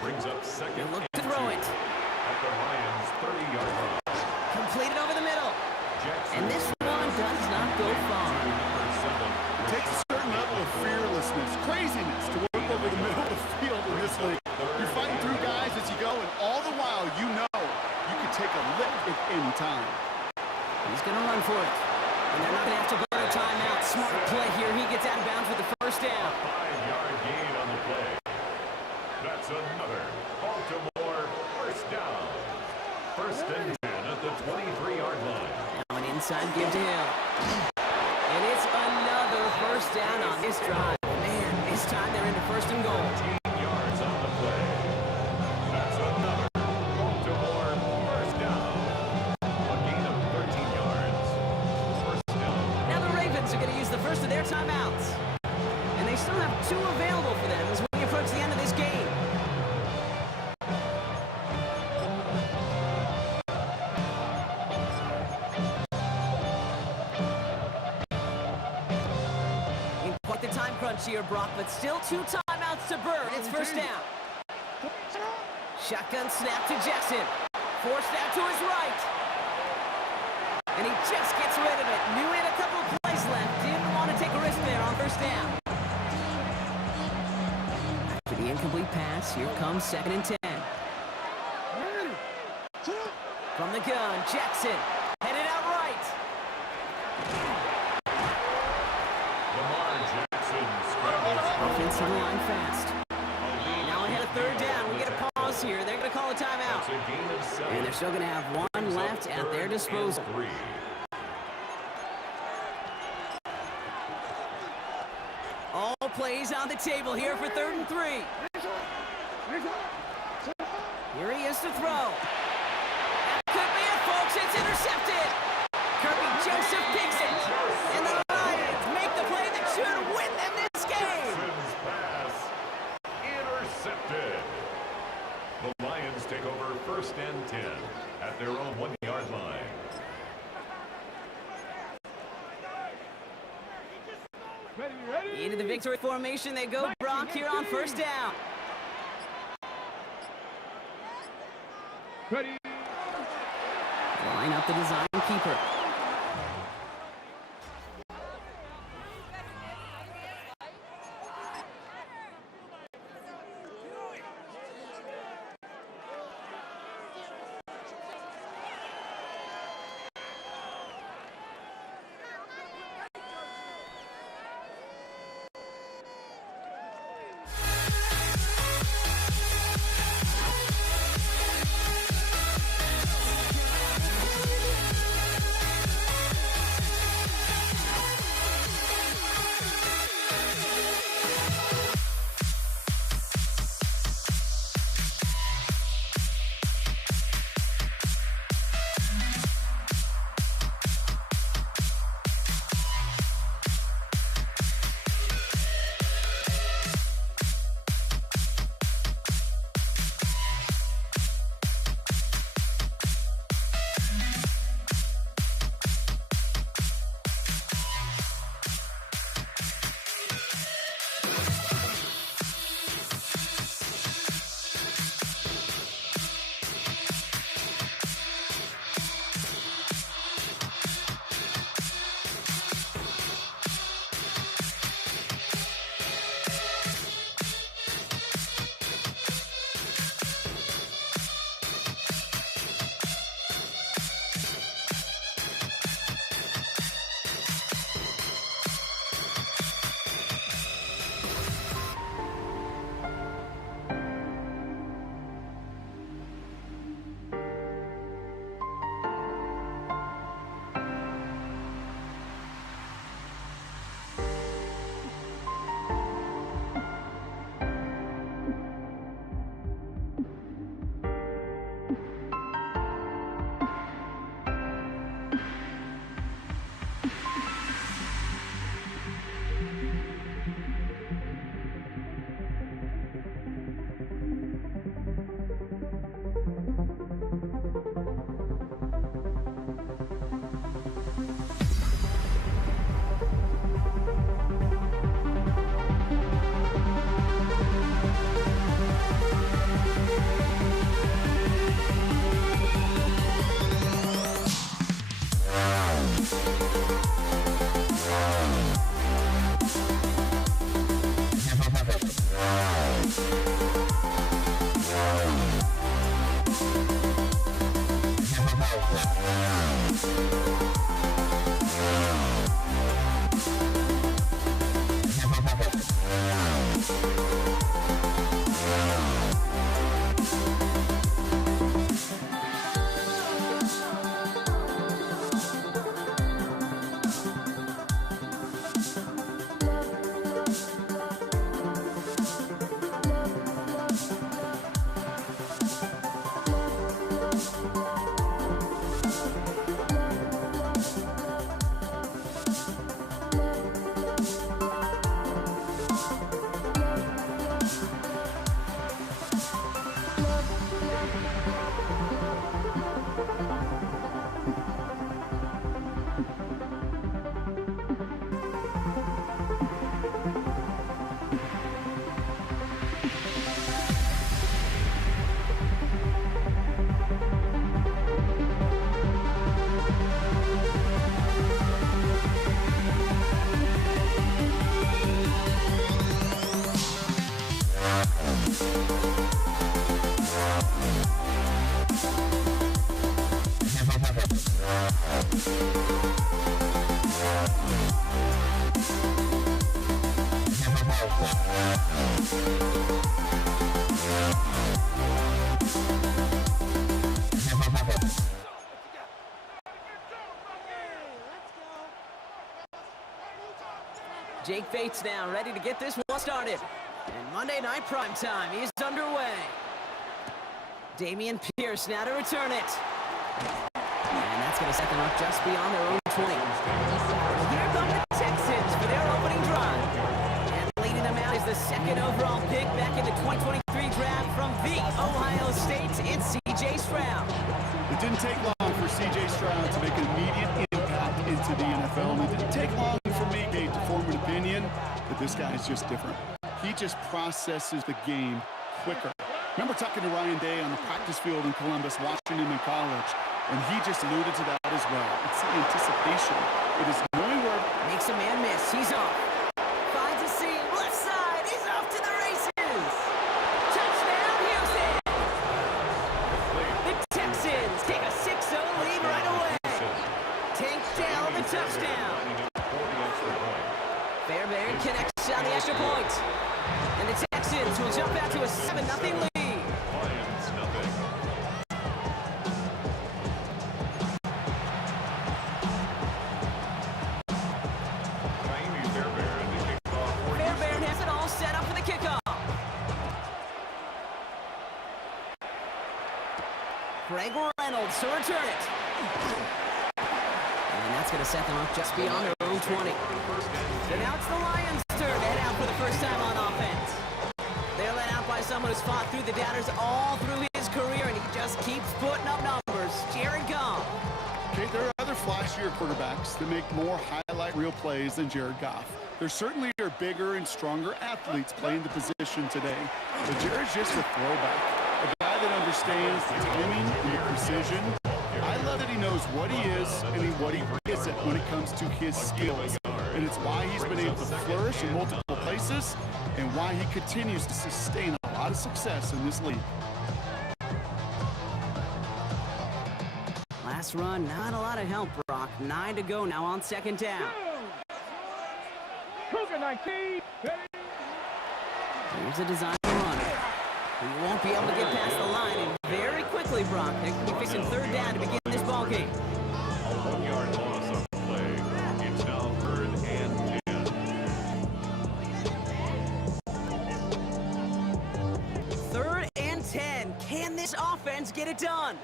Brings up second Look and to throw 2 it. at the Lions' 30-yard line. Completed over the middle. Jackson And this one does not go far. It takes a certain level of fearlessness, craziness to work over the middle of the field in this league. You're fighting through guys as you go, and all the while you know you can take a lick at any time. He's going to run for it. And they're not going to have to go to timeout. Smart play here. He gets out of bounds with the first down. 5-yard gain on the play. That's another Baltimore first down. First and 10 at the 23-yard line. Now an inside give to Hill. And it's another first down on this drive. Man, this time they're into first and goal. 15 yards on the play. That's another Baltimore first down. A gain of 13 yards. First down. Now the Ravens are going to use the first of their timeouts. And they still have 2 available for them as we approach the end of this game. In quite the time crunch here, Brock, but still 2 timeouts to burn. It's first down. Shotgun snap to Jackson. Forced out to his right. And he just gets rid of it. Knew he had a couple of plays left. Didn't want to take a risk there on first down. After the incomplete pass, here comes second and 10. From the gun, Jackson. Headed out right. Lamar Jackson scrambles. Offensive line fast. Now ahead of third down. We get a pause here. They're going to call a timeout. It's a gain of 7. And they're still going to have 1 left at their disposal. 3. All plays on the table here for third and 3. Here he is to throw. That could be it, folks. It's intercepted. Kirby Joseph picks it. And the Lions make the play that should win them this game. Jackson's pass intercepted. The Lions take over first and 10 at their own 1-yard line. Into the victory formation they go. Brock here on first down. Line up the design keeper. Jake Bates now ready to get this one started. And Monday Night Prime Time is underway. Damian Pierce now to return it. And that's going to set them up just beyond their own 20. Here come the Texans for their opening drive. And leading them out is the second overall pick back in the 2023 draft from the Ohio State. It's C.J. Stroud. It didn't take long for C.J. Stroud to make an immediate impact into the NFL. And it didn't take long for me, Gabe, to form an opinion that this guy is just different. He just processes the game quicker. Remember talking to Ryan Day on the practice field in Columbus, watching him in college, and he just alluded to that as well. It's the anticipation. It is knowing where... Makes a man miss. He's off. Finds a seam. Left side. He's off to the races. Touchdown, Houston. The Texans take a 6-0 lead right away. Tank Dell the touchdown. Fairbairn connects on the extra point. And the Texans will jump out to a 7-0 lead. Lions, nothing. Naimi Fairbairn, the kickoff for Fairbairn has it all set up for the kickoff. Greg Reynolds to return it. And that's going to set them up just beyond their own 20. So now it's the Lions' turn to head out for the first time on offense. They're led out by someone who's fought through the doubters all through his career, and he just keeps putting up numbers. Jared Goff. Okay, there are other flashier quarterbacks that make more highlight reel plays than Jared Goff. There certainly are bigger and stronger athletes playing the position today. But Jared's just a throwback. A guy that understands the timing and the precision. I love that he knows what he is and what he isn't when it comes to his skills. And it's why he's been able to flourish in multiple places and why he continues to sustain a lot of success in this league. Last run, not a lot of help, Brock. 9 to go now on second down. Cougar 19. Here's a design run. He won't be able to get past the line, and very quickly, Brock, they could be fixing third down to begin this ball game. A 1-yard loss on the play. It's now 3rd and 10. 3rd and 10. Can this offense get it done?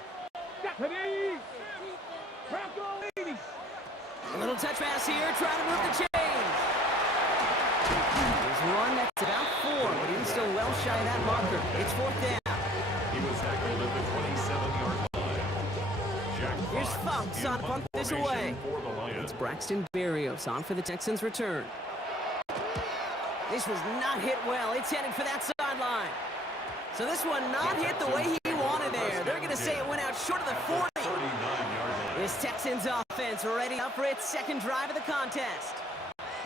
A little touch pass here, trying to move the chains. There's one that's about 4, but he's still well shy of that marker. It's 4th down. He was tackled at the 27-yard line. Jack Here's Fox Fox in on punt this formation away. for the Lions. It's Braxton Berrios on for the Texans' return. This was not hit well. It's headed for that sideline. So this one not hit the way he wanted there. They're going to say it went out short of the 40. 39-yard line. This Texans offense ready up for its second drive of the contest.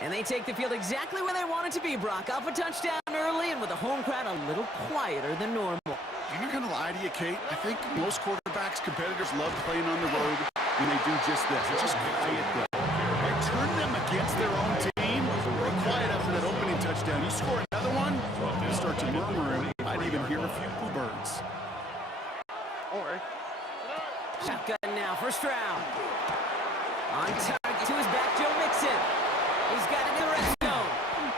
And they take the field exactly where they want it to be, Brock. Up a touchdown early and with the home crowd a little quieter than normal. I'm not going to lie to you, Kate. I think most quarterbacks, competitors love playing on the road when they do just this. It's just quiet them. By turning them against their own team, we're quiet after that opening touchdown. You score another one, you start to murmur, and you might even hear a few birds. Shotgun now for Stroud. On target to his back, Joe Mixon. He's got it in the red zone.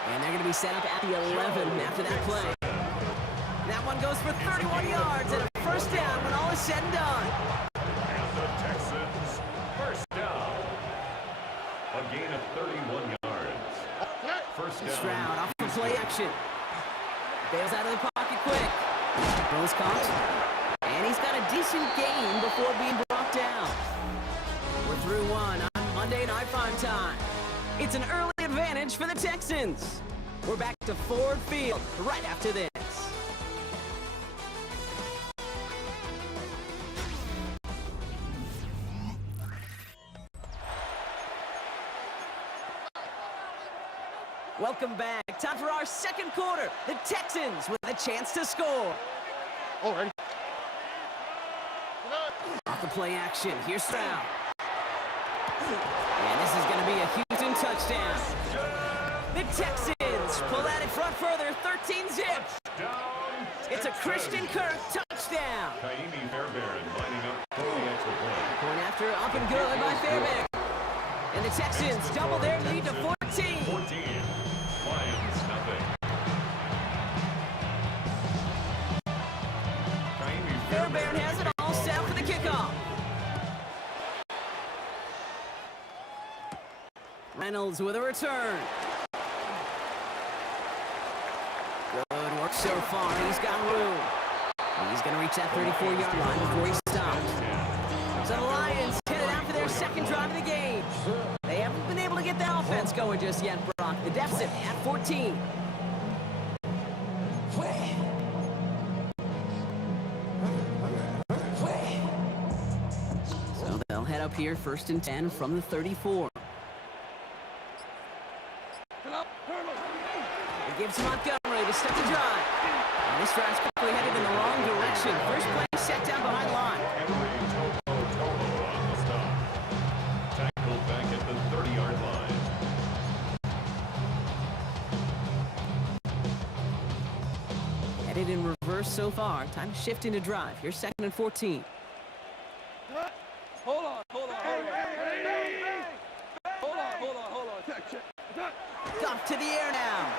And they're going to be set up at the 11 after that play. That one goes for 31 yards and a first down when all is said and done. And the Texans, first down. A gain of 31 yards. First down. Stroud off the play action. Bails out of the pocket quick. Throws caught. And he's got a decent gain before being brought down. We're through one on Monday Night Prime Time. It's an early advantage for the Texans. We're back to Ford Field right after this. Welcome back. Time for our second quarter. The Texans with a chance to score. Already. Off the play action. Here's Stroud. And this is going to be a Houston touchdown. The Texans pull at it front further, 13-zip. It's a Christian Kirk touchdown. Kaimi Fairbairn lining up for the extra point. Going after up and good by Fairbairn. And the Texans double their lead to 14. 14. Lions nothing. Kaimi Fairbairn has it all set up for the kickoff. Reynolds with a return. Good work so far. He's got room. He's going to reach that 34-yard line before he stops. So the Lions headed out for their second drive of the game. They haven't been able to get the offense going just yet, Brock. The deficit at 14. So they'll head up here, 1st and 10 from the 34. It gives Montgomery to start the drive. And this drive's quickly headed in the wrong direction. First play set down behind the line. Tomo on the stop. Tackled back at the 30-yard line. Headed in reverse so far. Time to shift into drive. Here's 2nd and 14. Hold on. Hold on. Up to the air now.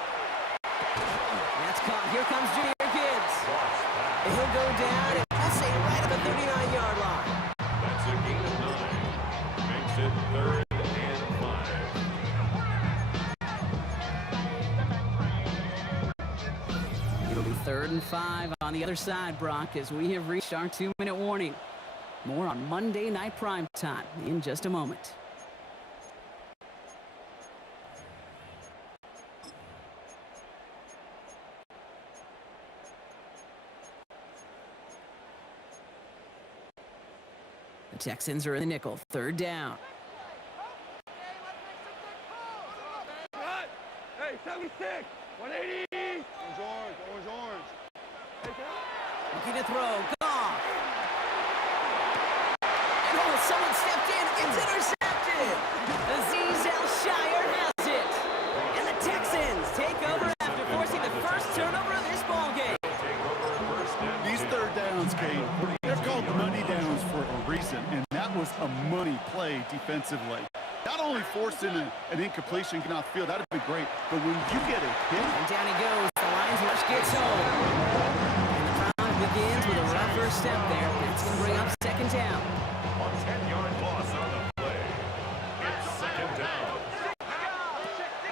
That's caught. Here comes Jahmyr Gibbs. And he'll go down and I'll say right at the 39-yard line. That's a gain of 9. Makes it 3rd and 5. It'll be 3rd and 5 on the other side, Brock, as we have reached our 2-minute warning. More on Monday Night Prime Time in just a moment. The Texans are in the nickel, 3rd down. Hey, 76, 180. Orange. Looking to throw, Goff. And oh, someone stepped in, it's intercepted. Azeez Al-Shire has it. And the Texans take over after forcing the first turnover of this ballgame. These 3rd downs, Kate, they're called money downs for a reason, and that was a money play defensively. Not only forcing an incompletion off the field, that'd be great, but when you get a hit, And down he goes. The Lions rush gets home. And the crowd begins with a rough first step there. That's going to bring up 2nd down. A 10-yard loss on the play. It's 2nd down.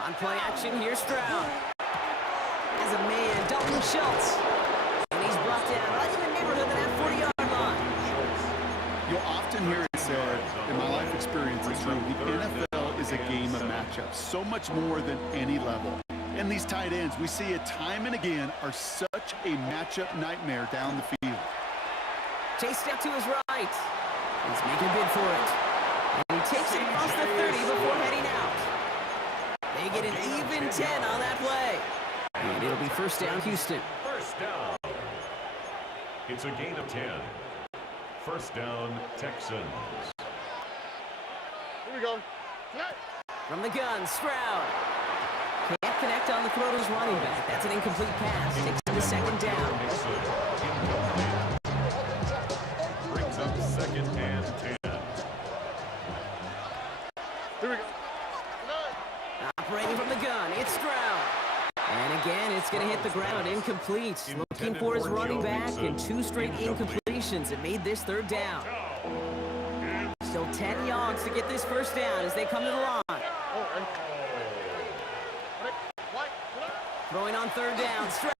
On play action, here's Stroud. As a man, Dalton Schultz. And he's brought down right in the neighborhood of that 40-yard line. you'll often hear it said, in my life experience, it's true, the NFL is a game of matchups, so much more than any level. And these tight ends, we see it time and again, are such a matchup nightmare down the field. Chase step to his right. He's making a bid for it. And he takes it across the 30 before heading out. They get an even 10 on that play. And it'll be first down, Houston. First down. It's a gain of 10. First down, Texans. Here we go. From the gun, Stroud. Can't connect on the throw to his running back. That's an incomplete pass. Takes him to second down. Brings up second and 10. Here we go. Operating from the gun, it's Stroud. And again, it's going to hit the ground, incomplete. Looking for his running back, and 2 straight incompletions. It made this third down. Still 10 yards to get this first down as they come to the line. Throwing on third down, Stroud.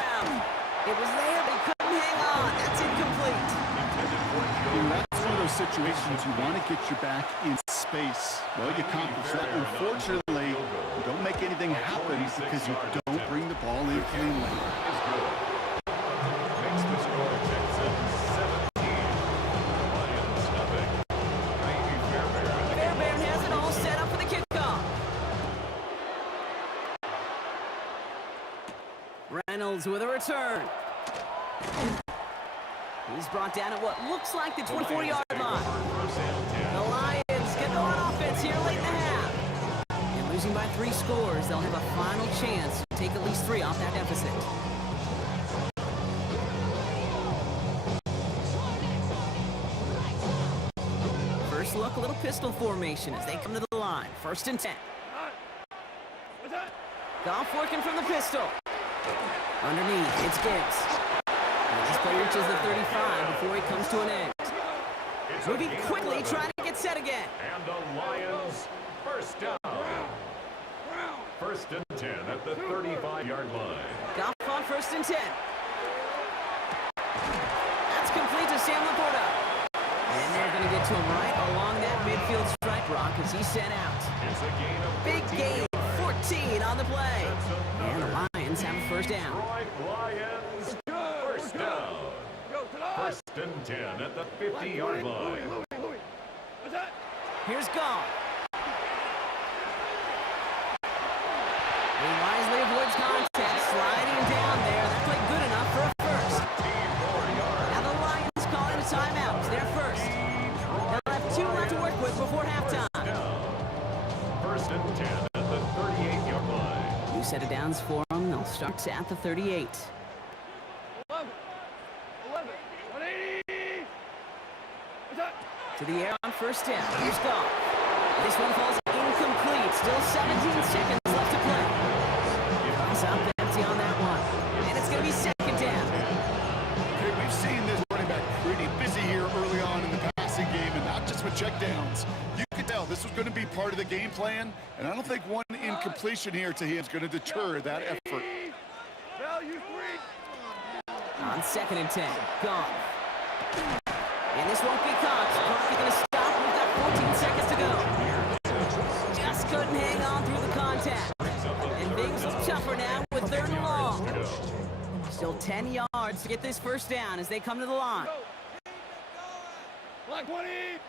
It was there, but he couldn't hang on. That's incomplete. And that's one of those situations you want to get your back in space. Well, you accomplish that. Unfortunately, you don't make anything happen because you don't bring the ball in cleanly. Makes the score Texans 17. Lions nothing. Kaimi Fairbairn. Fairbairn has it all set up for the kickoff. Reynolds with a return. He's brought down at what looks like the 24-yard line. The Lions get on offense here late losing by 3 scores, they'll have a final chance to take at least 3 off that deficit. First look, a little pistol formation as they come to the line. 1st and 10. Goff working from the pistol. Underneath, it's Gibbs. And this play reaches the 35 before he comes to an end. Moving quickly, trying to get set again. And the Lions, first down. 1st and 10 at the 35-yard line. Goff on 1st and 10. That's complete to Sam Laporta. And they're going to get to him right along that midfield stripe, Brock, as he's sent out. It's a gain of Big 14 gain, yards. 14 on the play. That's And the another Lions have a first down. Detroit Lions, first down. 1st and 10 at the 50-yard line. Here's Goff. He wisely avoids contact, sliding down there. That played good enough for a first. Now the Lions calling a timeout. It's their first. They'll have 2 left to work with before halftime. 1st and 10 at the 38-yard line. New set of downs for them. They'll start at the 38. 180. To the air on 1st down. Here's Goff. This one falls incomplete. Still 17 seconds left to play. Comes up empty on that one. And it's going to be 2nd down. Okay, we've seen this running back pretty busy here early on in the passing game, and not just with checkdowns. You could tell this was going to be part of the game plan, and I don't think one incompletion here to him is going to deter that effort. Value 3. On 2nd and 10. Goff. And this won't be caught. Probably going to stop. We've got 14 seconds to go. Just couldn't hang on through the contact. And things look tougher now with 3rd and long. Still 10 yards to get this first down as they come to the line. Black 20.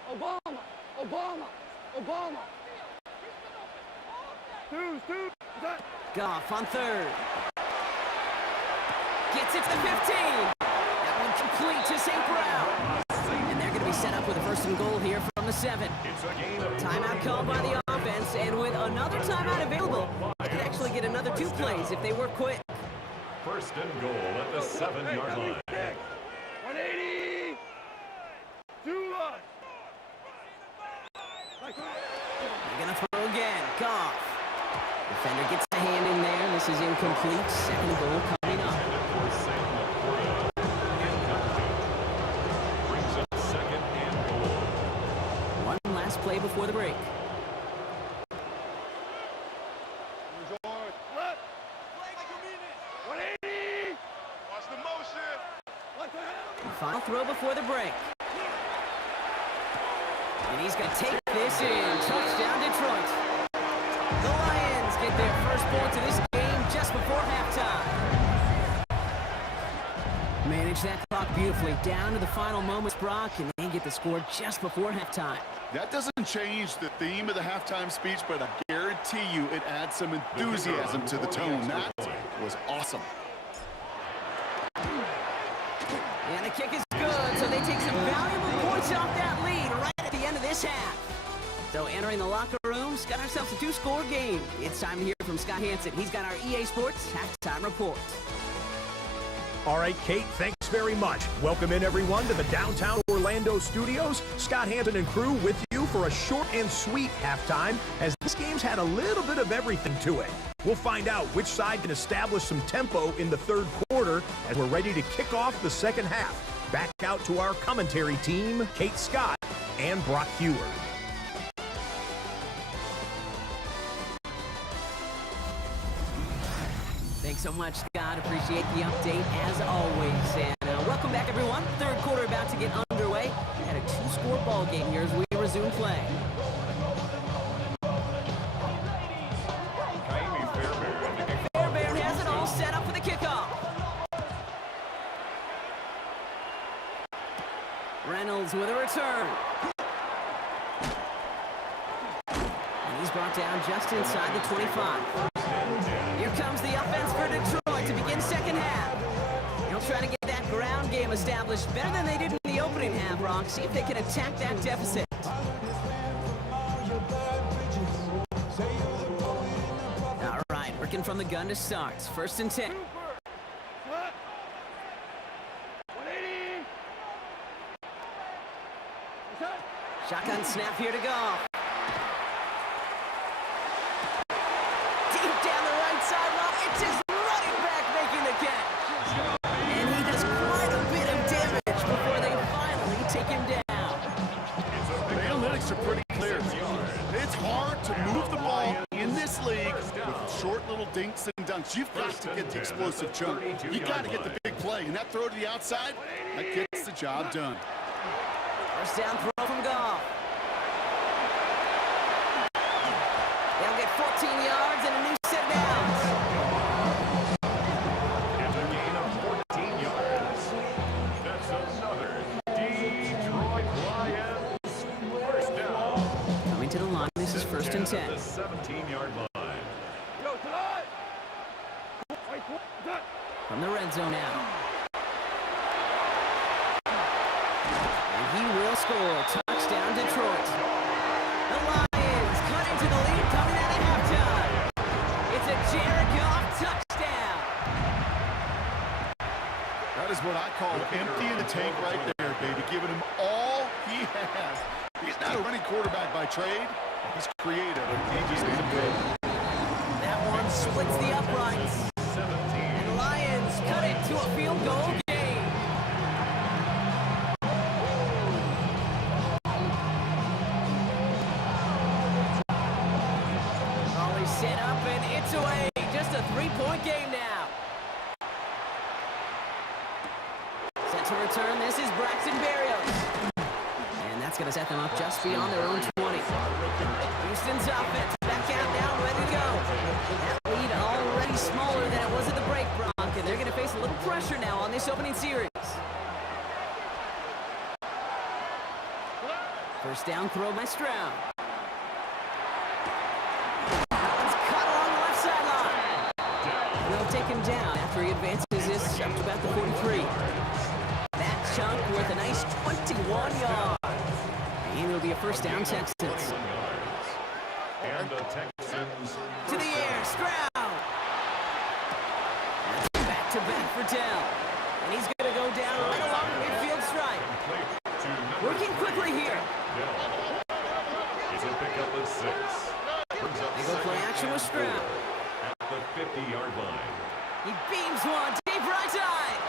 Obama. Obama. Obama. Two. Goff on 3rd. Gets it to the 15. That one complete to St. Brown. And they're going to be set up with a 1st and goal here from the 7. It's a gain of Timeout called by the offense, and with another timeout available, they could actually get another 2 plays if they work quick. 1st and goal at the 7-yard line. 180. 2 line. They're going to throw again. Goff. Defender gets a hand in there. This is incomplete. 2nd goal coming up. For Sam Laporta, incomplete. Brings up 2nd and goal. One last play before the break. Left. 180. Watch the motion. What the hell? Final throw before the break. And he's going to take this in. Touchdown, Detroit. The Lions get their first points of this game just before halftime. Manage that clock beautifully down to the final moments, Brock, and they get the score just before halftime. That doesn't change the theme of the halftime speech, but I guarantee you it adds some enthusiasm to the tone. That was awesome. And the kick is good, so they take some valuable points off that lead right at the end of this half. So entering the locker rooms, got ourselves a 2-score game. It's time to hear from Scott Hanson. He's got our EA Sports Halftime Report. All right, Kate, thanks very much. Welcome in, everyone, to the downtown Orlando studios. Scott Hanson and crew with you for a short and sweet halftime, as this game's had a little bit of everything to it. We'll find out which side can establish some tempo in the 3rd quarter as we're ready to kick off the 2nd half. Back out to our commentary team, Kate Scott and Brock Hewer. Thanks so much, Scott. Appreciate the update, as always. And welcome back, everyone. 3rd quarter about to get underway. We had a 2-score ball game here as we resume play. Fairbairn has it all set up for the kickoff. Reynolds with a return. And he's brought down just inside the 25. Here comes the offense for Detroit to begin 2nd half. They'll try to get that ground game established better than they did in the opening half, Brock. See if they can attack that deficit. Looking from the gun to start. First and 10. 180. Shotgun snap here to go. Deep down the right sideline. It's his running back making the catch. And he does quite a bit of damage before they finally take him down. The analytics are pretty clear. It's hard to move the ball in this league with short little dinks and dunks. You've got to get the explosive jump. You got to get the big play, and that throw to the outside, that gets the job done. First down throw from Goff. They'll get 14 yards and a new set downs. It's a gain of 14 yards. That's another Detroit Lions first down. Coming to the line, this is first and 10. At the 17-yard line. Yo, tonight. From the red zone now. And he will score. Touchdown, Detroit. The Lions cut into the lead coming out of halftime. It's a Jared Goff touchdown. That is what I call emptying the tank right there, baby. Giving him all he has. He's not a running quarterback by trade. He's creative. He just needs a break. That one splits the uprights. And the Lions cut it to a field goal game. Raleigh set up and it's away. Just a 3-point game now. Set to return, this is Braxton Berrios. And that's going to set them up just beyond their own 20. Houston's offense back out now, ready to go. That lead already smaller than it was at the break, Bronk, and they're going to face a little pressure now on this opening series. First down throw by Stroud. Collins cut along the left sideline. They'll take him down after he advances this up to about the 43. That chunk worth a nice 21 yards. And it'll be a first down, Texans. And the Texans To the air, Stroud. That's back-to-back for Dell. And he's going to go down right along the midfield stripe. Working quickly here. It's a pickup of 6. They go play action with Stroud. At the 50-yard line. He beams one deep right side.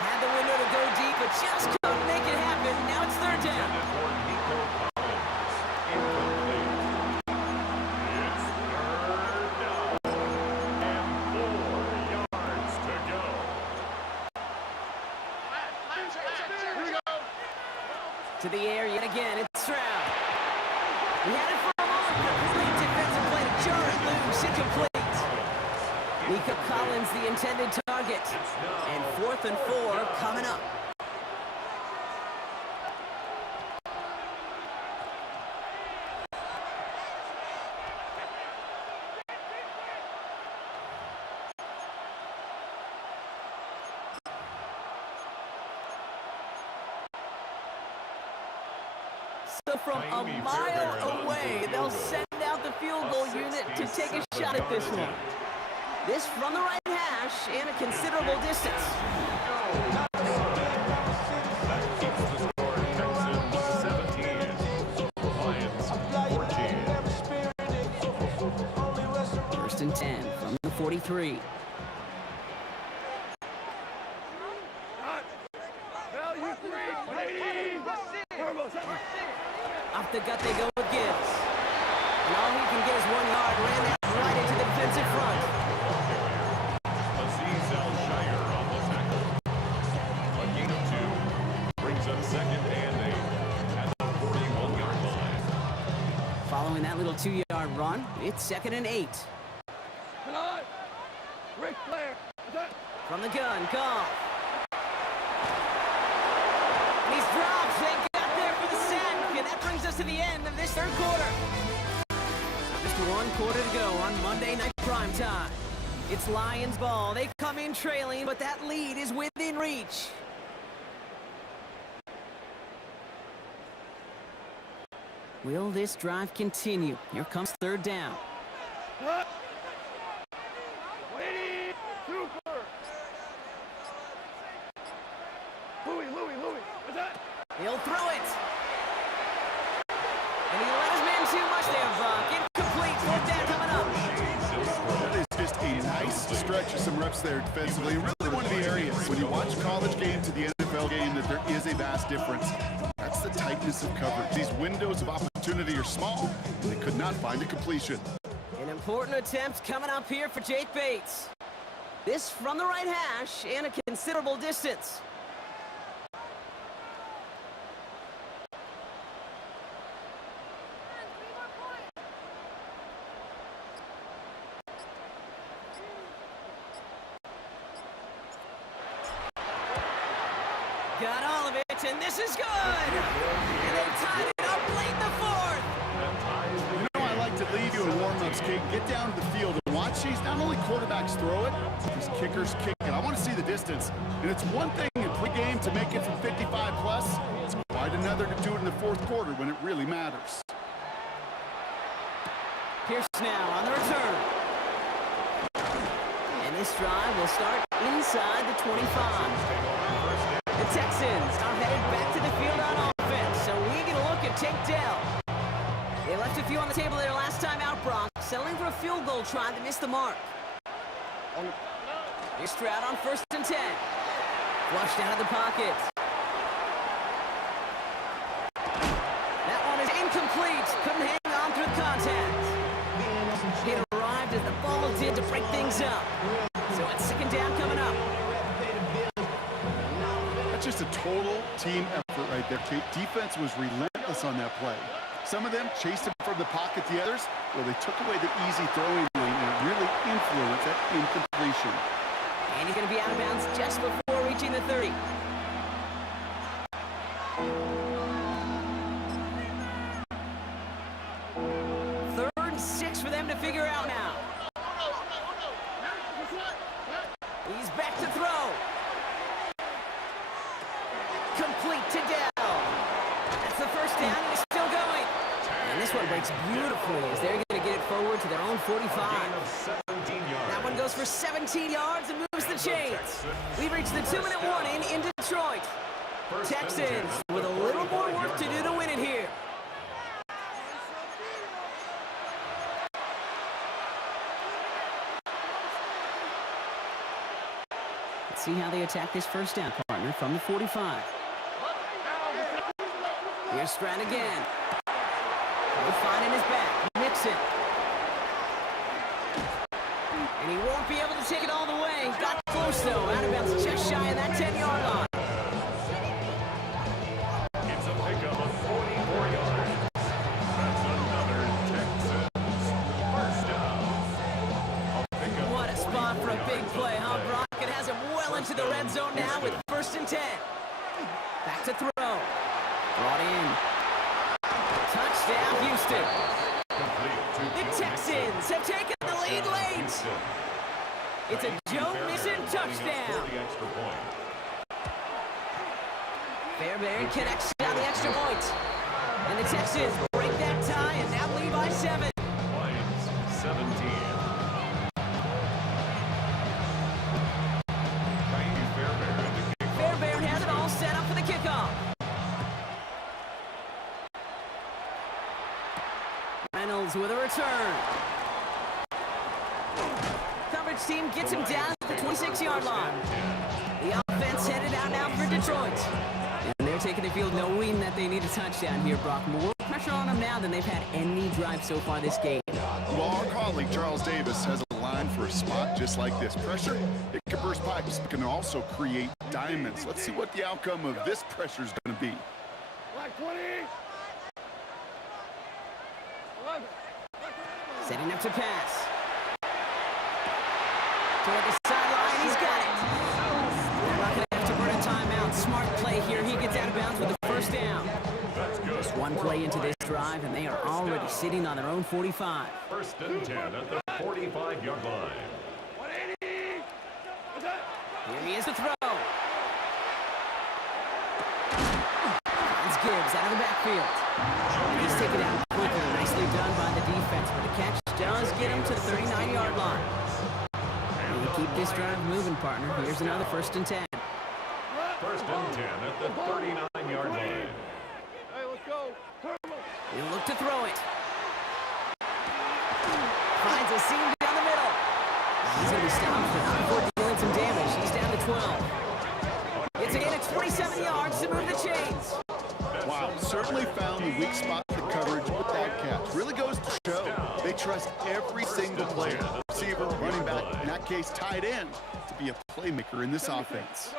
Had the window to go deep, but just couldn't make it happen. Now it's third down. And for Nico Collins. Incomplete. It's third down. And 4 yards to go. To the air yet again, it's Stroud. He had it for a moment, but a brilliant defensive play to jar it loose, incomplete. Nico Collins, the intended target. And 4th and 4 coming up. So from a mile away, they'll send out the field goal unit to take a shot at this one. This from the right hash and a considerable distance. That keeps the score Texans 17. Lions 14. First and 10 from the 43. Value 3. 180. Off the gut they go with Gibbs. And all he can get is 1 yard. Ran that right into the defensive front. Aziz Al-Shire on the tackle. A gain of 2 brings up 2nd and 8 at the 41-yard line. Following that little 2-yard run, it's 2nd and 8. Tonight. Ric Flair. From the gun, Goff. And he's dropped. They got there for the sack. And that brings us to the end of this third quarter. Just 1 quarter to go on Monday Night Primetime. It's Lions ball. They come in trailing, but that lead is within reach. Will this drive continue? Here comes third down. Louis, what's that? He'll throw it. And he let his man too much there, Brock. Incomplete. Fourth down coming up. That is just a nice stretch of some reps there defensively. Really one of the areas when you watch a college game to the NFL game that there is a vast difference. That's the tightness of coverage. These windows of opportunity are small, and they could not find a completion. An important attempt coming up here for Jake Bates. This from the right hash and a considerable distance. Got all of it, and this is good! And they tied it up late in the fourth! You know, I like to leave you in warm-ups, Kate. Get down to the field and watch these. Not only quarterbacks throw it, these kickers kick it. I want to see the distance. And it's one thing in pre-game to make it from 55 plus. It's quite another to do it in the fourth quarter when it really matters. Pierce now on the return. And this drive will start inside the 25. The Texans are headed back to the field on offense, so we get a look at Tank Dell. They left a few on the table there last time out, Brock, settling for a field goal try that missed the mark. Here's Stroud on 1st and 10. Flushed out of the pocket. That one is incomplete. Couldn't hang on through the contact. It arrived as the ball did to break things up. So it's 2nd down coming up. That's just a total team effort right there, Kate. Defense was relentless on that play. Some of them chased him from the pocket. The others, well, they took away the easy throwing lane and it really influenced that incompletion. And he's going to be out of bounds just before reaching the 30. Third and 6 for them to figure out now. He's back to throw. Complete to Dell. That's the first down, and he's still going. And this one breaks beautifully as they're going to get it forward to their own 45. That one goes for 17 yards and moves the chains. We've reached the 2-minute warning in Detroit. Texans with a little more work to do to win it here. Let's see how they attack this first down, partner, from the 45. Here's Stroud again. He'll find in his back. Mixon. And he won't be able to take it all the way. Got close, though. Out of bounds just shy of that 10-yard line. It's a pickup of 44 yards. That's another Texans first down. A pickup What a spot for a big play, huh, Brock? It has him well into the red zone now with 1st and 10. Back to throw. Brought in. Touchdown, Houston. The Texans have taken the lead late. It's a Joe Mixon touchdown. Fairbairn connects down the extra point. And the Texans break that tie and now lead by 7. Lions 17. Fairbairn has it all set up for the kickoff. Reynolds with a return. Coverage team gets him down at the 26-yard line. The offense headed out now for Detroit. And they're taking the field knowing that they need a touchdown here, Brock. More pressure on them now than they've had any drive so far this game. Well, our colleague Charles Davis has a line for a spot just like this. Pressure, it can burst pipes, but can also create diamonds. Let's see what the outcome of this pressure is going to be. Black 20. 11. Setting up to pass. Toward the sideline, he's got it. They're not going to have to burn a timeout. Smart play here. He gets out of bounds with the first down. Just one play into this drive, and they are already sitting on their own 45. 1st and 10 at the 45-yard line. 180. What's that? Here he is to throw. It's Gibbs out of the backfield. He's taken out quickly. Nicely done by the defense, but the catch does get him to the 39-yard line. And you keep this drive moving, partner. Here's another 1st and 10. First and 10 at the 39-yard line. Hey, let's go. He'll look to throw it. Finds a seam down the middle. He's going to be stopped before dealing some damage. He's down to 12. It's a gain of 27 yards to move the chains. Wow, certainly found the weak spot in the coverage with that catch. Really goes to show they trust every single player, receiver, running back, in that case tight end, to be a playmaker in this offense.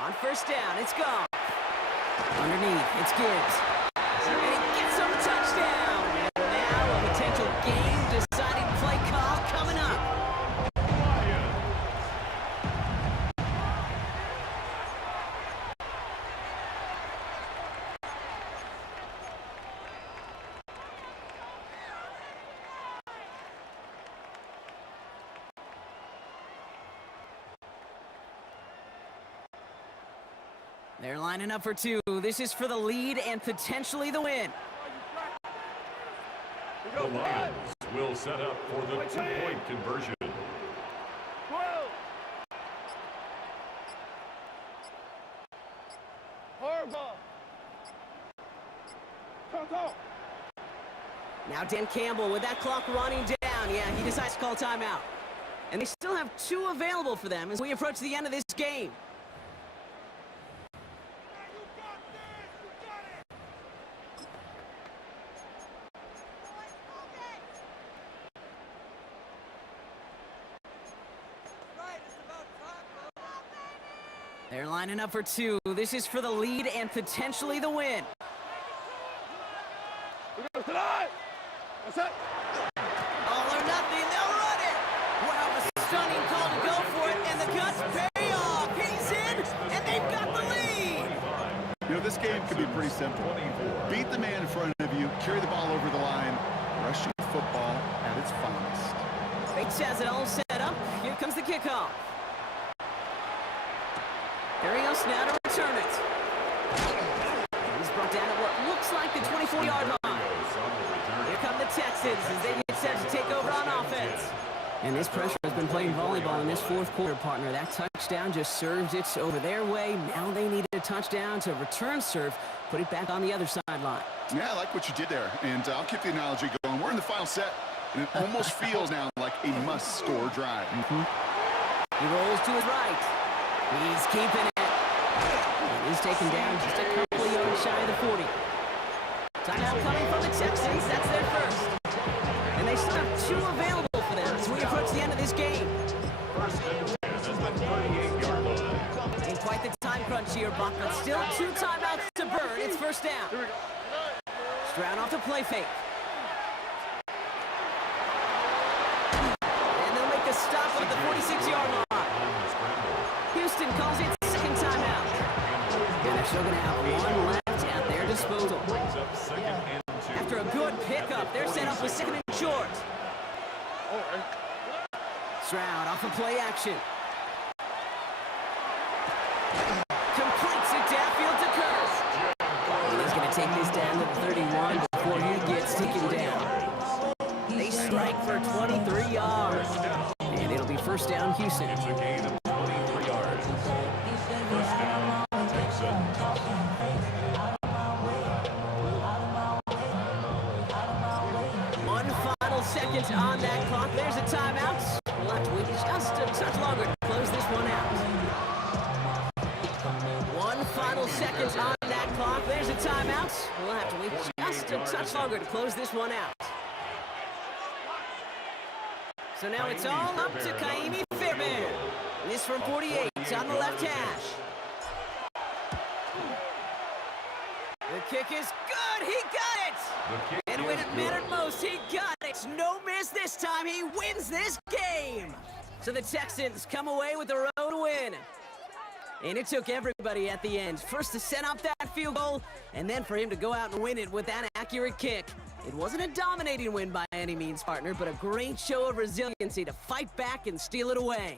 On first down, it's gone. Underneath, it's Gibbs. And he gets some touchdown. And now a potential game-deciding play call coming up. They're lining up for two. This is for the lead and potentially the win. The Lions will set up for the two-point conversion. 12. Harbaugh. Go. Now Dan Campbell with that clock running down. Yeah, he decides to call timeout. And they still have two available for them as we approach the end of this game. They're lining up for two. This is for the lead and potentially the win. Tonight. What's that? All or nothing, they'll run it. Wow, a stunning call to go for it, and the cuts pay off. He's in, and they've got the lead. You know, this game could be pretty simple. Beat the man in front of you, carry the ball over the line, rushing football at its finest. Bates has it all set up. Here comes the kickoff. Here he goes now to return it. He's brought down at what looks like the 24-yard line. Here come the Texans as they get set to take over on offense. And this pressure has been playing volleyball in this fourth quarter, partner. That touchdown just served it over their way. Now they need a touchdown to return serve, put it back on the other sideline. Yeah, I like what you did there, and I'll keep the analogy going. We're in the final set, and it almost feels now like a must-score drive. He rolls to his right. He's keeping it. And he's taken down just a couple of yards shy of the 40. Timeout coming from the Texans. That's their first. And they still have two available for them as we approach the end of this game. First and 10 is the 38-yard line. Ain't quite the time crunch here, Buck, but still two timeouts to burn. It's first down. Stroud off the play fake. And they'll make the stop at the 46-yard line. Houston calls it second timeout. And they're still going to have one left at their disposal. Brings up second and 2. After a good pickup, they're set up with second and short. Stroud off of play action. Completes it downfield to Curse. And he's going to take this down to the 31 before he gets taken down. They strike for 23 yards. And it'll be first down, Houston. It's a gain of 23 yards. First down, Texans. One final second on that clock. There's a timeout. We'll have to wait just a touch longer to close this one out. One final second on that clock. There's a timeout. We'll have to wait just a touch longer to close this one out. So now it's all up to Kaimi Fairbairn. This from 48 on the left hash. The kick is good. He got it. And when it mattered most, he got it. No miss this time. He wins this game. So the Texans come away with the road win. And it took everybody at the end. First to set up that field goal, and then for him to go out and win it with that accurate kick. It wasn't a dominating win by any means, partner, but a great show of resiliency to fight back and steal it away.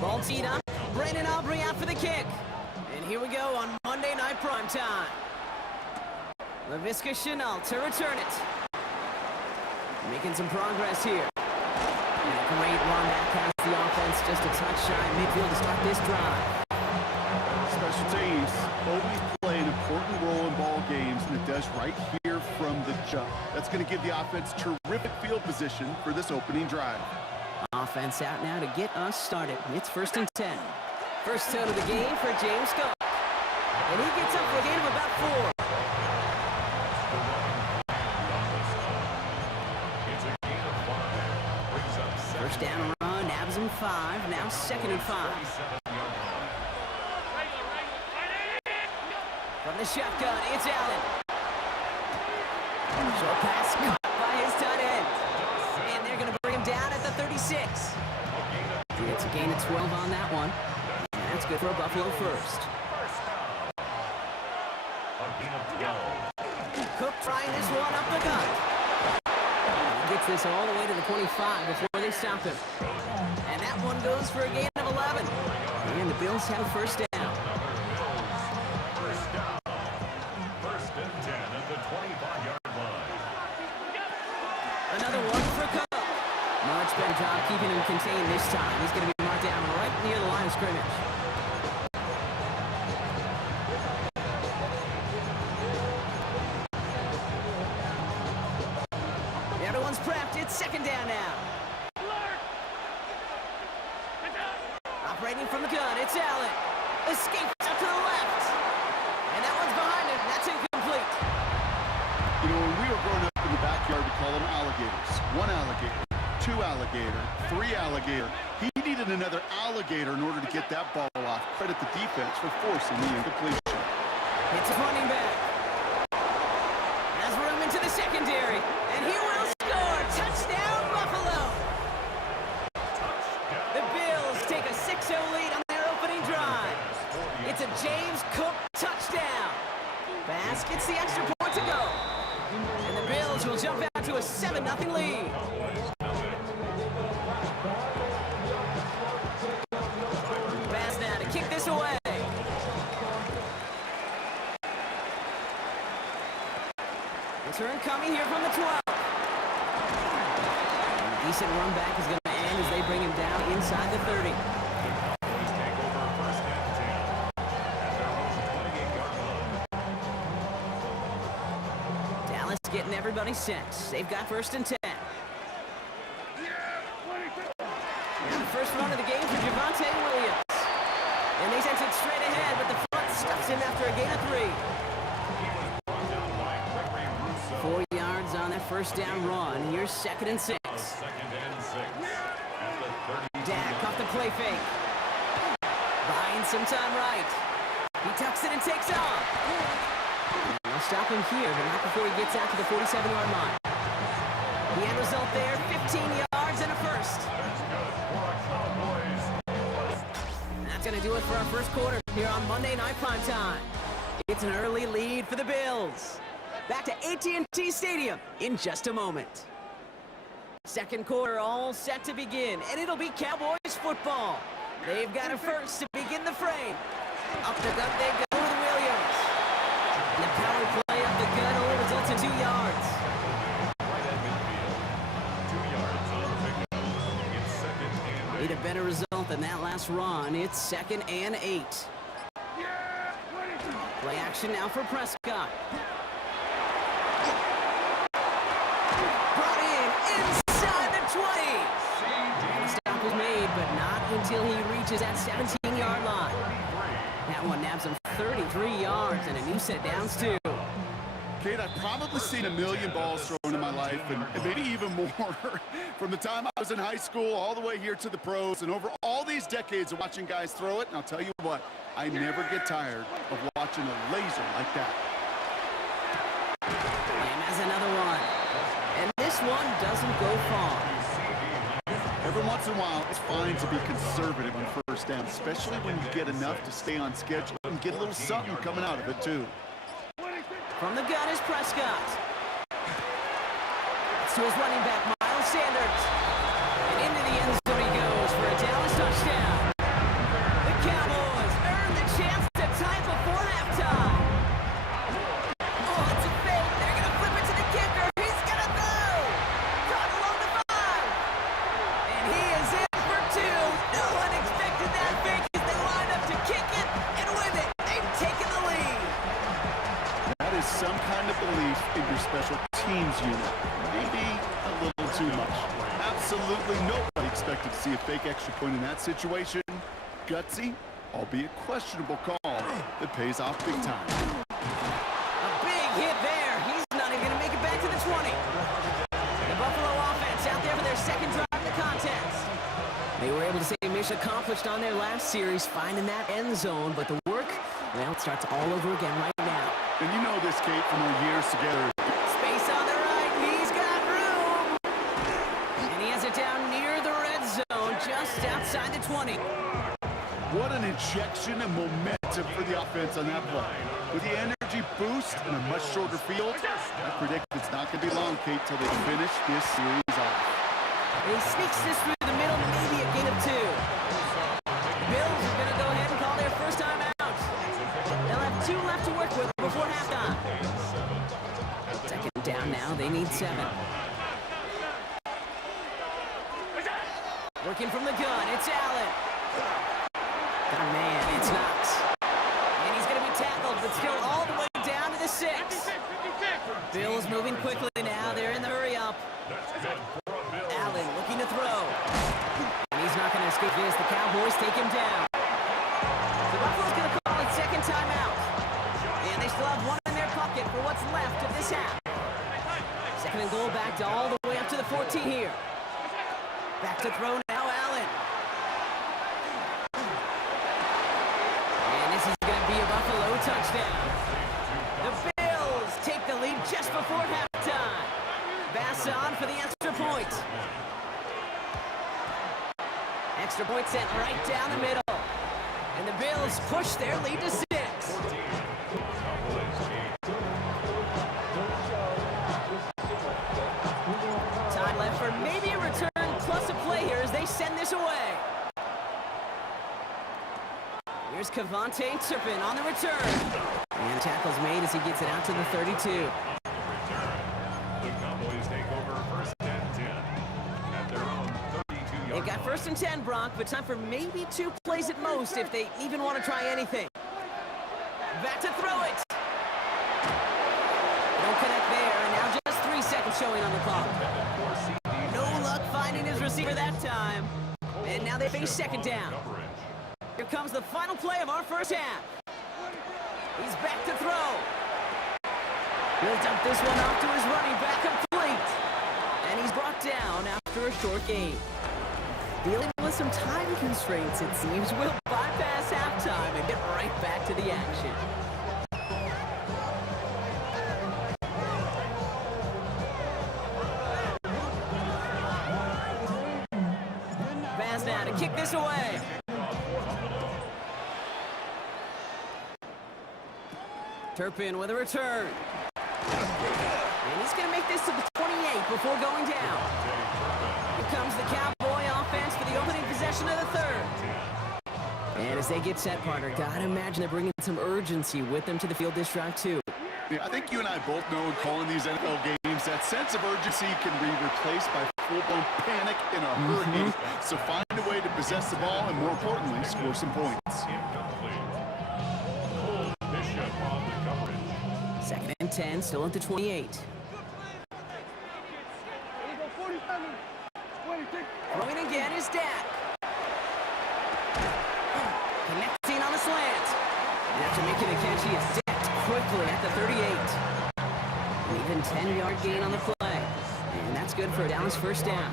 Ball teed up. Brandon Aubrey out for the kick. And here we go on Monday Night Primetime. LaVisca Chenault to return it. Making some progress here. And a great run back past the offense. Just a touch shy midfield to start this drive. Special teams always play an important role in ball games, and it does right here from the jump. That's going to give the offense terrific field position for this opening drive. Offense out now to get us started. It's 1st and 10. First tone of the game for James Cook. And he gets up for a gain of about 4. First down run, nabs him 5. Now 2nd and 5. From the shotgun, it's Allen. Short pass caught by his tight end. And they're going to bring him down at the 36. It's a gain of 12 on that one. And that's good for a Buffalo first. Cook trying this one up the gut. He gets this all the way to the 25 before they stop him. And that one goes for a gain of 11. And the Bills have a first down. First and 10 at the 25-yard line. Another one for Cook. Much better job keeping him contained this time. He's going to be marked down right near the line of scrimmage. Everyone's prepped. It's 2nd down now. Operating from the gun, it's Allen. Escapes up to the left. And that one's behind him. That's incomplete. You know, when we were growing up in the backyard, we call them alligators. 1 alligator, 2 alligator, 3 alligator. He needed another alligator in order to get that ball off. Credit the defense for forcing the incompletion. It's a running back. Has room into the secondary. And he will score. Touchdown, Buffalo. The Bills take a 6-0 lead on their opening drive. It's a James Cook touchdown. Bass gets the extra point to go. And the Bills will jump out to a 7-0 lead. this away. Return coming here from the 12. A decent run back is going to end as they bring him down inside the 30. Take over first and 10 at their own 28-yard line. Dallas getting everybody set. They've got first and 10. And the first run of the game for Javonte Williams. And they sent it straight ahead, but the front stuffs him after a gain of 3. Brought down by Gregory Rousseau. 4 yards on that first down run. Here's second and 6. Second and 6 at the 30. Dak off the play fake. Buying some time right. He tucks it and takes off. They'll stop him here, but not before he gets out to the 47-yard line. The end result there, 15 yards and a first. That's going to do it for our first quarter here on Monday Night Primetime. It's an early lead for the Bills. Back to AT&T Stadium in just a moment. Second quarter all set to begin, and it'll be Cowboys football. They've got a first to begin the frame. Up the gut they go with Williams. And the power play up the gut only results in 2 yards. Right at midfield. 2 yards on the pickup. It's second and Need 8. a better result than that last run. It's second and 8. Play action now for Prescott. Brought in inside the 20. And the stop is made, but not until he reaches that 17-yard line. That one nabs him 33 yards and a new set downs too. Kate, I've probably seen a million balls thrown in my life, and maybe even more, from the time I was in high school all the way here to the pros, and over all these decades of watching guys throw it. And I'll tell you what, I never get tired of watching a laser like that. And has another one. And this one doesn't go far. Every once in a while, it's fine to be conservative on first down, especially when you get enough to stay on schedule and get a little something coming out of it, too. From the gun is Prescott. It's to his running back, Miles Sanders. And into the end zone he goes for a Dallas touchdown. The Cowboys earn the chance to tie before halftime. Oh, it's a fake. They're going to flip it to the kicker. He's going to throw. Caught along the 5. And he is in for 2. No one expected that fake as they line up to kick it and win it. They've taken the lead. That is some kind of belief in your special teams unit. Maybe a little too much. Absolutely nobody expected to see a fake extra point in that situation. Gutsy, albeit questionable call that pays off big time. A big hit there. He's not even going to make it back to the 20. The Buffalo offense out there for their second drive of the contest. They were able to say mission accomplished on their last series, finding that end zone, but the work, well, it starts all over again right now. And you know this, Kate, from our years together. Space on the right. He's got room. And he has it down near the red zone, just outside the 20. What an injection and momentum for the offense on that play. With the energy boost and a much shorter field, I predict it's not going to be long, Kate, till they finish this series off. He sneaks this through the middle, maybe a gain of 2. Bills are going to go ahead and call their first time out. They'll have 2 left to work with before halftime. Second down now, they need 7. Working from the gun, it's Allen. Oh man, it's Knox. And he's going to be tackled, but still all the way down to the 6. Bills moving quickly now, they're in the hurry up. Allen looking to throw. And he's not going to escape this, the Cowboys take him down. So Buffalo's going to call it second timeout. And they still have 1 in their pocket for what's left of this half. Second and goal back to all the way up to the 14 here. Back to throw now, Allen. And this is going to be a Buffalo touchdown. The Bills take the lead just before halftime. Basson for the extra point. Extra point sent right down the middle. And the Bills push their lead to 6. Time left for maybe a return plus a play here as they send this away. Here's Kevontae Turpin on the return. And tackle's made as he gets it out to the 32. Return. The Cowboys take over first and 10 at their own 32-yard They've got first and 10, Brock, but time for maybe 2 plays at most if they even want to try anything. Back to throw it. Don't connect there, and now just 3 seconds showing on the clock. No luck finding his receiver that time. And now they face second down. Here comes the final play of our first half. He's back to throw. He'll dump this one off to his running back complete. And he's brought down after a short gain. Dealing with some time constraints, it seems. We'll bypass halftime and get right back to the action. Pass now to kick this away. Turpin with a return. And he's going to make this to the 28 before going down. Here comes the Cowboy offense for the opening possession of the third. And as they get set, partner, gotta imagine they're bringing some urgency with them to the field this drive, too. Yeah, I think you and I both know in calling these NFL games, that sense of urgency can be replaced by full-blown panic in a hurry. So find a way to possess the ball and, more importantly, score some points. Bishop on the coverage. Second and 10, still at the 28. Throwing again is Dak. Connecting on the slant. And after making a catch, he is decked quickly at the 38. An even 10-yard gain on the play. And that's good for a Dallas first down.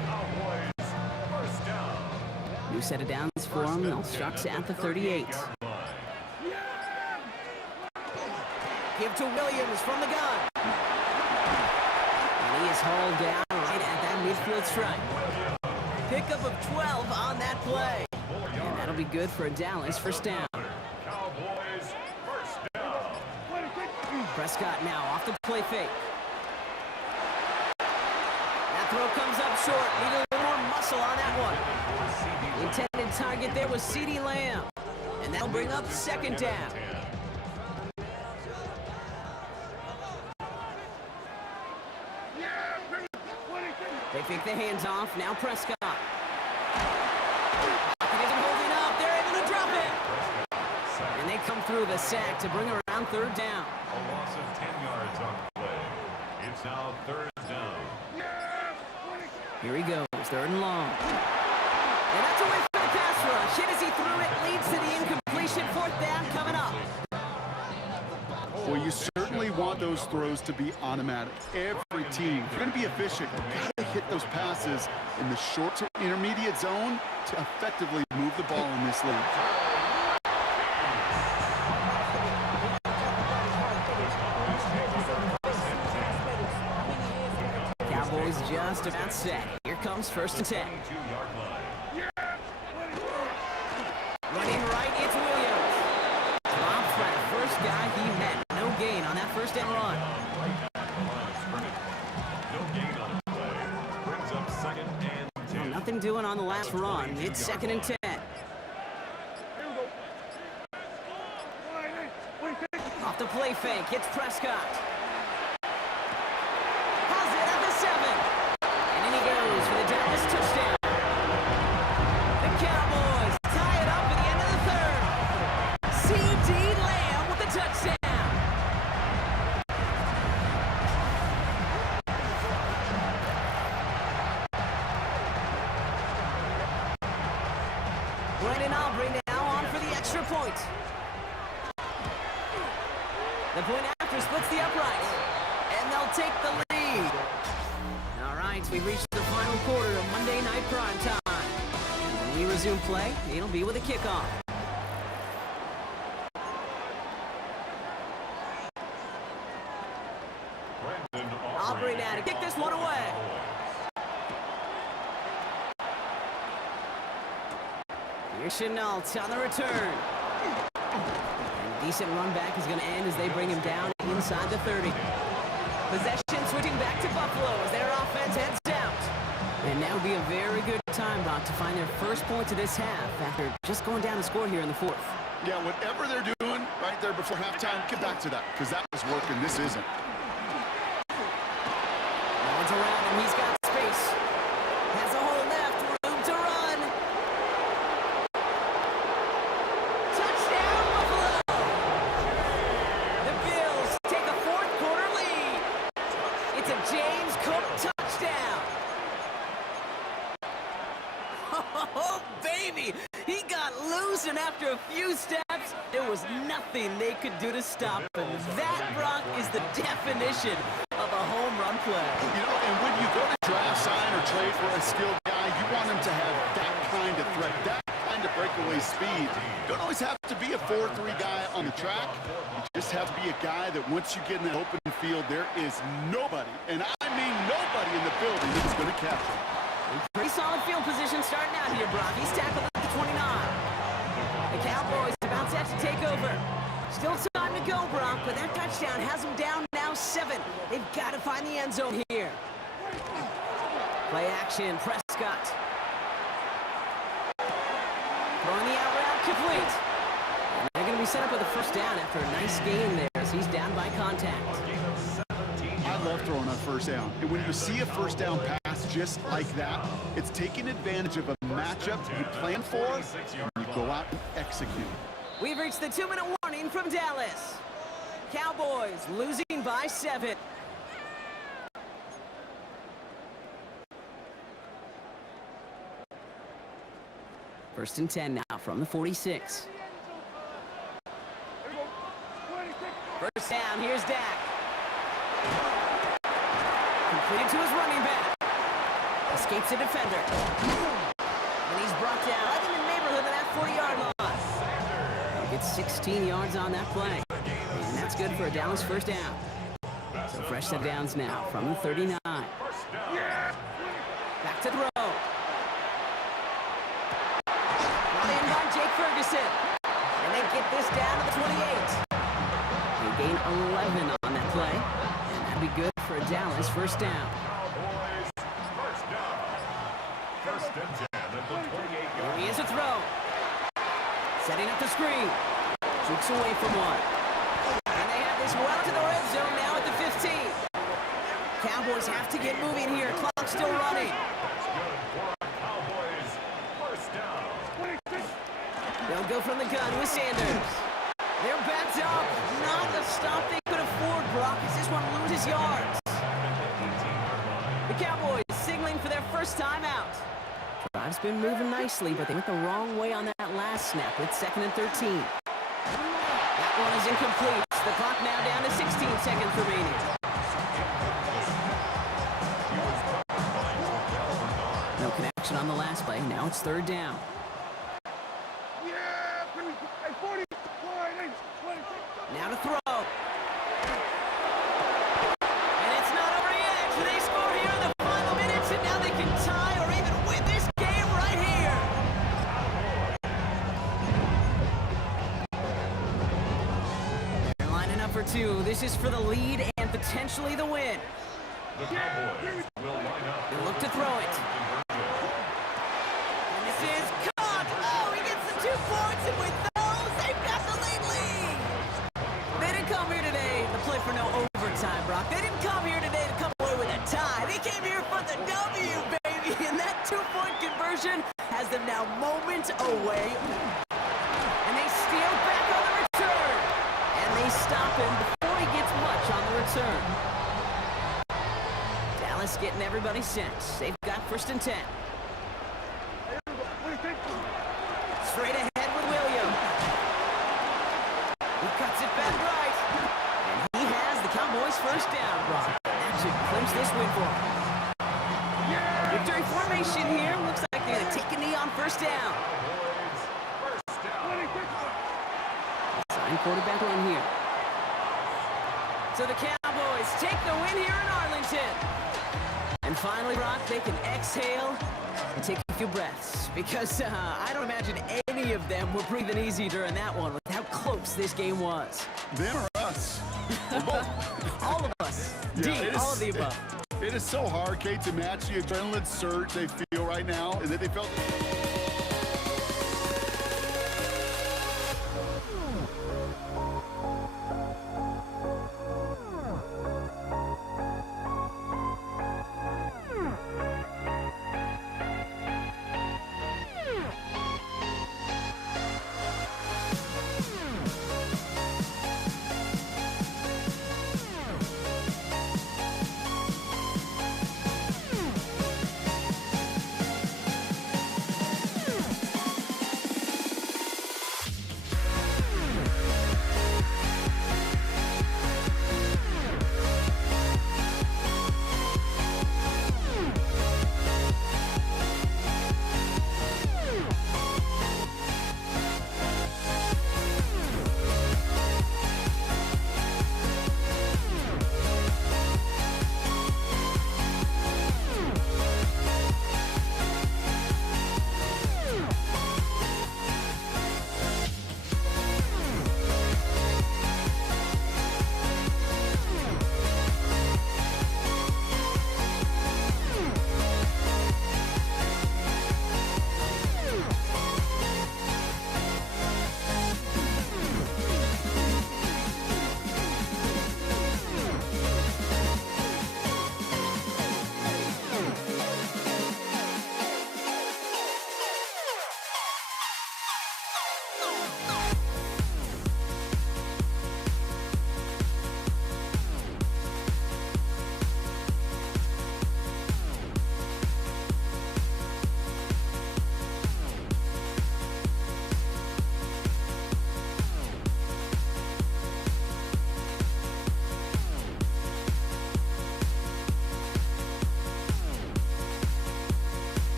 New set of downs for him. They'll start at the 38. Give to Williams from the gun. And he is hauled down right at that midfield strike. Pickup of 12 on that play. And that'll be good for a Dallas first down. Cowboys first down. Prescott now off the play fake. That throw comes up short. Needed a little more muscle on that one. The intended target there was CeeDee Lamb. And that'll bring up second down. They fake the hands off. Now Prescott. Pocket isn't holding up. They're able to drop it. And they come through the sack to bring around third down. A loss of 10 yards on the play. It's now third down. Here he goes, third and long. And that's away from the pass rush. Hit as he threw it, leads to the incompletion. Fourth down coming up. Well, you certainly want those throws to be automatic. Every team, if you're going to be efficient, you got to hit those passes in the short to intermediate zone to effectively move the ball in this league. Cowboys just about set. Here comes first and 10. Running right, it's Williams. Dropped by the first guy he met. No gain on that first end run. No gain on the play. Brings up second and 10. Nothing doing on the last run. It's second and 10. Off the play fake, it's Prescott. Has it at the 7. And in he goes for the Dallas touchdown. The Cowboys tie it up at the end of the third. CeeDee Lamb with the touchdown. Brandon Aubrey now on for the extra point. The point after splits the uprights, and they'll take the lead. All right, we've reached the final quarter of Monday Night Prime Time. When we resume play, it'll be with a kickoff. Aubrey now to kick this one away. Here's Chenault on the return. Decent run back is going to end as they bring him down inside the 30. Possession switching back to Buffalo as their offense heads out. And now would be a very good time, Brock, to find their first points of this half after just going down to score here in the fourth. Yeah, whatever they're doing right there before halftime, get back to that, because that was working. This isn't. Runs around him. He's got space. Has a hole left. Room to run. Touchdown, Buffalo! The Bills take a fourth-quarter lead. It's a James Cook touchdown. Oh, baby! He got loose, and after a few steps, there was nothing they could do to stop him. That, Brock, is the definition of a home run play. You know, and when you go to draft, sign, or trade for a skilled guy, you want him to have that kind of threat, that kind of breakaway speed. You don't always have to be a 4-3 guy on the track. You just have to be a guy that once you get in that open field, there is nobody, and I mean nobody in the building that's going to catch him. Pretty solid field position starting out here, Brock. He's tackled at the 29. The Cowboys about set to take over. Still time to go, Brock, but that touchdown has them down now 7. They've got to find the end zone here. Play action, Prescott. Throwing the out route complete. And they're going to be set up with a first down after a nice gain there as he's down by contact. I love throwing on first down. And when you see a first down pass just like that, it's taking advantage of a matchup you plan for, and you go out and execute. We've reached the 2-minute warning from Dallas. Cowboys losing by 7. First and 10 now from the 46. First down, here's Dak. Completed to his running back. Escapes a defender. And he's brought down right in the neighborhood of that 40-yard line. He gets 16 yards on that play. And that's good for a Dallas first down. So fresh set downs now from the 39. Back to throw. Brought in by Jake Ferguson. And they get this down to the 28. They gain 11 on that play. And that'd be good for a Dallas first down. First and 10 at the 28-yard Here he is a throw. Setting up the screen. Jukes away from one. And they have this well to the red zone now at the 15. Cowboys have to get moving here. Clock still running. Cowboys first down. They'll go from the gun with Sanders. They're backed up. Not the stop they could afford, Brock, as this one loses yards. The Cowboys signaling for their first time out. Drive's been moving nicely, but they went the wrong way on that last snap with 2nd and 13. That one is incomplete. The clock now down to 16 seconds remaining. No connection on the last play. Now it's third down. Now to throw. And it's not over yet. They score here in the final minutes, and now they can tie or even win this game right here. They're lining up for 2. This is for the lead and potentially the win. The Cowboys will line up. They look to throw it. And this is caught. Oh, he gets the 2 points, and with those, they've got the lead. They didn't come here today to play for no overtime, Brock. They didn't come here today to come away with a tie. They came here for the W, baby. And that 2-point conversion has them now moments away. And they steal back on the return. And they stop him before he gets much on the return. Dallas getting everybody sent. They've got first and 10. Straight ahead with Williams. He cuts it back right. And he has the Cowboys first down, Brock. That should clinch this win for him. Victory formation here. Looks like they're going to take a knee on first down. Sign quarterback run here. So the Cowboys take the win here in Arlington. And finally, Brock, they can exhale and take a few breaths. Because I don't imagine any of them were breathing easy during that one with how close this game was. Them or us? All of us. Yeah, D, all of the above. It is so hard, Kate, to match the adrenaline surge they feel right now, and that they felt.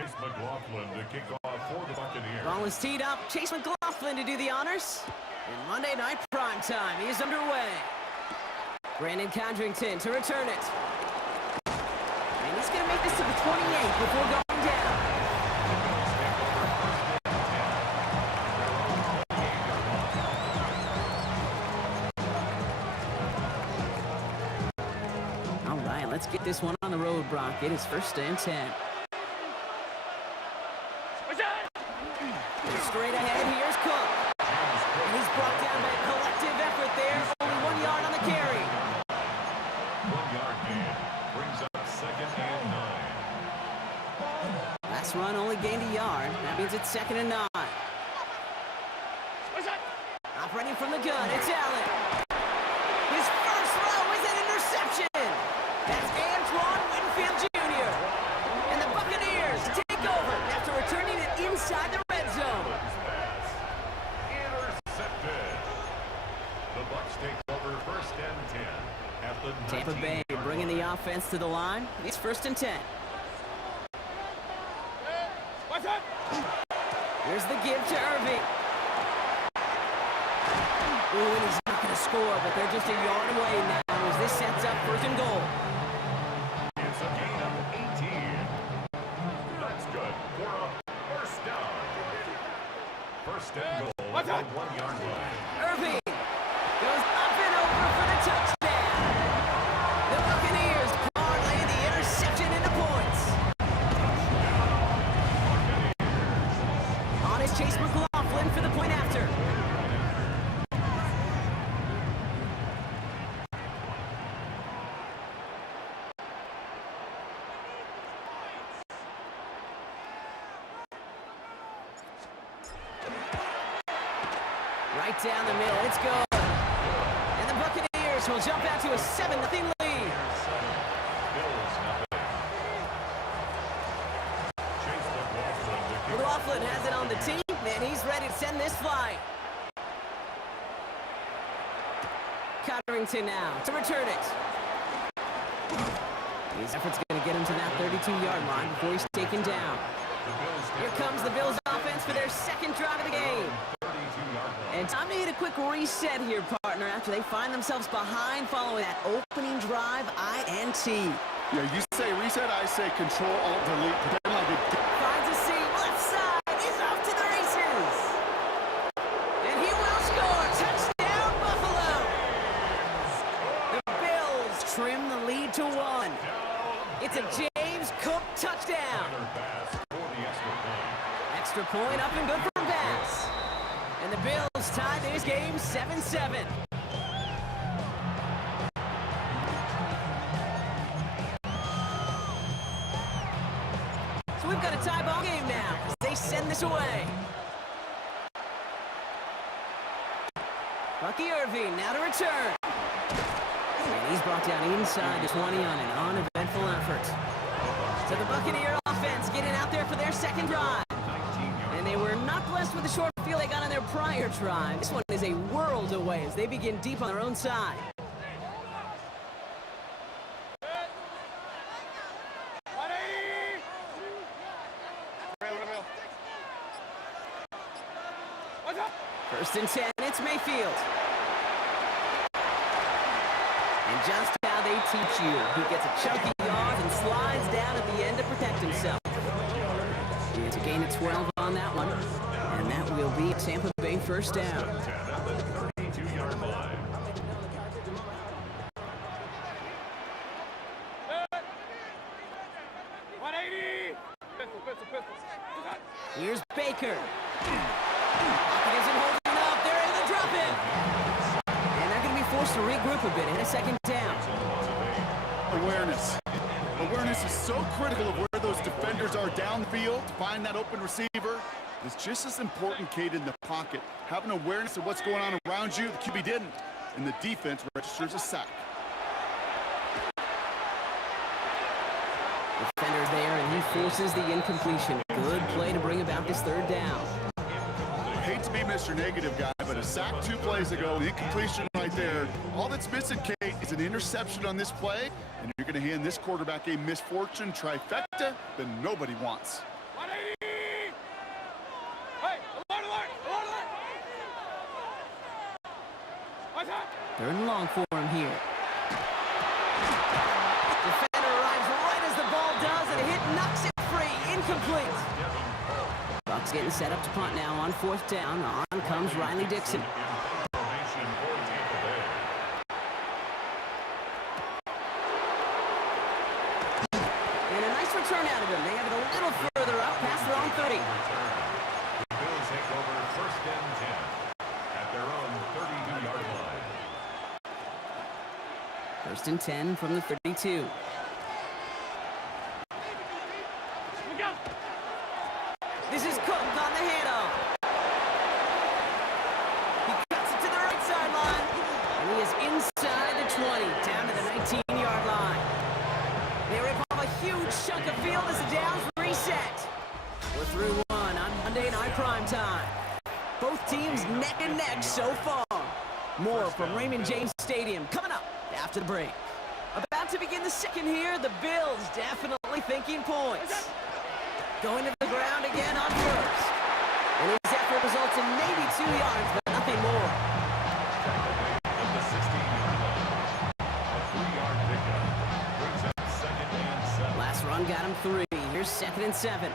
Chase McLaughlin to kick off for the Buccaneers. Ball is teed up. Chase McLaughlin to do the honors. And Monday Night Prime Time is underway. Brandon Condrington to return it. And he's going to make this to the 28 before going down. All right, let's get this one on the road, Brock. It is 1st and 10. Straight ahead, here's Cook. And he's brought down by a collective effort there. Only 1 yard on the carry. 1 yard gain brings up 2nd and 9. Last run only gained a yard. That means it's 2nd and 9. Operating from the gun, it's Allen. His first throw is an interception. That's Antoine Winfield Jr. And the Buccaneers take over after returning it inside the red zone. Intercepted. The Bucs take over 1st and 10 at the Tampa Bay bringing the offense to the line. It's 1st and 10. Here's the give to Irving. Ooh, and he's not going to score, but they're just a yard away now as this sets up 1st and goal. It's a gain of 18. That's good for a 1st down. First and goal at the 1-yard line. Irving goes up and over for the touchdown. The Buccaneers parlay the interception into points. On is Chase McLaughlin for the point after. Right down the middle, it's good. And the Buccaneers will jump out to a 7-0 lead. Bills nothing. Chase McLaughlin to kick. McLaughlin has it on the team, and he's ready to send this flight. Cotterington now to return it. His effort's going to get him to that 32-yard line before he's taken down. Here comes the Bills offense for their second drive of the game. And time to hit a quick reset here, partner, after they find themselves behind following that opening drive INT. Yeah, you say reset, I say control, alt, delete. Pretend like it. Finds a seam, left side, he's off to the races. And he will score. Touchdown, Buffalo. The Bills trim the lead to 1. It's a James Cook touchdown. Extra point up and good for Bass. And the Bills tie this game 7-7. So we've got a tie ball game now as they send this away. Bucky Irving now to return. And he's brought down inside the 20 on an uneventful effort. So the Buccaneer offense getting out there for their second drive. And they were not blessed with the short field they got on their prior drive. This one is a world away as they begin deep on their own side. First and 10, it's Mayfield. And just how they teach you. He gets a chunky yard and slides down at the end to protect himself. It's a gain of 12 on that one. And that will be Tampa Bay first down. 10 at the 32-yard line. Here's Baker. Pocket isn't holding up. They're able to drop it. And they're going to be forced to regroup a bit and a second down. Awareness. Awareness is so critical of where those defenders are downfield to find that open receiver. It's just as important, Kate, in the pocket. Having awareness of what's going on around you, the QB didn't. And the defense registers a sack. Defender's there, and he forces the incompletion. Good play to bring about this third down. I hate to be Mr. Negative guy, but a sack 2 plays ago, the incompletion right there. All that's missing, Kate, is an interception on this play, and you're going to hand this quarterback a misfortune trifecta that nobody wants. Third and long for him here. Defender arrives right as the ball does, and a hit knocks it free. Incomplete. Bucks getting set up to punt now on fourth down. On comes Riley Dixon. And a nice return out of him. They have it a little further up past their own 30. The Bills take over first and 10 at their own 32-yard line. First and 10 from the 32. This is Cook on the handoff. He cuts it to the right sideline. And he is inside the 20, down to the 19-yard line. They rip off a huge chunk of field as the downs reset. We're through one on Monday Night Primetime. Both teams neck and neck so far. More from Raymond James Stadium coming up after the break. About to begin the second here, the Bills definitely thinking points. Going to the ground again on first. And his effort results in maybe 2 yards, but nothing more. At the 16-yard line, a 3-yard pickup brings up second and 7. Last run got him 3. Here's second and 7.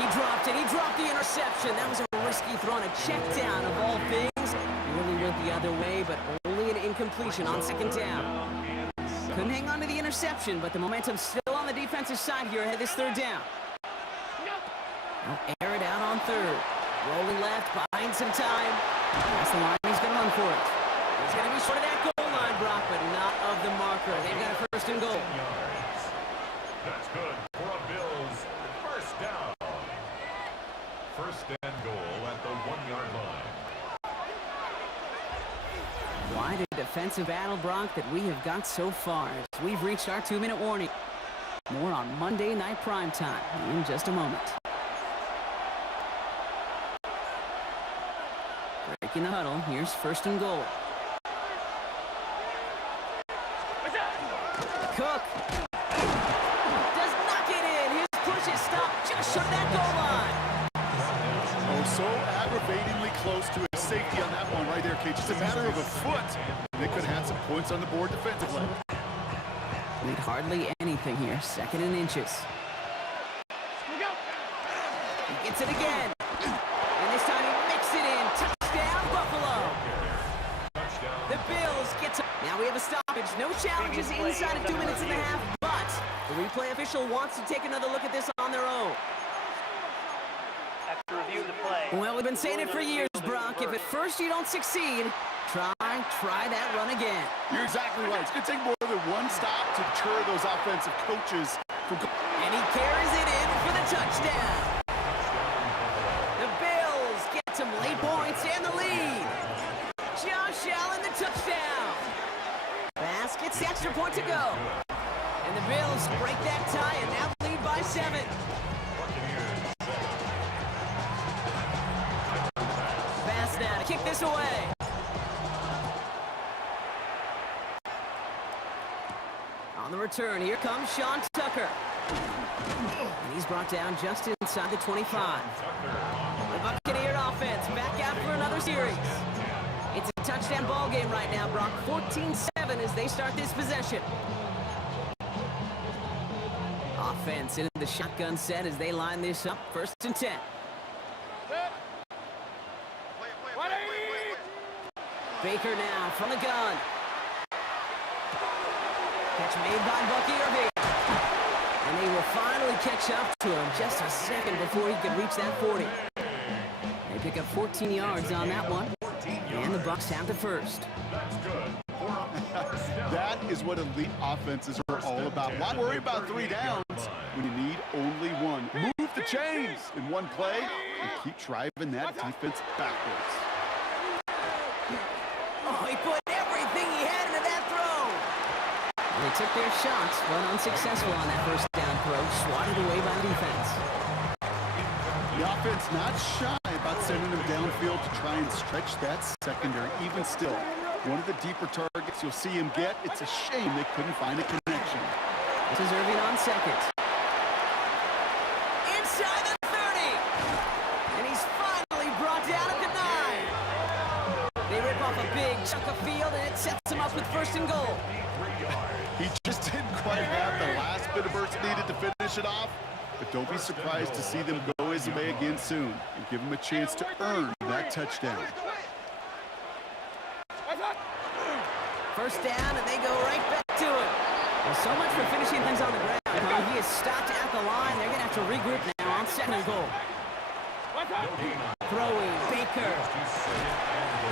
He dropped it. He dropped the interception. That was a risky throw and a check down of all things. Really went the other way, but only an incompletion on second down. Couldn't hang on to the interception, but the momentum's still on the defensive side here ahead of this third down. Now air it out on third. Rolling left, buying some time. That's the line. He's going to run for it. He's going to be short of that goal line, Brock, but not of the marker. They've got a first and goal. That's good for a Bills first down. First and goal at the 1-yard line. Wide a defensive battle, Brock, that we have got so far as we've reached our 2-minute warning. More on Monday Night Primetime in just a moment. Breaking the huddle, here's first and goal. Cook does not get in. His push is stopped just short of that goal line. Oh, so aggravatingly close to his safety on that one right there, Kate. Just a matter of a foot. They could have had some points on the board defensively. Need hardly anything here. Second and inches. He gets it again. And this time he mixed it in. Touchdown, Buffalo. The Bills get to... Now we have a stoppage. No challenges inside of 2 minutes and a half, but the replay official wants to take another look at this on their own. After review of the play. Well, we've been saying it for years, Brock. If at first you don't succeed, try that run again. You're exactly right. It's going to take more than one stop to deter those offensive coaches from... And he carries it in for the touchdown. The Bills get some late points and the lead. Josh Allen, the touchdown. Bass gets the extra point to go. And the Bills break that tie and now lead by 7. Bass now to kick this away. On the return, here comes Sean Tucker. And he's brought down just inside the 25. The Buccaneer offense back out for another series. It's a touchdown ball game right now, Brock. 14-7 as they start this possession. Offense into the shotgun set as they line this up. First and 10. Baker now from the gun. Catch made by Bucky Irving. And they will finally catch up to him just a second before he could reach that 40. They pick up 14 yards on that one. And the Bucs have the first. That is what elite offenses are all about. Why worry about 3 downs when you need only one? Move the chains in one play and keep driving that defense backwards. Oh, he put everything he had into that throw. They took their shots, but unsuccessful on that first down throw, swatted away by defense. The offense not shy about sending them downfield to try and stretch that secondary. Even still, one of the deeper targets you'll see him get. It's a shame they couldn't find a connection. This is Irving on second. Inside the 30. And he's finally brought down at the 9. They rip off a big chunk of field, and it sets him up with first and goal. He just didn't quite have the last bit of burst needed to finish it off. But don't be surprised to see them go his way again soon and give him a chance to earn that touchdown. First down, and they go right back to it. Well, so much for finishing things on the ground. Huh? He is stopped at the line. They're going to have to regroup now on second and goal. Throwing, Baker.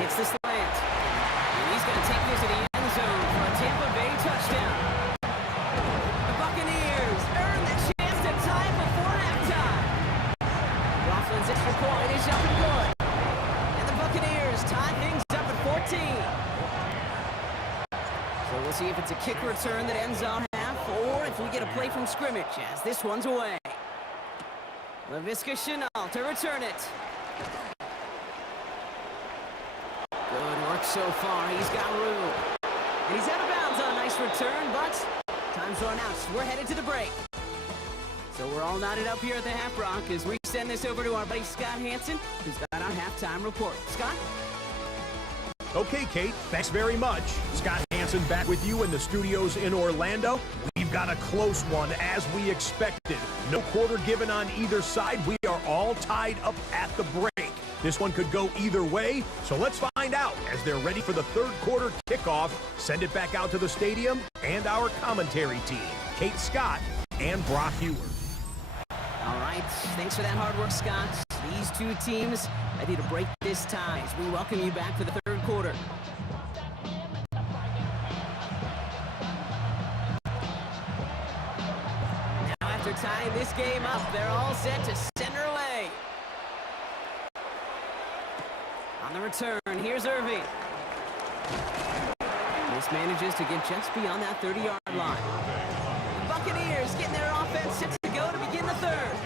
Hits the slant. And he's going to take this to the end zone for a Tampa Bay touchdown. The Buccaneers earn the chance to tie before halftime. Coughlin's extra point is up and good. And the Buccaneers tie things up at 14. So we'll see if it's a kick return that ends on half, or if we get a play from scrimmage as this one's away. Laviska Shenault to return it. Good work so far. He's got room. And he's out of bounds on a nice return, but time's run out. We're headed to the break. So we're all knotted up here at the half, Brock, as we send this over to our buddy Scott Hanson, who's got our halftime report. Scott? Okay, Kate, thanks very much. Scott Hanson back with you in the studios in Orlando. We've got a close one, as we expected. No quarter given on either side. We are all tied up at the break. This one could go either way, so let's find out as they're ready for the third quarter kickoff. Send it back out to the stadium and our commentary team, Kate Scott and Brock Hewer. All right, thanks for that hard work, Scott. These two teams ready to break this tie as we welcome you back for the third quarter. Now after tying this game up, they're all set to send her away. On the return, here's Irving. This manages to get just beyond that 30-yard line. The Buccaneers getting their offense set to go to begin the third.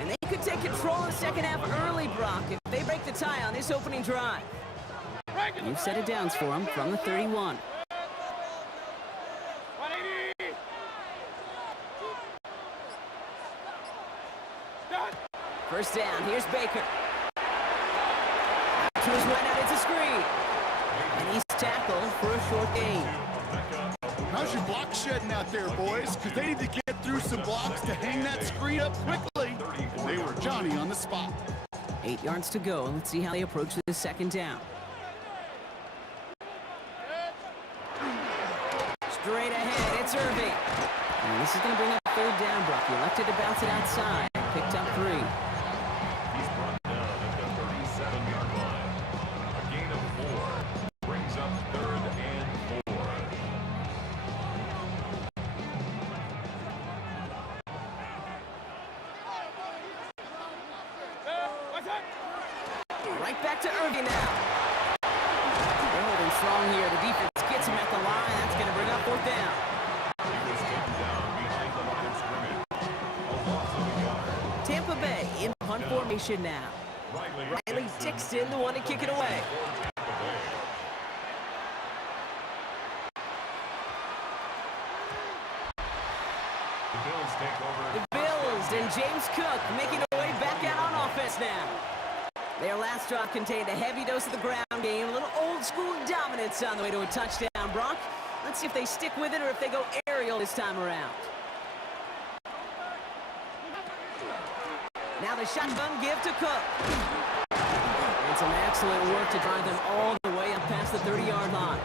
And they could take control of the second half early, Brock, if they break the tie on this opening drive. New set of downs for them from the 31. First down, here's Baker. To his right out, it's a screen. And he's tackled for a short gain. How's your block shedding out there, boys? Because they need to get through some blocks to hang that screen up quickly. And they were Johnny on the spot. 8 yards to go. Let's see how they approach this second down. Straight ahead, it's Irving. And this is going to bring up third down, Brock. He elected to bounce it outside. Picked up 3. He's brought down at the 37-yard line. A gain of 4 brings up third and 4. Right back to Irving now. They're holding strong here. The defense gets him at the line. That's going to bring up fourth down. He was taken down behind the line of scrimmage. A loss of a yard. Tampa Bay in punt formation now. Riley Dixon, the one to kick it away. The Bills take over. The Bills and James Cook making their way back out on offense now. Their last drive contained a heavy dose of the ground game, a little old-school dominance on the way to a touchdown, Brock. Let's see if they stick with it or if they go aerial this time around. Now the shotgun give to Cook. And some excellent work to drive them all the way up past the 30-yard line.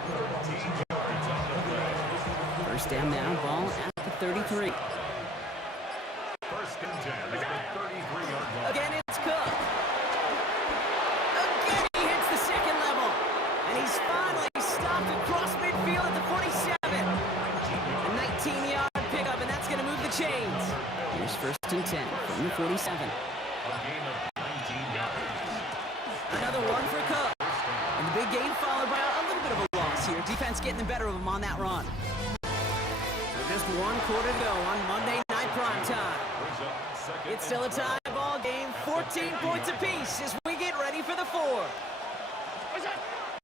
First down now, ball at the 33. First and 10 at the 33-yard line. Again, it's Cook. Again, he hits the second level. And he's finally stopped across midfield at the 47. A 19-yard pickup, and that's going to move the chains. Here's first and 10 from the 47. A gain of 19 yards. Another one for Cook. And the big gain followed by a little bit of a loss here. Defense getting the better of him on that run. So just one quarter to go on Monday Night Primetime. It's still a tie ball game, 14 points apiece as we get ready for the fourth.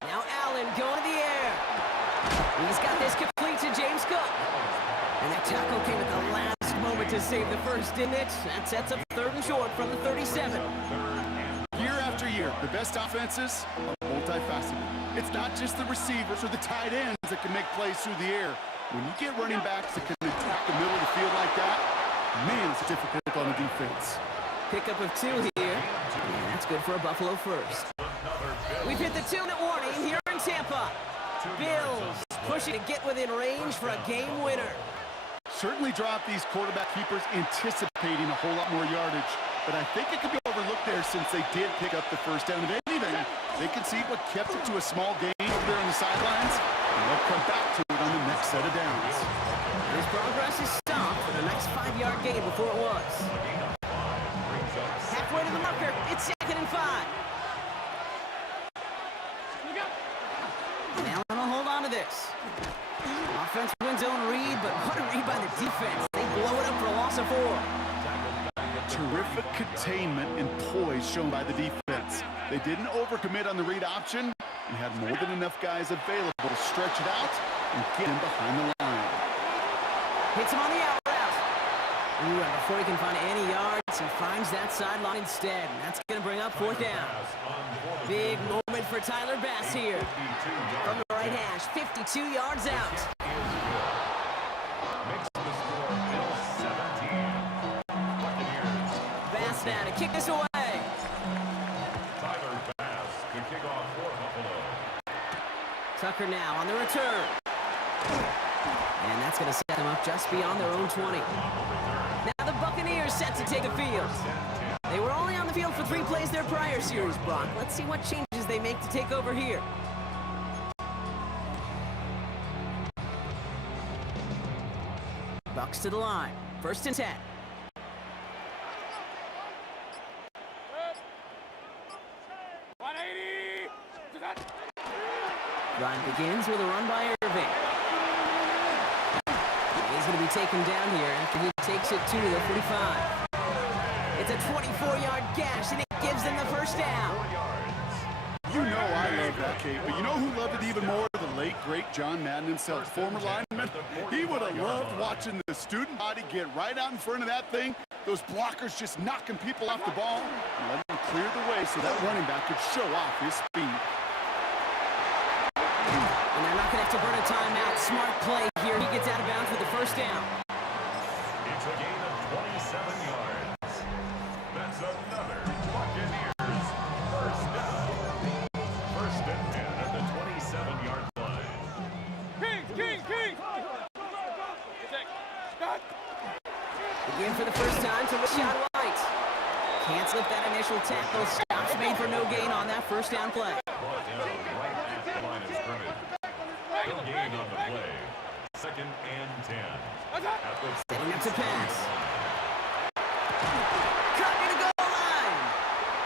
Now Allen going to the air. He's got this complete to James Cook. And that tackle came at the last moment to save the first, didn't it? That sets up third and short from the 37. Year after year, the best offenses are multifaceted. It's not just the receivers or the tight ends that can make plays through the air. When you get running backs that can attack the middle of the field like that, man, it's difficult on the defense. Pickup of 2 here. And that's good for a Buffalo first. We've hit the 2-minute warning here in Tampa. Bills pushing to get within range for a game winner. Certainly dropped these quarterback keepers anticipating a whole lot more yardage, but I think it could be overlooked there since they did pick up the first down. If anything, they can see what kept it to a small gain over there on the sidelines, and they'll come back to it on the next set of downs. His progress is stopped for the next 5-yard gain before it was. Halfway to the marker, it's second and 5. And Allen will hold on to this. Offense wins zone read, but what a read by the defense. They blow it up for a loss of 4. Terrific containment and poise shown by the defense. They didn't overcommit on the read option and had more than enough guys available to stretch it out and get him behind the line. Hits him on the out route. Ooh, and before he can find any yards, he finds that sideline instead. And that's going to bring up fourth down. Big moment for Tyler Bass here. From the right hash, 52 yards out. Makes the score Bills 17. Bass now to kick this away. Tyler Bass to kick off for Buffalo. Tucker now on the return. And that's going to set them up just beyond their own 20. Now the Buccaneers set to take the field. They were only on the field for 3 plays their prior series, Brock. Let's see what changes they make to take over here. Bucks to the line. 1st and 10. Ryan begins with a run by Irving. He's going to be taken down here after he takes it to the 45. It's a 24-yard gash, and it gives them the first down. You know I love that, Kate, but you know who loved it even more? The late, great John Madden himself, former lineman. He would have loved watching the student body get right out in front of that thing, those blockers just knocking people off the ball, and let him clear the way so that running back could show off his speed. And they're not going to have to burn a timeout. Smart play here. He gets out of bounds with the first down. It's a gain of 27 yards. That's another Buccaneers first down. 1st and 10 at the 27-yard line. King! Again for the first time to Rashad White. Can't slip that initial tackle. Stops made for no gain on that first down play. Brought down right at the line of scrimmage. No gain on the play. 2nd and 10. At the Setting up to pass. Cut to the goal line.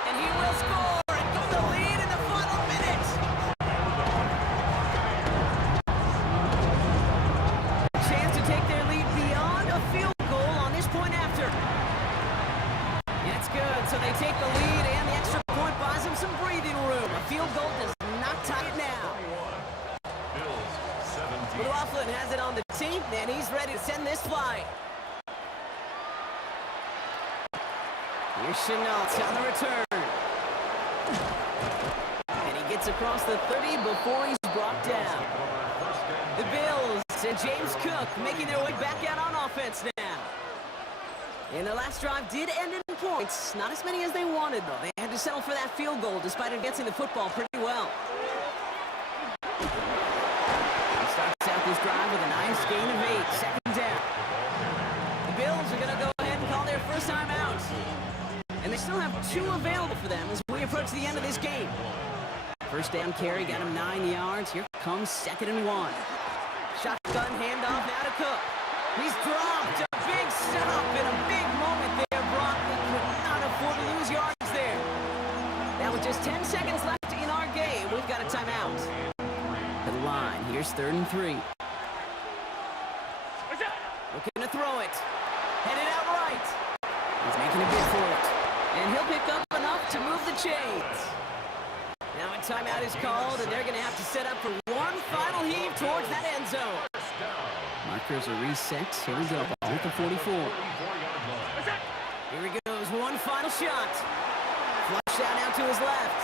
And he will score and go the lead in the final minute. Chance to take their lead beyond a field goal on this point after. That's good. So they take the lead, and the extra point buys them some breathing room. A field goal does not tie it now. Bills 17. McLaughlin has it on the team, and he's ready to send this flying. Here's Chenault on the return. And he gets across the 30 before he's brought down. The Bills and James Cook making their way back out on offense now. And their last drive did end in points. Not as many as they wanted, though. They had to settle for that field goal despite advancing the football pretty well. He starts out this drive with a nice gain of 8. 2nd down. The Bills are going to go ahead and call their first time out. And they still have 2 available for them as we approach the end of this game. First down carry got him 9 yards. Here comes 2nd and 1. Shotgun handoff now to Cook. He's dropped. A big setup and a big moment there, Brock. They could not afford to lose yards there. Now with just 10 seconds left in our game, we've got a timeout. The line, here's 3rd and 3. Looking to throw it. Headed out right. He's making a bid for it. And he'll pick up enough to move the chains. Now a timeout is called, and they're going to have to set up for one final heave towards that end zone. Markers are reset. Here we go. Ball at the 44. Here he goes. One final shot. Flush out now to his left.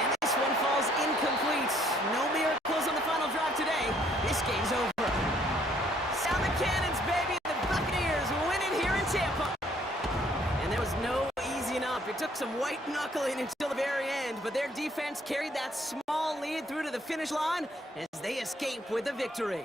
And this one falls incomplete. No miracles on the final drive today. This game's over. Sound the cannons, baby. The Buccaneers win it here in Tampa. And there was no easing up. It took some white knuckling until the very end, but their defense carried that small lead through to the finish line as they escape with the victory.